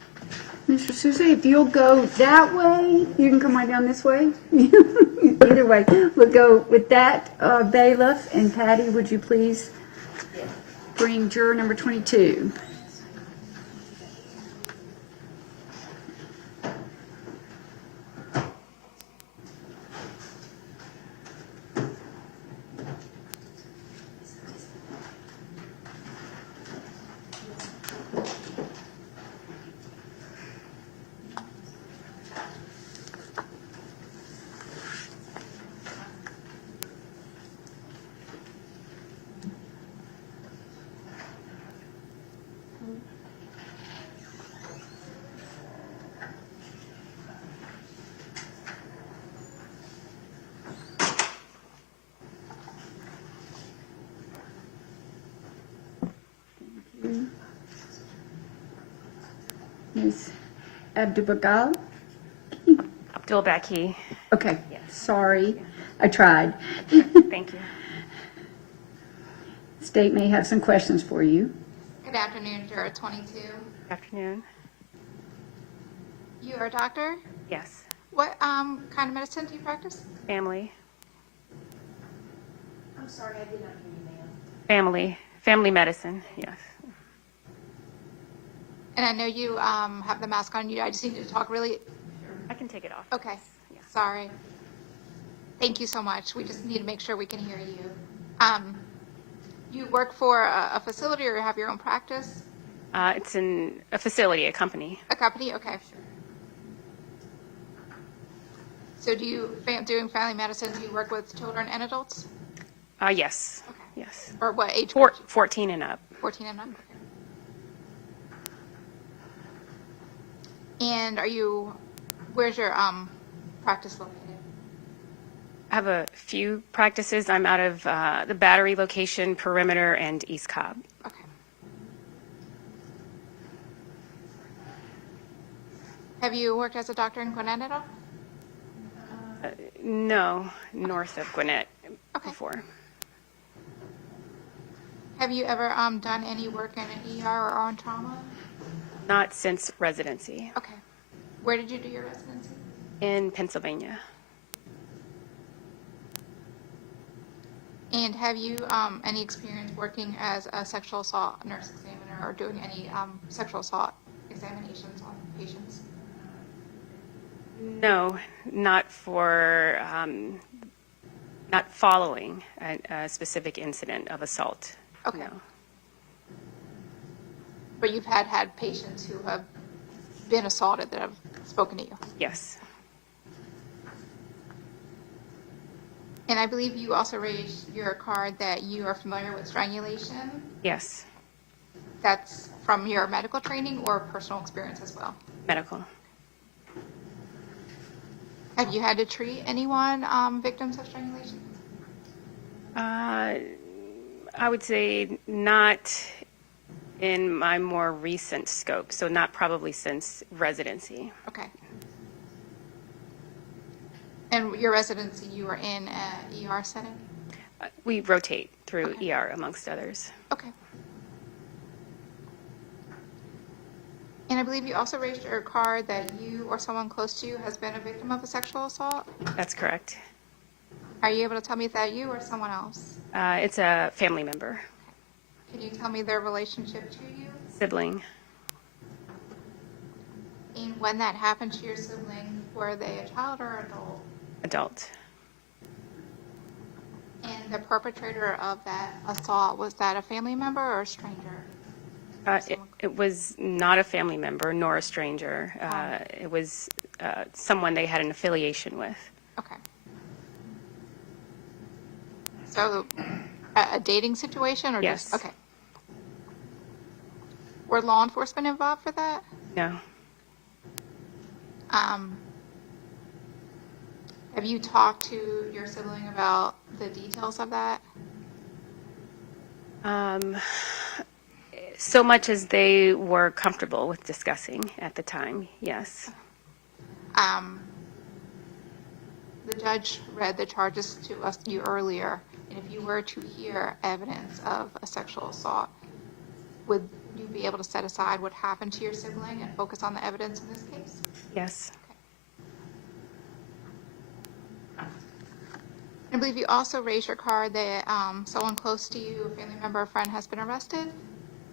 Mr. Sousa, if you'll go that way, you can come right down this way. Either way, we'll go with that. Bailiff and Patty, would you please bring juror number 22? Ms. Abdul-Bagal? Abdul-Baki. Okay, sorry, I tried. Thank you. State may have some questions for you. Good afternoon, Juror 22. Good afternoon. You are a doctor? Yes. What kind of medicine do you practice? Family. I'm sorry, I did not hear you, ma'am. Family medicine, yes. And I know you have the mask on. I just need to talk really. I can take it off. Okay. Sorry. Thank you so much. We just need to make sure we can hear you. You work for a facility or have your own practice? It's in a facility, a company. A company? Okay. So doing family medicine, do you work with children and adults? Yes. Okay. Yes. Or what age? 14 and up. 14 and up? Okay. And where's your practice located? I have a few practices. I'm out of the Battery location, Perimeter, and East Cobb. Okay. Have you worked as a doctor in Gwinnett at all? No, north of Gwinnett before. Have you ever done any work in an ER or on trauma? Not since residency. Okay. Where did you do your residency? In Pennsylvania. And have you any experience working as a sexual assault nurse examiner or doing any sexual assault examinations on patients? No, not for, not following a specific incident of assault. Okay. No. But you've had patients who have been assaulted that have spoken to you? Yes. And I believe you also raised your card that you are familiar with strangulation. Yes. That's from your medical training or personal experience as well? Medical. Have you had to treat anyone victims of strangulation? I would say not in my more recent scope, so not probably since residency. Okay. And your residency, you were in an ER setting? We rotate through ER amongst others. Okay. And I believe you also raised your card that you or someone close to you has been a victim of a sexual assault? That's correct. Are you able to tell me if that you or someone else? It's a family member, Can you tell me their relationship to you? sibling. And when that happened to your sibling, were they a child or adult? Adult. And the perpetrator of that assault, was that a family member or a stranger? It was not a family member nor a stranger. It was someone they had an affiliation with. Okay. So a dating situation or Yes. just, okay. Were law enforcement involved for that? No. Have you talked to your sibling about the details of that? So much as they were comfortable with discussing at the time, yes. The judge read the charges to you earlier, and if you were to hear evidence of a sexual assault, would you be able to set aside what happened to your sibling and focus on the evidence in this case? Yes. I believe you also raised your card that someone close to you, a family member or friend, has been arrested.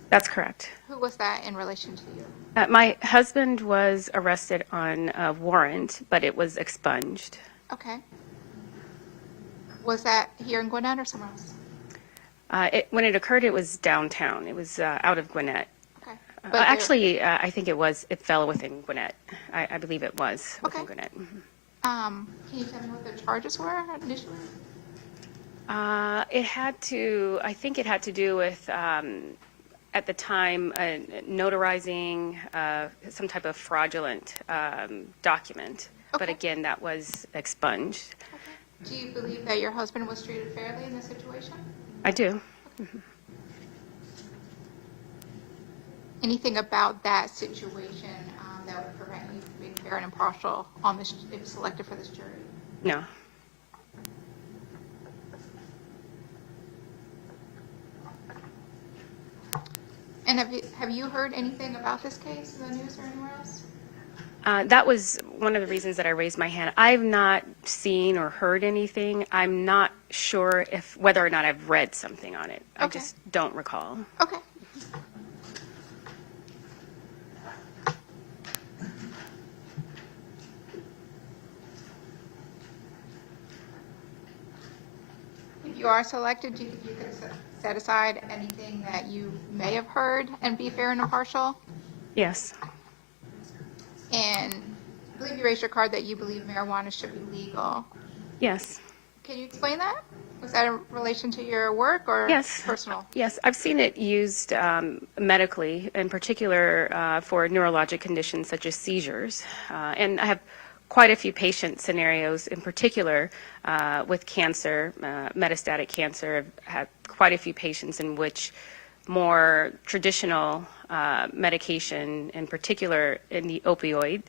That's correct. Who was that in relation to you? My husband was arrested on a warrant, but it was expunged. Okay. Was that here in Gwinnett or somewhere else? When it occurred, it was downtown. It was out of Gwinnett. Okay. Actually, I think it fell within Gwinnett. I believe it was within Gwinnett. Mhm. Can you tell me what the charges were initially? I think it had to do with, at the time, notarizing some type of fraudulent document. But again, that was expunged. Do you believe that your husband was treated fairly in this situation? I do. Anything about that situation that would prevent you from being fair and impartial on this, if selected for this jury? No. And have you heard anything about this case in the news or anywhere else? That was one of the reasons that I raised my hand. I've not seen or heard anything. I'm not sure whether or not I've read something on it. I just don't recall. Okay. If you are selected, do you think you could set aside anything that you may have heard and be fair and impartial? Yes. And I believe you raised your card that you believe marijuana should be legal. Yes. Can you explain that? Was that in relation to your work or personal? Yes, I've seen it used medically, in particular for neurologic conditions such as seizures. And I have quite a few patient scenarios, in particular with cancer, metastatic cancer. I've had quite a few patients in which more traditional medication, in particular in the opioid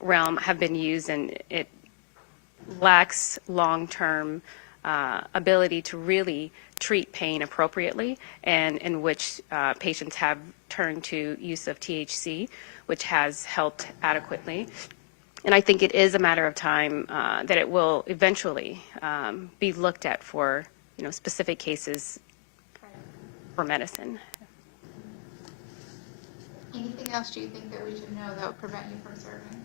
realm, have been used, and it lacks long-term ability to really treat pain appropriately, and in which patients have turned to use of THC, which has helped adequately. And I think it is a matter of time that it will eventually be looked at for, specific cases for medicine. Anything else do you think that we should know that would prevent you from serving?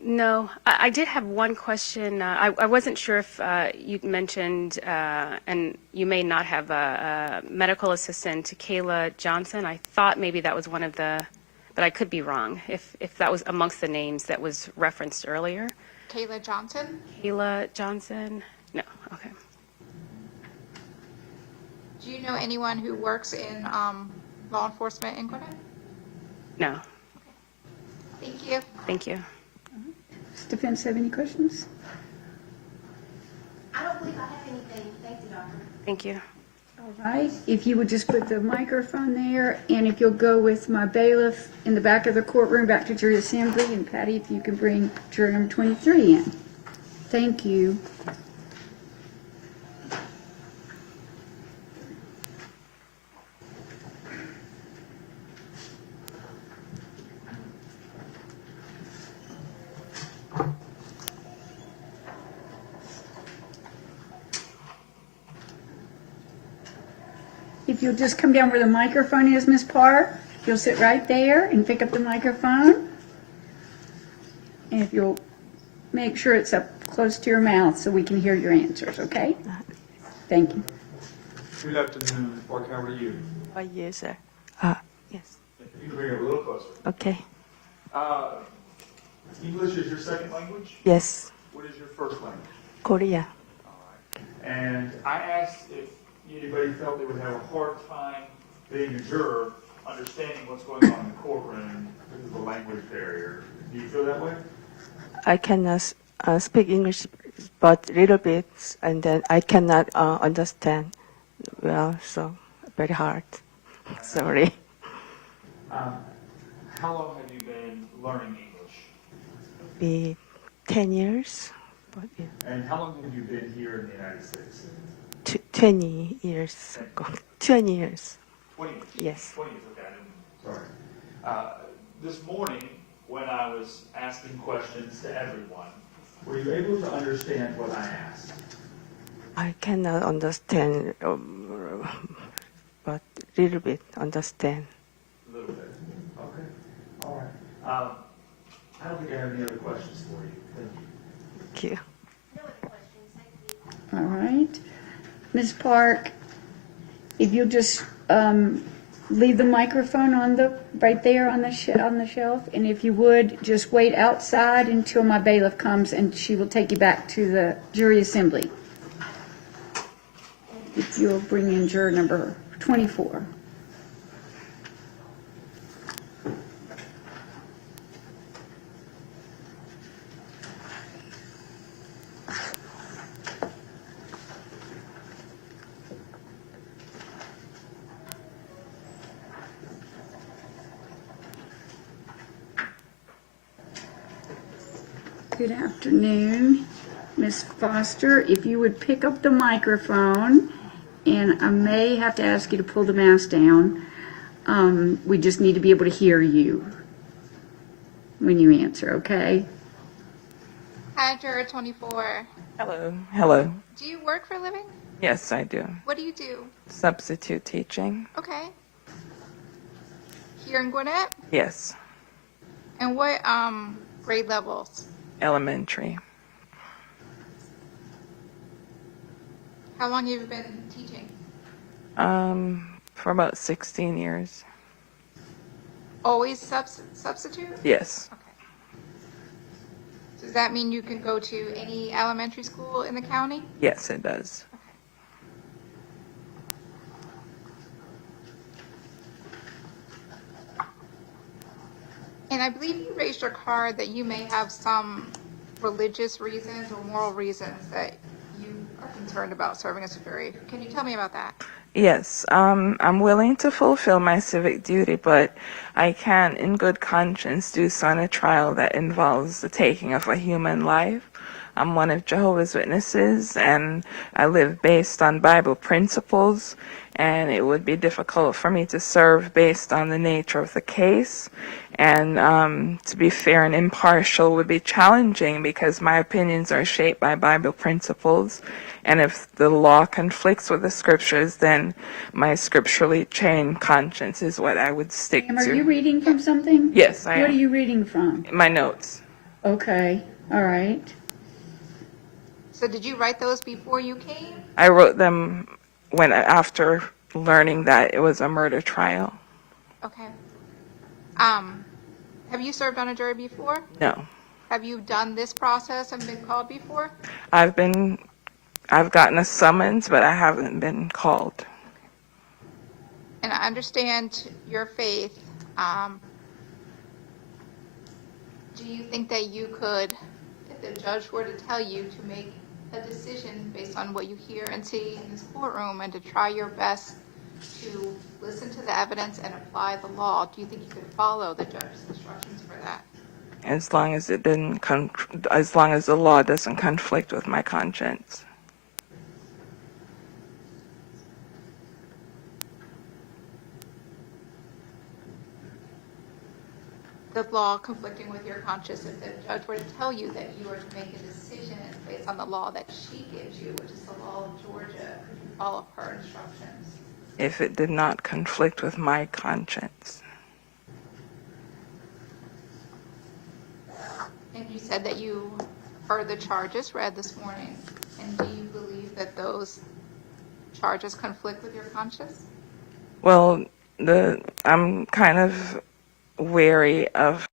No, I did have one question. I wasn't sure if you mentioned, and you may not have a medical assistant, Kayla Johnson. I thought maybe that was one of the, but I could be wrong, if that was amongst the names that was referenced earlier. Kayla Johnson? Kayla Johnson? No, okay. Do you know anyone who works in law enforcement in Gwinnett? No. Thank you. Thank you. Does defense have any questions? I don't believe I have anything. Thank you, Doctor. Thank you. All right, if you would just put the microphone there, and if you'll go with my bailiff in the back of the courtroom back to jury assembly, and Patty, if you can bring juror number 23 in. Thank you. If you'll just come down where the microphone is, Miss Parr, you'll sit right there and pick up the microphone. And if you'll make sure it's up close to your mouth so we can hear your answers, okay? Thank you. Good afternoon, Ms. Park. How are you? Yes, sir. Yes. You can bring it a little closer. Okay. English is your second language? Yes. What is your first language? Korea. And I asked if anybody felt they would have a hard time being a juror, understanding what's going on in the courtroom because of the language barrier. Do you feel that way? I cannot speak English, but little bit, and then I cannot understand well, so very hard. Sorry. How long have you been learning English? Be 10 years. But, yeah. And how long have you been here in the United States? 20 years ago. 20 years. 20 years? Yes. 20 years, okay. Sorry. This morning, when I was asking questions to everyone, were you able to understand what I asked? I cannot understand, but little bit understand. A little bit. Okay. All right. I don't think I have any other questions for you. Thank you. Thank you. All right. Ms. Park, if you'll just leave the microphone on right there on the shelf, and if you would, just wait outside until my bailiff comes and she will take you back to the jury assembly. If you'll bring in juror number 24. Good afternoon, Ms. Foster. If you would pick up the microphone, and I may have to ask you to pull the mask down. We just need to be able to hear you when you answer, okay? Hi, Juror 24. Hello. Hello. Do you work for a living? Yes, I do. What do you do? Substitute teaching. Okay. Here in Gwinnett? Yes. And what grade levels? Elementary. How long have you been teaching? For about 16 years. Always substitute? Yes. Okay. Does that mean you can go to any elementary school in the county? Yes, it does. And I believe you raised your card that you may have some religious reasons or moral reasons that you are concerned about serving as a jury. Can you tell me about that? Yes, I'm willing to fulfill my civic duty, but I can't, in good conscience, do so on a trial that involves the taking of a human life. I'm one of Jehovah's Witnesses, and I live based on Bible principles, and it would be difficult for me to serve based on the nature of the case. And to be fair and impartial would be challenging because my opinions are shaped by Bible principles. And if the law conflicts with the scriptures, then my scripturally trained conscience is what I would stick Ma'am, to. are you reading from something? Yes, I am. What are you reading from? My notes. Okay, all right. So did you write those before you came? I wrote them after learning that it was a murder trial. Okay. Have you served on a jury before? No. Have you done this process and been called before? I've gotten a summons, but I haven't been called. And I understand your faith. Do you think that you could, if the judge were to tell you to make a decision based on what you hear and see in this courtroom and to try your best to listen to the evidence and apply the law, do you think you could follow the judge's instructions for that? As long as as long as the law doesn't conflict with my conscience. The law conflicting with your conscience, if the judge were to tell you that you are to make a decision based on the law that she gives you, which is the law of Georgia, could you follow her instructions? If it did not conflict with my conscience. And you said that you heard the charges read this morning, and do you believe that those charges conflict with your conscience? Well, I'm kind of wary of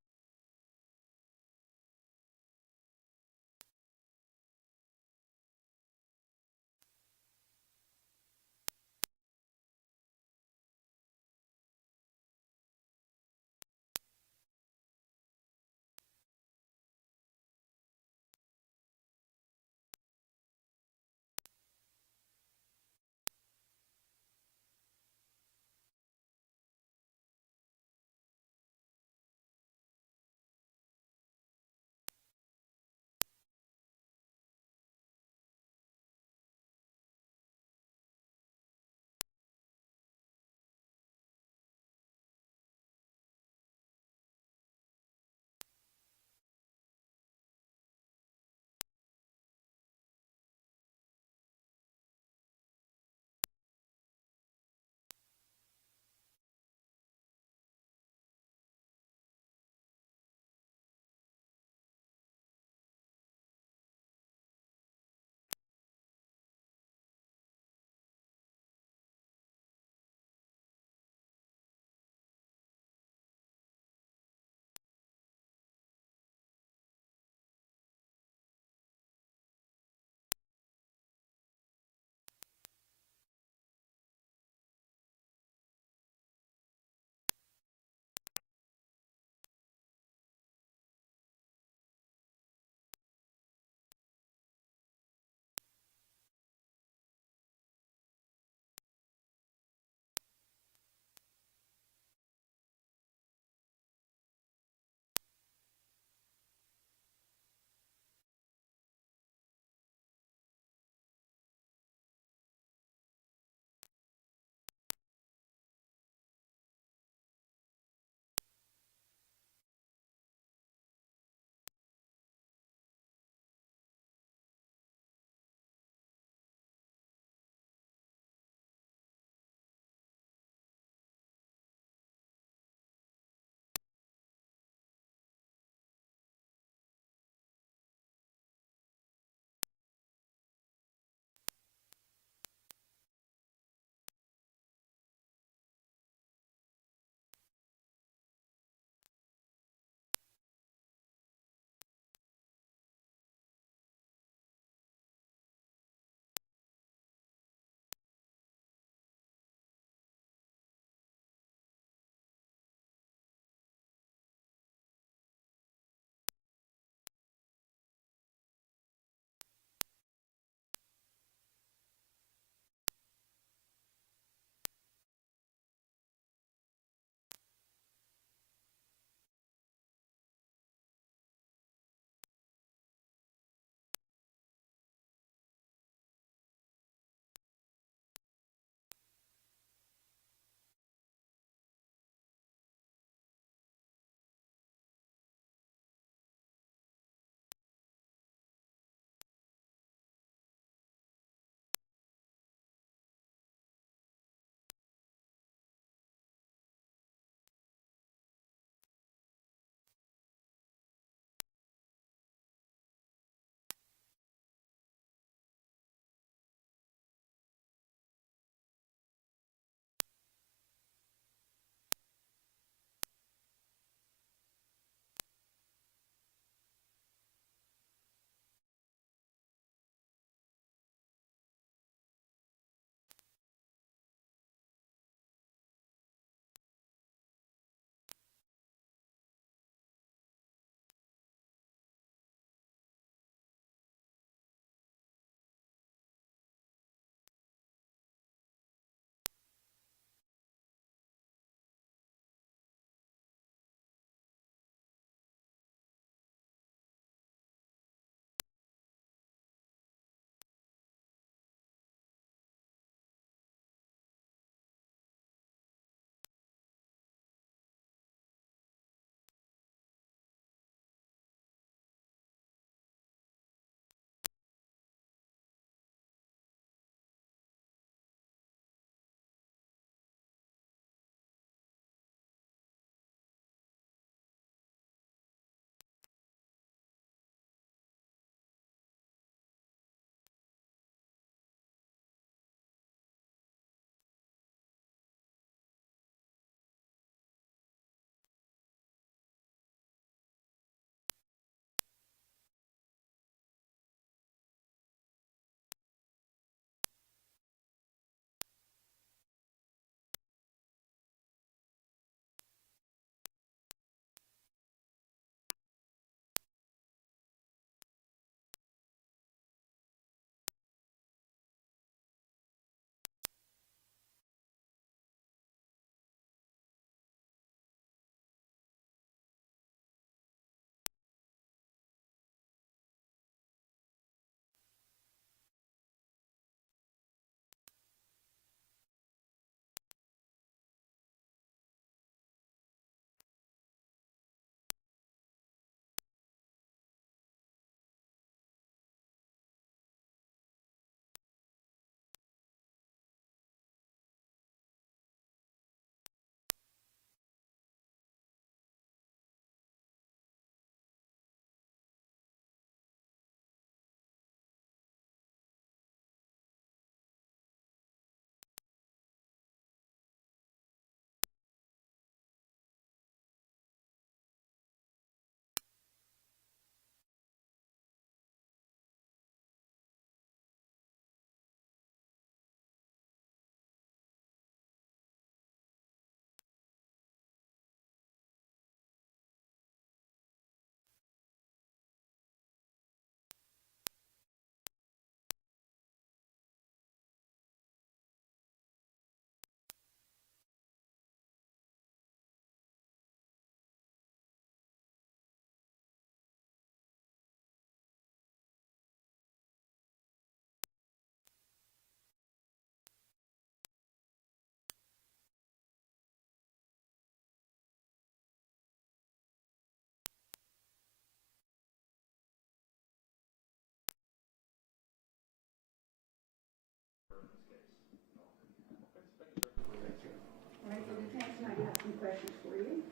questions for you.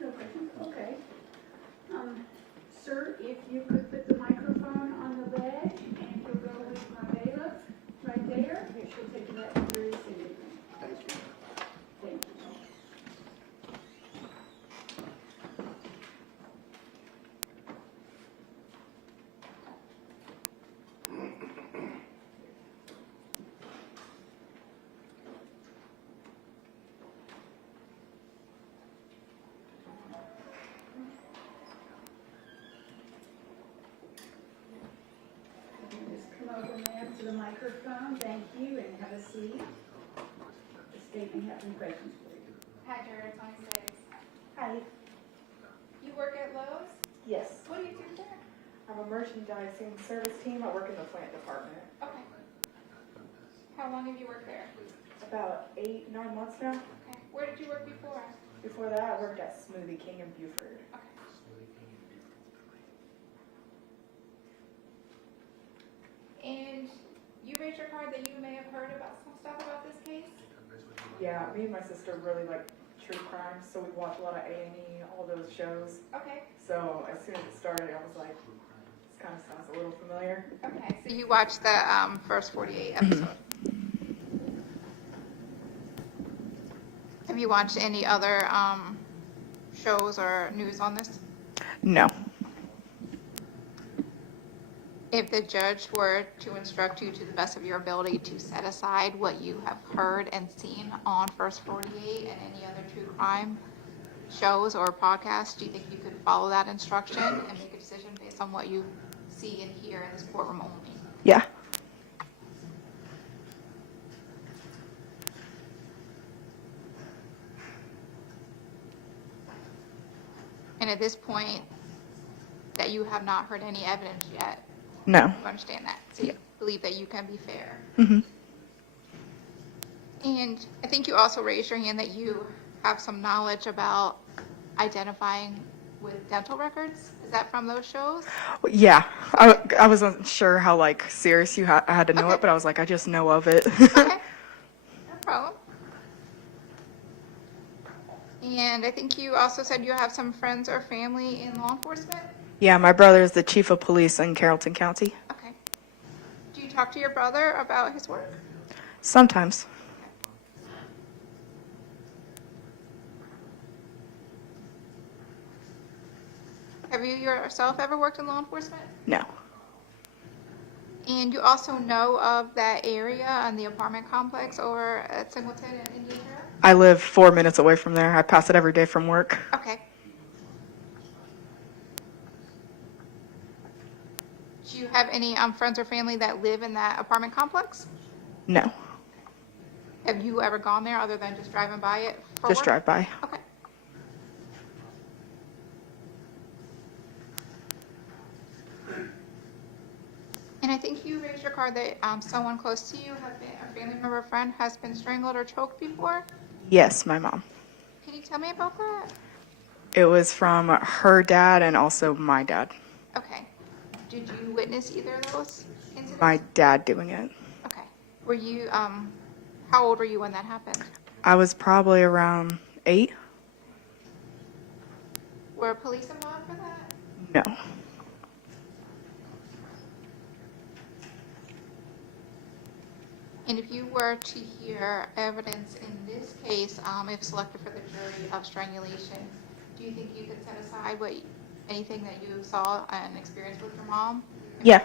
No questions, okay. Sir, if you could put the microphone on the ledge and you'll go with my bailiff right there, she'll take that very seriously. Thank you. Thank you. Just come over, ma'am, to the microphone. Thank you, and have a seat. The state may have some questions for you. Hi, Juror 26. Hi. You work at Lowe's? Yes. What do you do there? I'm a merchandising service team. I work in the plant department. Okay. How long have you worked there? About 8-9 months now. Okay. Where did you work before? Before that, I worked at Smoothie King in Buford. And you raised your card that you may have heard about some stuff about this case? Yeah, me and my sister really like true crime, so we watch a lot of A&E, all those shows. Okay. So as soon as it started, I was like, this kind of sounds a little familiar. Okay, so you watched the first 48 episodes. Have you watched any other shows or news on this? No. If the judge were to instruct you to the best of your ability to set aside what you have heard and seen on First 48 and any other true crime shows or podcasts, do you think you could follow that instruction and make a decision based on what you see and hear in this courtroom only? Yeah. And at this point, that you have not heard any evidence yet? No. You understand that? So you believe that you can be fair? Mm-hmm. And I think you also raised your hand that you have some knowledge about identifying with dental records. Is that from those shows? Yeah. I wasn't sure how like serious you I had to know it, but I was like, I just know of it. No problem. And I think you also said you have some friends or family in law enforcement? Yeah, my brother is the chief of police in Carrollton County. Okay. Do you talk to your brother about his work? Sometimes. Have you yourself ever worked in law enforcement? No. And you also know of that area and the apartment complex over at Singleton and Indian Trail? I live 4 minutes away from there. I pass it every day from work. Okay. Do you have any friends or family that live in that apartment complex? No. Have you ever gone there other than just driving by it for Just work? drive by. Okay. And I think you raised your card that someone close to you, a family member or friend, has been strangled or choked before. Yes, my mom. Can you tell me about that? It was from her dad and also my dad. Okay. Did you witness either of those incidents? My dad doing it. Okay. Were you, how old were you when that happened? I was probably around 8. Were police involved for that? No. And if you were to hear evidence in this case, if selected for the jury of strangulation, do you think you could set aside anything that you saw and experienced with your mom? Yeah.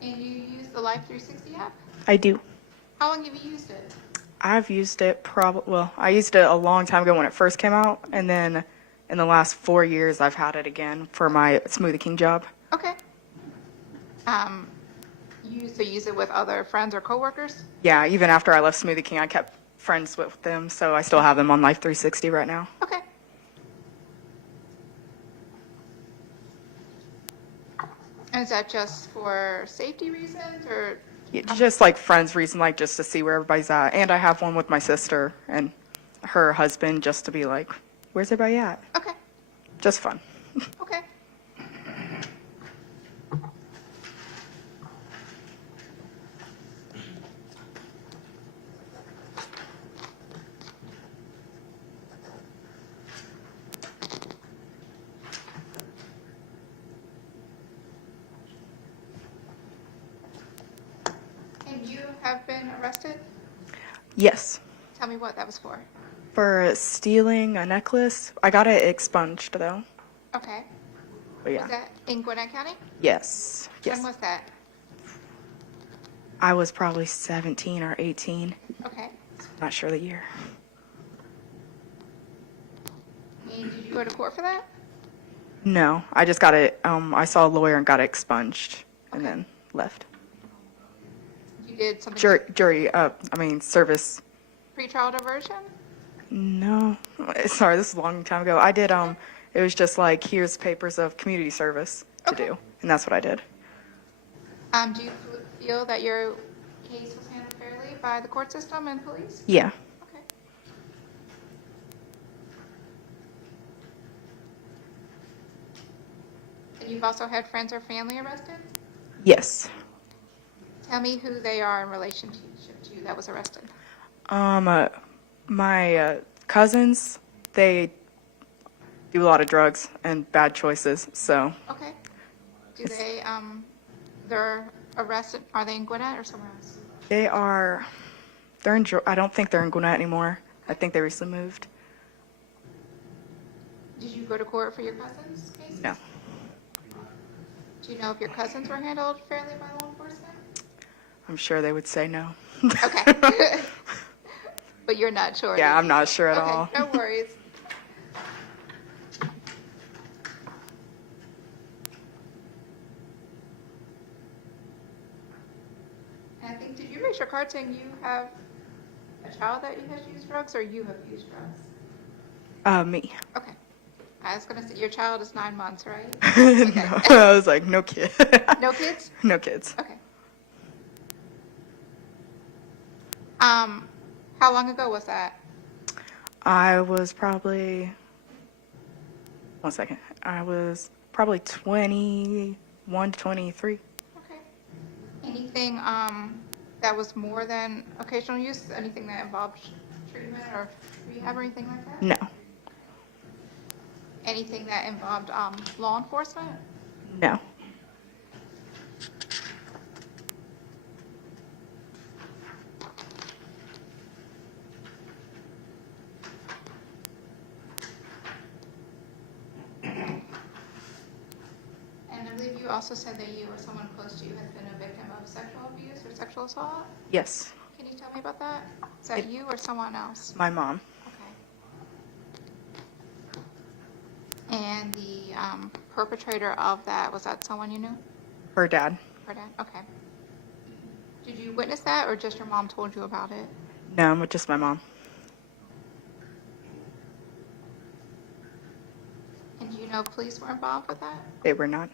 And you use the Life 360 app? I do. How long have you used it? I've used it I used it a long time ago when it first came out, and then in the last 4 years I've had it again for my Smoothie King job. Okay. You used to use it with other friends or coworkers? Yeah, even after I left Smoothie King, I kept friends with them, so I still have them on Life 360 right now. Okay. And is that just for safety reasons or? Yeah, just like friends reason, like just to see where everybody's at. And I have one with my sister and her husband just to be like, where's everybody at? Okay. Just fun. Okay. have been arrested? Yes. Tell me what that was for. For stealing a necklace. I got it expunged, though. Okay. But yeah. Was that in Gwinnett County? Yes. Yes. When was that? I was probably 17 or 18. Okay. Not sure the year. And did you go to court for that? No, I just got it. I saw a lawyer and got it expunged, and then left. You did something. Service. Pretrial diversion? No, sorry, this is a long time ago. I did. It was just like, here's papers of community service to do, and that's what I did. Do you feel that your case was handled fairly by the court system and police? Yeah. Okay. And you've also had friends or family arrested? Yes. Tell me who they are in relationship to you that was arrested. My cousins, they do a lot of drugs and bad choices, so. Okay. Do they, they're arrested, are they in Gwinnett or somewhere else? I don't think they're in Gwinnett anymore. I think they recently moved. Did you go to court for your cousin's case? No. Do you know if your cousins were handled fairly by law enforcement? I'm sure they would say no. Okay. But you're not sure? Yeah, I'm not sure at all. Okay, no worries. And I think, did you raise your card saying you have a child that has used drugs, or you have used drugs? Me. Okay. I was going to say, your child is 9 months, right? No, I was like, no kid. No kids? No kids. Okay. How long ago was that? I was probably 21 to 23. Okay. Anything that was more than occasional use? Anything that involved treatment or rehab or anything like that? No. Anything that involved law enforcement? No. And I believe you also said that you or someone close to you has been a victim of sexual abuse or sexual assault? Yes. Can you tell me about that? Is that you or someone else? My mom. Okay. And the perpetrator of that, was that someone you knew? Her dad. Her dad? Okay. Did you witness that, or just your mom told you about it? No, just my mom. And do you know if police were involved with that? They were not.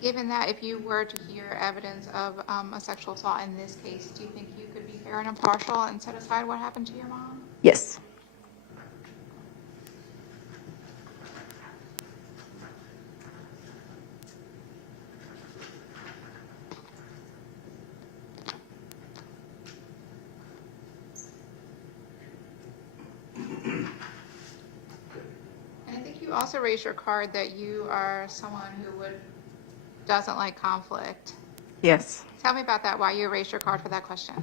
Given that, if you were to hear evidence of a sexual assault in this case, do you think you could be fair and impartial and set aside what happened to your mom? Yes. And I think you also raised your card that you are someone who doesn't like conflict. Yes. Tell me about that, why you raised your card for that question.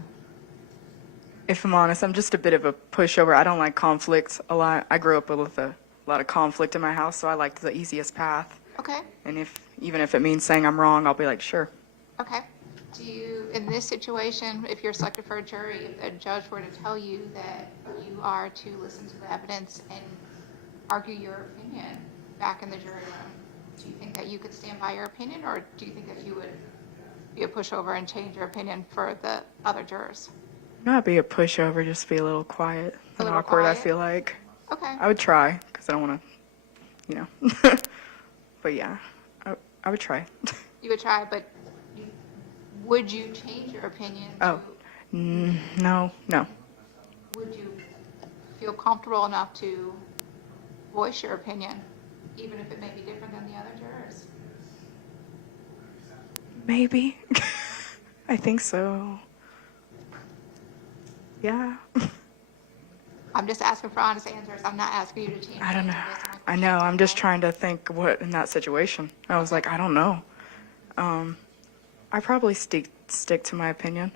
If I'm honest, I'm just a bit of a pushover. I don't like conflict a lot. I grew up with a lot of conflict in my house, so I like the easiest path. Okay. And even if it means saying I'm wrong, I'll be like, sure. Okay. Do you, in this situation, if you're selected for a jury, if a judge were to tell you that you are to listen to the evidence and argue your opinion back in the jury room, do you think that you could stand by your opinion, or do you think that you would be a pushover and change your opinion for the other jurors? Not be a pushover, just be a little quiet and awkward, I feel like. Okay. I would try, because I don't want to, but yeah, I would try. You would try, but would you change your opinion? No. Would you feel comfortable enough to voice your opinion, even if it may be different than the other jurors? Maybe. I think so. Yeah. I'm just asking for honest answers. I'm not asking you to change. I don't know. I know. I'm just trying to think what in that situation. I was like, I don't know. I probably stick to my opinion.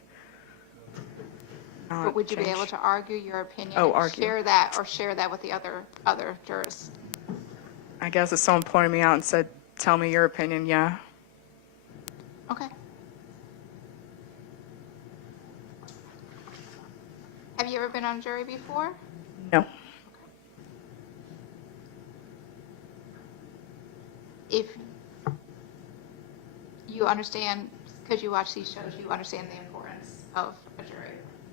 But would you be able to argue your opinion? Oh, and argue. Share that with the other jurors? I guess if someone pointed me out and said, tell me your opinion, yeah. Okay. Have you ever been on jury before? No. If you understand, because you watch these shows, you understand the importance of a jury.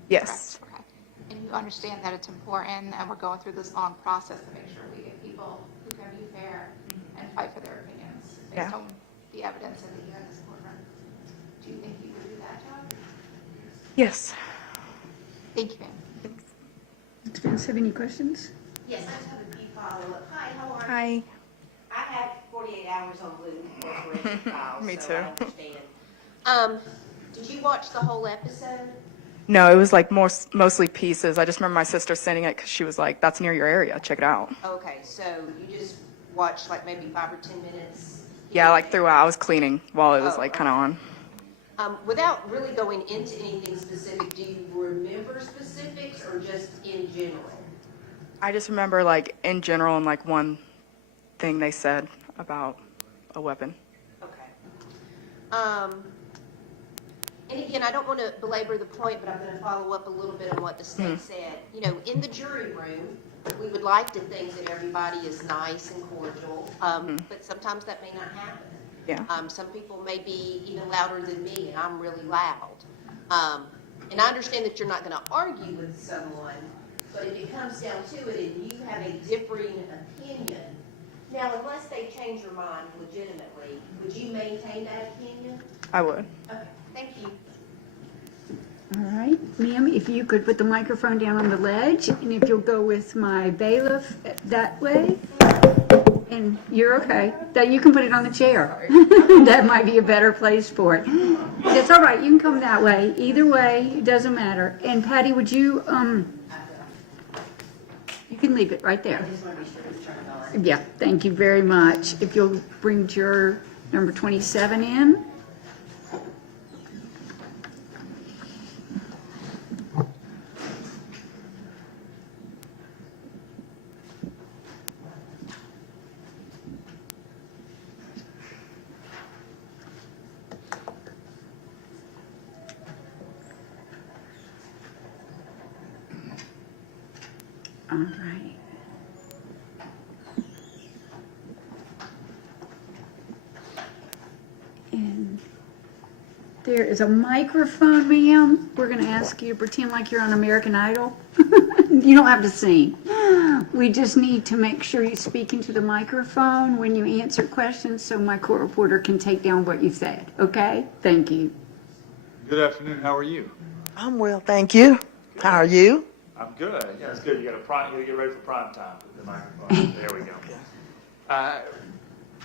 Yes. Correct? Okay. And you understand that it's important, and we're going through this long process to make sure we get people who can be fair and fight for their opinions based on the evidence in this courtroom. Do you think you could do that job? Yes. Thank you, ma'am. Mr. Vance, have any questions? Yes, I just have a few follow-up. Hi, how are you? Hi. I had 48 hours on Blue Corporation files. Me so too. I understand. Did you watch the whole episode? No, it was like mostly pieces. I just remember my sister sending it because she was like, that's near your area. Check it out. Okay, so you just watched like maybe 5 or 10 minutes? Yeah, like throughout. I was cleaning while it was like kind of on. Without really going into anything specific, do you remember specifics or just in general? I just remember like in general and like one thing they said about a weapon. Okay. And again, I don't want to belabor the point, but I'm going to follow up a little bit on what the state said. You know, in the jury room, we would like to think that everybody is nice and cordial, but sometimes that may not happen. Yeah. Some people may be even louder than me, and I'm really loud. And I understand that you're not going to argue with someone, but if it comes down to it and you have a differing opinion, now unless they change your mind legitimately, would you maintain that opinion? I would. Okay, thank you. All right, ma'am, if you could put the microphone down on the ledge, and if you'll go with my bailiff that way, and you're okay. That you can put it on the chair. That might be a better place for it. It's all right, you can come that way. Either way, it doesn't matter. And Patty, would you, you can leave it right there. Yeah, thank you very much. If you'll bring juror number 27 in. All right. And there is a microphone, ma'am. We're going to ask you to pretend like you're on American Idol. You don't have to sing. We just need to make sure you speak into the microphone when you answer questions so my court reporter can take down what you said. Okay? Thank you. Good afternoon, how are you? I'm well, thank you. How are you? I'm good. Yeah, it's good. You got to get ready for prime time with the microphone. There we go.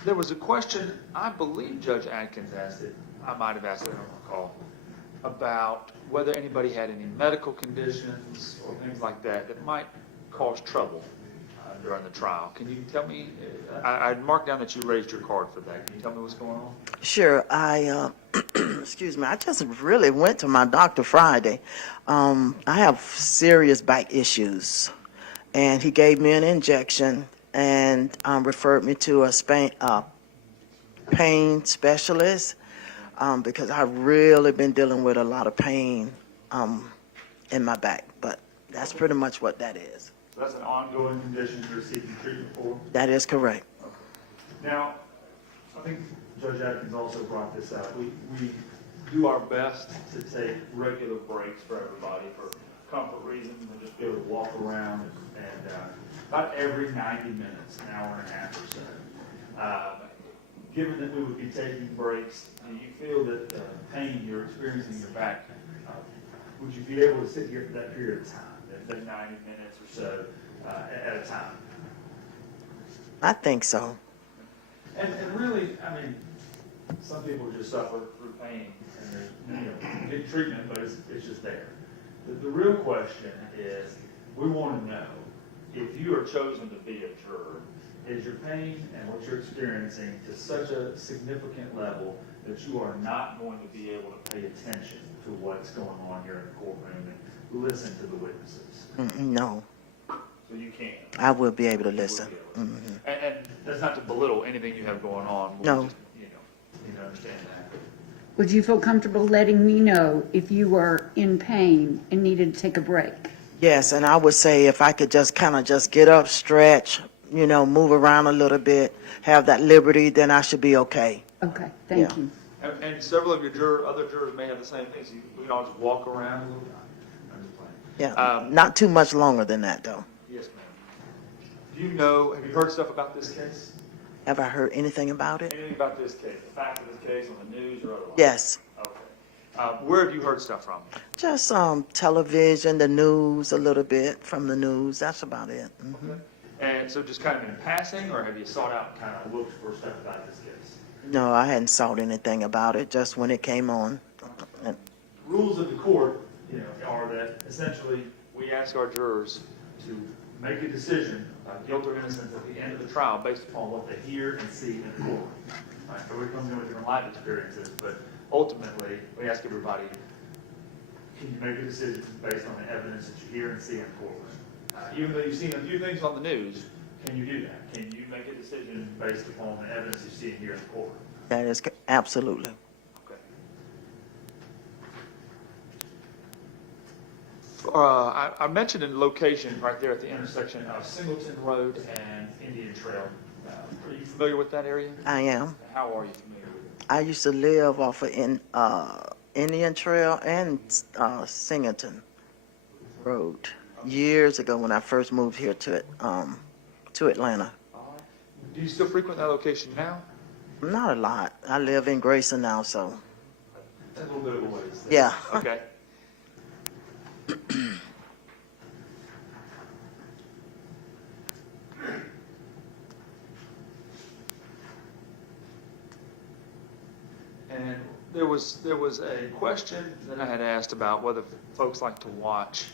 There was a question, I believe Judge Atkins asked it, I might have asked it, I don't recall, about whether anybody had any medical conditions or things like that that might cause trouble during the trial. Can you tell me, I marked down that you raised your card for that. Can you tell me what's going on? Sure. I, excuse me, I just really went to my doctor Friday. I have serious back issues, and he gave me an injection and referred me to a pain specialist because I've really been dealing with a lot of pain in my back, but that's pretty much what that is. So that's an ongoing condition you're seeking treatment for? That is correct. Now, I think Judge Atkins also brought this up. We do our best to take regular breaks for everybody for comfort reasons and just be able to walk around and about every 90 minutes, an hour and a half or so. Given that we would be taking breaks, do you feel that the pain you're experiencing in your back, would you be able to sit here for that period of time, that 90 minutes or so at a time? I think so. And really, I mean, some people just suffer through pain and they get treatment, but it's just there. The real question is, we want to know if you are chosen to be a juror, is your pain and what you're experiencing to such a significant level that you are not going to be able to pay attention to what's going on here in the courtroom and listen to the witnesses? No, So you can't. I will be able to listen. And that's not to belittle anything you have going on. We No. just, you need to understand that. Would you feel comfortable letting me know if you were in pain and needed to take a break? Yes, and I would say if I could just kind of just get up, stretch, move around a little bit, have that liberty, then I should be okay. Okay, thank you. And several of your other jurors may have the same things. You can all just walk around a little bit. I'm just playing. Yeah, not too much longer than that, though. Yes, ma'am. Have you heard stuff about this case? Have I heard anything about it? Anything about this case, the fact of this case on the news or otherwise? Yes. Okay. Where have you heard stuff from? Just television, the news, a little bit from the news. That's about it. Okay. And so just kind of in passing, or have you sought out and kind of looked for stuff about this case? No, I hadn't sought anything about it, just when it came on. Rules of the court, are that essentially we ask our jurors to make a decision about guilt or innocence at the end of the trial based upon what they hear and see in the courtroom. Right? Everybody comes in with different life experiences, but ultimately we ask everybody, can you make a decision based on the evidence that you hear and see in the courtroom? Even though you've seen a few things on the news, can you do that? Can you make a decision based upon the evidence you see and hear in the courtroom? That is absolutely. Okay. I mentioned a location right there at the intersection of Singleton Road and Indian Trail. Are you familiar with that area? I am. How are you familiar with it? I used to live off of Indian Trail and Singleton Road years ago when I first moved here to Atlanta. Do you still frequent that location now? Not a lot. I live in Grayson now, so. That's a little bit of a ways. There. Yeah. Okay. And there was a question that I had asked about whether folks like to watch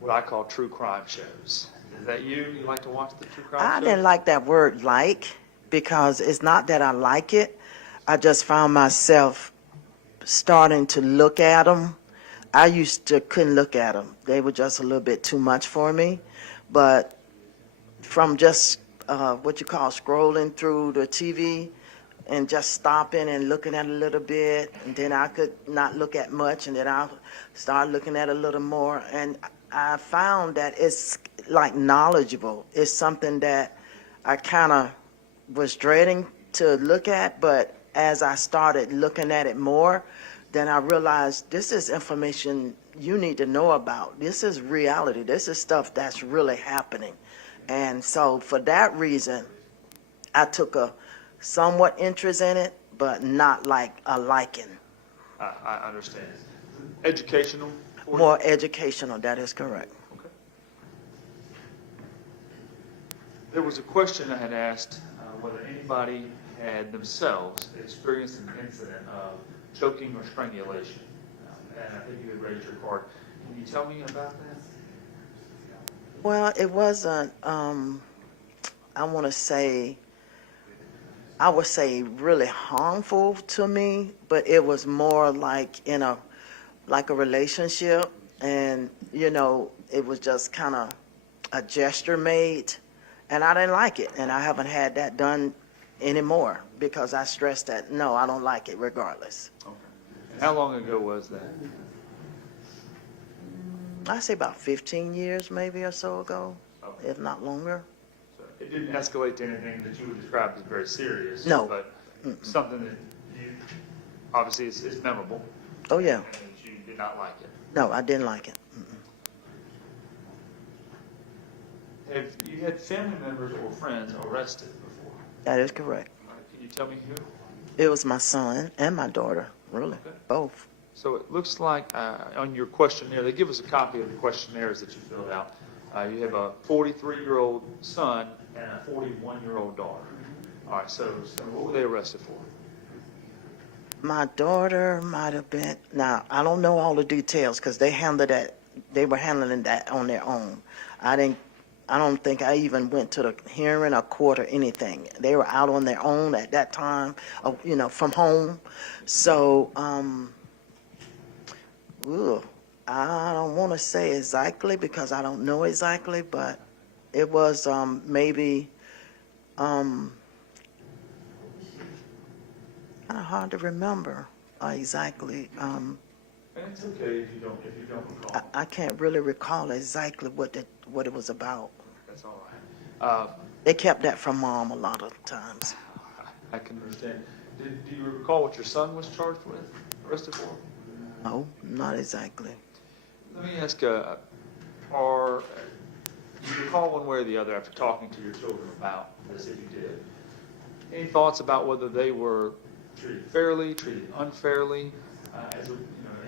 what I call true crime shows. Is that you? You like to watch the true crime shows? I didn't like that word "like" because it's not that I like it. I just found myself starting to look at them. I used to couldn't look at them. They were just a little bit too much for me. But from just what you call scrolling through the TV and just stopping and looking at a little bit, and then I could not look at much, and then I'll start looking at a little more. And I found that it's like knowledgeable. It's something that I kind of was dreading to look at, but as I started looking at it more, then I realized this is information you need to know about. This is reality. This is stuff that's really happening. And so for that reason, I took a somewhat interest in it, but not like a liking. I understand. Educational? More educational, that is correct. Okay. There was a question I had asked whether anybody had themselves experienced an incident of choking or strangulation. And I think you had raised your card. Can you tell me about that? Well, it wasn't, I would say really harmful to me, but it was more like in a relationship, and it was just kind of a gesture made, and I didn't like it, and I haven't had that done anymore because I stressed that no, I don't like it regardless. Okay. And how long ago was that? I say about 15 years maybe or so ago, if not longer. So it didn't escalate to anything that you would describe as very serious. No. But something that you, obviously is memorable. Oh yeah. And that you did not like it. No, I didn't like it. Have you had family members or friends arrested before? That is correct. Can you tell me who? It was my son and my daughter, really, both. So it looks like on your questionnaire, they give us a copy of the questionnaires that you filled out. You have a 43-year-old son and a 41-year-old daughter. All right, so what were they arrested for? My daughter might have been, now, I don't know all the details because they were handling that on their own. I I don't think I even went to the hearing or court or anything. They were out on their own at that time, from home. So, I don't want to say exactly because I don't know exactly, but it was maybe kind of hard to remember exactly. And it's okay if you don't recall. I can't really recall exactly what it was about. That's all right. They kept that from Mom a lot of times. I can understand. Do you recall what your son was charged with, arrested for? No, not exactly. Let me ask, do you recall one way or the other after talking to your children about this, if you did, any thoughts about whether they were treated fairly, treated unfairly,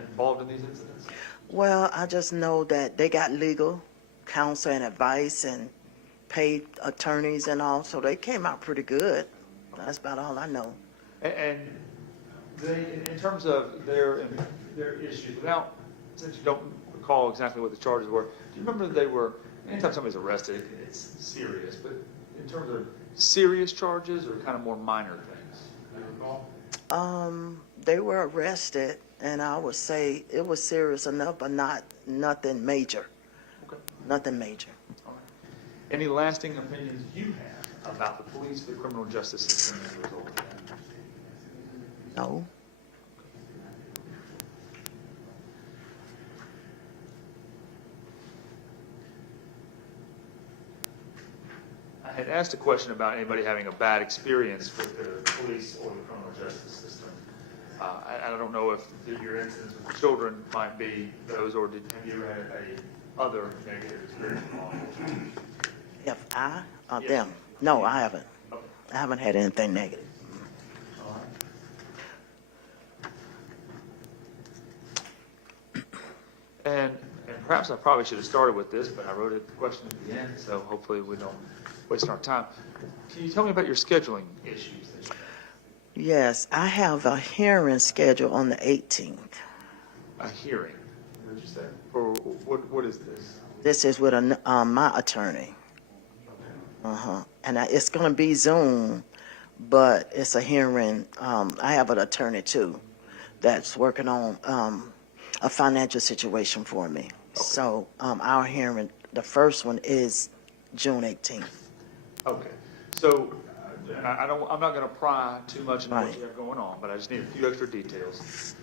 involved in these incidents? Well, I just know that they got legal counsel and advice and paid attorneys and all, so they came out pretty good. That's about all I know. And they, in terms of their issues, since you don't recall exactly what the charges were, do you remember they were, anytime somebody's arrested, it's serious, but in terms of serious charges or kind of more minor things? Do you recall? They were arrested, and I would say it was serious enough, but nothing major. Okay. Nothing major. All right. Any lasting opinions you have about the police, the criminal justice system as a result of that? No. I had asked a question about anybody having a bad experience with the police or the criminal justice system. I don't know if your incidents with children might be those, or have you ever had a other negative experience with law enforcement? If I or Yes. them? No, I haven't. Okay. I haven't had anything negative. All right. And perhaps I probably should have started with this, but I wrote the question at the end, so hopefully we don't waste our time. Can you tell me about your scheduling issues that you have? Yes, I have a hearing scheduled on the 18th. A hearing? What did you say? Or what is this? This is with my attorney. And it's going to be Zoom, but it's a hearing. I have an attorney too that's working on a financial situation for me. Okay. So our hearing, the first one is June 18th. Okay. So I'm not going to pry too much into what you have going on, but I just need a few extra details.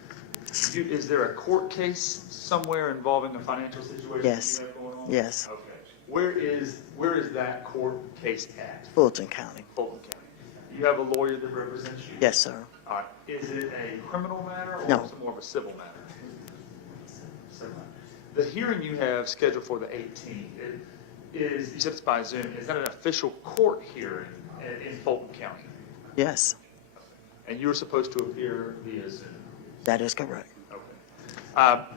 Is there a court case somewhere involving a financial situation Yes. that you have going on? Yes. Okay. Where is that court case at? Fulton County. Fulton County. You have a lawyer that represents you? Yes, sir. All right. Is it a criminal matter or No. is it more of a civil matter? Civil matter. The hearing you have scheduled for the 18th, you said it's by Zoom. Is that an official court hearing in Fulton County? Yes, And you're supposed to appear via Zoom? that is correct. Okay.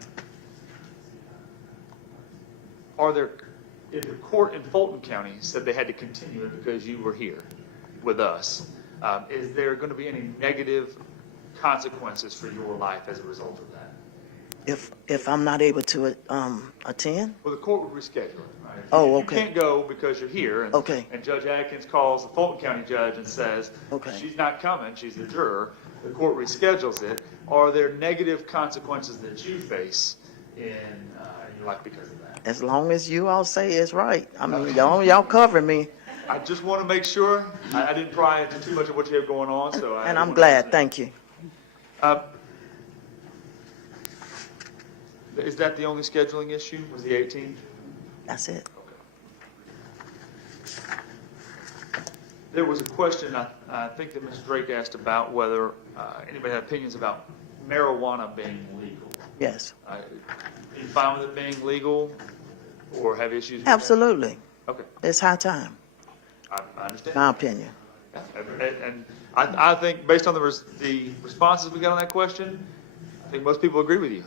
If the court in Fulton County said they had to continue it because you were here with us, is there going to be any negative consequences for your life as a result of that? If I'm not able to attend? Well, the court would reschedule it, right? Oh, You okay. can't go because you're here. And, Okay. And Judge Atkins calls the Fulton County judge and says, Okay. she's not coming, she's the juror. The court reschedules it. Are there negative consequences that you face in your life because of that? As long as you all say it's right. I mean, y'all cover me. I just want to make sure. I didn't pry into too much of what you have going on, so And I'm glad. Thank you. Is that the only scheduling issue? Was the 18th? That's it. There was a question I think that Ms. Drake asked about whether anybody had opinions about marijuana being legal. Yes. Are you fine with it being legal, or have issues with that? Absolutely. Okay, It's high time, I understand. my opinion. And I think based on the responses we got on that question, I think most people agree with you.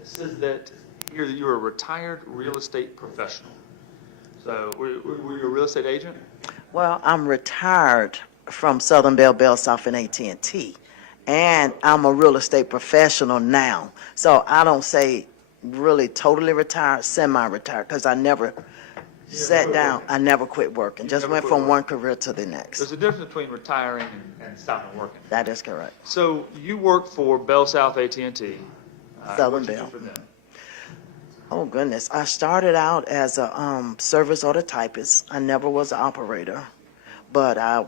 It says that you're a retired real estate professional. So were you a real estate agent? Well, I'm retired from Southern Bell South and AT&T, and I'm a real estate professional now. So I don't say really totally retired, semi-retired, because I never sat down. I never quit working. Just went from one career to the next. There's a difference between retiring and stopping working. That is correct. So you work for Bell South AT&T. Southern What did you Bell. do for them? Oh, goodness. I started out as a service order typist. I never was an operator, but I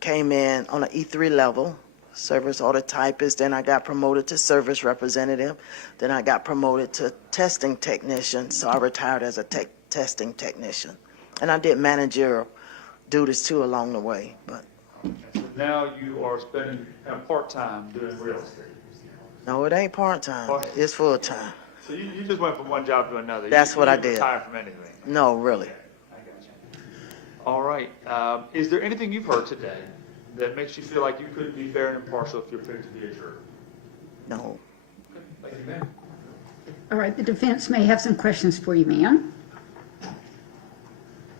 came in on an E3 level, service order typist. Then I got promoted to service representative. Then I got promoted to testing technician, so I retired as a testing technician. And I did managerial duties, too, along the way. But So now you are spending part-time doing real estate. no, it ain't part-time. It's full-time. So you just went from one job to another. That's what I didn't did. retire from anything. No, really. I got you. All right. Is there anything you've heard today that makes you feel like you couldn't be fair and impartial if you're picked to be a juror? No. Thank you, ma'am. All right, the defense may have some questions for you, ma'am. I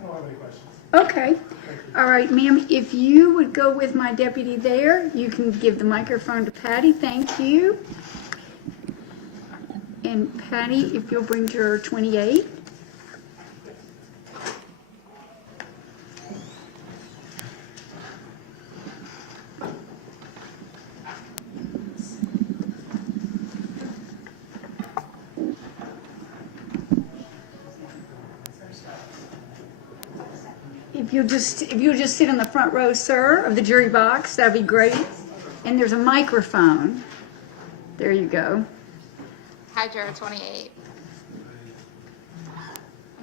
don't have any questions. Okay. All right, ma'am, if you would go with my deputy there, you can give the microphone to Patty. Thank you. And Patty, if you'll bring juror 28. If you'll just sit in the front row, sir, of the jury box, that'd be great. And there's a microphone. There you go. Hi, Juror 28. I'm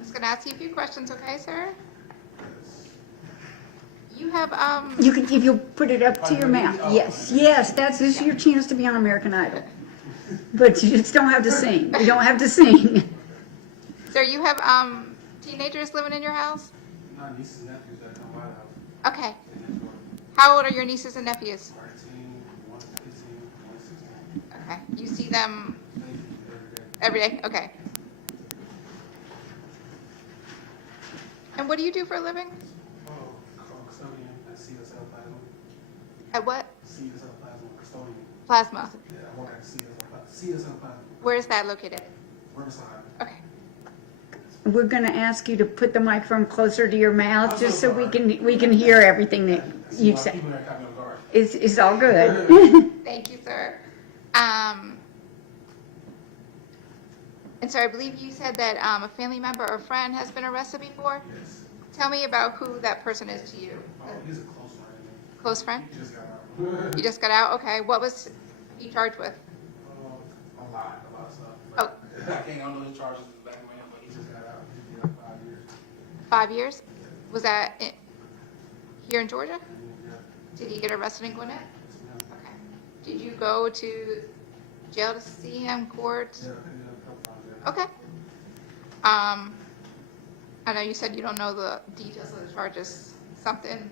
just going to ask you a few questions, okay, sir? You have, You can, if you'll put it up to your mouth. Yes, yes, this is your chance to be on American Idol. But you just don't have to sing. You don't have to sing. sir, you have teenagers living in your house? My nieces and nephews that come by the house. Okay. How old are your nieces and nephews? 13, 1 15, 1 16. Okay. You see them every day? Okay. And what do you do for a living? Oh, custodian at CSL Plasma. At what? CSL Plasma, custodian. Plasma. Yeah, I work at CSL Plasma. Where is that located? Riverside. Okay. We're going to ask you to put the microphone closer to your mouth, just so we can hear everything that you say. People that caught me off guard. It's all good. Thank you, sir. And so I believe you said that a family member or friend has been arrested before? Yes. Tell me about who that person is to you. Oh, he's a close friend. Close friend? He just got out. You just got out? Okay. What was he charged with? A lot of stuff. Oh. I can't handle the charges back when, but he just got out. He did like 5 years. 5 years? Was that here in Georgia? Yeah. Did he get arrested in Gwinnett? Yes, ma'am. Okay. Did you go to jail to see him, court? Yeah, a couple times, yeah. Okay. I know you said you don't know the details of the charges. Something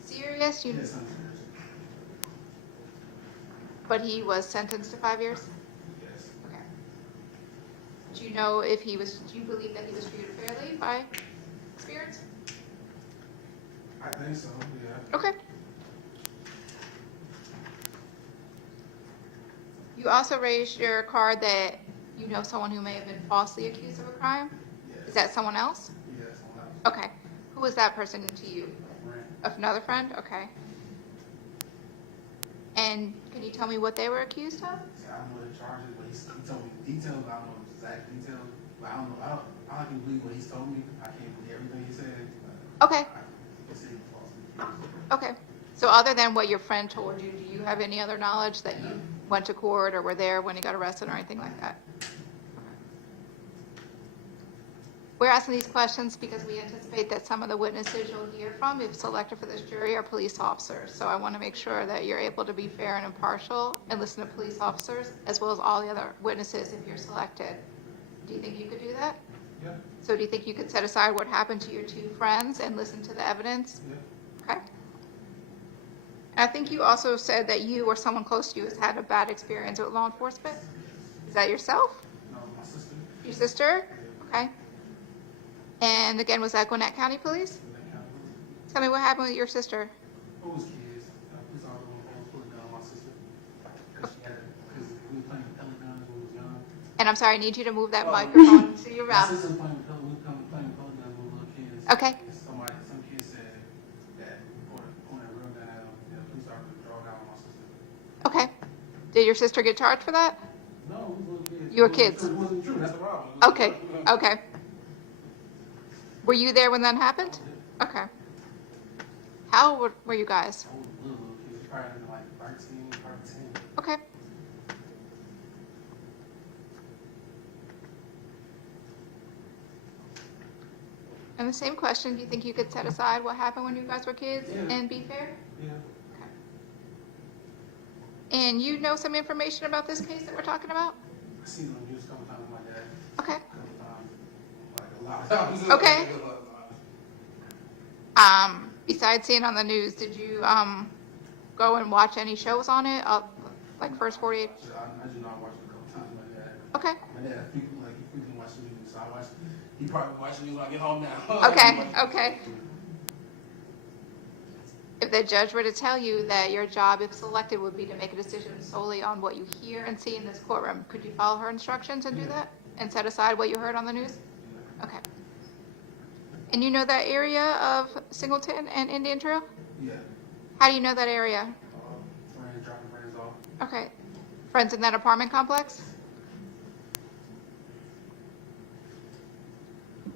serious? Yeah, something serious. But he was sentenced to 5 years? Yes. Okay. Do you know if he was, do you believe that he was treated fairly by experience? I think so, yeah. Okay. You also raised your card that you know someone who may have been falsely accused of a crime? Yes. Is that someone else? Yeah, someone else. Okay. Who was that person to you? A friend. Another friend? Okay. And can you tell me what they were accused of? See, I don't know the charges, but he told me details, but I don't know the exact details. But I don't know, I can believe what he's told me. I can't believe everything he said. Okay. I can see he false. Okay. So other than what your friend told you, do you have any other knowledge that you went to court or were there when he got arrested or anything like that? We're asking these questions because we anticipate that some of the witnesses you'll hear from, if selected for this jury, are police officers. So I want to make sure that you're able to be fair and impartial and listen to police officers as well as all the other witnesses if you're selected. Do you think you could do that? Yeah. So do you think you could set aside what happened to your two friends and listen to the evidence? Yeah. Okay. And I think you also said that you or someone close to you has had a bad experience with law enforcement. Is that yourself? No, my sister. Your sister? Okay. And again, was that Gwinnett County Police? Tell me what happened with your sister. What was kids? Police officer was pulling down my sister because we were playing pellet guns when we was young. And I'm sorry, I need you to move that microphone to your My mouth. sister was playing pellet guns when we were little kids. Okay. And some kids said that pointed a real gun at them. The police officer draw down on my sister. Okay. Did your sister get charged for that? No, we were little kids. You were kids. It wasn't true. That's the problem. Okay. Okay. Were you there when that happened? Okay. How old were you guys? Little kids, probably like 13, probably 10. Okay. And the same question, do you think you could set aside what happened when you guys were kids and be fair? Yeah. Okay. And you know some information about this case that we're talking about? I seen it on the news a couple times with my dad. Okay. A lot of times. Okay. Besides seeing on the news, did you go and watch any shows on it? Like First 48? I just know I watched it a couple times with my dad. Okay. My dad, he frequently watch the news, so I watch. He probably watch the news when I get home now. Okay, okay. If the judge were to tell you that your job, if selected, would be to make a decision solely on what you hear and see in this courtroom, could you follow her instructions and do that? And set aside what you heard on the news? Okay. And you know that area of Singleton and Indian Trail? Yeah. How do you know that area? Friends, dropping friends off. Okay. Friends in that apartment complex?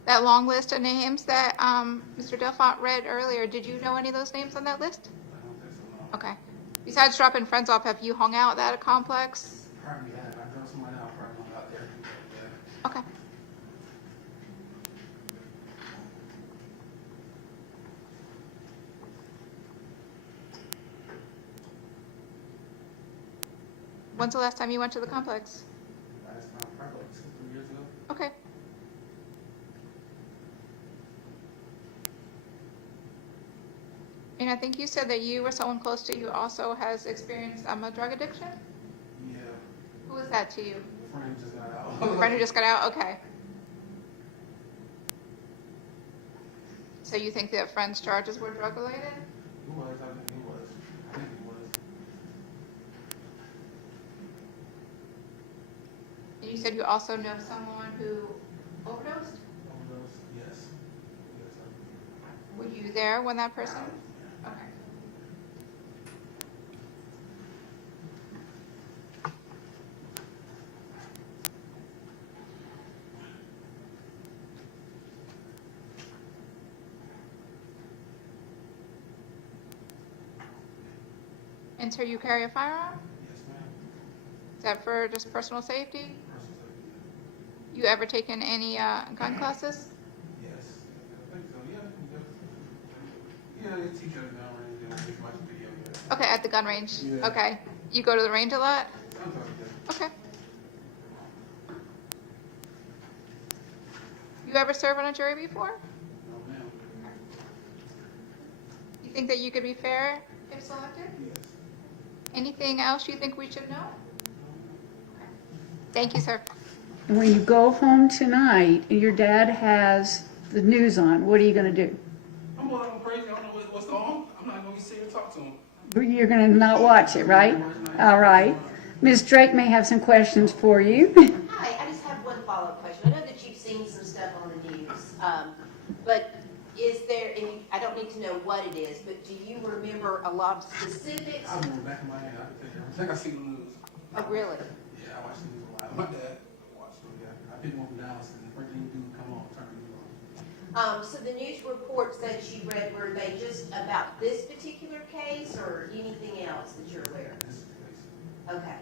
That long list of names that Mr. Delfont read earlier, did you know any of those names on that list? I don't think so, no. Okay. Besides dropping friends off, have you hung out at that complex? Probably have. I know somebody else probably out there. Yeah. Okay. When's the last time you went to the complex? Last time, probably like 2-3 years ago. Okay. And I think you said that you or someone close to you also has experienced a drug addiction? Yeah. Who is that to you? A friend just got out. A friend who just got out? Okay. So you think that friend's charges were drug related? He was, I think he was. I think he was. And you said you also know someone who overdosed? Overdose, yes. Yes, sir. Were you there when that person? Okay. And so you carry a firearm? Yes, ma'am. Is that for just personal safety? Personal safety. You ever taken any gun classes? Yes. I think so, yeah. Yeah, they teach us now, right? They watch the video, yeah. Okay, at the gun range? Yeah. Okay. You go to the range a lot? Sometimes, yeah. Okay. You ever served on a jury before? No, ma'am. You think that you could be fair if selected? Yes. Anything else you think we should know? Okay. Thank you, sir. And when you go home tonight and your dad has the news on, what are you going to do? I'm going crazy. I don't know what's going on. I'm not going to sit and talk to him. You're going to not watch it, right? All right. Ms. Drake may have some questions for you. Hi, I just have one follow-up question. I know that you've seen some stuff on the news, but is there, and I don't need to know what it is, but do you remember a lot of specifics? I remember back in my head, I can tell you everything I see on the news. Oh, really? Yeah, I watch the news a lot. My dad watched them, yeah. I didn't want them down, so the first thing you do, come on, turn the news on. So the news reports that you read, were they just about this particular case or anything else that you're aware of? This is the case. Okay.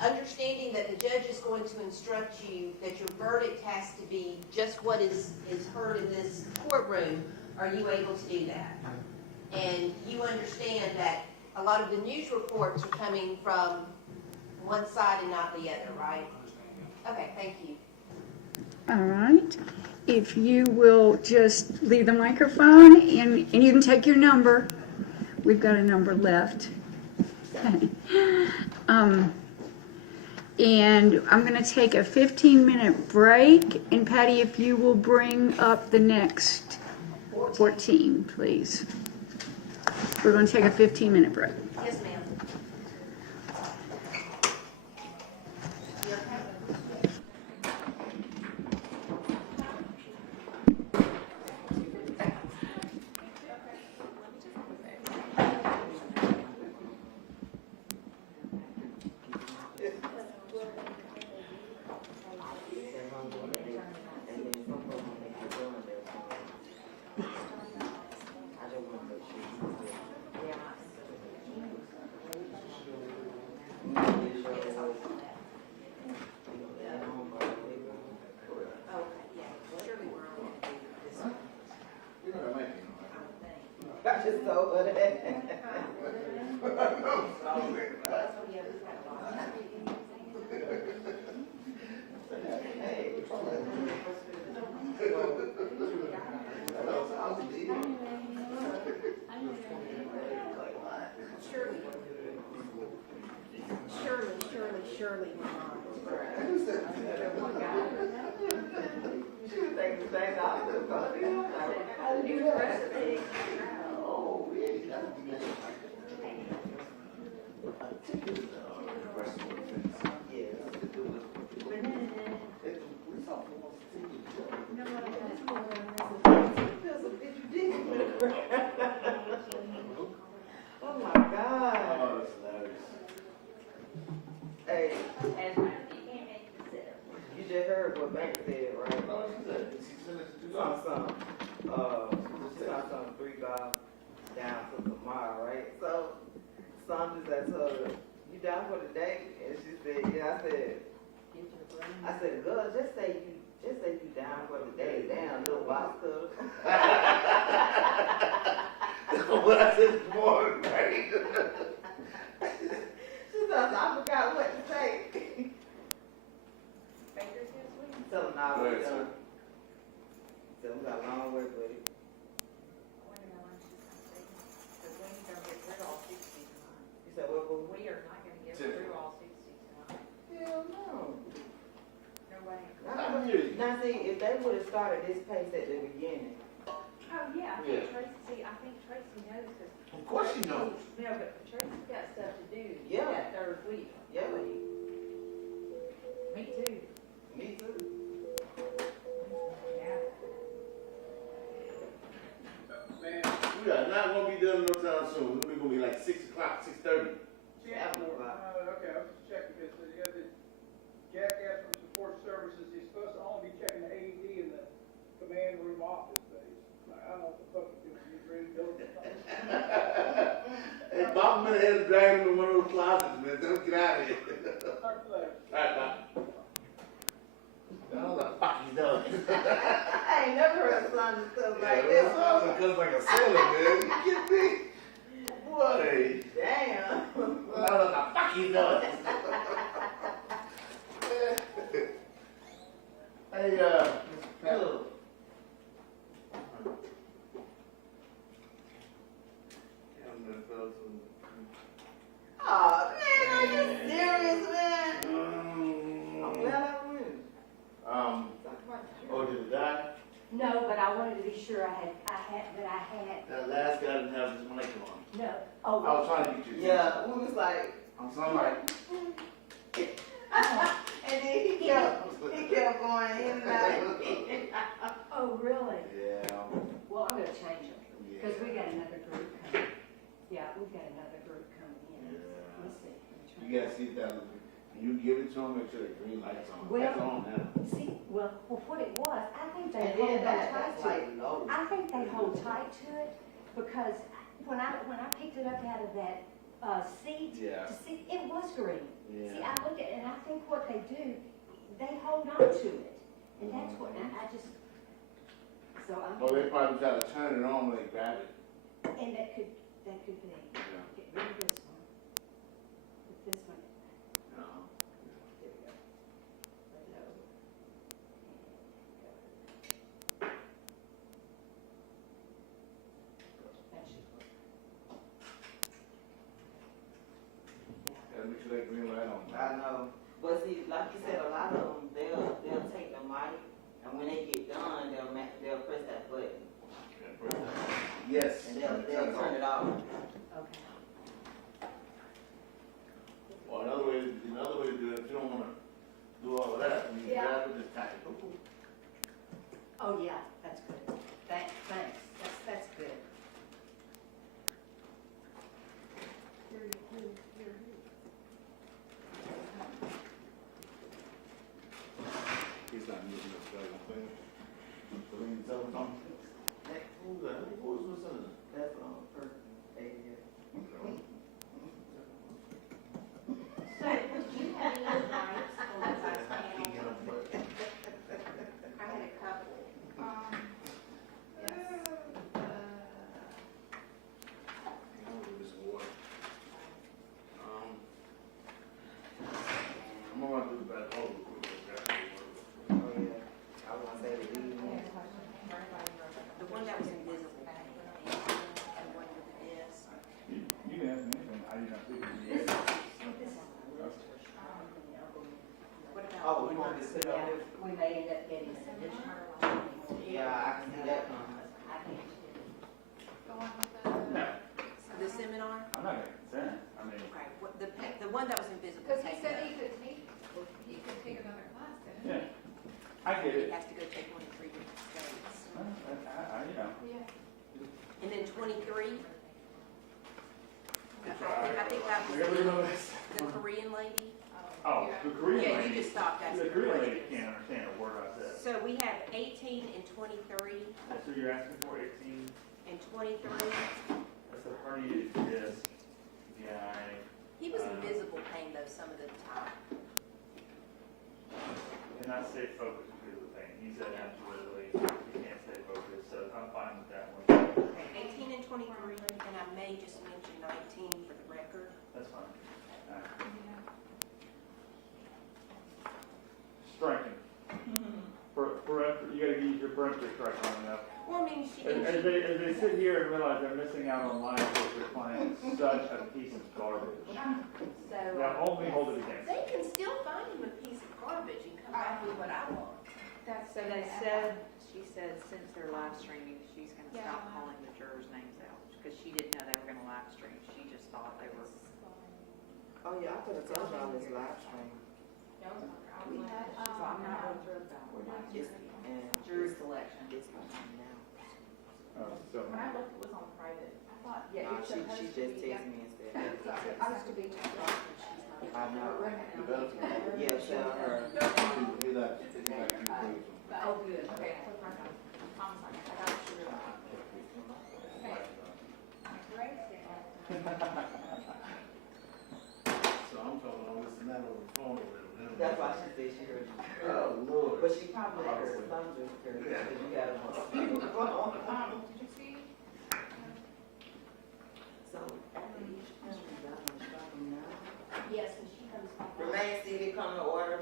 Understanding that the judge is going to instruct you that your verdict has to be just what is heard in this courtroom, are you able to do that? Yeah. And you understand that a lot of the news reports are coming from one side and not the other, right? Okay, thank you. All right. If you will just leave the microphone and you can take your number. We've got a number left. Okay. And I'm going to take a 15-minute break. And Patty, if you will bring up the next 14, please. We're going to take a 15-minute break. Yes, ma'am. I just told her that. Surely. She was taking the same doctor. Oh, really? Oh my God. Hey. You just heard what Bank said, right? Oh, she said she saw some 3 guys down to Tomorrow, right? So Saunders, I told her, you down for the day? And she said, yeah. I said, girl, just say you down for the day. Damn, little box cook. That's what I said this morning, right? She said, I forgot what to say. Tell them now we're done. Tell them we got a long way, buddy. You said, well, we are not going to get through all 69. Hell no. Now, see, if they would have started this pace at the beginning. Oh, yeah, I think Tracy knows, because. Of course she knows. No, but Tracy's got stuff to do. Yeah. That third week. Yeah. Me too. Me too. Man, we are not going to be done no time soon. We're going to be like 6 o'clock, 6:30. Yeah. Okay, I was just checking because you got the jackass from support services. He's supposed to only be checking the AED in the command room office space. Like, I don't know what the fuck he's really doing. Hey, Bob went ahead and dragged him in one of those closets, man. Don't get out of here. Talk to you later. All right, bye. I don't know what the fuck he's doing. I ain't never heard of Saunders stuff like this. Saunders cuts like a sailor, man. You kidding me? Boy. Damn. I don't know what the fuck he's doing. Hey, Mr. Oh, man, are you serious, man? I'm glad I win. Oh, did it die? No, but I wanted to be sure I had. That last guy didn't have his mic on. No. I was trying to get you. Yeah, we was like. I'm sorry. And then he kept going in and out. Oh, really? Yeah. Well, I'm gonna change them, because we got another group coming. Yeah, we've got another group coming in. Let's see. You gotta see that. You give it to them, make sure the green light's on. Well, That's on now. See, well, what it was, I think they And hold then tight that's to like it. low. I think they hold tight to it, because when I picked it up out of that seat, Yeah. to see, it was green. Yeah. See, I looked at it, and I think what they do, they hold on to it, and that's what, and I just, so I'm. Oh, they probably try to turn it on when they grab it. And that could be. Yeah. Get rid of this one. Put this one. No. There we go. Let it over. That should work. Gotta make sure that green light on. I know. But see, like you said, a lot of them, they'll take the mic, and when they get done, they'll press that button. Yes. And they'll turn it off. Okay. Or another way to do it, if you don't wanna do all of that, you Yeah. grab it, just tap it. Oh, yeah, that's good. Thanks, that's good. He's not using this guy, thing. So we can tell him something. Hey, who's that? Who's Susana? That's first ADA. So, did you have any advice on the last panel? I had a couple. Yes. I'm gonna do this water. I'm gonna do the back over quick. Oh, yeah. I was gonna say the lead one. The one that was invisible. The one with the desk. You can ask me anything, I did not think This it is, was. this is. What about? Oh, we the want one to sit that on it? We may end up getting some additional. Yeah, I can see that coming. I can't. Go on with the. No, The seminar? I'm not gonna consent, I mean, Okay, what, the one that was invisible. Because he take said that. he could take another class, didn't he? yeah, I get He it. has to go take one in 3 different states. You know, Yeah. And then 23? Try. I think that was We gotta know this. the Korean lady. Oh, the Korean Yeah, lady. you just stopped asking The Korean questions. lady can't understand a word I said. So we have 18 and 23 That's what you're asking for, 18? and 23. That's the herniated disc guy. He was invisible pain though some of the time. Cannot stay focused because of the pain. He said absolutely, he can't stay focused, so I'm fine with that one. Okay, 18 and 23, and I may just mention 19 for the record. That's fine. Striking. You gotta use your perimeter strike on enough. Well, I mean, she. As they sit here and realize they're missing out on life with their client, such a piece of garbage. So. Now only hold it against. They can still find him a piece of garbage and come back with what I want. So they said, she said since they're live streaming, she's gonna Yeah. stop calling the jurors' names out, because she didn't know they were gonna live stream, she just thought they were. Oh, yeah, I could have told y'all this live stream. We had, so I'm not real thrilled about it. It's, and Jury selection. it's happening now. So, When I looked, it was on private. I thought, yeah, Nah, it's she supposed just to be. texted me instead. I was to be turned off, and she's not. I know. Development. Yeah, tell her. He like you please. Oh, good, okay. Tom's like, I got sugar. So I'm talking all this and that over the phone or whatever. That's why she said she heard you. Oh, Lord. But she probably heard some just heard it, because you got it on speakerphone. Did you see? So, after each time we got on stopping now. Yes, when she comes back. Remain seated, come to order.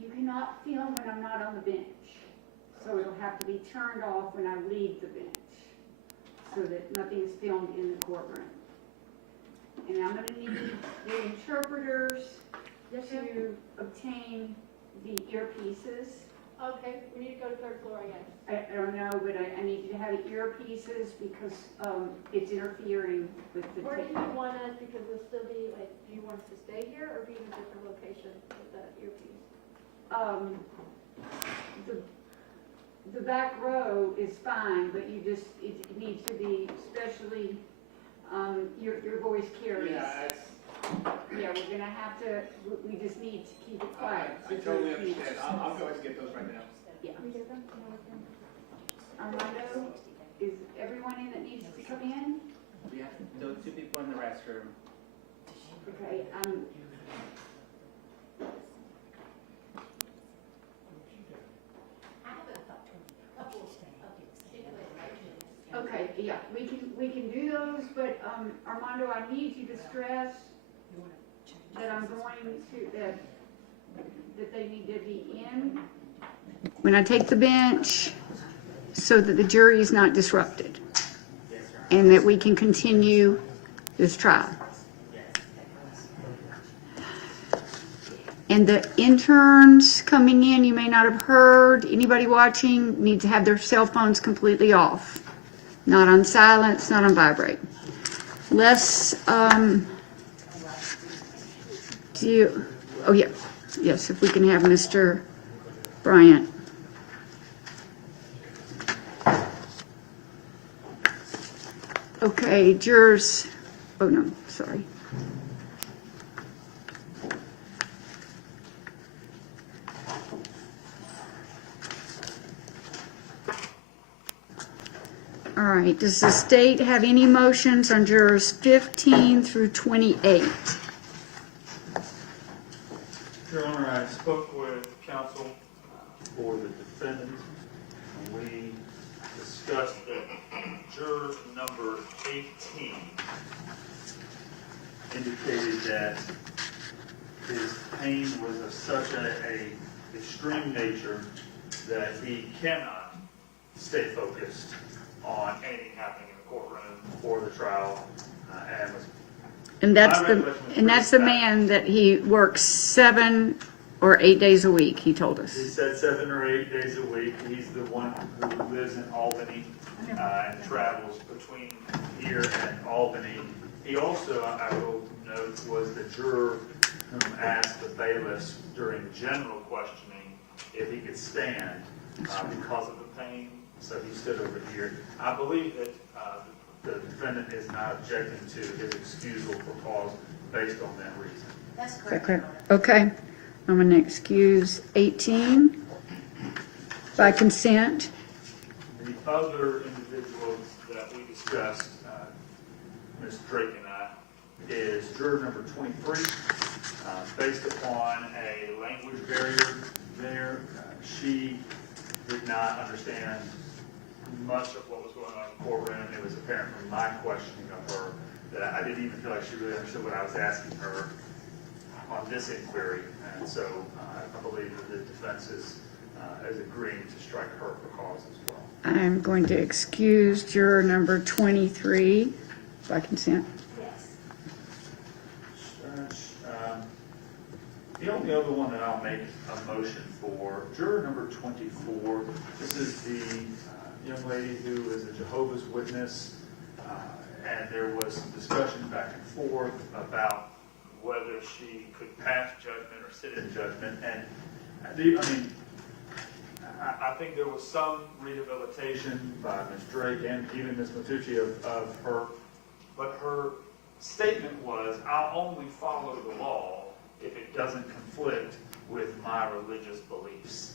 You cannot film when I'm not on the bench, so it'll have to be turned off when I leave the bench, so that nothing is filmed in the courtroom. And I'm gonna need the interpreters to obtain the earpieces. Okay, we need to go to third floor, I guess. I don't know, but I need you to have earpieces because it's interfering with the Where do you tape. want us, because we'll still be, like, do you want us to stay here or be in a different location with the earpiece? The back row is fine, but you just, it needs to be especially, your voice carries. yeah, Yeah, we're gonna have to, we just need to keep it quiet. I totally understand, I'll go ahead and get those right now. Yeah. Armando, is everyone in that needs to come in? Yeah, so 2 people in the restroom. Okay, okay, yeah, we can do those, but, Armando, I need you to stress that I'm going to, that they need to be in when I take the bench so that the jury is not disrupted and that we can continue this trial. And the interns coming in, you may not have heard, anybody watching, need to have their cell phones completely off. Not on silence, not on vibrate. Let's, oh yeah, yes, if we can have Mr. Bryant. Okay, jurors, oh no, sorry. All right, does the state have any motions on jurors 15 through 28? Your Honor, I spoke with counsel for the defendant. We discussed that juror number 18 indicated that his pain was of such a extreme nature that he cannot stay focused on anything happening in the courtroom for the trial, And that's the man that he works 7 or 8 days a week, he told us. He said 7 or 8 days a week. He's the one who lives in Albany and travels between here and Albany. He also, I will note, was the juror whom asked the bailiffs during general questioning if he could stand because of the pain. So he stood over here. I believe that the defendant is not objecting to his excusal for cause based on that reason. That's correct. Okay, I'm going to excuse 18 by consent. The other individuals that we discussed, Ms. Drake and I, is juror number 23. Based upon a language barrier there, she did not understand much of what was going on in the courtroom. It was apparent from my questioning of her that I didn't even feel like she really understood what I was asking her on this inquiry. And so I believe that the defense is agreeing to strike her for cause as well. I'm going to excuse juror number 23 by consent. The only other one that I'll make a motion for, juror number 24, this is the young lady who is a Jehovah's Witness, and there was some discussion back and forth about whether she could pass judgment or sit in judgment. And I think there was some rehabilitation by Ms. Drake and even Ms. Matucci of her, but her statement was, I'll only follow the law if it doesn't conflict with my religious beliefs.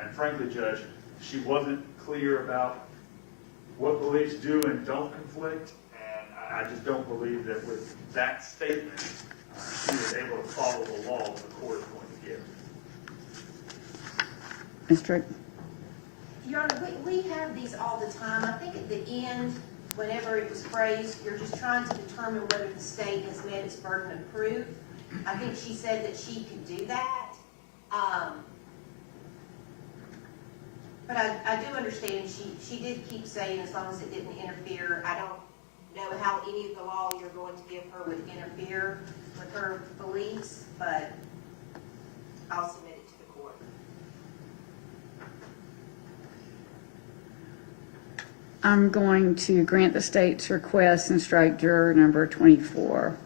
And frankly, Judge, she wasn't clear about what beliefs do and don't conflict, and I just don't believe that with that statement, she was able to follow the law that the court is going to give. Ms. Drake. Your Honor, we have these all the time. I think at the end, whenever it was phrased, you're just trying to determine whether the state has met its burden of proof. I think she said that she could do that. But I do understand she did keep saying as long as it didn't interfere. I don't know how any of the law you're going to give her would interfere with her beliefs, but I'll submit it to the court. I'm going to grant the state's request and strike juror number 24.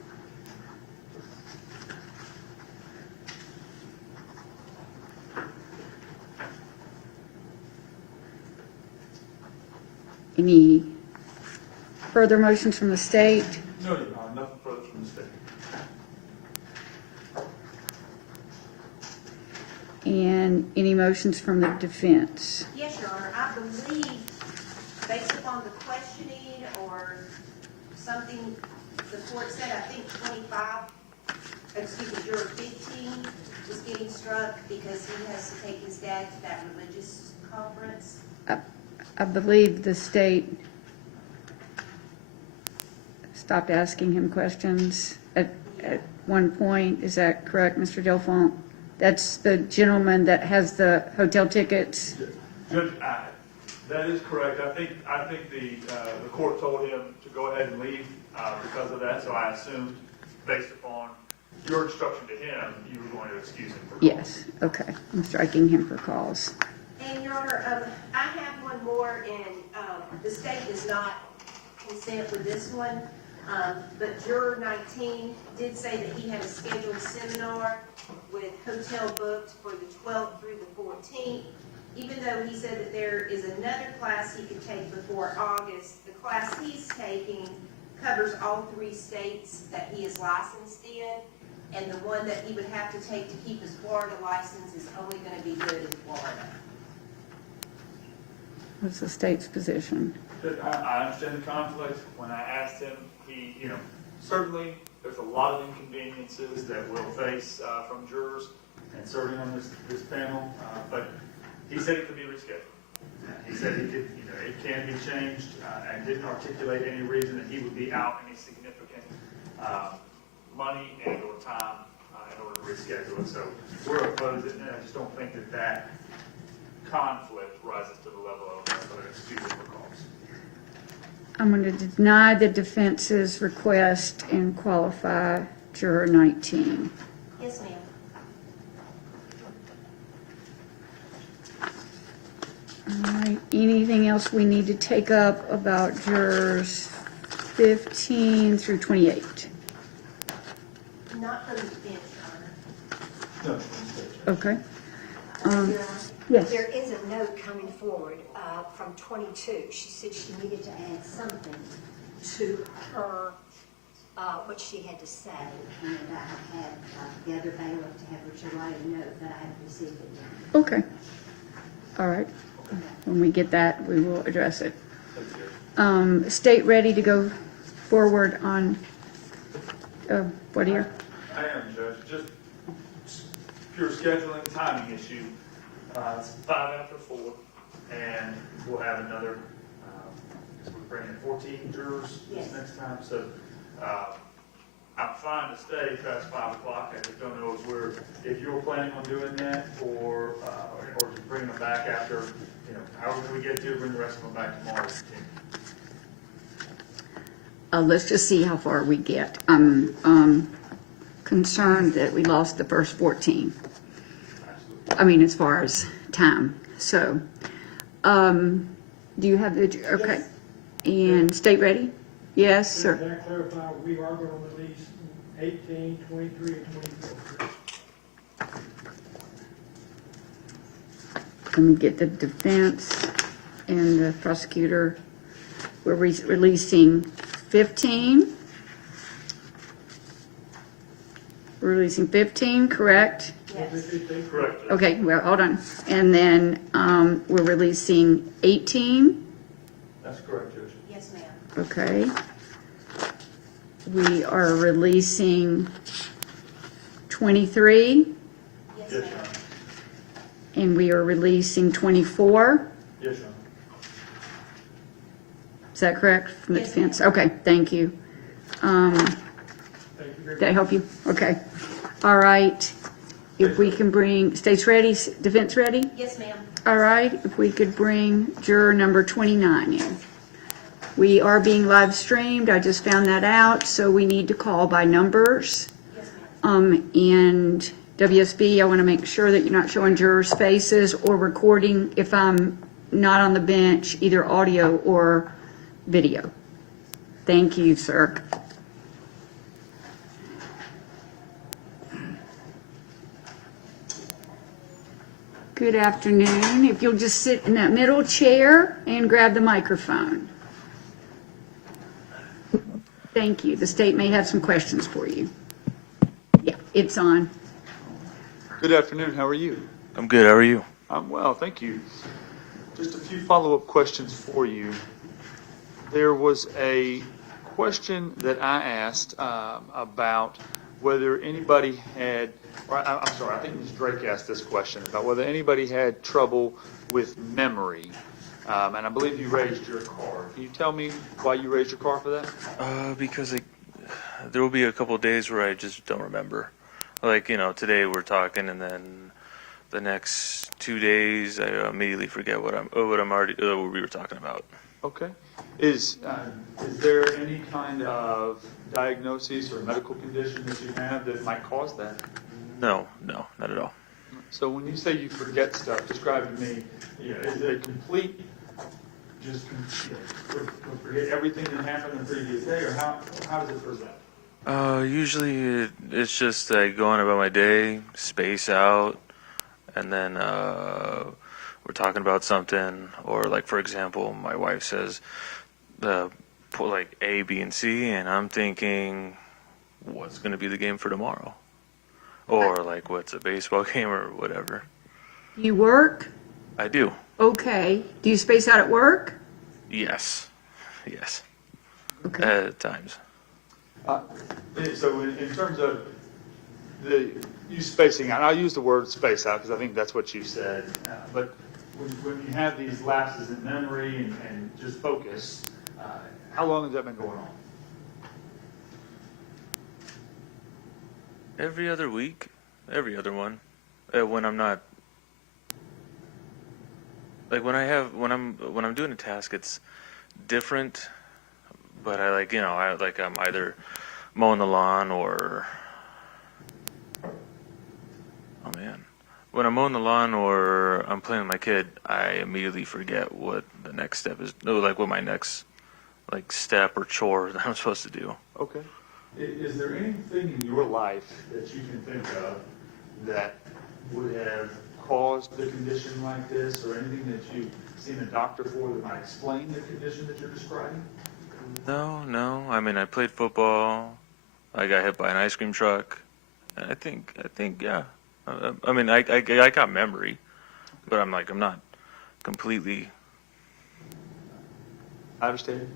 Any further motions from the state? No, Your Honor, nothing further from the state. And any motions from the defense? Yes, Your Honor. I believe, based upon the questioning or something the court said, I think 25 juror 15 was getting struck because he has to take his dad to that religious conference. I believe the state stopped asking him questions at one point. Is that correct, Mr. Delfont? That's the gentleman that has the hotel tickets? Judge, that is correct. I think the court told him to go ahead and leave because of that, so I assumed, based upon your instruction to him, you were going to excuse him for calls. Yes, okay. I'm striking him for calls. And, Your Honor, I have one more, and the state does not consent with this one, but Juror 19 did say that he had a scheduled seminar with hotel booked for the 12th through the 14th, even though he said that there is another class he could take before August. The class he's taking covers all 3 states that he is licensed in, and the one that he would have to take to keep his Florida license is only going to be good in Florida. What's the state's position? I understand the conflict. When I asked him, he, certainly there's a lot of inconveniences that we'll face from jurors and serving on this panel, but he said it could be rescheduled. He said he could, it can be changed, and didn't articulate any reason that he would be out any significant money and or time in order to reschedule it. So we're opposed, and I just don't think that conflict rises to the level of an excuse for calls. I'm going to deny the defense's request and qualify Juror 19. Yes, ma'am. All right, anything else we need to take up about jurors 15 through 28? Not from the bench, Your Honor. No. Okay. Your Honor, Yes. there is a note coming forward from 22. She said she needed to add something to her, what she had to say, and I had the other bailiff to have her to write a note, but I haven't received it yet. Okay. All right. When we get that, we will address it. State ready to go forward on, what here? I am, Judge. Just pure scheduling timing issue. It's 5 after 4, and we'll have another, we're bringing in 14 jurors this next time. So I'm fine to stay past 5 o'clock. I just don't know if you're planning on doing that or just bringing them back after, however we get to, bring the rest of them back tomorrow. Let's just see how far we get. I'm concerned that we lost the first 14. I mean, as far as time. So, do you have the, okay. And state ready? Yes, sir. Can I clarify, we are going to release 18, 23, and 24. Let me get the defense and the prosecutor. We're releasing 15. We're releasing 15, correct? Yes. Correct. Okay, well, hold on. And then we're releasing 18. That's correct, Judge. Yes, ma'am. Okay. We are releasing 23. Yes, Yes, ma'am. Your Honor. And we are releasing 24. Yes, Your Honor. Is that correct from the Yes, defense? ma'am. Okay, thank you. Did that help you? Okay. All right. If we can bring, states ready, defense ready? Yes, ma'am. All right, if we could bring juror number 29 in. We are being live streamed, I just found that out, so we need to call by numbers. Yes, ma'am. And WSB, I want to make sure that you're not showing jurors' faces or recording if I'm not on the bench, either audio or video. Thank you, sir. Good afternoon. If you'll just sit in that middle chair and grab the microphone. Thank you. The state may have some questions for you. Yeah, it's on. Good afternoon. How are you? I'm good. How are you? I'm well, thank you. Just a few follow-up questions for you. There was a question that I asked about whether anybody had, or I'm sorry, I think Ms. Drake asked this question about whether anybody had trouble with memory. And I believe you raised your card. Can you tell me why you raised your card for that? Because there will be a couple of days where I just don't remember. Like, today we're talking, and then the next 2 days I immediately forget what we were talking about. Okay. Is there any kind of diagnosis or medical condition that you have that might cause that? No, not at all. So when you say you forget stuff, describe to me, is it a complete, forget everything that happened the previous day, or how does it present? Usually it's just like going about my day, space out, and then we're talking about something, or like, for example, my wife says put like A, B, and C, and I'm thinking, what's going to be the game for tomorrow? Or like, what's a baseball game or whatever. You work? I do. Okay. Do you space out at work? Yes. Okay. At times. So in terms of you spacing out, I'll use the word space out because I think that's what you said. But when you have these lapses in memory and just focus, how long has that been going on? Every other week, every other one. When I'm not, like when I'm doing a task, it's different. But I'm either mowing the lawn or, when I'm mowing the lawn or I'm playing with my kid, I immediately forget what the next step is. Like what my next step or chore that I'm supposed to do. Okay. Is there anything in your life that you can think of that would have caused the condition like this, or anything that you've seen a doctor for that might explain the condition that you're describing? No. I played football. I got hit by an ice cream truck. I think, yeah. I got memory, but I'm not completely. I understand.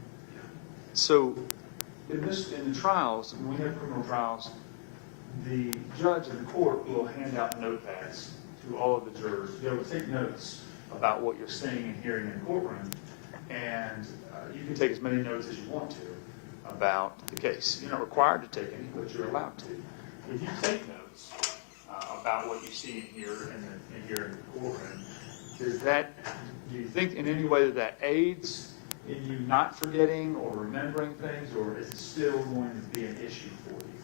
So, in the trials, when we have criminal trials, the judge and the court will hand out notepads to all of the jurors to be able to take notes about what you're seeing and hearing in the courtroom, and you can take as many notes as you want to about the case. You're not required to take any, but you're allowed to. If you take notes about what you see and hear in the courtroom, do you think in any way that aids in you not forgetting or remembering things, or is it still going to be an issue for you?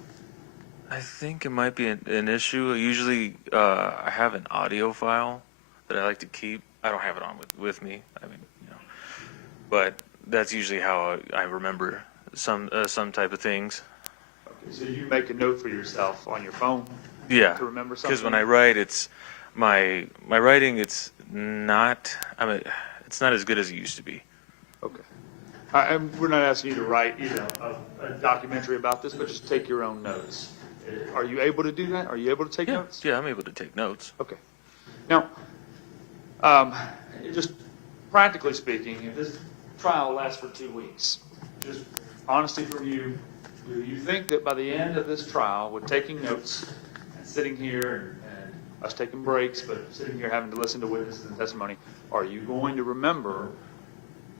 I think it might be an issue. Usually, I have an audio file that I like to keep. I don't have it on with me. But that's usually how I remember some type of things. Okay, so you make a note for yourself on your phone. Yeah. To remember something. Because when I write, it's my writing. It's not. It's not as good as it used to be. Okay. And we're not asking you to write a documentary about this, but just take your own notes. Are you able to do that? Are you able to take notes? Yeah, I'm able to take notes. Okay. Now, just practically speaking, if this trial lasts for 2 weeks, just honesty from you, do you think that by the end of this trial, with taking notes and sitting here and us taking breaks, but sitting here having to listen to witnesses and testimony, are you going to remember,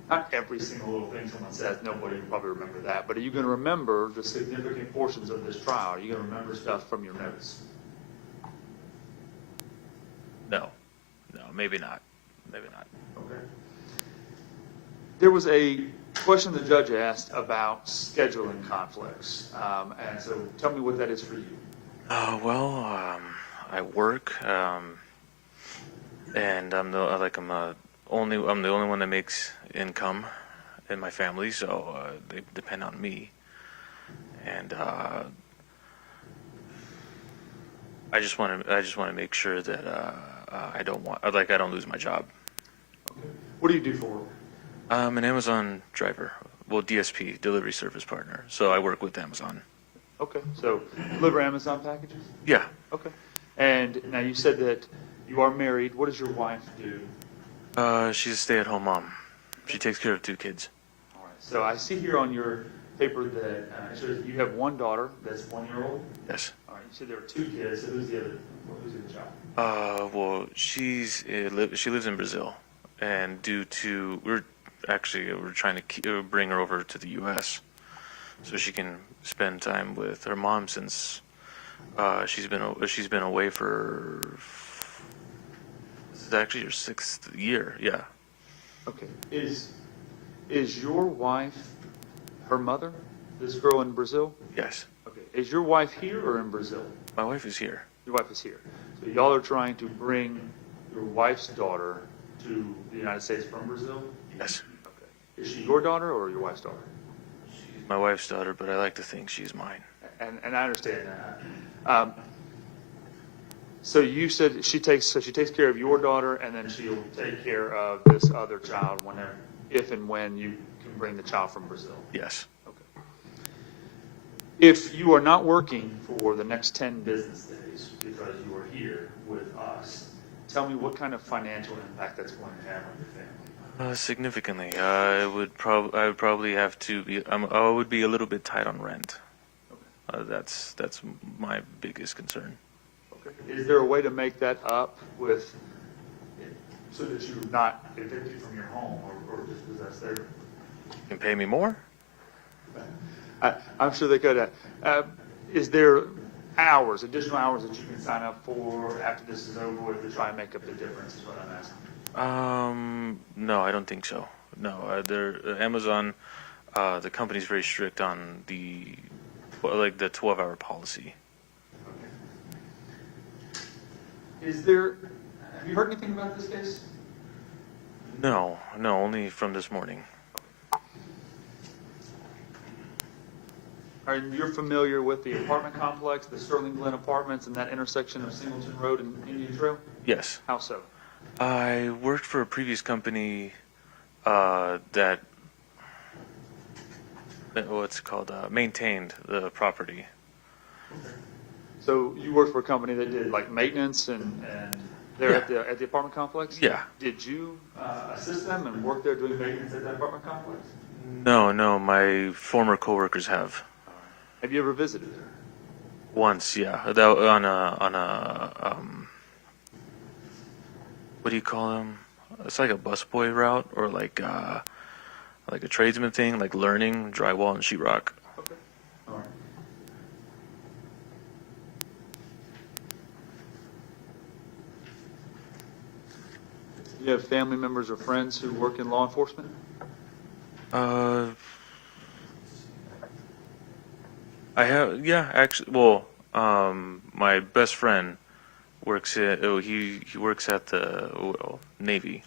not every single little thing someone says, nobody will probably remember that, but are you going to remember the significant portions of this trial? Are you going to remember stuff from your notes? No, maybe not. Okay. There was a question the judge asked about scheduling conflicts, and so tell me what that is for you. I work, and I'm the only one that makes income in my family, so they depend on me, and I just want to make sure that I don't lose my job. Okay. What do you do for work? I'm an Amazon driver. Well, DSP, delivery service partner. So I work with Amazon. Okay. So deliver Amazon packages? Yeah. Okay. And now you said that you are married. What does your wife do? She's a stay-at-home mom. She takes care of 2 kids. All right. So I see here on your paper that shows you have one daughter that's 1 year old. Yes. All right. You said there are 2 kids. So who's the child? Well, she lives in Brazil, and we're trying to bring her over to the U.S. so she can spend time with her mom since she's been away for this is actually her 6th year. Yeah. Okay. Is your wife her mother? This girl in Brazil? Yes. Okay. Is your wife here or in Brazil? My wife is here. Your wife is here. So y'all are trying to bring your wife's daughter to the United States from Brazil? Yes. Okay. Is she your daughter or your wife's daughter? She's my wife's daughter, but I like to think she's mine. And I understand that. So you said she takes care of your daughter, and then she'll take care of this other child if and when you can bring the child from Brazil. Yes. Okay. If you are not working for the next 10 business days because you are here with us, tell me what kind of financial impact that's going to have on your family. Significantly. I would probably have to be. I would be a little bit tight on rent. Okay. That's my biggest concern. Okay. Is there a way to make that up so that you're not evicted from your home or dispossessed there? You can pay me more? I'm sure they could. Is there additional hours that you can sign up for after this is over with to try and make up the difference is what I'm asking? No, I don't think so. No, Amazon, the company's very strict on the 12-hour policy. Okay. Have you heard anything about this case? No, only from this morning. Are you familiar with the apartment complex, the Sterling Glen Apartments, and that intersection of Singleton Road and Indian Trail? Yes. How so? I worked for a previous company maintained the property. Okay. So you worked for a company that did like maintenance and there at the apartment complex? Yeah. Did you assist them and work there doing maintenance at that apartment complex? No, my former coworkers have. Have you ever visited there? Once, yeah. On a what do you call them? It's like a busboy route or like a tradesman thing, like learning drywall and sheetrock. Okay. All right. Do you have family members or friends who work in law enforcement? I have, yeah, actually. Well, my best friend works at. He works at the Navy.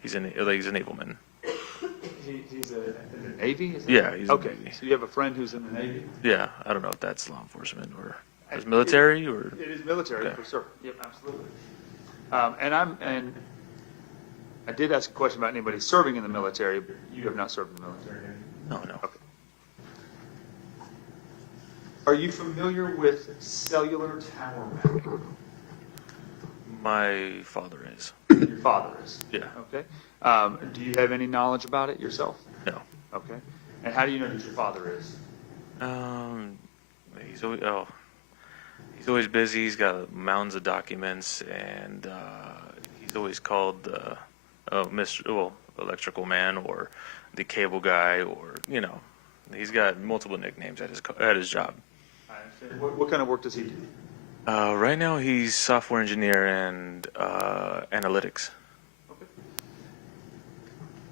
He's a navalman. He's in the Navy? Yeah, he's okay. in the Navy. So you have a friend who's in the Navy? Yeah, I don't know if that's law enforcement or is military or. It is military for sure. Yep, absolutely. And I did ask a question about anybody serving in the military, but you have not served in the military. No. Okay. Are you familiar with cellular tower mapping? My father is. Your father is? Yeah. Okay. Do you have any knowledge about it yourself? No. Okay. And how do you know that your father is? He's always busy. He's got mountains of documents, and he's always called electrical man or the cable guy, or he's got multiple nicknames at his job. I understand. What kind of work does he do? Right now, he's software engineer and analytics. Okay.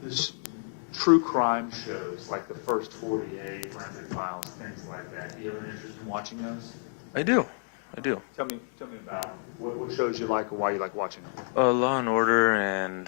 There's true crime shows like the First 48, Forensic Files, things like that. Do you have an interest in watching those? I do. Tell me about what shows you like or why you like watching them. Law and Order and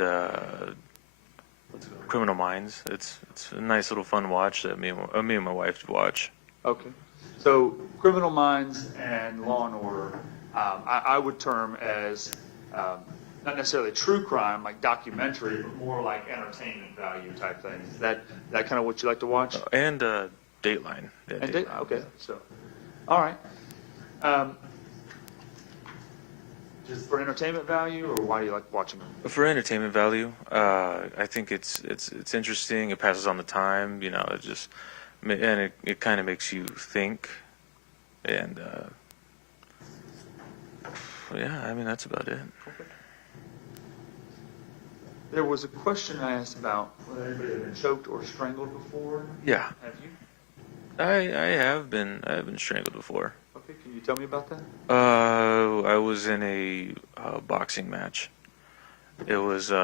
Criminal Minds. It's a nice little fun watch that me and my wife watch. Okay. So Criminal Minds and Law and Order, I would term as not necessarily true crime, like documentary, but more like entertainment value type things. Is that kind of what you like to watch? And Dateline. Yeah, and Dateline. Okay. So, all right. Just for entertainment value, or why do you like watching them? For entertainment value, I think it's interesting. It passes on the time. It just and it kind of makes you think, and yeah, I mean that's about it. There was a question I asked about whether anybody had been choked or strangled before. Yeah, Have you? I have been strangled before. Okay, can you tell me about that? I was in a boxing match. It was it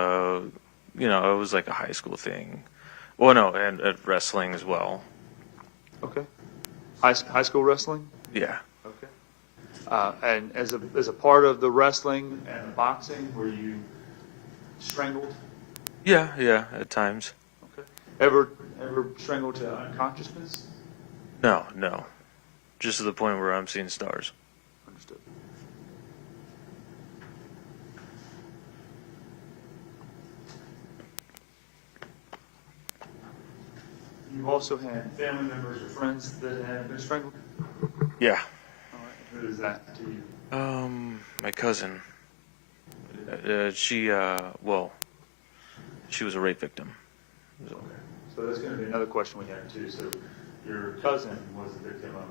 was like a high school thing. Well, no, and at wrestling as well. Okay. High school wrestling? Yeah. Okay. And as a part of the wrestling and boxing, were you strangled? Yeah, at times. Okay. Ever strangled to unconsciousness? No. Just to the point where I'm seeing stars. Understood. You've also had family members or friends that have been strangled? Yeah. All right. Who is that to you? My cousin. She was a rape victim. So. Okay. So that's going to be another question we have too. So your cousin was the victim of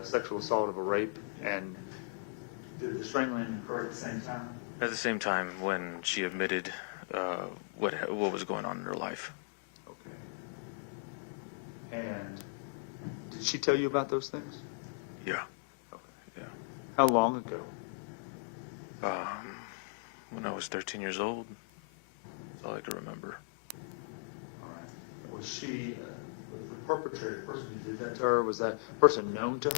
a sexual assault, of a rape, and did the strangling occur at the same time? At the same time, when she admitted what was going on in her life. Okay. And did she tell you about those things? Yeah. Okay. Yeah. How long ago? When I was 13 years old. That's all I can remember. All right. Was she was the perpetrator, the person who did that to her, was that person known to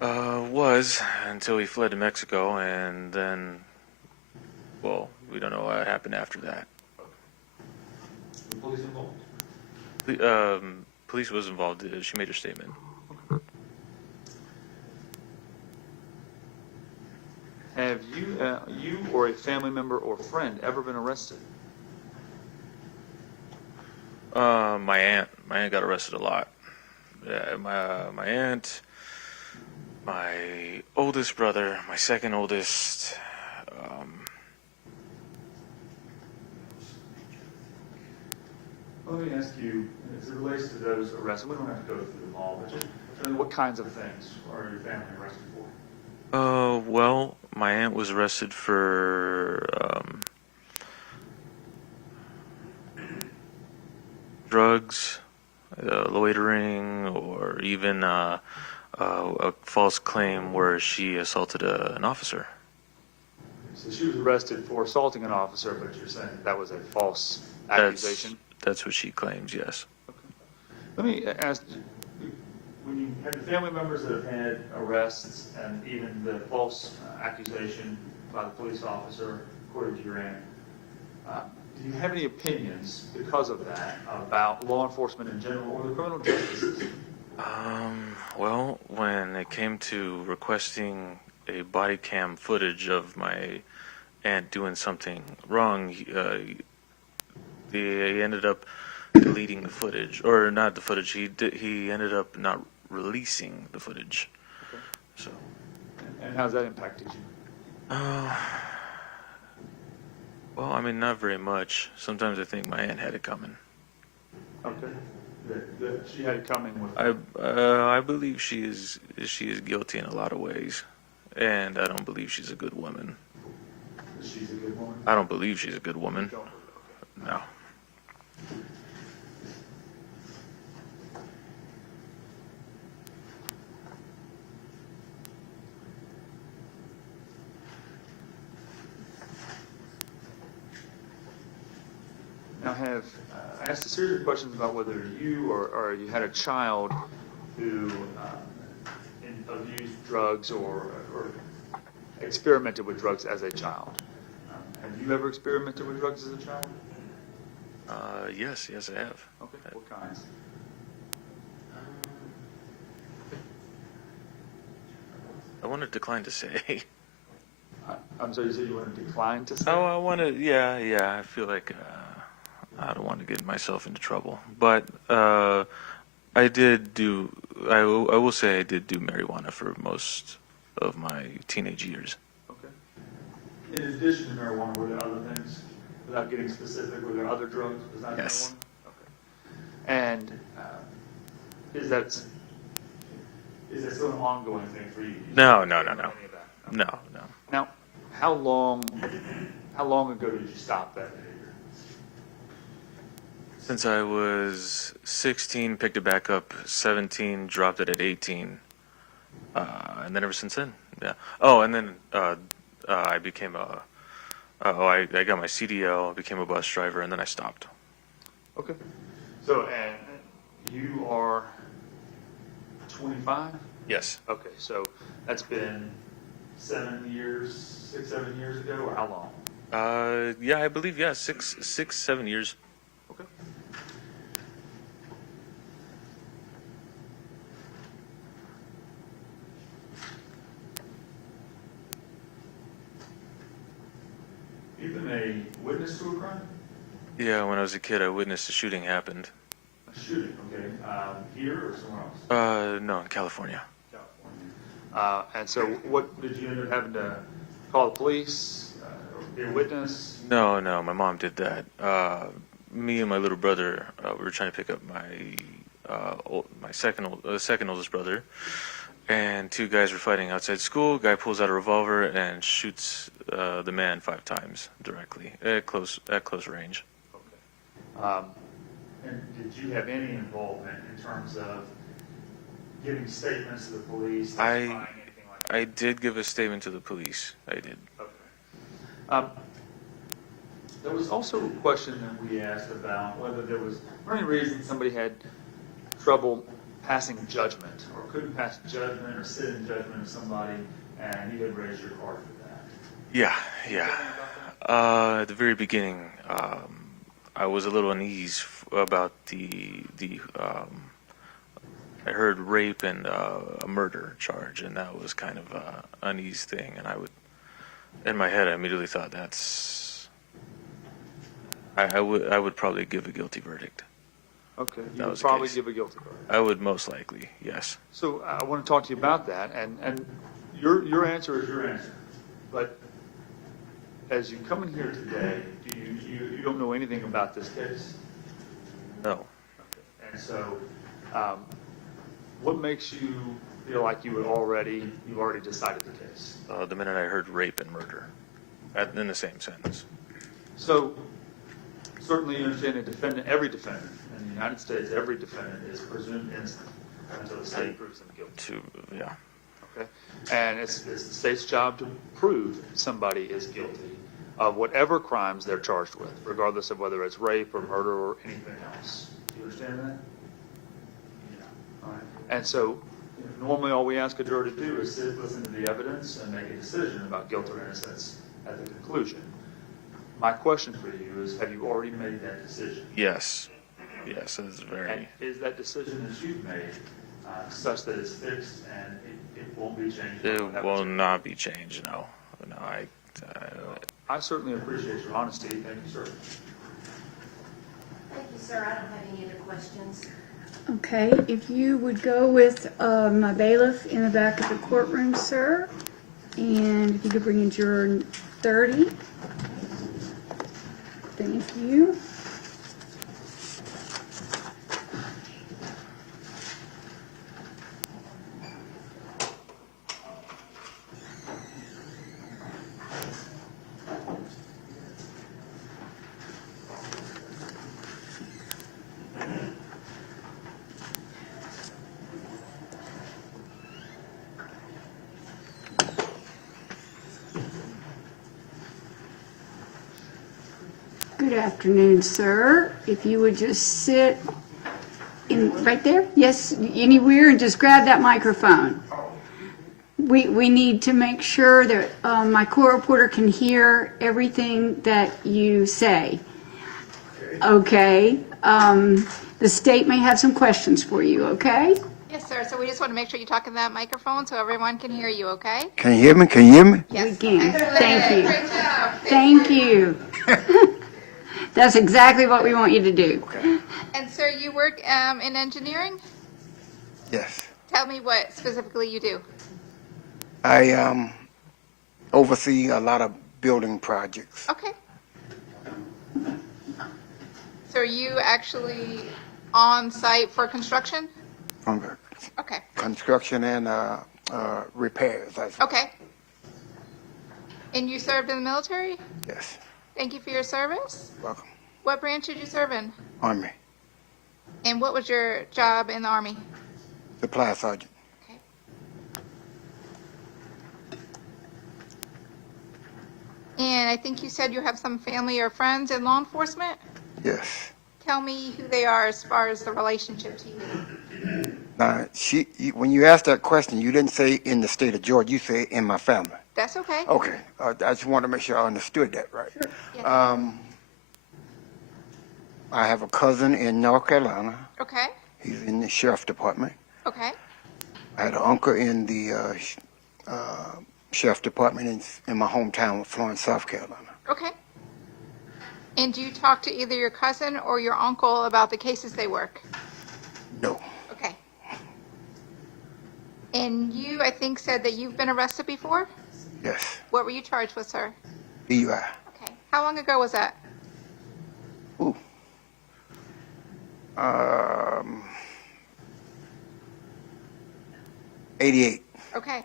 her? Was until he fled to Mexico, and then, well, we don't know what happened after that. The police involved? The police was involved. She made her statement. Have you or a family member or friend ever been arrested? My aunt got arrested a lot. Yeah, my aunt, my oldest brother, my second oldest. Let me ask you, as it relates to those arrests, we don't have to go through them all, but just what kinds of things are your family arrested for? Well, my aunt was arrested for drugs, loitering, or even a false claim where she assaulted an officer. So she was arrested for assaulting an officer, but you're saying that was a false accusation? That's what she claims, yes. Okay. Let me ask, when you have the family members that have had arrests and even the false accusation by the police officer, according to your aunt, do you have any opinions because of that about law enforcement in general or the criminal justice system? Well, when it came to requesting a body cam footage of my aunt doing something wrong, they ended up deleting the footage, or not the footage. He ended up not releasing the footage. Okay. So. And how's that impacted you? Well, I mean, not very much. Sometimes I think my aunt had it coming. Okay. That she had it coming with. I believe she is guilty in a lot of ways, and I don't believe she's a good woman. She's a good woman? I don't believe she's a good woman. No. Now, I asked a series of questions about whether you or you had a child who abused drugs or experimented with drugs as a child. Have you ever experimented with drugs as a child? Yes, I have. Okay, what kinds? I want to decline to say. I'm sorry, you said you want to decline to say? Oh, I want to, yeah. I feel like I don't want to get myself into trouble. But I did do, I will say I did do marijuana for most of my teenage years. Okay. In addition to marijuana, were there other things? Without getting specific, were there other drugs besides Yes. marijuana? Okay. And is that still an ongoing thing for you? No. Any of that? No. Now, how long ago did you stop that behavior? Since I was 16, picked it back up 17, dropped it at 18, and then ever since then, yeah. Oh, and then I became I got my CDL, became a bus driver, and then I stopped. Okay. So, and you are 25? Yes. Okay, so that's been 7 years, 6, 7 years ago, or how long? Yeah, I believe, yeah, 6, 7 years. Okay. You've been a witness to a crime? Yeah, when I was a kid, I witnessed a shooting happened. A shooting, okay. Here or somewhere else? No, in California. And so what, did you end up having to call the police, or be a witness? No, my mom did that. Me and my little brother, we were trying to pick up my second oldest brother, and two guys were fighting outside school. Guy pulls out a revolver and shoots the man 5 times directly at close range. Okay. And did you have any involvement in terms of giving statements to the police, testifying, anything like that? I did give a statement to the police. I did. Okay. There was also a question that we asked about whether there was any reason somebody had trouble passing judgment or couldn't pass judgment or sit in judgment of somebody, and you had raised your card for that. Yeah. At the very beginning, I was a little uneasy about I heard rape and a murder charge, and that was kind of an uneasy thing. And in my head, I immediately thought I would probably give a guilty verdict. Okay, you That would was the probably case. give a guilty verdict. I would most likely, yes. So I want to talk to you about that, and your answer is your answer. But as you come in here today, you don't know anything about this case? No. Okay. And so, what makes you feel like you already decided the case? The minute I heard rape and murder, in the same sentence. So, certainly you understand every defendant in the United States, every defendant is presumed innocent until the state proves them guilty. Yeah. Okay? And it's the state's job to prove somebody is guilty of whatever crimes they're charged with, regardless of whether it's rape or murder or anything else. Do you understand that? Yeah. All right. And so, normally all we ask a juror to do is sit, listen to the evidence, and make a decision about guilt or innocence at the conclusion. My question for you is, have you already made that decision? Yes, it's very. And is that decision that you've made such that it's fixed and it won't be changed? It will not be changed. No. I certainly appreciate your honesty. Thank you, sir. Thank you, sir. I don't have any other questions. Okay, if you would go with my bailiff in the back of the courtroom, sir, and if you could bring in juror 30. Thank you. Good afternoon, sir. If you would just sit right there, yes, anywhere, and just grab that microphone. We need to make sure that my court reporter can hear everything that you say. Okay. The state may have some questions for you, okay? Yes, sir. So we just want to make sure you talk in that microphone so everyone can hear you, okay? Can you hear me? Can you hear me? Yes. We can. Excellent. Thank you. Great job. Thank you. That's exactly what we want you to do. And sir, you work in engineering? Yes. Tell me what specifically you do. I oversee a lot of building projects. Okay. So are you actually on site for construction? Okay, Construction and repairs. okay. And you served in the military? Yes. Thank you for your service. Welcome. What branch did you serve in? Army. And what was your job in the Army? Supply sergeant. Okay. And I think you said you have some family or friends in law enforcement? Yes. Tell me who they are as far as the relationship to you. Now, when you asked that question, you didn't say in the state of Georgia. You say in my family. That's okay. Okay. I just wanted to make sure I understood that right. Yeah. I have a cousin in North Carolina. Okay, He's in the sheriff department. okay, I had an uncle in the sheriff department in my hometown of Florence, South Carolina. okay. And do you talk to either your cousin or your uncle about the cases they work? No. Okay. And you, I think, said that you've been arrested before? Yes. What were you charged with, sir? DUI. Okay. How long ago was that? 88. Okay.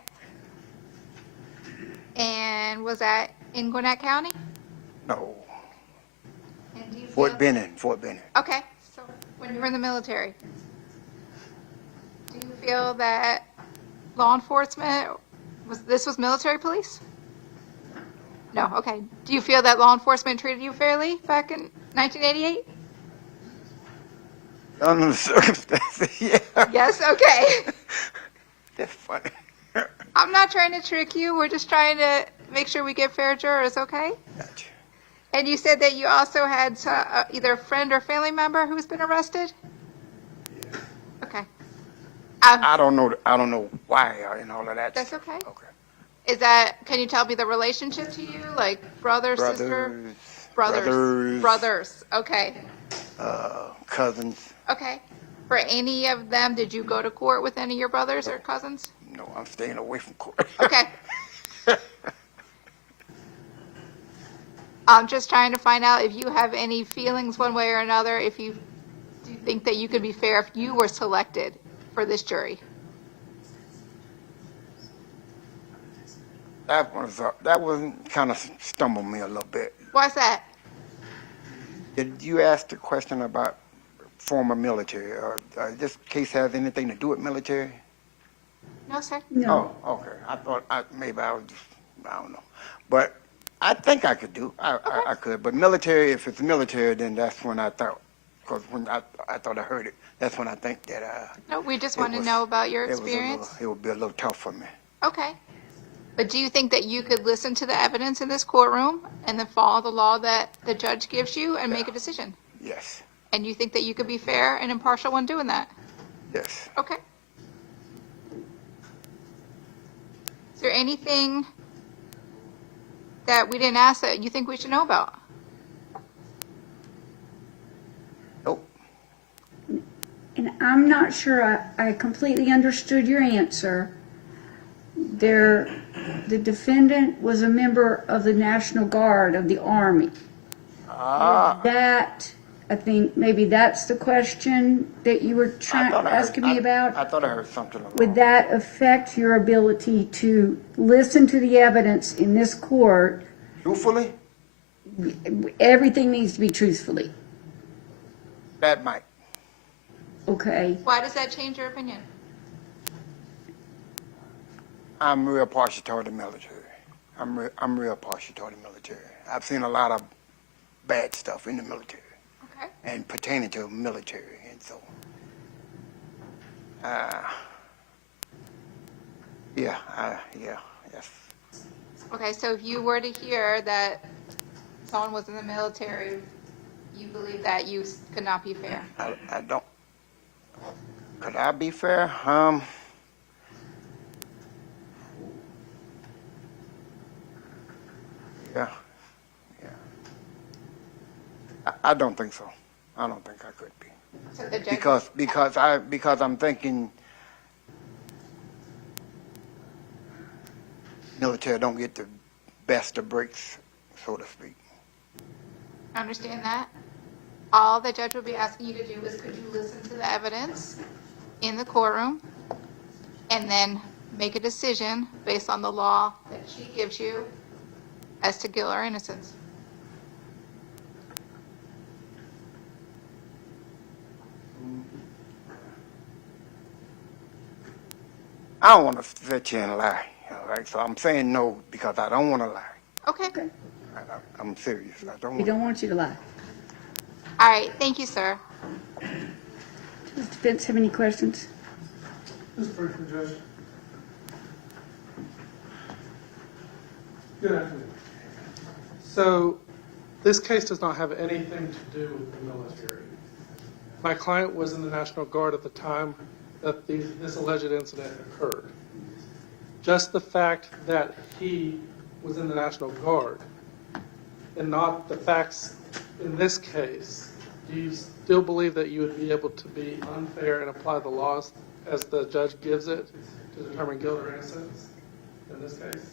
And was that in Gwinnett County? No. And do you Fort feel- Benning. Fort Benning. Okay, so when you were in the military, do you feel that law enforcement, this was military police? No, okay. Do you feel that law enforcement treated you fairly back in 1988? Under the circumstances, yeah. Yes, okay. That's funny. I'm not trying to trick you. We're just trying to make sure we get fair jurors, okay? Gotcha. And you said that you also had either a friend or family member who's been arrested? Yeah. Okay. I don't know why and all of that. That's okay. Okay. Is that, can you tell me the relationship to you? Like brother, sister? Brothers. Okay. Cousins. Okay. For any of them, did you go to court with any of your brothers or cousins? No, I'm staying away from court. Okay. I'm just trying to find out if you have any feelings one way or another, if you do you think that you could be fair if you were selected for this jury. That was kind of stumbled me a little bit. Why's that? Did you ask the question about former military, or this case has anything to do with military? No, sir. No. Oh, okay. I thought maybe I was just, I don't know. But I think I could do. I could. But military, if it's military, then that's when I thought, because when I thought I heard it, that's when I think that No, we just want to know about your it experience. would be a little tough for me. Okay. But do you think that you could listen to the evidence in this courtroom and then follow the law that the judge gives you and make a decision? Yes. And you think that you could be fair and impartial when doing that? Yes. Okay. Is there anything that we didn't ask that you think we should know about? Nope. And I'm not sure I completely understood your answer. The defendant was a member of the National Guard of the Army. That, I think maybe that's the question that you were asking me about. I thought I heard something along. Would that affect your ability to listen to the evidence in this court? Truthfully? Everything needs to be truthfully. That might. Okay. Why does that change your opinion? I'm real partial toward the military. I'm real partial toward the military. I've seen a lot of bad stuff in the military. Okay. And pertaining to military, and so. Yes. Okay, so if you were to hear that someone was in the military, you believe that you could not be fair? I don't. Could I be fair? Yeah. I don't think so. I don't think I could be. So the judge, Because I'm thinking military don't get the best of breaks, so to speak. I understand that. All the judge would be asking you to do is could you listen to the evidence in the courtroom and then make a decision based on the law that she gives you as to guilt or innocence. I don't want to sit here and lie. All right, so I'm saying no because I don't want to lie. Okay. I'm serious. I don't. We don't want you to lie. All right. Thank you, sir. Does the defense have any questions? Mr. President, Judge. Good afternoon. So, this case does not have anything to do with the military. My client was in the National Guard at the time that this alleged incident occurred. Just the fact that he was in the National Guard and not the facts in this case, do you still believe that you would be able to be unfair and apply the laws as the judge gives it to determine guilt or innocence in this case?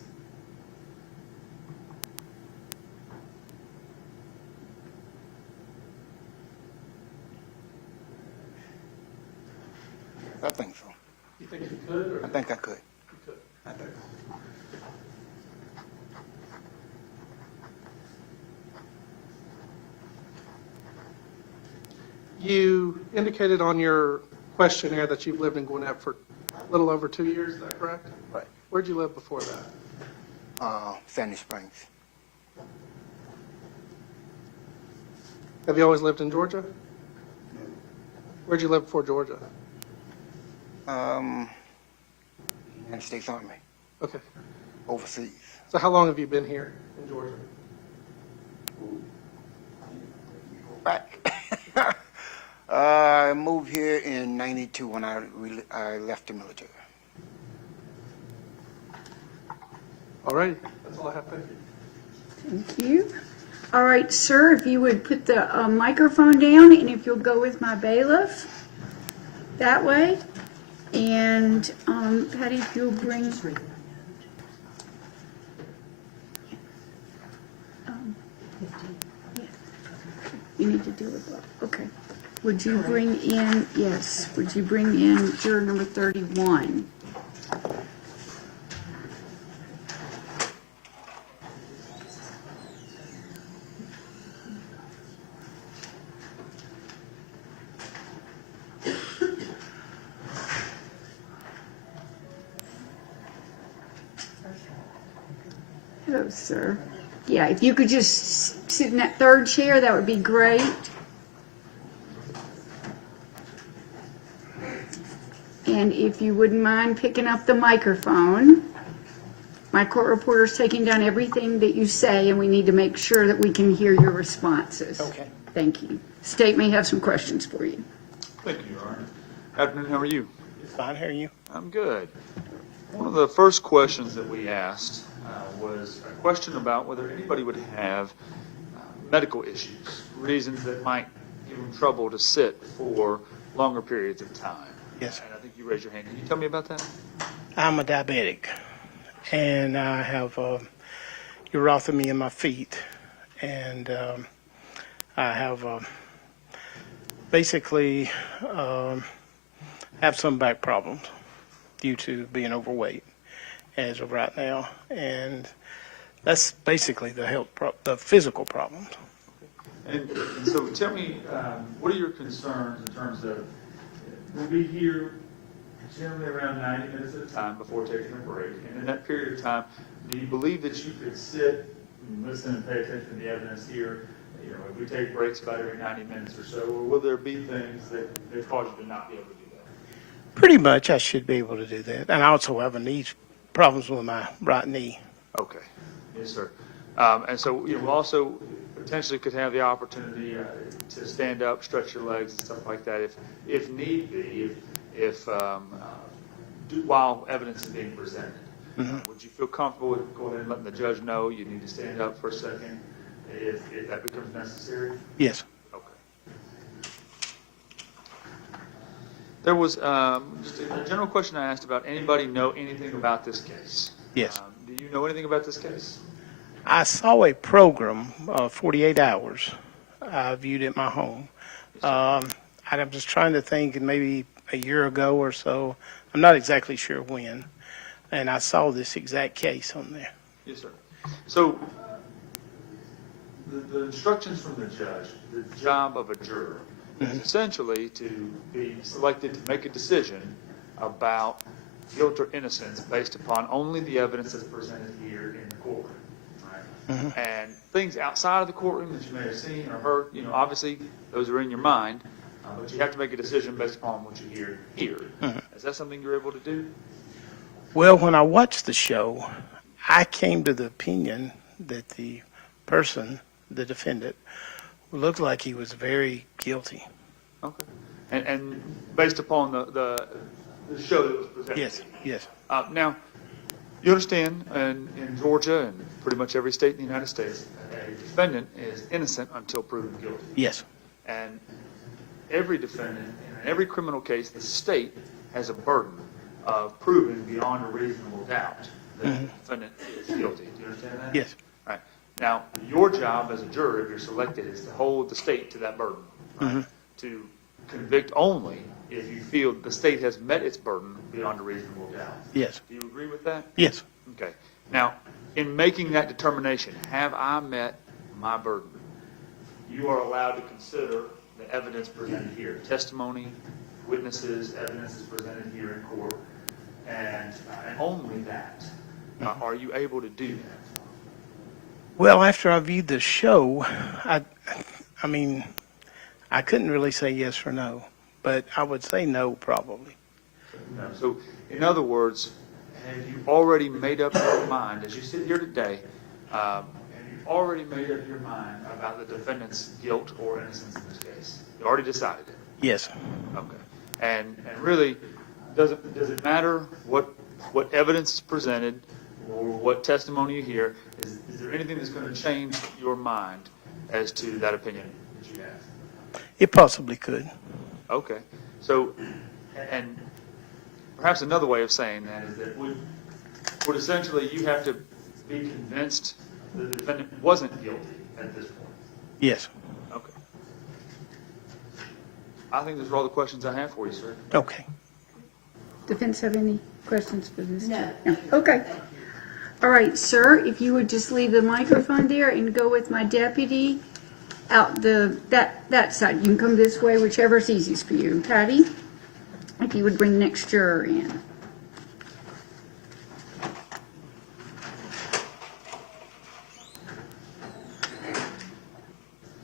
I think so. You think you could? Or? I think I could. You could. I think. You indicated on your questionnaire that you've lived in Gwinnett for a little over 2 years, is that correct? Right. Where'd you live before that? Sandy Springs. Have you always lived in Georgia? Where'd you live before Georgia? United States Army. Okay. Overseas. So how long have you been here in Georgia? Back. I moved here in '92 when I left the military. All right. That's all I have. Thank you. Thank you. All right, sir, if you would put the microphone down and if you'll go with my bailiff that way. And Patty, if you'll bring... You need to deal with that. Okay. Would you bring in, yes, would you bring in juror number 31? Hello, sir. Yeah, if you could just sit in that third chair, that would be great. And if you wouldn't mind picking up the microphone. My court reporter's taking down everything that you say, and we need to make sure that we can hear your responses. Okay. Thank you. State may have some questions for you. Thank you, Your Honor. Afternoon, how are you? Fine, how are you? I'm good. One of the first questions that we asked was a question about whether anybody would have medical issues, reasons that might give them trouble to sit for longer periods of time. Yes. And I think you raised your hand. Can you tell me about that? I'm a diabetic, and I have urothemy in my feet, and I have basically have some back problems due to being overweight as of right now, and that's basically the physical problems. And so tell me, what are your concerns in terms of, we'll be here generally around 90 minutes at a time before taking a break, and in that period of time, do you believe that you could sit and listen and pay attention to the evidence here? You know, if we take breaks about every 90 minutes or so, or will there be things that cause you to not be able to do that? Pretty much I should be able to do that, and I also have problems with my right knee. Okay. Yes, sir. And so, you know, we also potentially could have the opportunity to stand up, stretch your legs and stuff like that if need be, while evidence is being presented. Would you feel comfortable with going ahead and letting the judge know you need to stand up for a second if that becomes necessary? Yes. Okay. There was just a general question I asked about anybody know anything about this case? Yes. Do you know anything about this case? I saw a program, 48 Hours. I viewed it at my home. I'm just trying to think, and maybe a year ago or so. I'm not exactly sure when. And I saw this exact case on there. Yes, sir. So the instructions from the judge, the job of a juror, is essentially to be selected to make a decision about guilt or innocence based upon only the evidence that's presented here in the courtroom. Right? And things outside of the courtroom that you may have seen or heard, obviously those are in your mind, but you have to make a decision based upon what you hear here. Is that something you're able to do? Well, when I watched the show, I came to the opinion that the person, the defendant, looked like he was very guilty. Okay. And based upon the show that was presented? Yes, yes. Now, you understand, in Georgia and pretty much every state in the United States, a defendant is innocent until proven guilty. Yes. And every defendant, in every criminal case, the state has a burden of proving beyond a reasonable doubt that the defendant is guilty. Do you understand that? Yes. All right. Now, your job as a juror, if you're selected, is to hold the state to that burden. Right? To convict only if you feel the state has met its burden beyond a reasonable doubt. Yes. Do you agree with that? Yes. Okay. Now, in making that determination, have I met my burden? You are allowed to consider the evidence presented here, testimony, witnesses, evidence is presented here in court, and only that. Are you able to do that? Well, after I viewed the show, I mean, I couldn't really say yes or no, but I would say no probably. No. So, in other words, have you already made up your mind, as you sit here today, have you already made up your mind about the defendant's guilt or innocence in this case? You already decided it? Yes. Okay. And really, does it matter what evidence is presented or what testimony you hear? Is there anything that's going to change your mind as to that opinion that you have? It possibly could. Okay. So, and perhaps another way of saying that is that would essentially you have to be convinced the defendant wasn't guilty at this point? Yes. Okay. I think those are all the questions I have for you, sir. Okay. Defense have any questions for this? No. Okay. All right, sir, if you would just leave the microphone there and go with my deputy out that side. You can come this way, whichever's easiest for you. Patty, if you would bring the next juror in.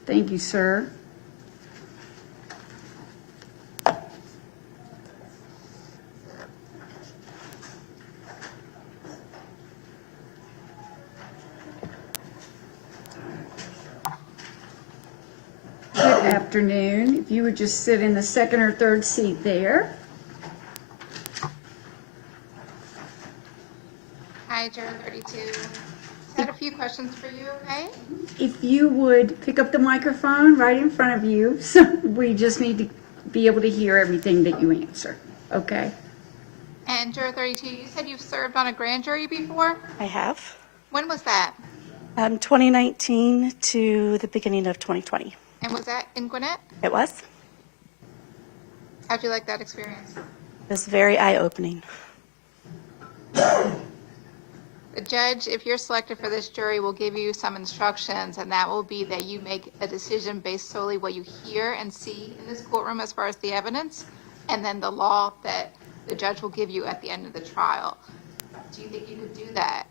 Thank you, sir. Good afternoon. If you would just sit in the second or third seat there. Hi, Juror 32. I had a few questions for you, okay? If you would pick up the microphone right in front of you, so we just need to be able to hear everything that you answer, okay? And Juror 32, you said you've served on a grand jury before? I have. When was that? 2019 to the beginning of 2020. And was that in Gwinnett? It was. How'd you like that experience? It was very eye-opening. The judge, if you're selected for this jury, will give you some instructions, and that will be that you make a decision based solely what you hear and see in this courtroom as far as the evidence, and then the law that the judge will give you at the end of the trial. Do you think you could do that?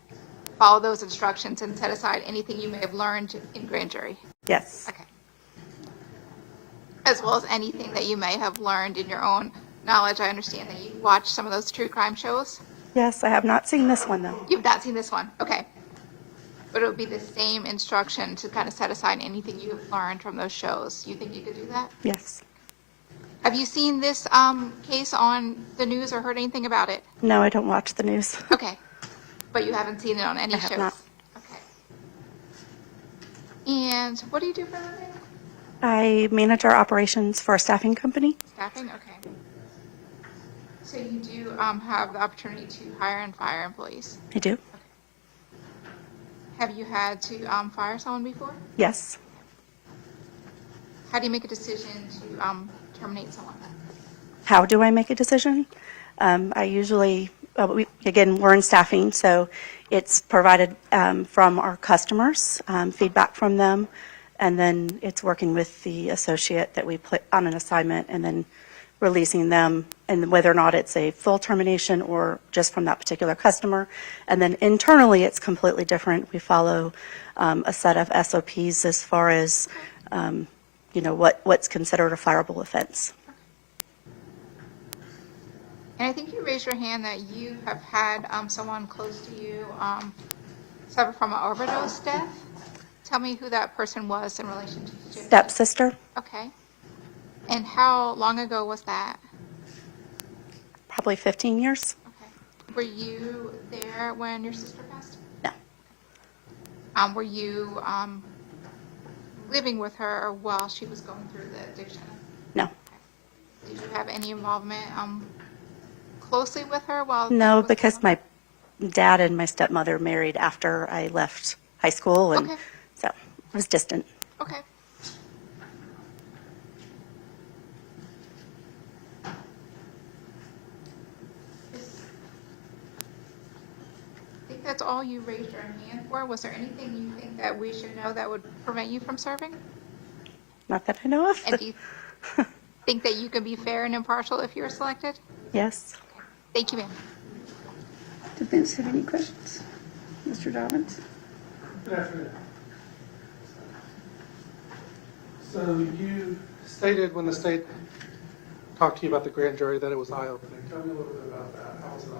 Follow those instructions and set aside anything you may have learned in grand jury? Yes. Okay. As well as anything that you may have learned in your own knowledge. I understand that you watch some of those true crime shows. Yes, I have not seen this one, though. You've not seen this one? Okay. But it would be the same instruction to kind of set aside anything you've learned from those shows. You think you could do that? Yes. Have you seen this case on the news or heard anything about it? No, I don't watch the news. Okay. But you haven't seen it on any I have shows? not. Okay. And what do you do for a living? I manage our operations for a staffing company. Staffing? Okay. So you do have the opportunity to hire and fire employees? I do. Have you had to fire someone before? Yes. How do you make a decision to terminate someone then? how do I make a decision? I usually, we're in staffing, so it's provided from our customers, feedback from them, and then it's working with the associate that we put on an assignment and then releasing them, and whether or not it's a full termination or just from that particular customer. And then internally, it's completely different. We follow a set of SOPs as far as, what's considered a fireable offense. And I think you raised your hand that you have had someone close to you suffer from an overdose death. Tell me who that person was in relation to Jimmy. Stepsister. Okay. And how long ago was that? Probably 15 years. Okay. Were you there when your sister passed? No. Were you living with her while she was going through the addiction? No. Okay. Did you have any involvement closely with her while? No, because my dad and my stepmother married after I left high school, and so I was distant. Okay. I think that's all you raised your hand for. Was there anything you think that we should know that would prevent you from serving? Not that I know of. And do you think that you can be fair and impartial if you're selected? Yes. Thank you, ma'am. Defense have any questions? Mr. Dobbins? Good afternoon. So you stated when the state talked to you about the grand jury that it was eye-opening. Tell me a little bit about that. How was it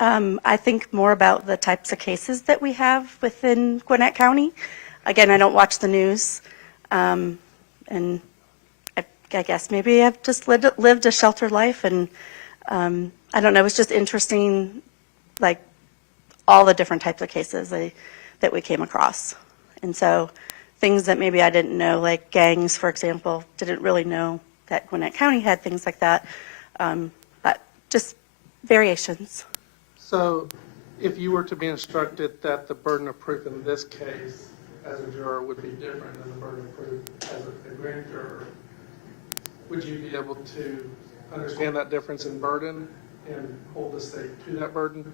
eye-opening? I think more about the types of cases that we have within Gwinnett County. Again, I don't watch the news, and I guess maybe I've just lived a sheltered life, and I don't know, it was just interesting, like all the different types of cases that we came across. And so things that maybe I didn't know, like gangs, for example, didn't really know that Gwinnett County had things like that, but just variations. So if you were to be instructed that the burden of proof in this case as a juror would be different than the burden of proof as a grand juror, would you be able to understand that difference in burden and hold the state to that burden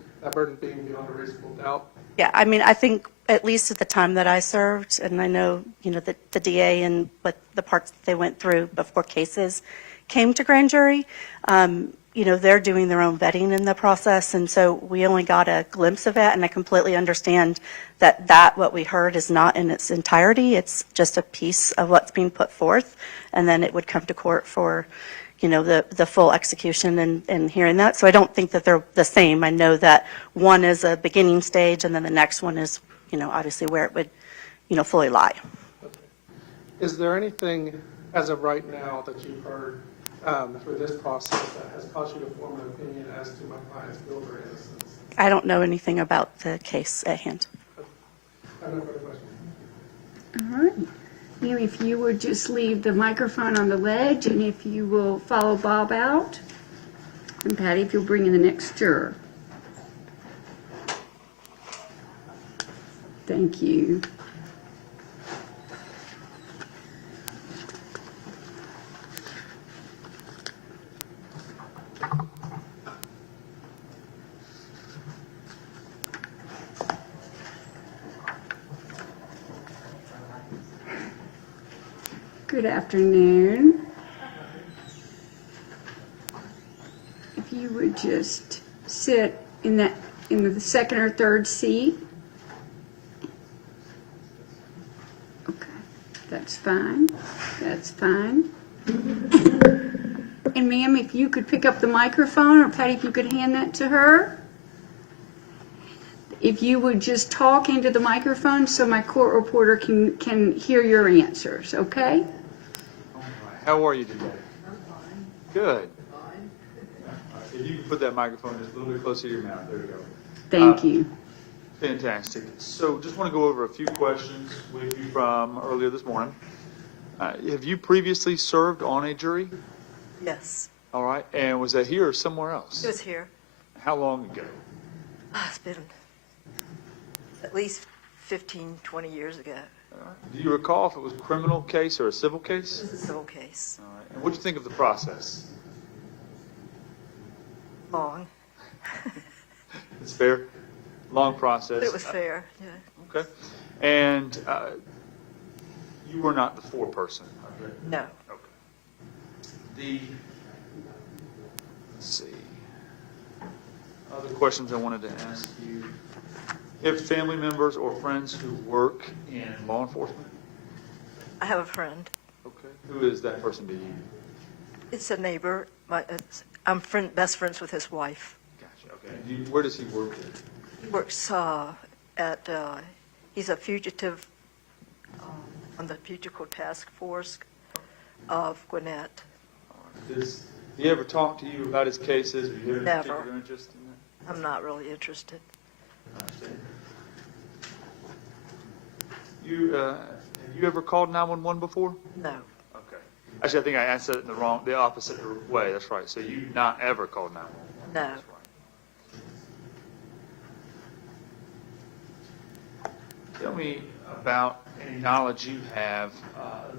being beyond a reasonable doubt? Yeah, I mean, I think at least at the time that I served, and I know, the DA and what the parts that they went through before cases came to grand jury, they're doing their own vetting in the process, and so we only got a glimpse of it, and I completely understand that what we heard is not in its entirety. It's just a piece of what's being put forth, and then it would come to court for, the full execution and hearing that. So I don't think that they're the same. I know that one is a beginning stage, and then the next one is, obviously where it would, fully lie. Okay. Is there anything as of right now that you've heard through this process that has caused you to form an opinion as to my client's guilt or innocence? I don't know anything about the case at hand. I have no further questions. All right. Ma'am, if you would just leave the microphone on the ledge, and if you will follow Bob out. And Patty, if you'll bring in the next juror. Thank you. Good afternoon. If you would just sit in the second or third seat. Okay, that's fine. That's fine. And ma'am, if you could pick up the microphone, or Patty, if you could hand that to her. If you would just talk into the microphone so my court reporter can hear your answers, okay? All right. How are you today? I'm fine. Good. Fine. If you can put that microphone just a little bit closer to your mouth. There we go. Thank you. Fantastic. So just want to go over a few questions with you from earlier this morning. Have you previously served on a jury? Yes. All right. And was that here or somewhere else? It was here. How long ago? It's been at least 15, 20 years ago. Do you recall if it was a criminal case or a civil case? It was a civil case. All right. And what did you think of the process? long, It's fair? Long process? but it was fair, yeah. Okay. And you were not the foreperson? Okay. No. Let's see, other questions I wanted to ask you. You have family members or friends who work in law enforcement? I have a friend. Okay. Who is that person to you? It's a neighbor. I'm best friends with his wife. Gotcha, okay. And where does he work at? He works he's a fugitive on the Fugitive Task Force of Gwinnett. Does he ever talk to you about his cases? Or you have any Never. particular interest in that? I'm not really interested. I understand. Have you ever called 911 before? No. Okay. Actually, I think I answered it in the opposite way. That's right. So you've not ever called 911? No. That's right. Tell me about any knowledge you have,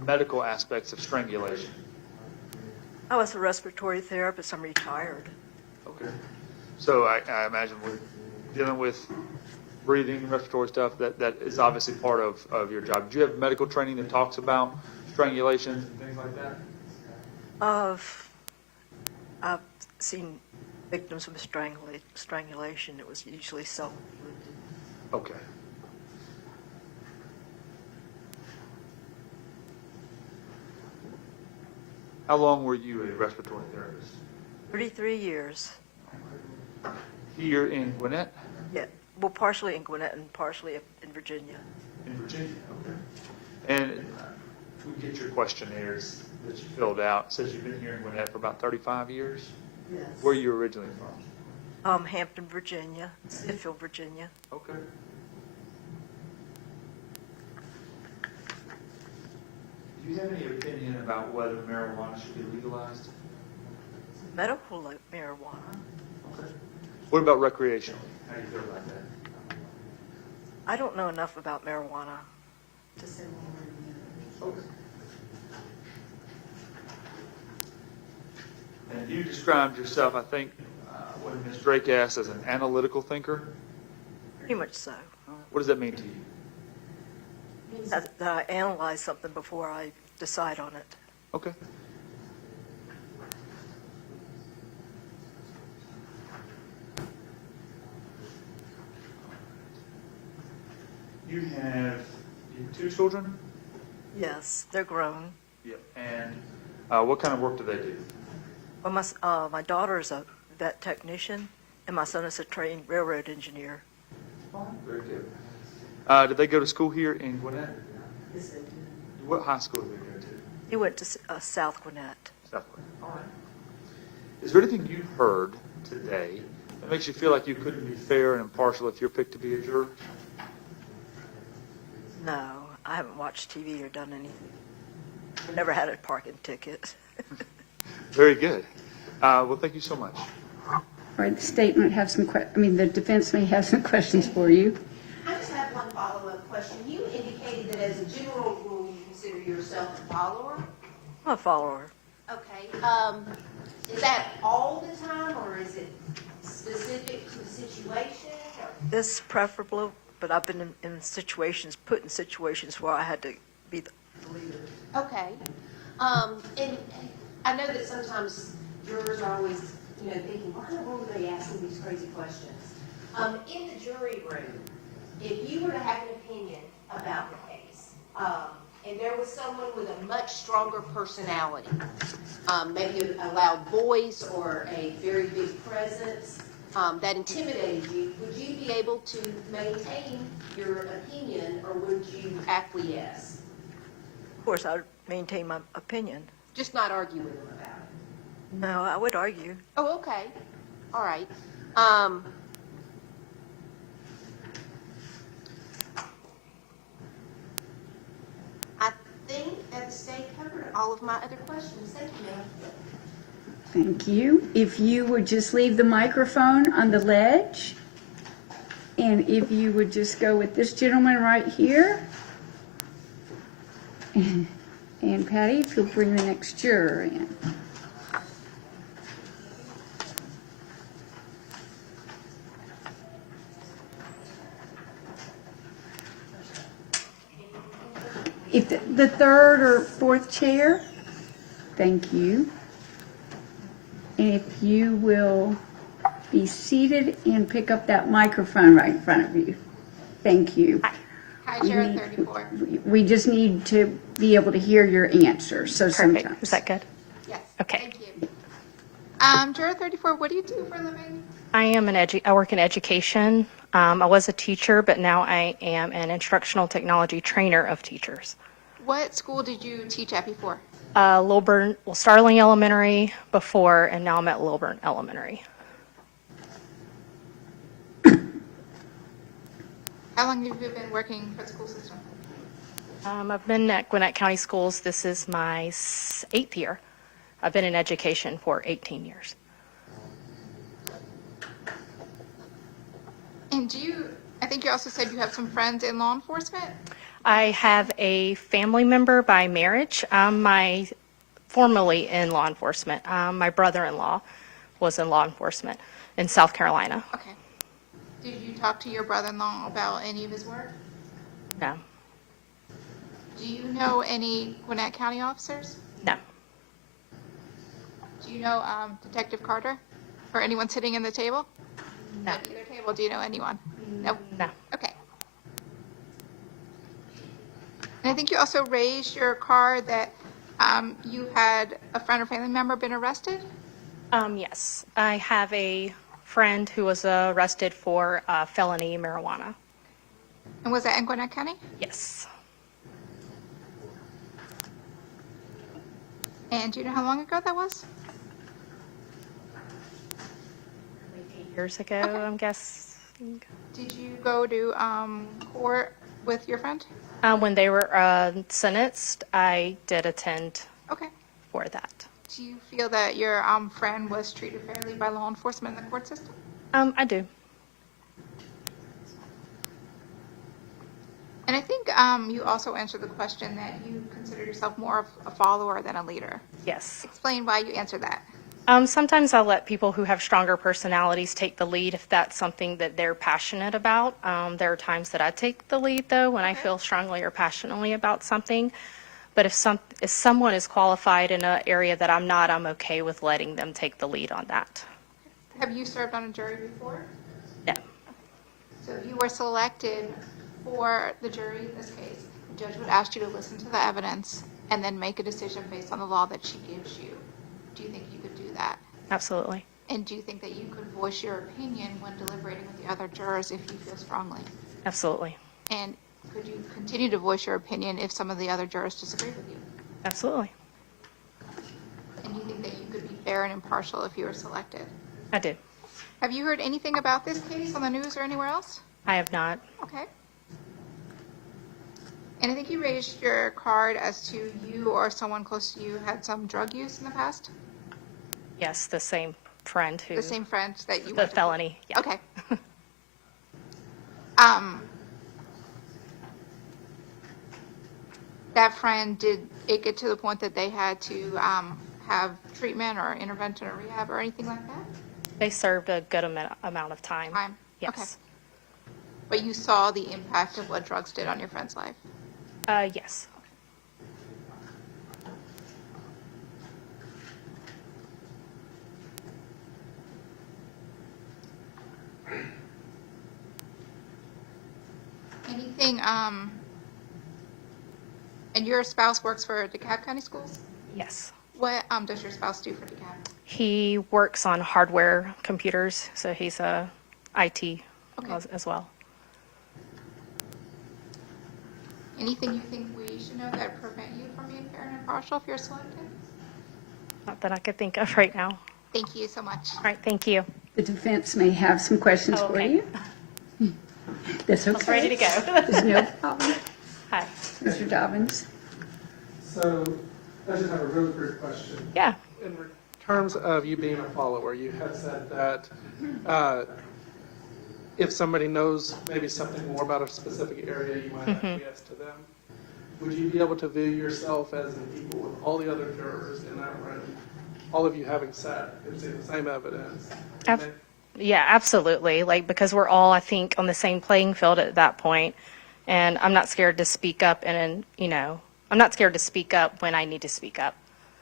medical aspects of strangulation. I was a respiratory therapist. I'm retired. Okay. So I imagine we're dealing with breathing, respiratory stuff. That is obviously part of your job. Do you have medical training that talks about strangulations and things like that? I've seen victims of strangulation. It was usually self-inflicted. Okay. How long were you a respiratory therapist? 33 years. Here in Gwinnett? Yeah. Well, partially in Gwinnett and partially in Virginia. In Virginia, okay. And we get your questionnaires that you filled out. It says you've been here in Gwinnett for about 35 years? Yes. Where are you originally from? Hampton, Virginia, Smithfield, Virginia. Okay. Do you have any opinion about whether marijuana should be legalized? Medical marijuana. Okay. What about recreational? How do you feel about that? I don't know enough about marijuana to say more. Okay. And you described yourself, I think, when Ms. Drake asked, as an analytical thinker. Pretty much so. What does that mean to you? That I analyze something before I decide on it. Okay. You have two children? Yes, they're grown. Yep. And what kind of work do they do? Well, my daughter is a vet technician, and my son is a trained railroad engineer. Oh, very good. Did they go to school here in Gwinnett? Yes, they do. What high school did they go to? He went to South Gwinnett. South Gwinnett. All right. Is there anything you've heard today that makes you feel like you couldn't be fair and impartial if you're picked to be a juror? No, I haven't watched TV or done anything. I've never had a parking ticket. Very good. Well, thank you so much. All right, the state might have some the defense may have some questions for you. I just have one follow-up question. You indicated that as a general rule, you consider yourself a follower? I'm a follower. Okay. Is that all the time, or is it specific to the situation? Or? It's preferable, but I've been put in situations where I had to be the leader. Okay. And I know that sometimes jurors are always, thinking, why in the world are they asking these crazy questions? In the jury room, if you were to have an opinion about the case, and there was someone with a much stronger personality, maybe a loud voice or a very big presence, that intimidated you, would you be able to maintain your opinion, or would you acquiesce? Of course, I would maintain my opinion. Just not argue with them about it? No, I would argue. Oh, okay. All right. I think that the state covered all of my other questions. Thank you, ma'am. Thank you. If you would just leave the microphone on the ledge, and if you would just go with this gentleman right here, and Patty, if you'll bring the next juror in. if the third or fourth chair, thank you. And if you will be seated and pick up that microphone right in front of you. Thank you. Hi, Juror 34. We just need to be able to hear your answer, so Perfect. sometimes. Is that good? Yes. Okay. Thank you. Juror 34, what do you do for a living? I work in education. I was a teacher, but now I am an instructional technology trainer of teachers. What school did you teach at before? Lilburn, well, Starling Elementary before, and now I'm at Lilburn Elementary. How long have you been working for the school system? I've been at Gwinnett County Schools. This is my 8th year. I've been in education for 18 years. And I think you also said you have some friends in law enforcement? I have a family member by marriage, formerly in law enforcement. My brother-in-law was in law enforcement in South Carolina. Okay. Did you talk to your brother-in-law about any of his work? No. Do you know any Gwinnett County officers? No. Do you know Detective Carter? Or anyone sitting in the table? No. At either table, do you know anyone? No? No. Okay. And I think you also raised your card that you had a friend or family member been arrested? Yes. I have a friend who was arrested for felony marijuana. And was that in Gwinnett County? Yes. And do you know how long ago that was? 8 years ago, I'm guessing. Did you go to court with your friend? When they were sentenced, I did attend Okay. for that. Do you feel that your friend was treated fairly by law enforcement in the court system? I do. And I think you also answered the question that you consider yourself more of a follower than a leader. Yes. Explain why you answered that. Sometimes I'll let people who have stronger personalities take the lead if that's something that they're passionate about. There are times that I take the lead, though, when I feel strongly or passionately about something. But if someone is qualified in an area that I'm not, I'm okay with letting them take the lead on that. Have you served on a jury before? No. So if you were selected for the jury in this case, the judge would ask you to listen to the evidence and then make a decision based on the law that she gives you. Do you think you could do that? Absolutely. And do you think that you could voice your opinion when deliberating with the other jurors if you feel strongly? Absolutely. And could you continue to voice your opinion if some of the other jurors disagree with you? Absolutely. And do you think that you could be fair and impartial if you were selected? I do. Have you heard anything about this case on the news or anywhere else? I have not. Okay. And I think you raised your card as to you or someone close to you had some drug use in the past? Yes, the same friend who. The same friend that you The went to- felony. Yeah. Okay. That friend, did it get to the point that they had to have treatment or intervention or rehab or anything like that? They served a good amount of time. Yes. Okay. But you saw the impact of what drugs did on your friend's life? Yes. Anything, and your spouse works for DeKalb County Schools? Yes. What does your spouse do for DeKalb? He works on hardware computers, so he's a IT as well. Anything you think we should know that prevent you from being fair and impartial if you're selected? Not that I could think of right now. Thank you so much. All right, thank you. The defense may have some questions for you. That's okay. I was ready to go. There's no problem. Hi. Mr. Dobbins. So I just have a really quick question. Yeah. In terms of you being a follower, you had said that if somebody knows maybe something more about a specific area, you might acquiesce to them. Would you be able to view yourself as an equal with all the other jurors in that room, all of you having sat and seen the same evidence? Yeah, absolutely. Like, because we're all, I think, on the same playing field at that point. And I'm not scared to speak up, and, I'm not scared to speak up when I need to speak up.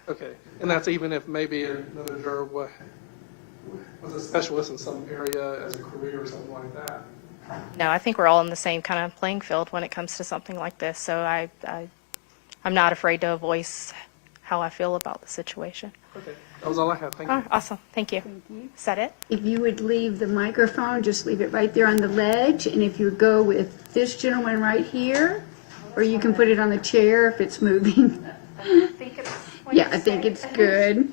Okay, and that's even if maybe another juror was a specialist in some area as a career or something like that. No, I think we're all in the same kind of playing field when it comes to something like this. So I'm not afraid to voice how I feel about the situation. Okay, that was all I had. Thank you. Oh, awesome. Thank you. Is that it? If you would leave the microphone, just leave it right there on the ledge, and if you would go with this gentleman right here, or you can put it on the chair if it's moving. Yeah, I think it's good.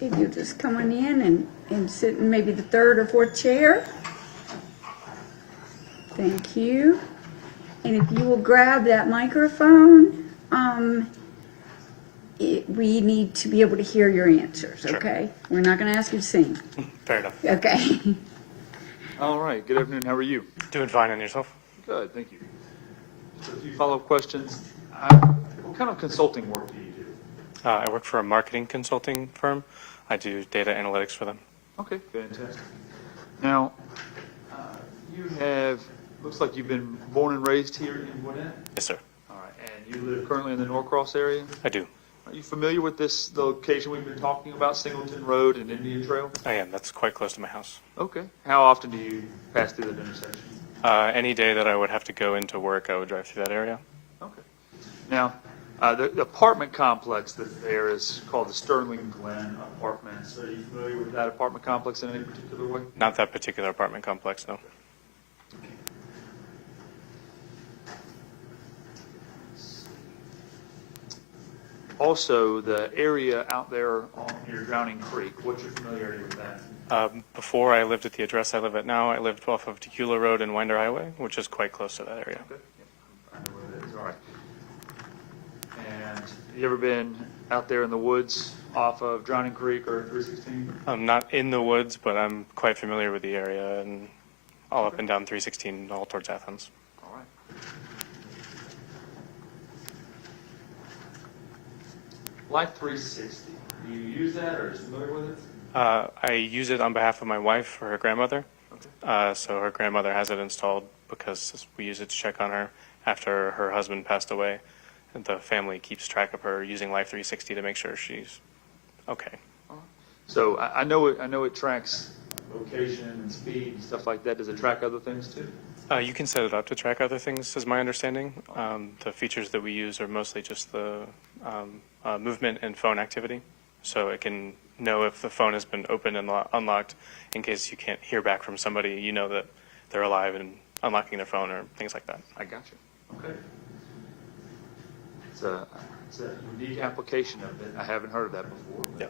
If you'll just come on in and sit in maybe the third or fourth chair. Thank you. And if you will grab that microphone, we need to be able to hear your answers, okay? We're not going to ask you to sing. Fair enough. Okay. All right, good afternoon, how are you? Doing fine, and yourself? Good, thank you. Just a few follow-up questions. What kind of consulting work do you do? I work for a marketing consulting firm. I do data analytics for them. Okay, fantastic. Now, you have, looks like you've been born and raised here in Gwinnett? Yes, sir. All right, and you live currently in the Norcross area? I do. Are you familiar with this location we've been talking about, Singleton Road and Indian Trail? I am. That's quite close to my house. Okay. How often do you pass through that intersection? Any day that I would have to go into work, I would drive through that area. Okay. Now, the apartment complex that's there is called the Sterling Glen Apartments. Are you familiar with that apartment complex in any particular way? Not that particular apartment complex, no. Also, the area out there near Drowning Creek, what's your familiarity with that? Before I lived at the address I live at now, I lived off of Tequila Road and Winder Highway, which is quite close to that area. Okay. I know where that is. All right. And you ever been out there in the woods off of Drowning Creek or 316? I'm not in the woods, but I'm quite familiar with the area and all up and down 316, all towards Athens. All right. Life 360, do you use that or are you familiar with it? I use it on behalf of my wife for her grandmother. Okay. So her grandmother has it installed because we use it to check on her after her husband passed away. And the family keeps track of her using Life 360 to make sure she's okay. So I know it tracks location and speed and stuff like that. Does it track other things too? You can set it up to track other things, is my understanding. The features that we use are mostly just the movement and phone activity. So it can know if the phone has been opened and unlocked in case you can't hear back from somebody, you know that they're alive and unlocking their phone or things like that. I got you. Okay. It's a unique application of it. I haven't heard of that before. Yeah.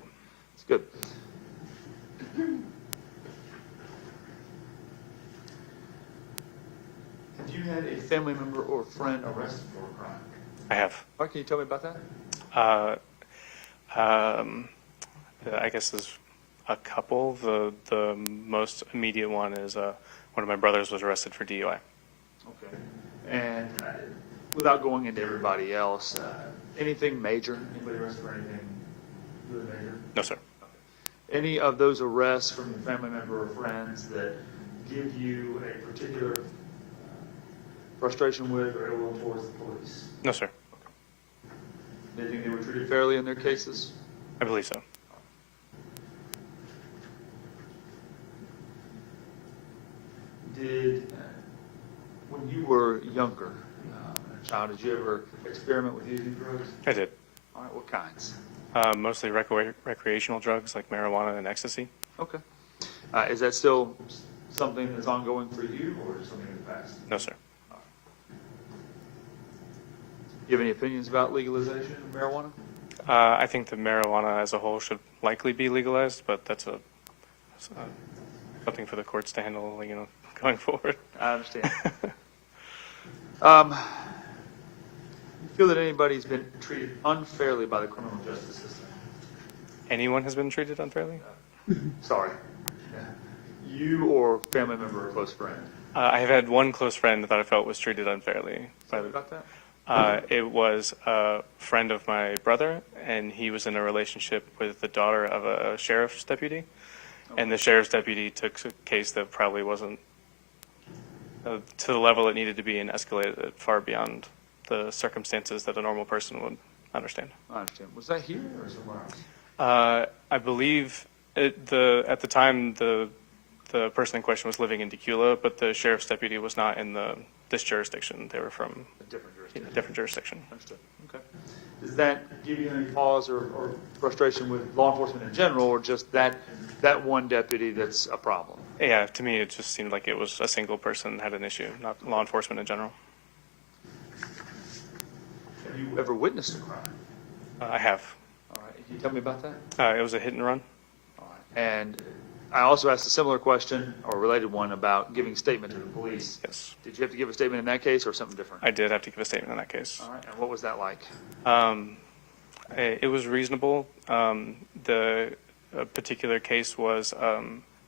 It's good. Have you had a family member or friend arrested for a crime? I have. All right, can you tell me about that? I guess there's a couple. The most immediate one is one of my brothers was arrested for DUI. Okay. And without going into everybody else, anything major? Anybody arrested for anything really major? No, sir. Okay. Any of those arrests from your family member or friends that give you a particular frustration with or ill will towards the police? No, sir. Okay. Do you think they were treated fairly in their cases? I believe so. Did, when you were younger, a child, did you ever experiment with using drugs? I did. All right, what kinds? Mostly recreational drugs like marijuana and ecstasy. Okay. Is that still something that's ongoing for you or something in the past? No, sir. You have any opinions about legalization of marijuana? I think that marijuana as a whole should likely be legalized, but that's something for the courts to handle, going forward. I understand. You feel that anybody's been treated unfairly by the criminal justice system? Anyone has been treated unfairly? Sorry. Yeah. You or family member or close friend? I have had one close friend that I felt was treated unfairly. Sorry about that? It was a friend of my brother, and he was in a relationship with the daughter of a sheriff's deputy. And the sheriff's deputy took a case that probably wasn't to the level it needed to be and escalated it far beyond the circumstances that a normal person would understand. I understand. Was that here or somewhere else? I believe at the time the person in question was living in Decula, but the sheriff's deputy was not in this jurisdiction. They were from A different jurisdiction. Understood. Okay. Does that give you any pause or frustration with law enforcement in general, or just that one deputy that's a problem? Yeah, to me it just seemed like it was a single person had an issue, not law enforcement in general. Have you ever witnessed a crime? I have. All right. Can you tell me about that? It was a hit and run. All right. And I also asked a similar question, or a related one, about giving statement to the police. Yes. Did you have to give a statement in that case, or something different? I did have to give a statement in that case. All right. And what was that like? It was reasonable. The particular case was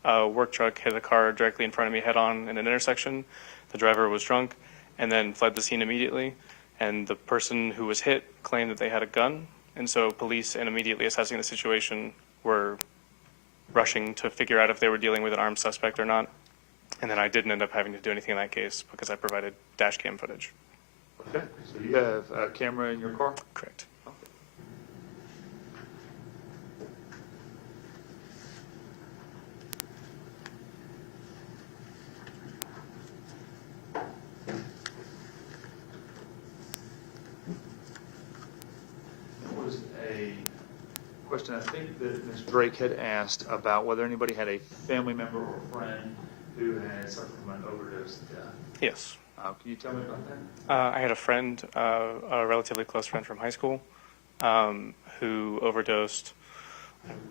a work truck hit a car directly in front of me head on in an intersection. The driver was drunk and then fled the scene immediately. And the person who was hit claimed that they had a gun. And so police, and immediately assessing the situation, were rushing to figure out if they were dealing with an armed suspect or not. And then I didn't end up having to do anything in that case because I provided dash cam footage. Okay. So you have a camera in your car? Correct. Okay. There was a question I think that Ms. Drake had asked about whether anybody had a family member or friend who had suffered from an overdose death. Yes. Can you tell me about that? I had a friend, a relatively close friend from high school, who overdosed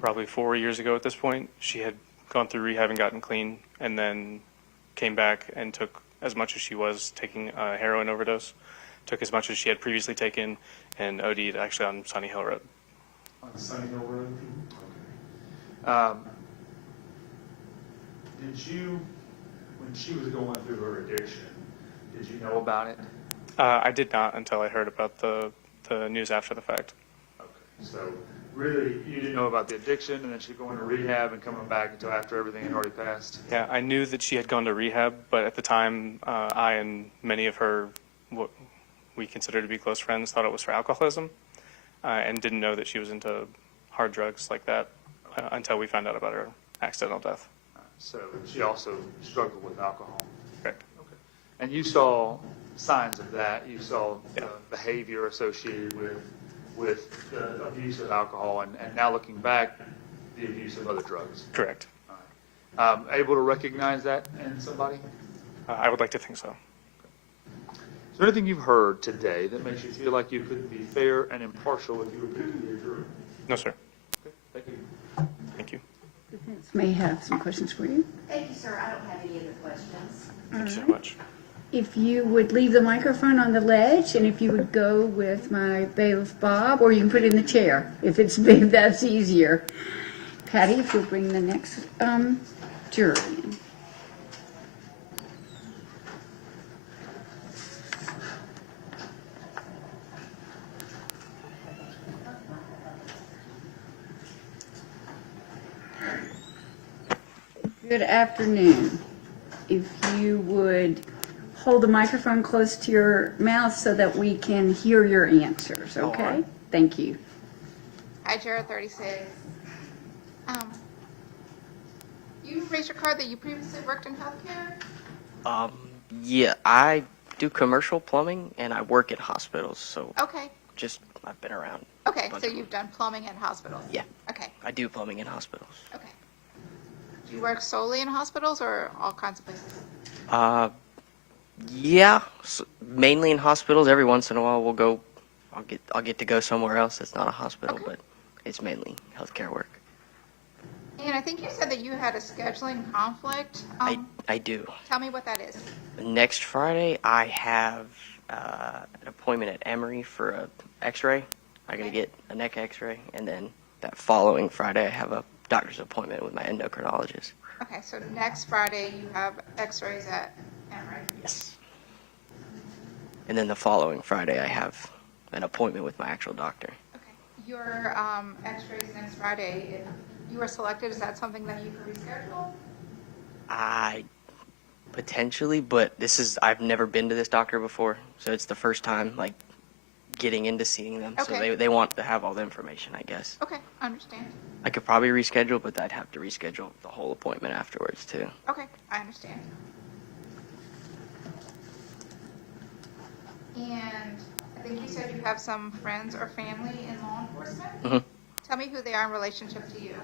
probably 4 years ago at this point. She had gone through rehab and gotten clean, and then came back and took as much as she was taking a heroin overdose, took as much as she had previously taken, and OD'd actually on Sunny Hill Road. On Sunny Hill Road? Okay. Did you, when she was going through her addiction, did you know about it? I did not until I heard about the news after the fact. Okay. So really, you didn't know about the addiction, and then she going to rehab and coming back until after everything had already passed? Yeah, I knew that she had gone to rehab, but at the time, I and many of her, what we consider to be close friends, thought it was for alcoholism, and didn't know that she was into hard drugs like that until we found out about her accidental death. So she also struggled with alcohol? Correct. Okay. And you saw signs of that? You saw behavior associated with the abuse of alcohol, and now looking back, the abuse of other drugs? Correct. All right. Able to recognize that in somebody? I would like to think so. Is there anything you've heard today that makes you feel like you could be fair and impartial if you were put to be a jury? No, sir. Okay. Thank you. Thank you. May have some questions for you. Thank you, sir. I don't have any other questions. Thank you so much. If you would leave the microphone on the ledge, and if you would go with my bailiff Bob, or you can put it in the chair, if that's easier. Patty, if you'll bring the next juror in. Good afternoon. If you would hold the microphone close to your mouth so that we can hear your answers, okay? Thank you. Hi, Juror 36. You raised your card that you previously worked in healthcare? Yeah, I do commercial plumbing and I work at hospitals, so Okay. I've been around. Okay, so you've done plumbing at hospitals? Yeah. Okay. I do plumbing in hospitals. Okay. Do you work solely in hospitals or all kinds of places? Yeah, mainly in hospitals. Every once in a while I'll get to go somewhere else. It's not a hospital, but it's mainly healthcare work. And I think you said that you had a scheduling conflict. I do. Tell me what that is. Next Friday, I have an appointment at Emory for a x-ray. I got to get a neck x-ray, and then that following Friday, I have a doctor's appointment with my endocrinologist. Okay, so next Friday you have x-rays at Emory. Yes. And then the following Friday, I have an appointment with my actual doctor. Your x-rays next Friday, if you were selected, is that something that you can reschedule? I potentially, but I've never been to this doctor before, so it's the first time, like, getting into seeing them. Okay. So they want to have all the information, I guess. Okay, I understand. I could probably reschedule, but I'd have to reschedule the whole appointment afterwards, too. Okay, I understand. And I think you said you have some friends or family in law enforcement? Mm-hmm. Tell me who they are in relationship to you.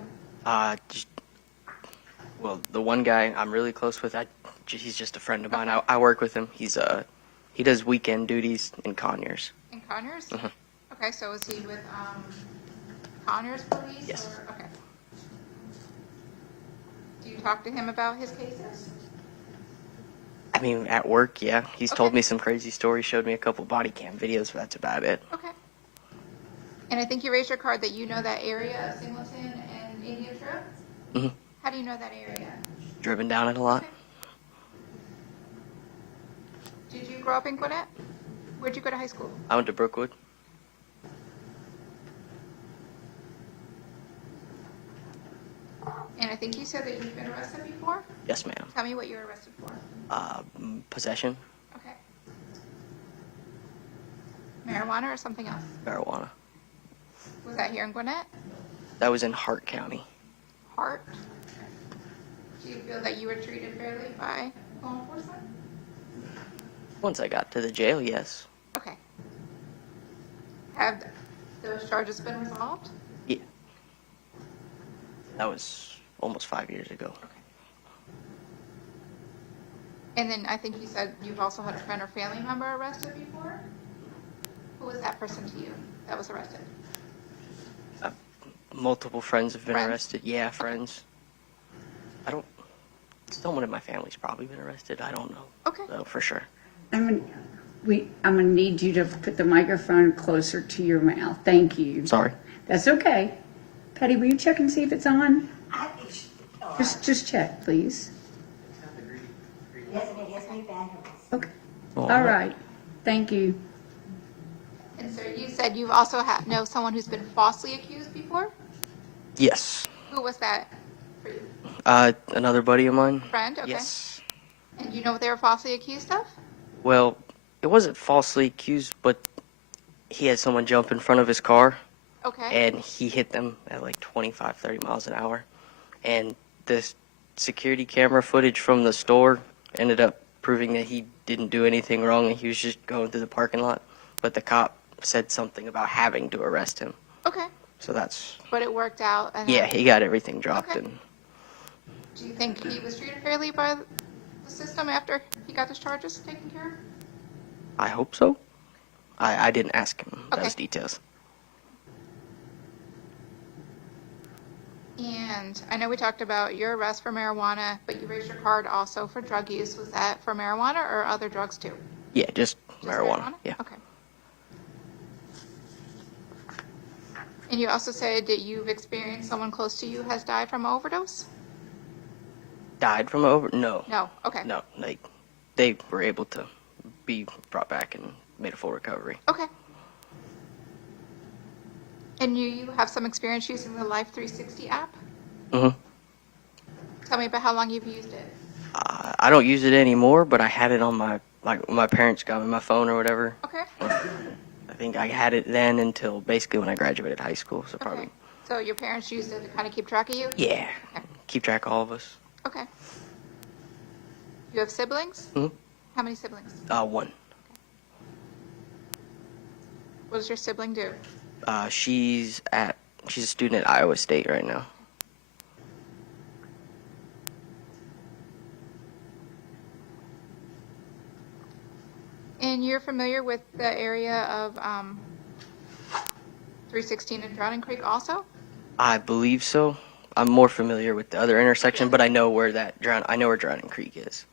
Well, the one guy I'm really close with, he's just a friend of mine. I work with him. He does weekend duties in Conyers. In Conyers? Mm-hmm. Okay, so is he with Conyers Police? Yes. Or, okay. Do you talk to him about his cases? I mean, at work, yeah. He's told me some crazy stories, showed me a couple body cam videos, but that's about it. Okay. And I think you raised your card that you know that area of Singleton and Indian Trail? Mm-hmm. How do you know that area? Driven down it a lot. Okay. Did you grow up in Gwinnett? Where'd you go to high school? I went to Brookwood. And I think you said that you've been arrested before? Yes, ma'am. Tell me what you were arrested for. Possession, Okay. Marijuana or something else? marijuana. Was that here in Gwinnett? That was in Hart County. Hart? Do you feel that you were treated fairly by law enforcement? Once I got to the jail, yes. Okay. Have those charges been resolved? Yeah. That was almost 5 years ago. And then I think you said you've also had a friend or family member arrested before? Who was that person to you that was arrested? Multiple friends have been Friends? arrested. Yeah, friends. Someone in my family's probably been arrested. I don't know. Okay. Though, for sure. I'm gonna need you to put the microphone closer to your mouth. Thank you. Sorry. That's okay. Patty, will you check and see if it's on? Just check, please. Yes, it has me back. Okay. All right. Thank you. And so you said you've also know someone who's been falsely accused before? Yes. Who was that for you? Another buddy of mine. Friend? Okay. Yes. And you know what they were falsely accused of? Well, it wasn't falsely accused, but he had someone jump in front of his car. Okay. And he hit them at like 25, 30 miles an hour. And the security camera footage from the store ended up proving that he didn't do anything wrong and he was just going through the parking lot. But the cop said something about having to arrest him. Okay. So that's... But it worked out. And Yeah, he got everything dropped. Okay. And Do you think he was treated fairly by the system after he got his charges taken care of? I hope so. I didn't ask him Okay. those details. And I know we talked about your arrest for marijuana, but you raised your card also for drug use. Was that for marijuana or other drugs too? Yeah, just marijuana. Yeah. Okay. And you also said that you've experienced someone close to you has died from an overdose? Died from No. No, okay. No, they were able to be brought back and made a full recovery. Okay. And you have some experience using the Life 360 app? Mm-hmm. Tell me about how long you've used it. I don't use it anymore, but I had it on my parents got me my phone or whatever. Okay. I think I had it then until basically when I graduated high school, so probably. So your parents used it to kind of keep track of you? Yeah. Keep track of all of us. Okay. You have siblings? Hmm? How many siblings? One. What does your sibling do? She's a student at Iowa State right now. And you're familiar with the area of 316 and Drowning Creek also? I believe so. I'm more familiar with the other intersection, but I know where Drowning Creek is.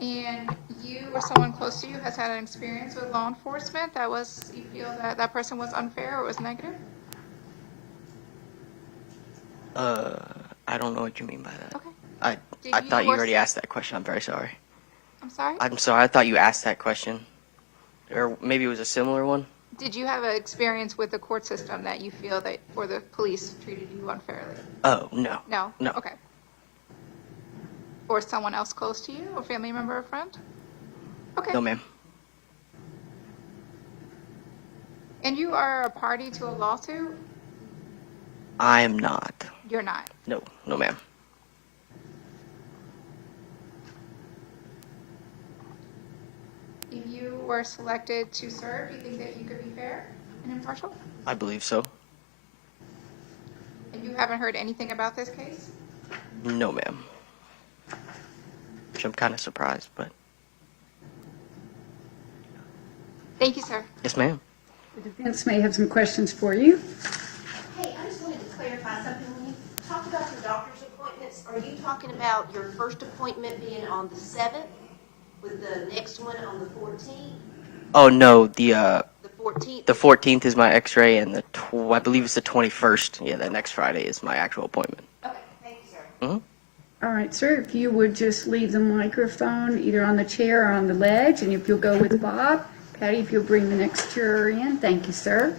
And you or someone close to you has had an experience with law enforcement you feel that person was unfair or was negative? I don't know what you mean by that. Okay. I Did thought you or- already asked that question. I'm very sorry. I'm sorry? I'm sorry. I thought you asked that question. Or maybe it was a similar one. Did you have an experience with the court system that you feel that, or the police treated you unfairly? Oh, no. No? No. Okay. Or someone else close to you, a family member or friend? Okay. No, ma'am. And you are a party to a lawsuit? I am not. You're not. No, no, ma'am. If you were selected to serve, do you think that you could be fair and impartial? I believe so. And you haven't heard anything about this case? No, ma'am. Which I'm kind of surprised, but Thank you, sir. yes, ma'am. The defense may have some questions for you. Hey, I just wanted to clarify something. When you talk about your doctor's appointments, are you talking about your first appointment being on the 7th with the next one on the 14th? Oh no, The 14th? the 14th is my X-ray, and I believe it's the 21st. Yeah, that next Friday is my actual appointment. Okay, thank you, sir. Mm-hmm. All right, sir, if you would just leave the microphone either on the chair or on the ledge, and if you'll go with Bob. Patty, if you'll bring the next juror in. Thank you, sir.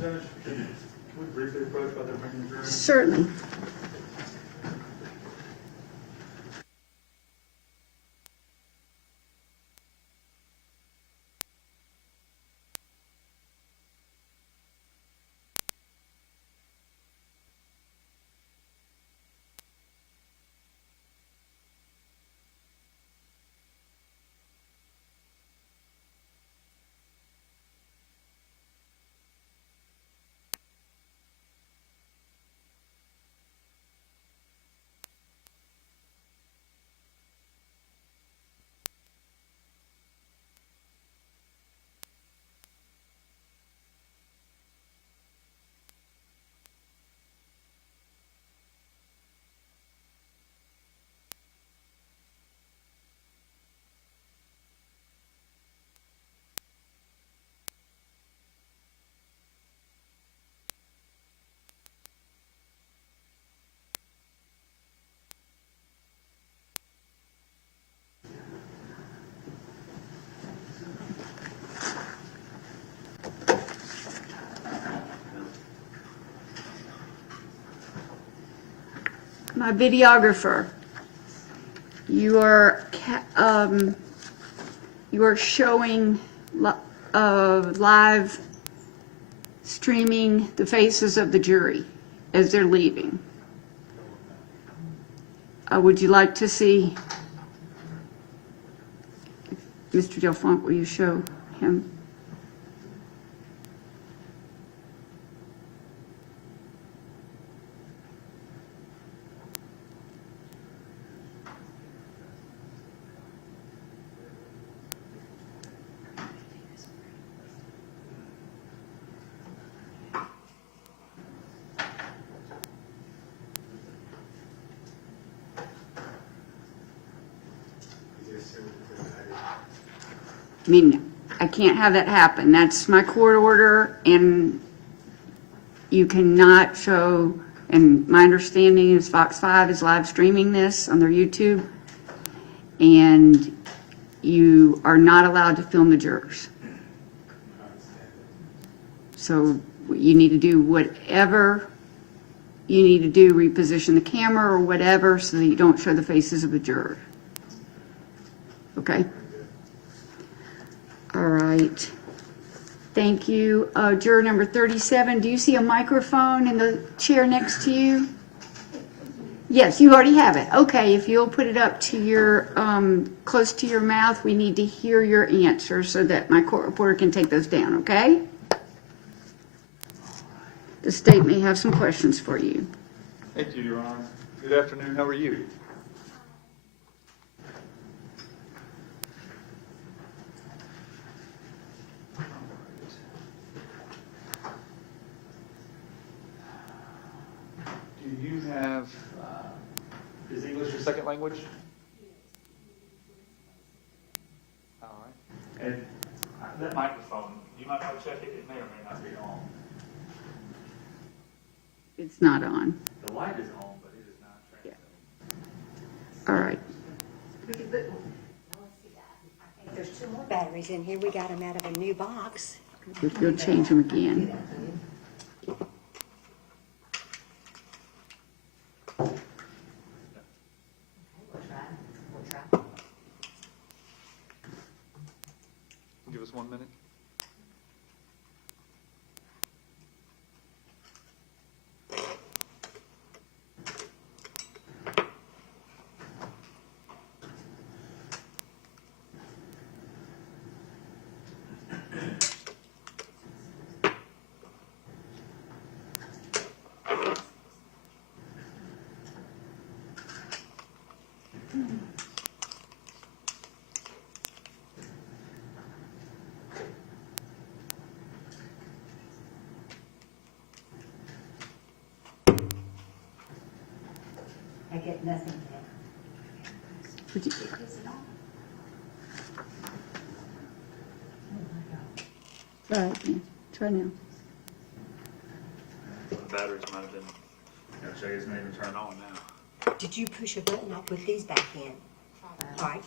Judge, can we briefly approach about their bringing the jury? Certainly. My videographer, you are showing live streaming the faces of the jury as they're leaving. Would you like to see Mr. Delfont? Will you show him? I mean, I can't have that happen. That's my court order, and you cannot show, and my understanding is Fox 5 is live streaming this on their YouTube, and you are not allowed to film the jurors. So you need to do whatever you need to do, reposition the camera or whatever, so that you don't show the faces of the jurors. Okay? All right. Thank you. Juror number 37, do you see a microphone in the chair next to you? Yes, you already have it. Okay, if you'll put it up to your, close to your mouth, we need to hear your answer so that my court reporter can take those down, okay? The state may have some questions for you. Thank you, Your Honor. Good afternoon. How are you? Do you have, is English your second language? All right. And that microphone, you might want to check it. It may or may not be on. It's not on. The light is on, but it is There's 2 more batteries in here. We got them out of a new box. You'll change them again. Give us 1 minute. I get nothing back. Would you- Try it again. Try now. The batteries might have been, show you it's not even turned on now. Did you push a button? I'll put these back in. All right.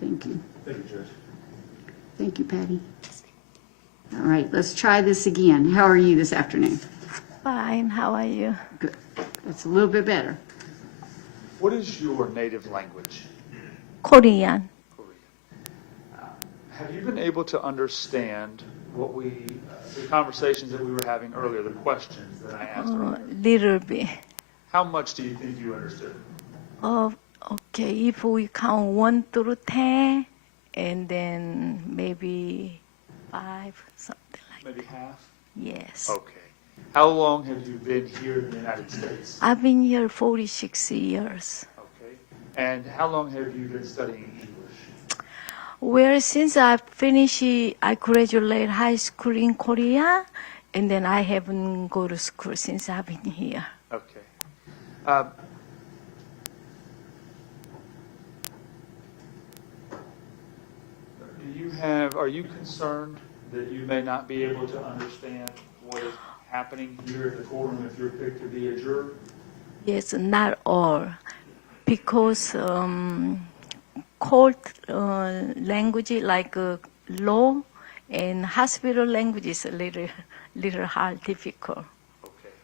Thank you. Thank you, Judge. Thank you, Patty. All right, let's try this again. How are you this afternoon? Fine, how are you? Good. That's a little bit better. What is your native language? Korean. Have you been able to understand what the conversations that we were having earlier, the questions that I asked earlier? Little bit. How much do you think you understood? Okay, if we count 1 through 10, and then maybe 5, something like Maybe half? Yes. Okay. How long have you been here in the United States? I've been here 46 years. Okay. And how long have you been studying English? Well, since I finished, I graduated high school in Korea, and then I haven't go to school since I've been here. Okay. Are you concerned that you may not be able to understand what is happening here in the courtroom if you're picked to be a juror? Yes, not all, because court language like law and hospital language is a little hard, difficult. Okay.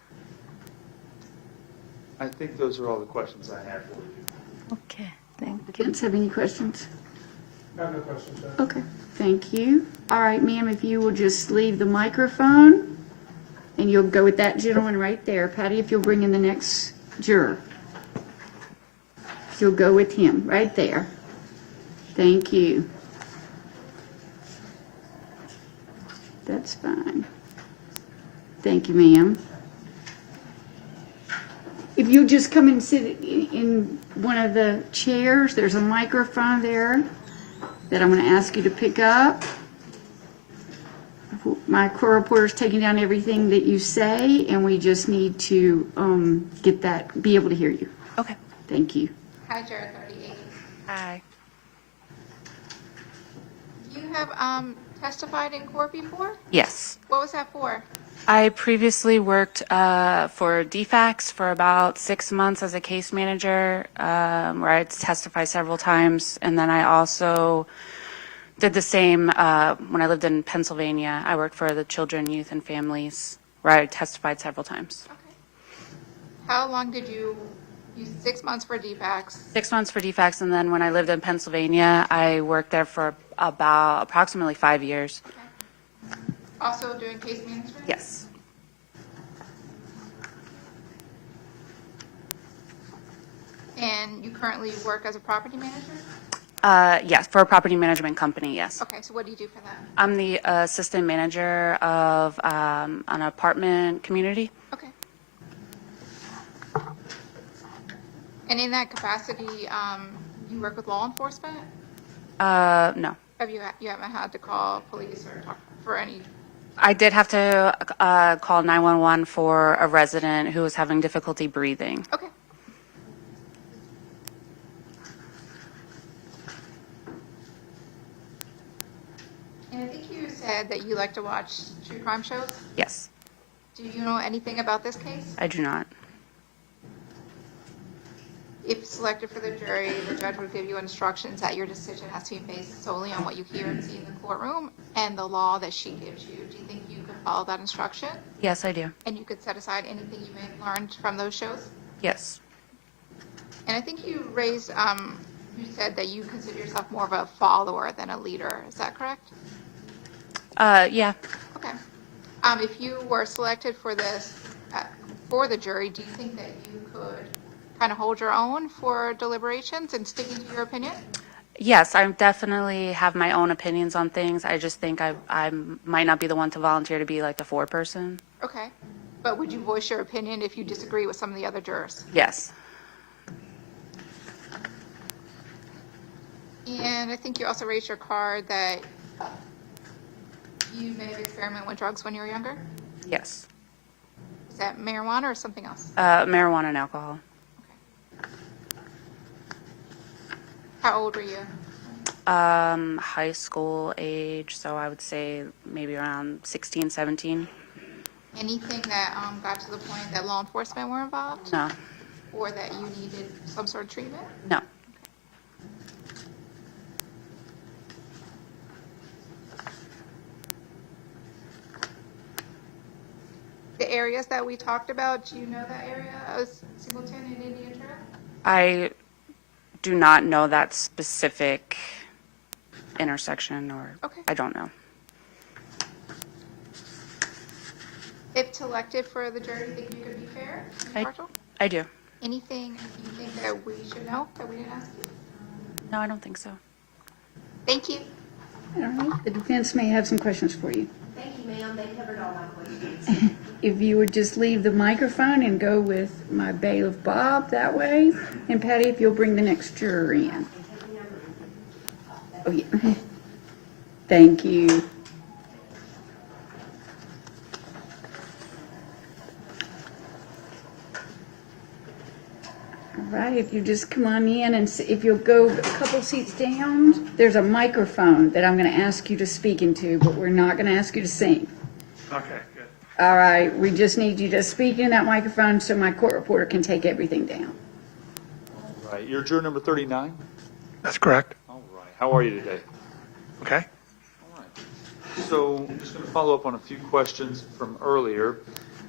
I think those are all the questions I have for you. Okay, thank you. Kids have any questions? I have no questions, Judge. Okay, thank you. All right, ma'am, if you will just leave the microphone, and you'll go with that gentleman right there. Patty, if you'll bring in the next juror. You'll go with him right there. Thank you. That's fine. Thank you, ma'am. If you'll just come and sit in one of the chairs, there's a microphone there that I'm going to ask you to pick up. My court reporter's taking down everything that you say, and we just need to be able to hear you. Okay. Thank you. Hi, Juror 38. Hi. You have testified in court before? Yes. What was that for? I previously worked for DFACS for about 6 months as a case manager, where I testified several times. And then I also did the same when I lived in Pennsylvania. I worked for the Children, Youth, and Families, where I testified several times. Okay. How long did you 6 months for DFACS? 6 months for DFACS, and then when I lived in Pennsylvania, I worked there for about approximately 5 years. Okay. Also doing case management? Yes. And you currently work as a property manager? Yes, for a property management company, yes. Okay, so what do you do for that? I'm the assistant manager of an apartment community. Okay. And in that capacity, you work with law enforcement? No. Have you haven't had to call police or talk for any? I did have to call 911 for a resident who was having difficulty breathing. Okay. you like to watch true crime shows? Yes, Do you know anything about this case? I do not. If selected for the jury, the judge would give you instructions that your decision has to be based solely on what you hear and see in the courtroom and the law that she gives you. Do you think you could follow that instruction? Yes, I do. And you could set aside anything you may have learned from those shows? Yes. And I think you raised, you said that you consider yourself more of a follower than a leader. Is that correct? Yeah. Okay. If you were selected for this, for the jury, do you think that you could kind of hold your own for deliberations and sticking to your opinion? Yes, I definitely have my own opinions on things. I just think I might not be the one to volunteer to be like the foreperson. Okay. But would you voice your opinion if you disagree with some of the other jurors? Yes. And I think you also raised your card that you may have experimented with drugs when you were younger? Yes. Is that marijuana or something else? Marijuana and alcohol. How old were you? High school age, so I would say maybe around 16, 17. Anything that got to the point that law enforcement were involved? No. Or that you needed some sort of treatment? No. The areas that we talked about, do you know that area of Singleton and Indian Trail? I do not know that specific intersection, or Okay. I don't know. If selected for the jury, do you think you could be fair and impartial? I do. Anything you think that we should know that we didn't ask you? No, I don't think so. Thank you. All right, the defense may have some questions for you. Thank you, ma'am. They covered all my questions. If you would just leave the microphone and go with my bailiff Bob that way, and Patty, if you'll bring the next juror in. Oh, yeah. Thank you. All right, if you just come on in and if you'll go a couple seats down, there's a microphone that I'm going to ask you to speak into, but we're not going to ask you to sing. Okay, good. All right, we just need you to speak in that microphone so my court reporter can take everything down. All right, you're juror number 39? That's correct. All right, how are you today? Okay. So I'm just going to follow up on a few questions from earlier,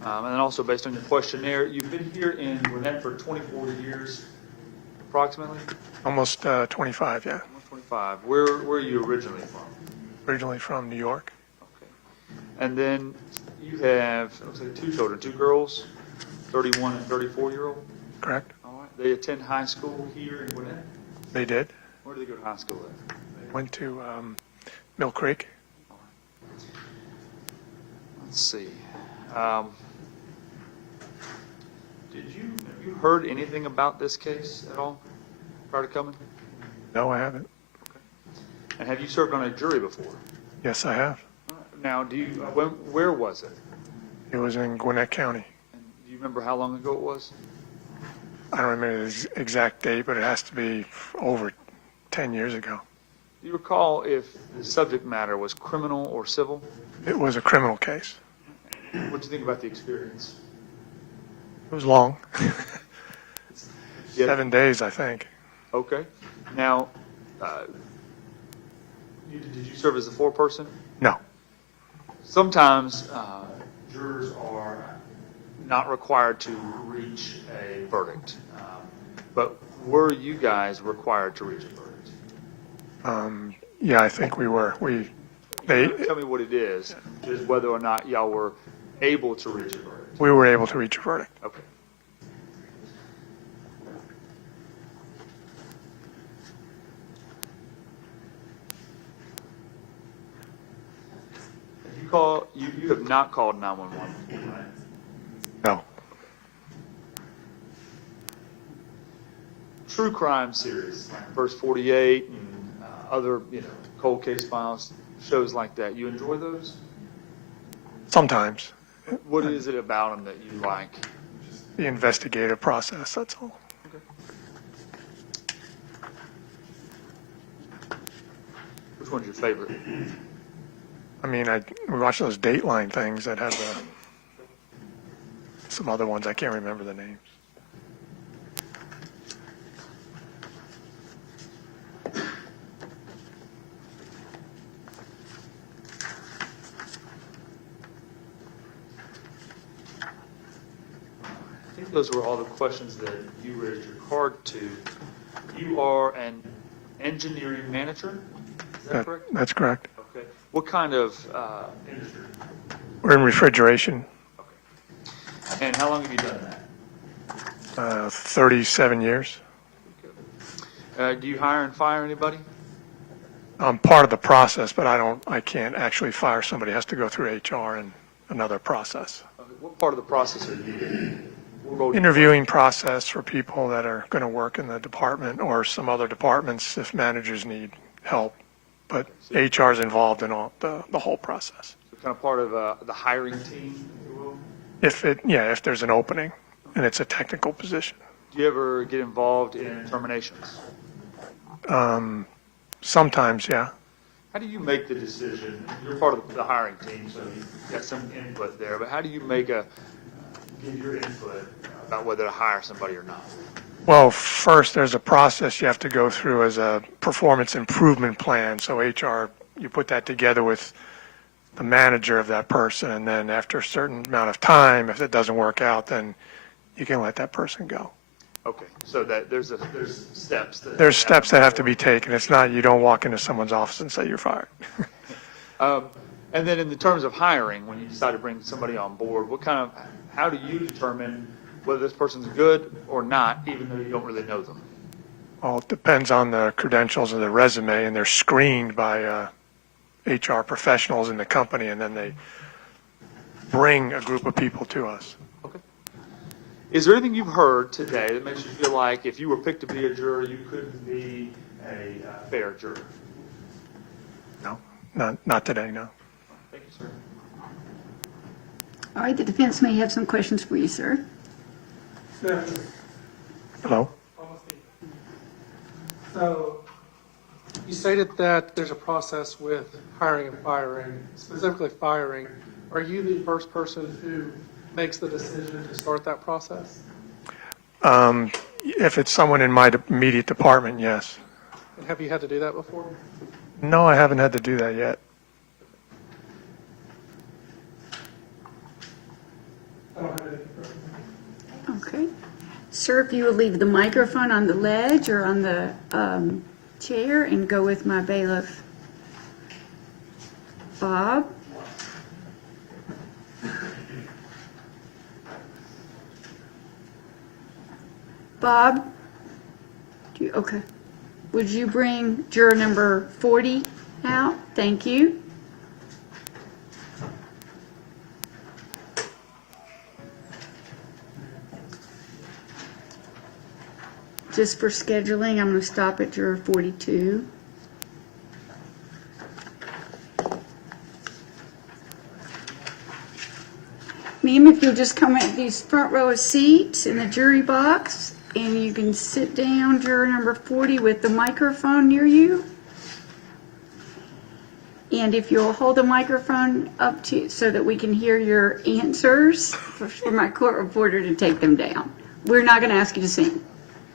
and then also based on your questionnaire. You've been here in Gwinnett for 24 years, approximately? Almost 25, yeah. Almost 25. Where are you originally from? Originally from New York. And then you have, looks like 2 children, 2 girls, 31 and 34-year-old? Correct. All right. They attend high school here in Gwinnett? They did. Where do they go to high school at? Went to Mill Creek. Let's see. Have you heard anything about this case at all prior to coming? No, I haven't. And have you served on a jury before? Yes, I have. Now, where was it? It was in Gwinnett County. Do you remember how long ago it was? I don't remember the exact date, but it has to be over 10 years ago. Do you recall if the subject matter was criminal or civil? It was a criminal case. What do you think about the experience? It was long. Yeah. 7 days, I think. Okay. Now, did you serve as a foreperson? No. Sometimes jurors are not required to reach a verdict, but were you guys required to reach a verdict? Yeah, I think we were. Tell me what it is, just whether or not y'all were able to reach a verdict. We were able to reach a verdict. Okay. You have not called 911, right? No. True crime series, like First 48 and other, cold case files, shows like that. You enjoy those? Sometimes. What is it about them that you like? The investigative process, that's all. Which one's your favorite? I mean, we watched those Dateline things that had some other ones. I can't remember the names. I think those were all the questions that you raised your card to. You are an engineering manager, is that correct? That's correct. Okay. What kind of industry? We're in refrigeration. And how long have you done that? 37 years. Do you hire and fire anybody? I'm part of the process, but I can't actually fire somebody. It has to go through HR and another process. What part of the process are you in? What role do you Interviewing process for people that are going to work in the department or some other departments if managers need help. But HR is involved in all the whole process. So kind of part of the hiring team, if you will? If there's an opening and it's a technical position. Do you ever get involved in terminations? Sometimes, yeah. How do you make the decision? You're part of the hiring team, so you've got some input there, but how do you give your input about whether to hire somebody or not? Well, first, there's a process you have to go through as a performance improvement plan. So HR, you put that together with the manager of that person, and then after a certain amount of time, if it doesn't work out, then you can let that person go. Okay, so that there's steps. There's steps that have to be taken. It's not, you don't walk into someone's office and say you're fired. And then in the terms of hiring, when you decide to bring somebody on board, how do you determine whether this person's good or not, even though you don't really know them? Well, it depends on the credentials of the resume, and they're screened by HR professionals in the company, and then they bring a group of people to us. Okay. Is there anything you've heard today that makes you feel like if you were picked to be a juror, you couldn't be a fair juror? No, not today, no. Thank you, sir. All right, the defense may have some questions for you, sir. Hello? So, you stated that there's a process with hiring and firing, specifically firing. Are you the first person who makes the decision to start that process? If it's someone in my immediate department, yes. And have you had to do that before? No, I haven't had to do that yet. I don't have any further. Okay. Sir, if you will leave the microphone on the ledge or on the chair and go with my bailiff, Bob. Bob, okay. Would you bring juror number 40 out? Thank you. Just for scheduling, I'm going to stop at juror 42. Ma'am, if you'll just come at these front row of seats in the jury box, and you can sit down, juror number 40, with the microphone near you. And if you'll hold the microphone up to so that we can hear your answers for my court reporter to take them down. We're not going to ask you to sing.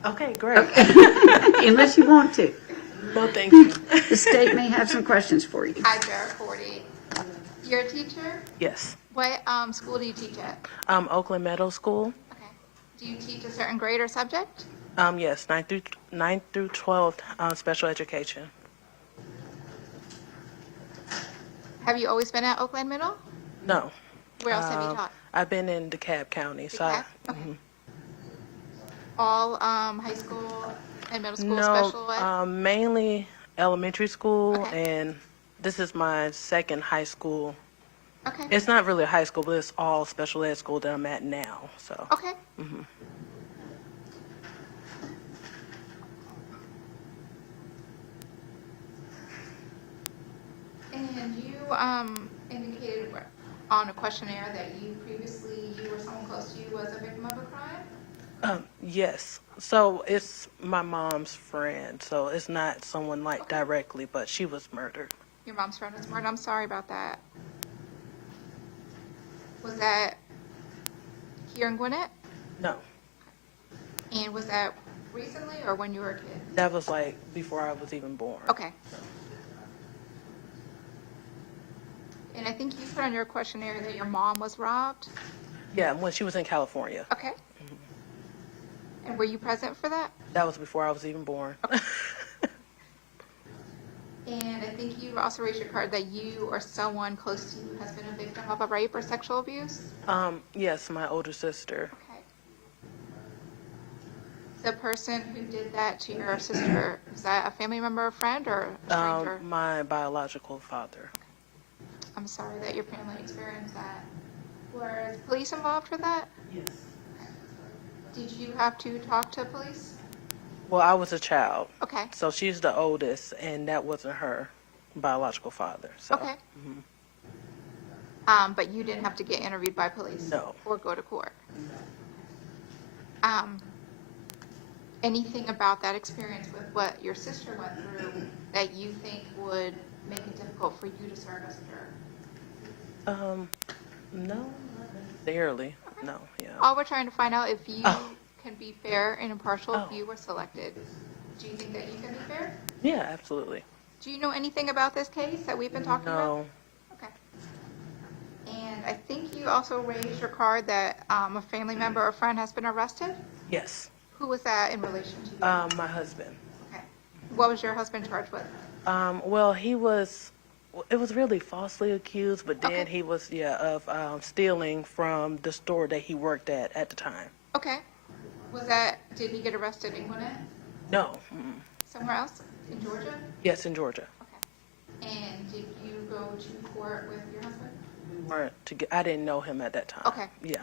Okay, great. Okay. Unless you want to. No, thank you. The state may have some questions for you. Hi, Juror 40. You're a teacher? Yes. What school do you teach at? Oakland Meadow School. Okay. Do you teach a certain grade or subject? Yes, 9 through 12 special education. Have you always been at Oakland Middle? No. Where else have you taught? I've been in DeKalb County. DeKalb? Okay. All high school and middle school special ed? No, mainly elementary school, and this is my second high school. Okay. It's not really a high school, but it's all special ed school that I'm at now. So. Okay. Mm-hmm. And you indicated on a questionnaire that you or someone close to you was a victim of a crime? Yes. So it's my mom's friend. So it's not someone like directly, but she was murdered. Your mom's friend was murdered. I'm sorry about that. Was that here in Gwinnett? No, And was that recently or when you were a kid? that was like before I was even born. Okay. And I think you put on your questionnaire that your mom was robbed? Yeah, when she was in California. Okay. And were you present for that? That was before I was even born. And I think you also raised your card that you or someone close to you has been a victim of a rape or sexual abuse? Yes, my older sister. Okay. The person who did that to your sister, was that a family member or friend or a stranger? My biological father. I'm sorry that your family experienced that. Were police involved with that? Yes. Did you have to talk to police? Well, I was a child. Okay. So she's the oldest, and that wasn't her biological father. So. Okay. But you didn't have to get interviewed by police? No. Or go to court? Anything about that experience with what your sister went through that you think would make it difficult for you to serve as a juror? No, not necessarily. No, yeah. All we're trying to find out if you can be fair and impartial if you were selected. Do you think that you can be fair? Yeah, absolutely. Do you know anything about this case that we've been talking about? No. Okay. And I think you also raised your card that a family member or friend has been arrested? Yes. Who was that in relation to you? My husband. Okay. What was your husband charged with? Well, it was really falsely accused, but then Okay. he was, of stealing from the store that he worked at the time. Okay. Did he get arrested in Gwinnett? No. Mm-mm. Somewhere else? In Georgia? Yes, in Georgia. And did you go to court with your husband? I didn't know him at that time. Okay. Yeah.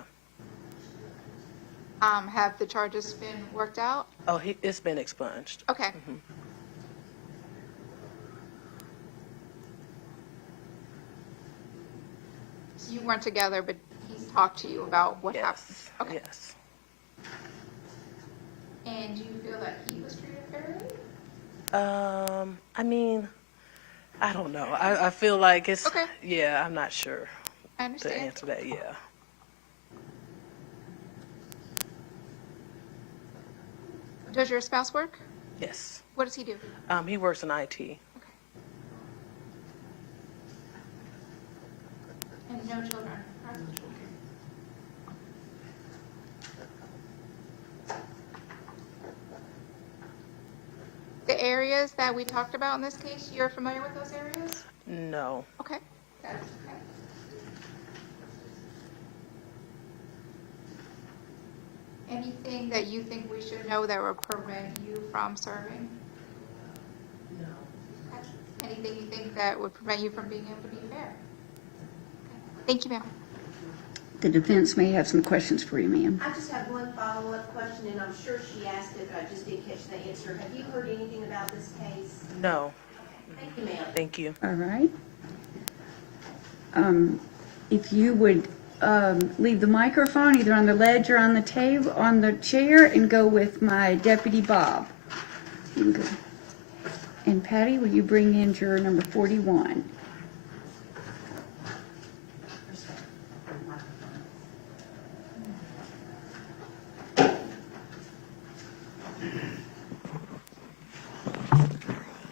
Have the charges been worked out? Oh, it's been expunged. Okay. Mhm. So you weren't together, but he's talked to you about what happened? Okay. Yes. And do you feel that he was treated fairly? I mean, I don't know. I feel like it's, Okay. yeah, I'm not sure I to understand. answer that, yeah. Does your spouse work? Yes. What does he do? He works in IT. And no children? Right? The areas that we talked about in this case, you're familiar with those areas? No. Okay. That's okay. Anything that you think we should know that will prevent you from serving? No. Okay. Anything you think that would prevent you from being able to be fair? Okay. Thank you, ma'am. The defense may have some questions for you, ma'am. I just have one follow-up question, and I'm sure she asked it, but I just didn't catch the answer. Have you heard anything about this case? No. Thank you, ma'am. Thank you. All right. If you would leave the microphone either on the ledge or on the table, on the chair, and go with my deputy Bob. You can go. And Patty, will you bring in juror number 41?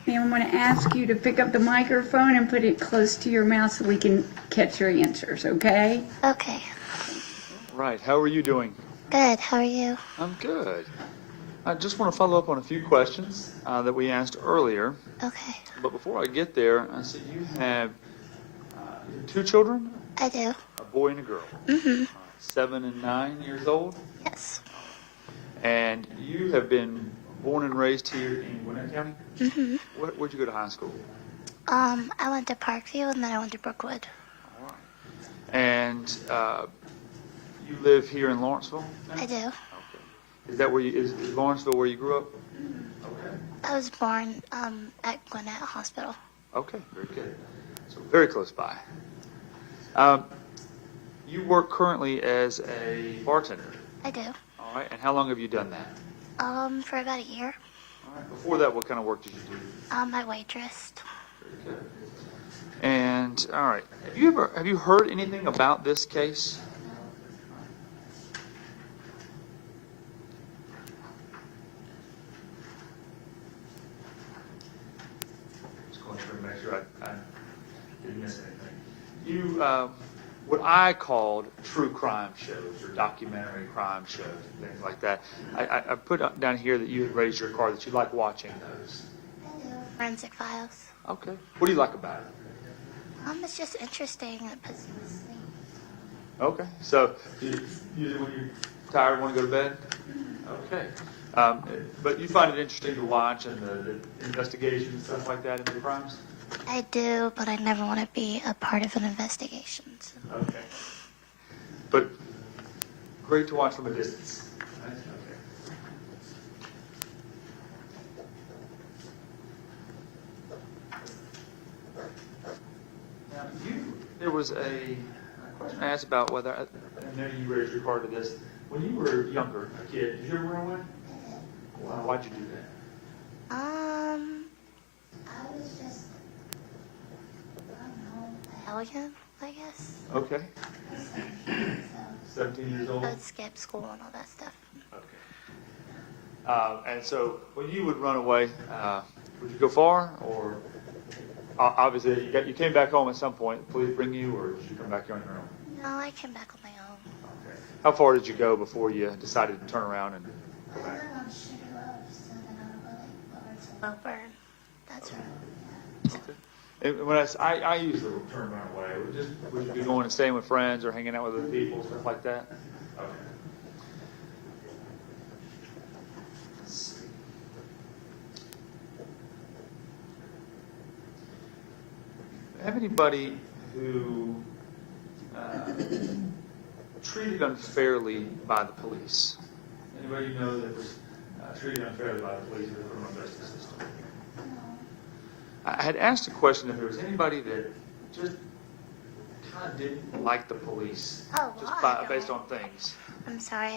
Ma'am, I'm going to ask you to pick up the microphone and put it close to your mouth so we can catch your answers, okay? Okay. Right, how are you doing? Good. How are you? I'm good. I just want to follow up on a few questions that we asked earlier. Okay. But before I get there, I see you have two children, I do. a boy and a girl, Mm-hmm. 7 and 9 years old. Yes. And you have been born and raised here in Gwinnett County? Mm-hmm. Where'd you go to high school? I went to Parkview and then I went to Brookwood. All right. And you live here in Lawrenceville now? I do. Okay. Is that where is Lawrenceville where you grew up? Okay. I was born at Gwinnett Hospital. Okay, very good. So very close by. You work currently as a bartender. I do. All right. And how long have you done that? For about a year. All right. Before that, what kind of work did you do? I waitressed. Very good. And, all right, have you heard anything about this case? Just going through and make sure I didn't miss anything. You, what I called true crime shows or documentary crime shows and things like that. I put down here that you had raised your card that you like watching those. Forensic Files. Okay. What do you like about it? It's just interesting. It puts you to sleep. Okay. So, usually when you're tired, want to go to bed? Okay. But you find it interesting to watch and the investigation and stuff like that into the crimes? I do, but I never want to be a part of an investigation. So. Okay. But great to watch from a distance. Right? Okay. Now, there was a question I asked about whether, and maybe you raised your card to this, when you were younger, a kid, did you ever run away? Wow, why'd you do that? I was just, I don't know, a hellion, I guess. Okay. 17 years old? I would skip school and all that stuff. Okay. And so when you would run away, would you go far, or obviously you came back home at some point? The police bring you, or did you come back on your own? No, I came back on my own. Okay. How far did you go before you decided to turn around and go back? Wilburn. That's right. And when I use the term run away, would you be going and staying with friends or hanging out with other people, stuff like that? Okay. Let's see. Have anybody who treated unfairly by the police? Anybody you know that was treated unfairly by the police in the criminal justice system? I had asked a question if there was anybody that just kind of didn't like the police, based on things. I'm sorry,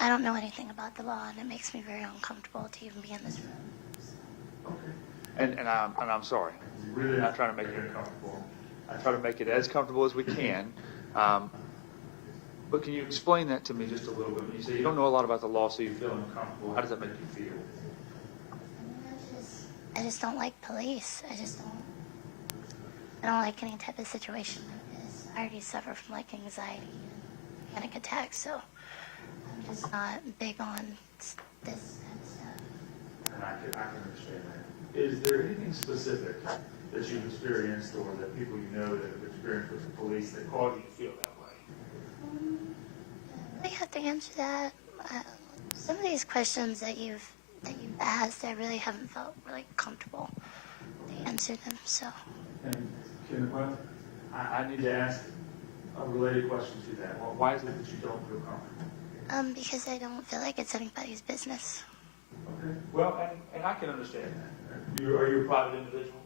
I don't know anything about the law, and it makes me very uncomfortable to even be in this room. Okay. And I'm sorry. I'm really not trying to make it uncomfortable. I try to make it as comfortable as we can. But can you explain that to me just a little bit? When you say you don't know a lot about the law, so you feel uncomfortable, how does that make you feel? I just don't like police. I don't like any type of situation like this. I already suffer from like anxiety and panic attacks, so I'm just not big on this kind of stuff. And I can understand that. Is there anything specific that you've experienced or that people you know that have experienced with the police that cause you to feel that way? I have to answer that. Some of these questions that you've asked, I really haven't felt really comfortable to answer them. So. And I need to ask a related question to that. Well, why is it that you don't feel comfortable? Because I don't feel like it's anybody's business. Okay. Well, and I can understand that. Are you a private individual?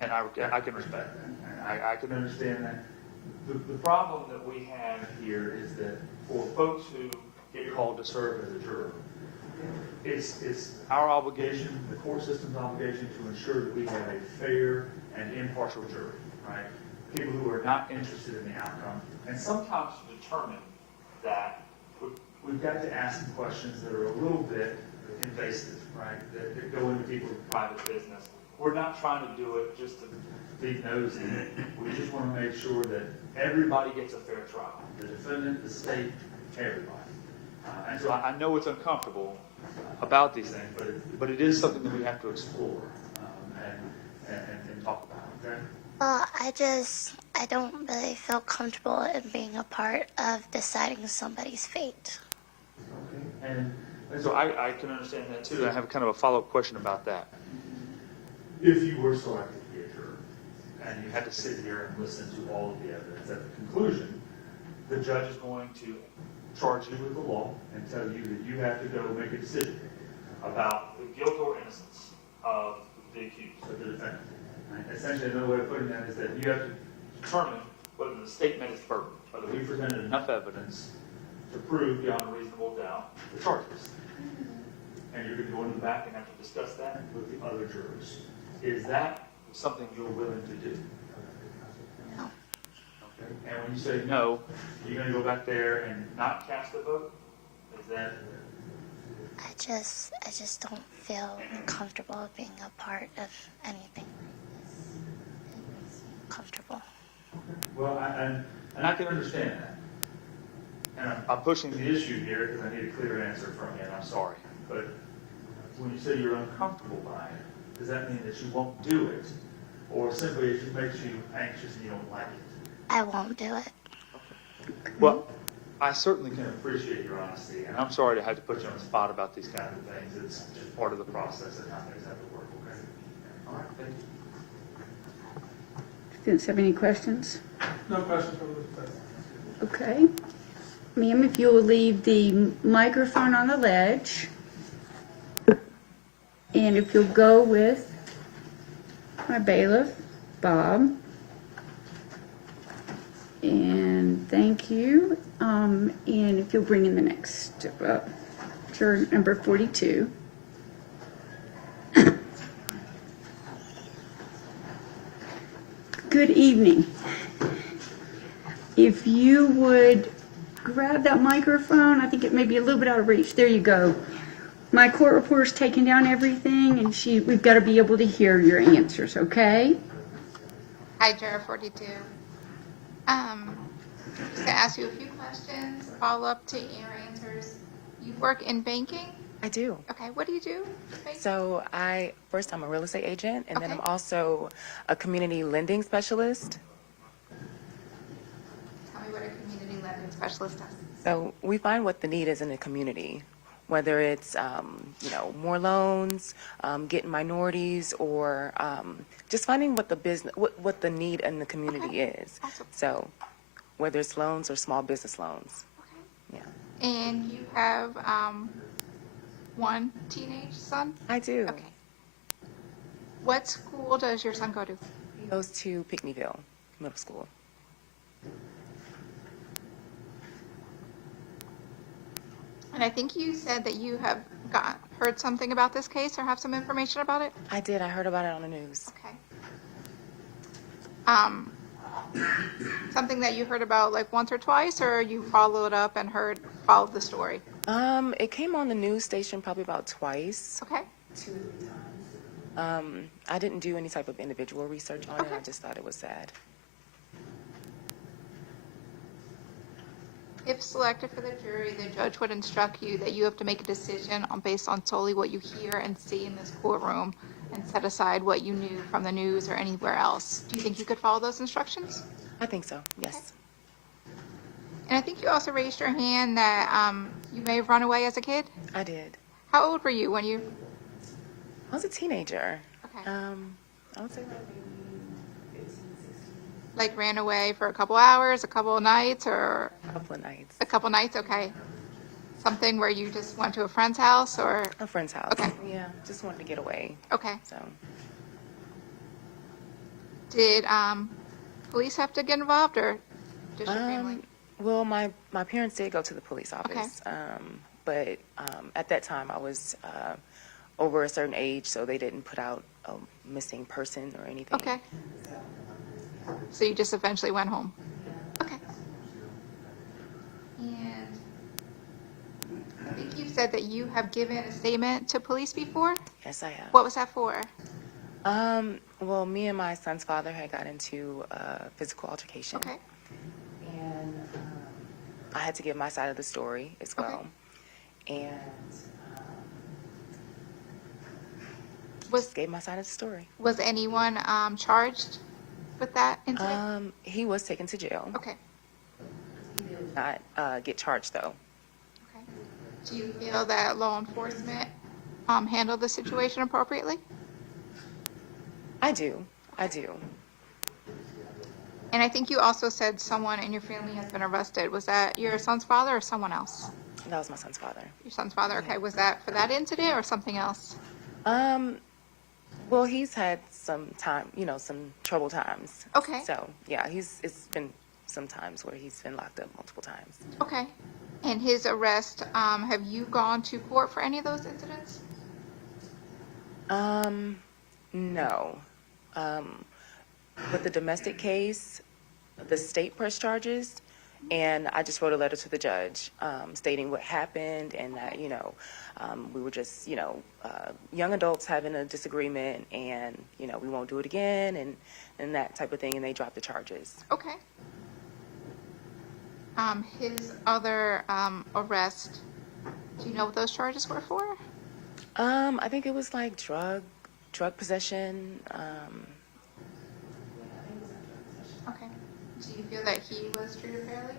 And I can respect that. And I can understand that. The problem that we have here is that for folks who get called to serve as a juror, it's our obligation, the court system's obligation, to ensure that we have a fair and impartial jury, right? People who are not interested in the outcome. And sometimes to determine that, we've got to ask some questions that are a little bit invasive, right? That go into people's private business. We're not trying to do it just to be nosy. We just want to make sure that everybody gets a fair trial. The defendant, the state, everybody. And so I know it's uncomfortable about these things, but it is something that we have to explore and talk about, okay? Well, I don't really feel comfortable in being a part of deciding somebody's fate. Okay. And so I can understand that too. I have kind of a follow-up question about that. If you were selected to be a juror and you had to sit here and listen to all of the evidence, at the conclusion, the judge is going to charge you with the law and tell you that you have to go make a decision about the guilt or innocence of the accused, of the defendant. Right? Essentially, another way of putting that is that you have to determine whether the state met its burden, whether we presented enough evidence to prove beyond a reasonable doubt the charges. And you're going to go into the back and have to discuss that with the other jurors. Is that something you're willing to do? And when you say no, you're going to go back there and not cast a vote? Is that? I just don't feel comfortable being a part of anything like this. It makes me uncomfortable. Well, and I can understand that. And I'm pushing the issue here because I need a clear answer from you, and I'm sorry. But when you say you're uncomfortable by it, does that mean that you won't do it? Or simply it makes you anxious and you don't like it? I won't do it. Well, I certainly can appreciate your honesty, and I'm sorry to have to put you on the spot about these kind of things. It's just part of the process and how things have to work, okay? All right, thank you. Students have any questions? No questions from the defense. Okay. Ma'am, if you'll leave the microphone on the ledge. And if you'll go with my bailiff, Bob. And thank you. And if you'll bring in the next juror number 42. Good evening. If you would grab that microphone, I think it may be a little bit out of reach. There you go. My court reporter's taking down everything, and we've got to be able to hear your answers, okay? Hi, Juror 42. Just to ask you a few questions, follow up to your answers. You work in banking? I do. Okay, what do you do? So I'm a real estate agent, and then I'm also a community lending specialist. Tell me what a community lending specialist does. So we find what the need is in the community, whether it's, more loans, getting minorities, or just finding what what the need in the community is. Awesome. So whether it's loans or small business loans. Okay. Yeah. And you have one teenage son? I do. Okay. What school does your son go to? He goes to Pickneyville Middle School. And I think you said that you have heard something about this case or have some information about it? I did. I heard about it on the news. Okay. Something that you heard about like once or twice, or you followed up and followed the story? It came on the news station probably about twice. Okay. 2 or 3 times. I didn't do any type of individual research on it. I just thought it was sad. If selected for the jury, the judge would instruct you that you have to make a decision based on solely what you hear and see in this courtroom and set aside what you knew from the news or anywhere else. Do you think you could follow those instructions? I think so, yes. And I think you also raised your hand that you may have run away as a kid? I did. How old were you when you... I was a teenager. Okay. I would say like maybe 15, 16. Like ran away for a couple hours, a couple of nights, or... A couple of nights. A couple nights, okay. Something where you just went to a friend's house, or... A friend's house. Okay. Yeah, just wanted to get away. Okay. So. Did police have to get involved, or just your family? Well, my parents did go to the police office, but at that time I was over a certain age, so they didn't put out a missing person or anything. Okay. So you just eventually went home? Okay. And I think you said that you have given a statement to police before? Yes, I have. What was that for? Well, me and my son's father had got into a physical altercation. Okay. And I had to give my side of the story as well. And just gave my side of the story. Was anyone charged with that incident? He was taken to jail. Okay. He did not get charged, though. Okay. Do you feel that law enforcement handled the situation appropriately? I do. I do. And I think you also said someone in your family has been arrested. Was that your son's father or someone else? That was my son's father. Your son's father, okay. Was that for that incident or something else? Well, he's had some time, some troubled times. Okay. So, yeah, it's been some times where he's been locked up multiple times. Okay. And his arrest, have you gone to court for any of those incidents? No. With the domestic case, the state pressed charges, and I just wrote a letter to the judge stating what happened and that, you know, we were just, you know, young adults having a disagreement and, you know, we won't do it again and that type of thing, and they dropped the charges. Okay. His other arrest, do you know what those charges were for? I think it was like drug possession. Okay. Do you feel that he was treated fairly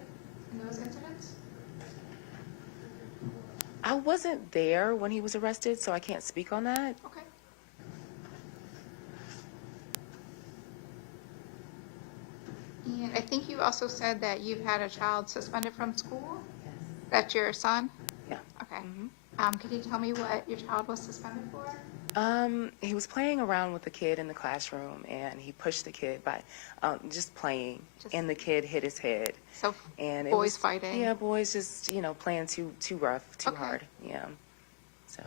in those incidents? I wasn't there when he was arrested, so I can't speak on that. Okay. And I think you also said that you've had a child suspended from school? That's your son? Yeah. Okay. Can you tell me what your child was suspended for? He was playing around with the kid in the classroom, and he pushed the kid by just playing, and the kid hit his head. So and it boys was, fighting? Yeah, boys just, you know, playing too rough, too hard. Yeah. So.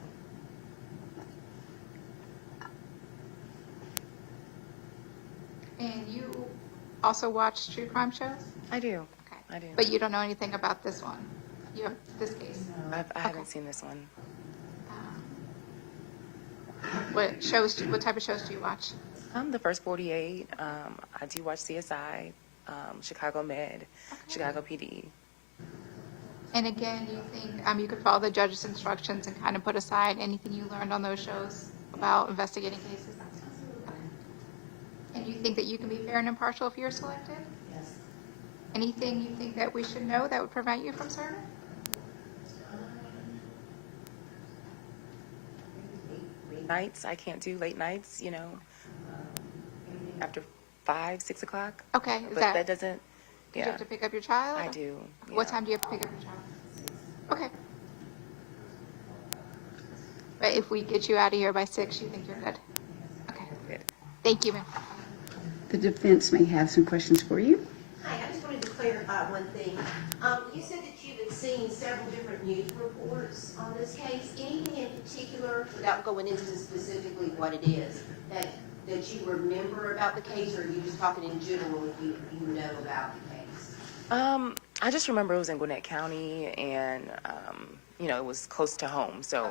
And you also watch true crime shows? I do. Okay. I do. But you don't know anything about this one? You have this case? No, I haven't seen this one. What type of shows do you watch? The First 48. I do watch CSI, Chicago Med, Chicago PD. And again, you think you could follow the judge's instructions and kind of put aside anything you learned on those shows about investigating cases? Okay. And you think that you can be fair and impartial if you're selected? Yes. Anything you think that we should know that would prevent you from serving? Nights, I can't do late nights, you know, after 5, 6 o'clock. Okay. But that doesn't, Do you have to pick up your child? I do. What time do you have to pick up your child? Okay. But if we get you out of here by 6, you think you're good? Okay. Good. Thank you, ma'am. The defense may have some questions for you. Hi, I just wanted to clarify one thing. You said that you had seen several different news reports on this case. Anything in particular, without going into specifically what it is, that you remember about the case, or are you just talking in general if you know about the case? I just remember it was in Gwinnett County, and you know, it was close to home. So,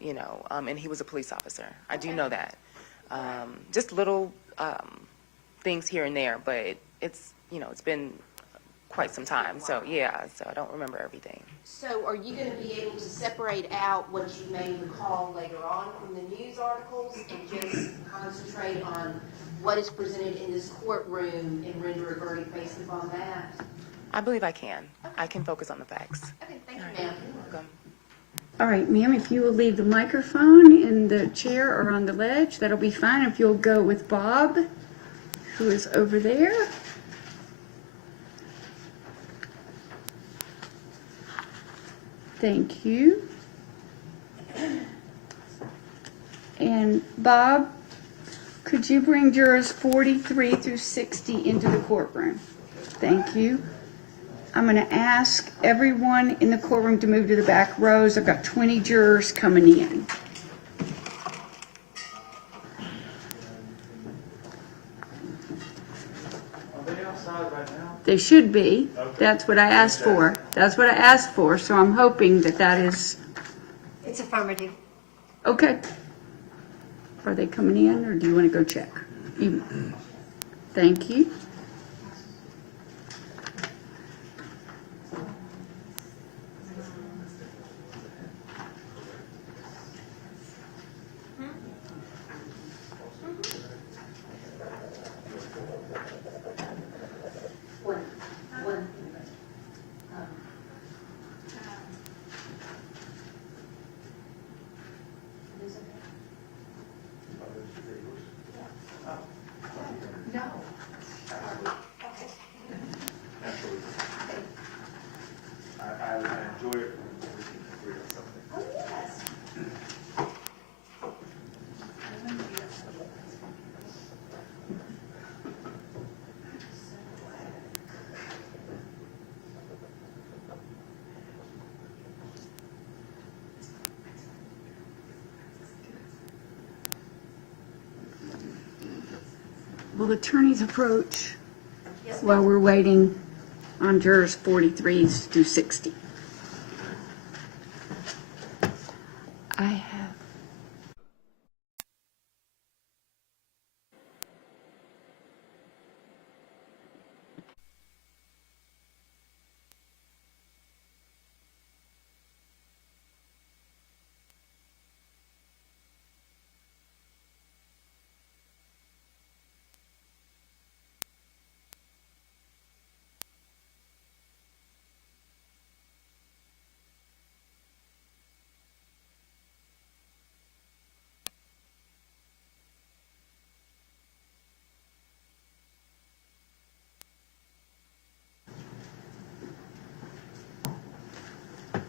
you know, and he was a police officer. I do know that. Just little things here and there, but it's, you know, it's been quite some time. So yeah, so I don't remember everything. So are you going to be able to separate out what you may recall later on from the news articles and just concentrate on what is presented in this courtroom and render a verdict based upon that? I believe I can. I can focus on the facts. Okay, thank you, ma'am. You're welcome. All right, ma'am, if you will leave the microphone in the chair or on the ledge, that'll be fine. If you'll go with Bob, who is over there. Thank you. And Bob, could you bring jurors 43 through 60 into the courtroom? Thank you. I'm going to ask everyone in the courtroom to move to the back rows. I've got 20 jurors coming in. Are they outside right now? They should be. That's what I asked for. That's what I asked for, so I'm hoping that that is It's affirmative. okay. Are they coming in, or do you want to go check? Thank you. I enjoy it when we can agree on something. Oh, yes. Will attorneys approach? Yes, while we're waiting on jurors 43 through 60. I have.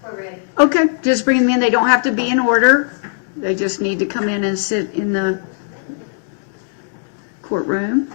We're ready. Okay, just bring them in. They don't have to be in order. They just need to come in and sit in the courtroom.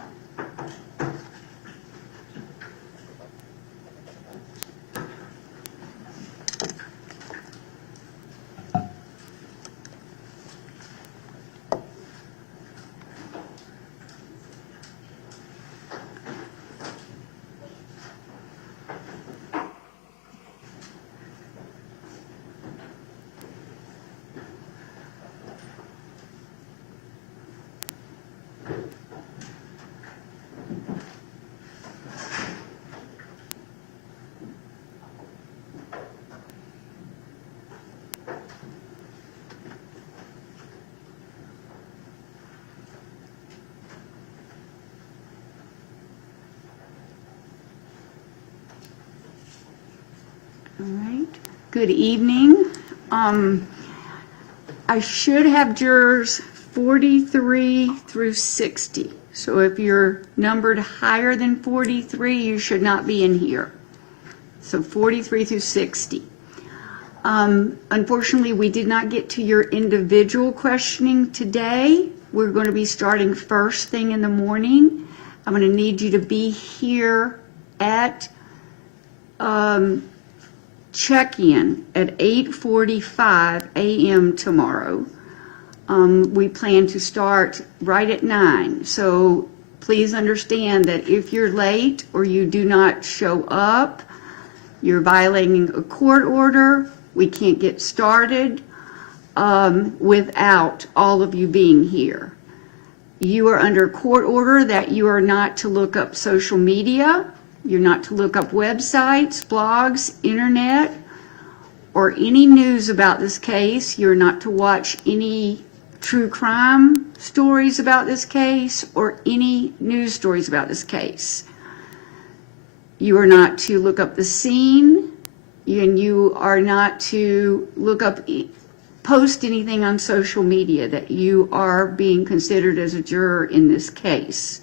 All right, good evening. I should have jurors 43 through 60. So if you're numbered higher than 43, you should not be in here. So 43 through 60. Unfortunately, we did not get to your individual questioning today. We're going to be starting first thing in the morning. I'm going to need you to be here at check-in at 8:45 a.m. tomorrow. We plan to start right at 9. So please understand that if you're late or you do not show up, you're violating a court order. We can't get started without all of you being here. You are under court order that you are not to look up social media. You're not to look up websites, blogs, internet, or any news about this case. You're not to watch any true crime stories about this case or any news stories about this case. You are not to look up the scene, and you are not to look up, post anything on social media that you are being considered as a juror in this case.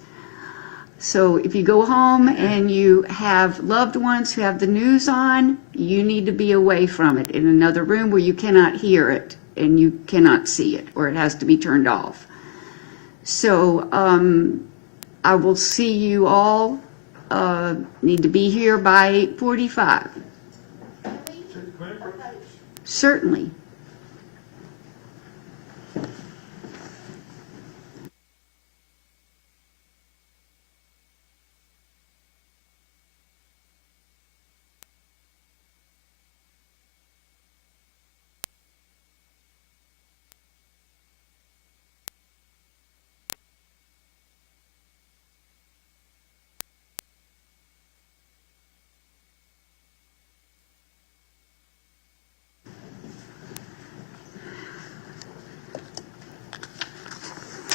So if you go home and you have loved ones who have the news on, you need to be away from it in another room where you cannot hear it and you cannot see it, or it has to be turned off. So I will see you all, need to be here by 8:45. Certainly.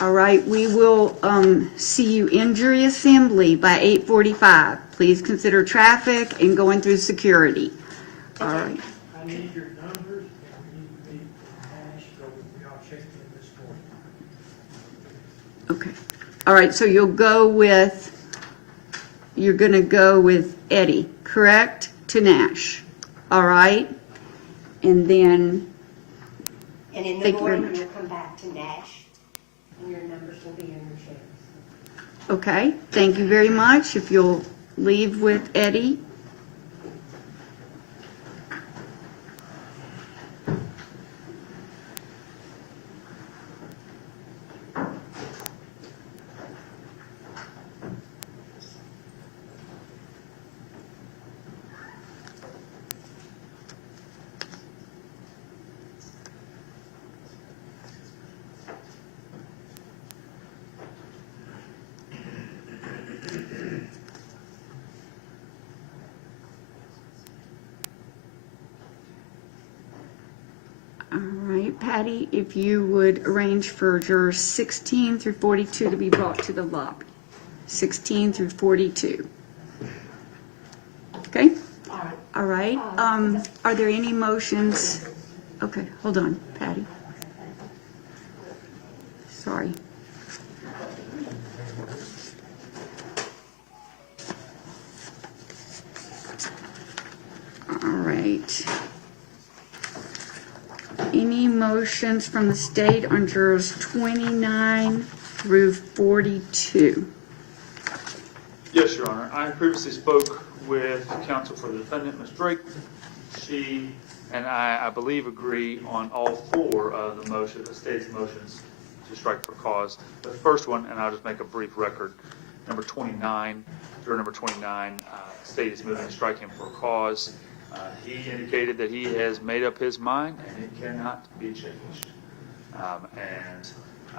All right, we will see you in jury assembly by 8:45. Please consider traffic and going through security. All right. I need your numbers and we need to meet Nash, so we all checked in this morning. Okay. All right, so you're going to go with Eddie, correct? To Nash. All right? And then, And in the thank you very morning, much. you'll come back to Nash, and your numbers will be in your chairs. Okay, thank you very much. If you'll leave with Eddie. All right, Patty, if you would arrange for jurors 16 through 42 to be brought to the lobby. 16 through 42. Okay? All right. Are there any motions? Okay, hold on, Patty. Sorry. All right. Any motions from the state on jurors 29 through 42? Yes, Your Honor. I previously spoke with counsel for the defendant, Ms. Drake. She and I believe, agree on all four of the motion, the state's motions to strike for cause. The first one, and I'll just make a brief record, number 29, juror number 29, state is moving to strike him for cause. He indicated that he has made up his mind and it cannot be changed. And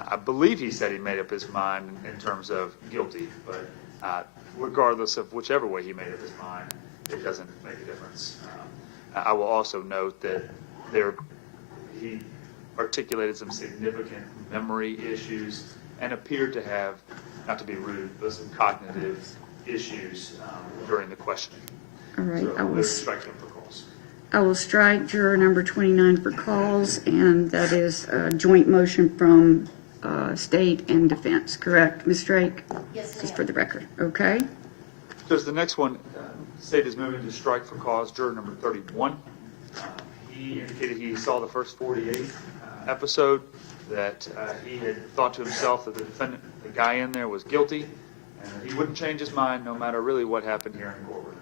I believe he said he made up his mind in terms of guilty, but regardless of whichever way he made up his mind, it doesn't make a difference. I will also note that he articulated some significant memory issues and appeared to have, not to be rude, but some cognitive issues during the questioning. All right, So I will strike him for cause. I will strike juror number 29 for cause, and that is a joint motion from state and defense, correct, Ms. Drake? Yes, ma'am. Just for the record, okay? Because the next one, state is moving to strike for cause, juror number 31. He indicated he saw the first 48 episode, that he had thought to himself that the defendant, the guy in there, was guilty, and that he wouldn't change his mind no matter really what happened here in the courtroom.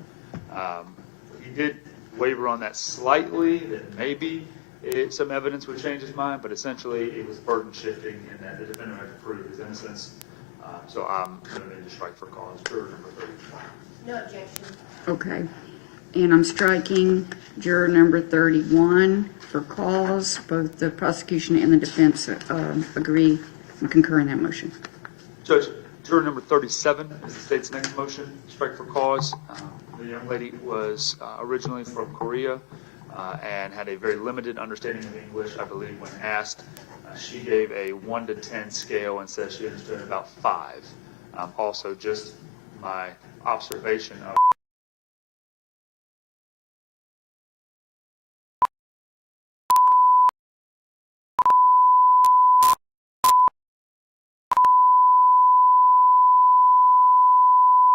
He did waver on that slightly, that maybe some evidence would change his mind, but essentially it was burden shifting in that the defendant had to prove his innocence. So I'm moving to strike for cause, juror number 31. No objection. Okay. And I'm striking juror number 31 for cause. Both the prosecution and the defense agree and concur in that motion. Judge, juror number 37 is the state's next motion, strike for cause. The young lady was originally from Korea and had a very limited understanding of English, I believe, when asked. She gave a 1 to 10 scale and said she understood about 5. Also, just my observation of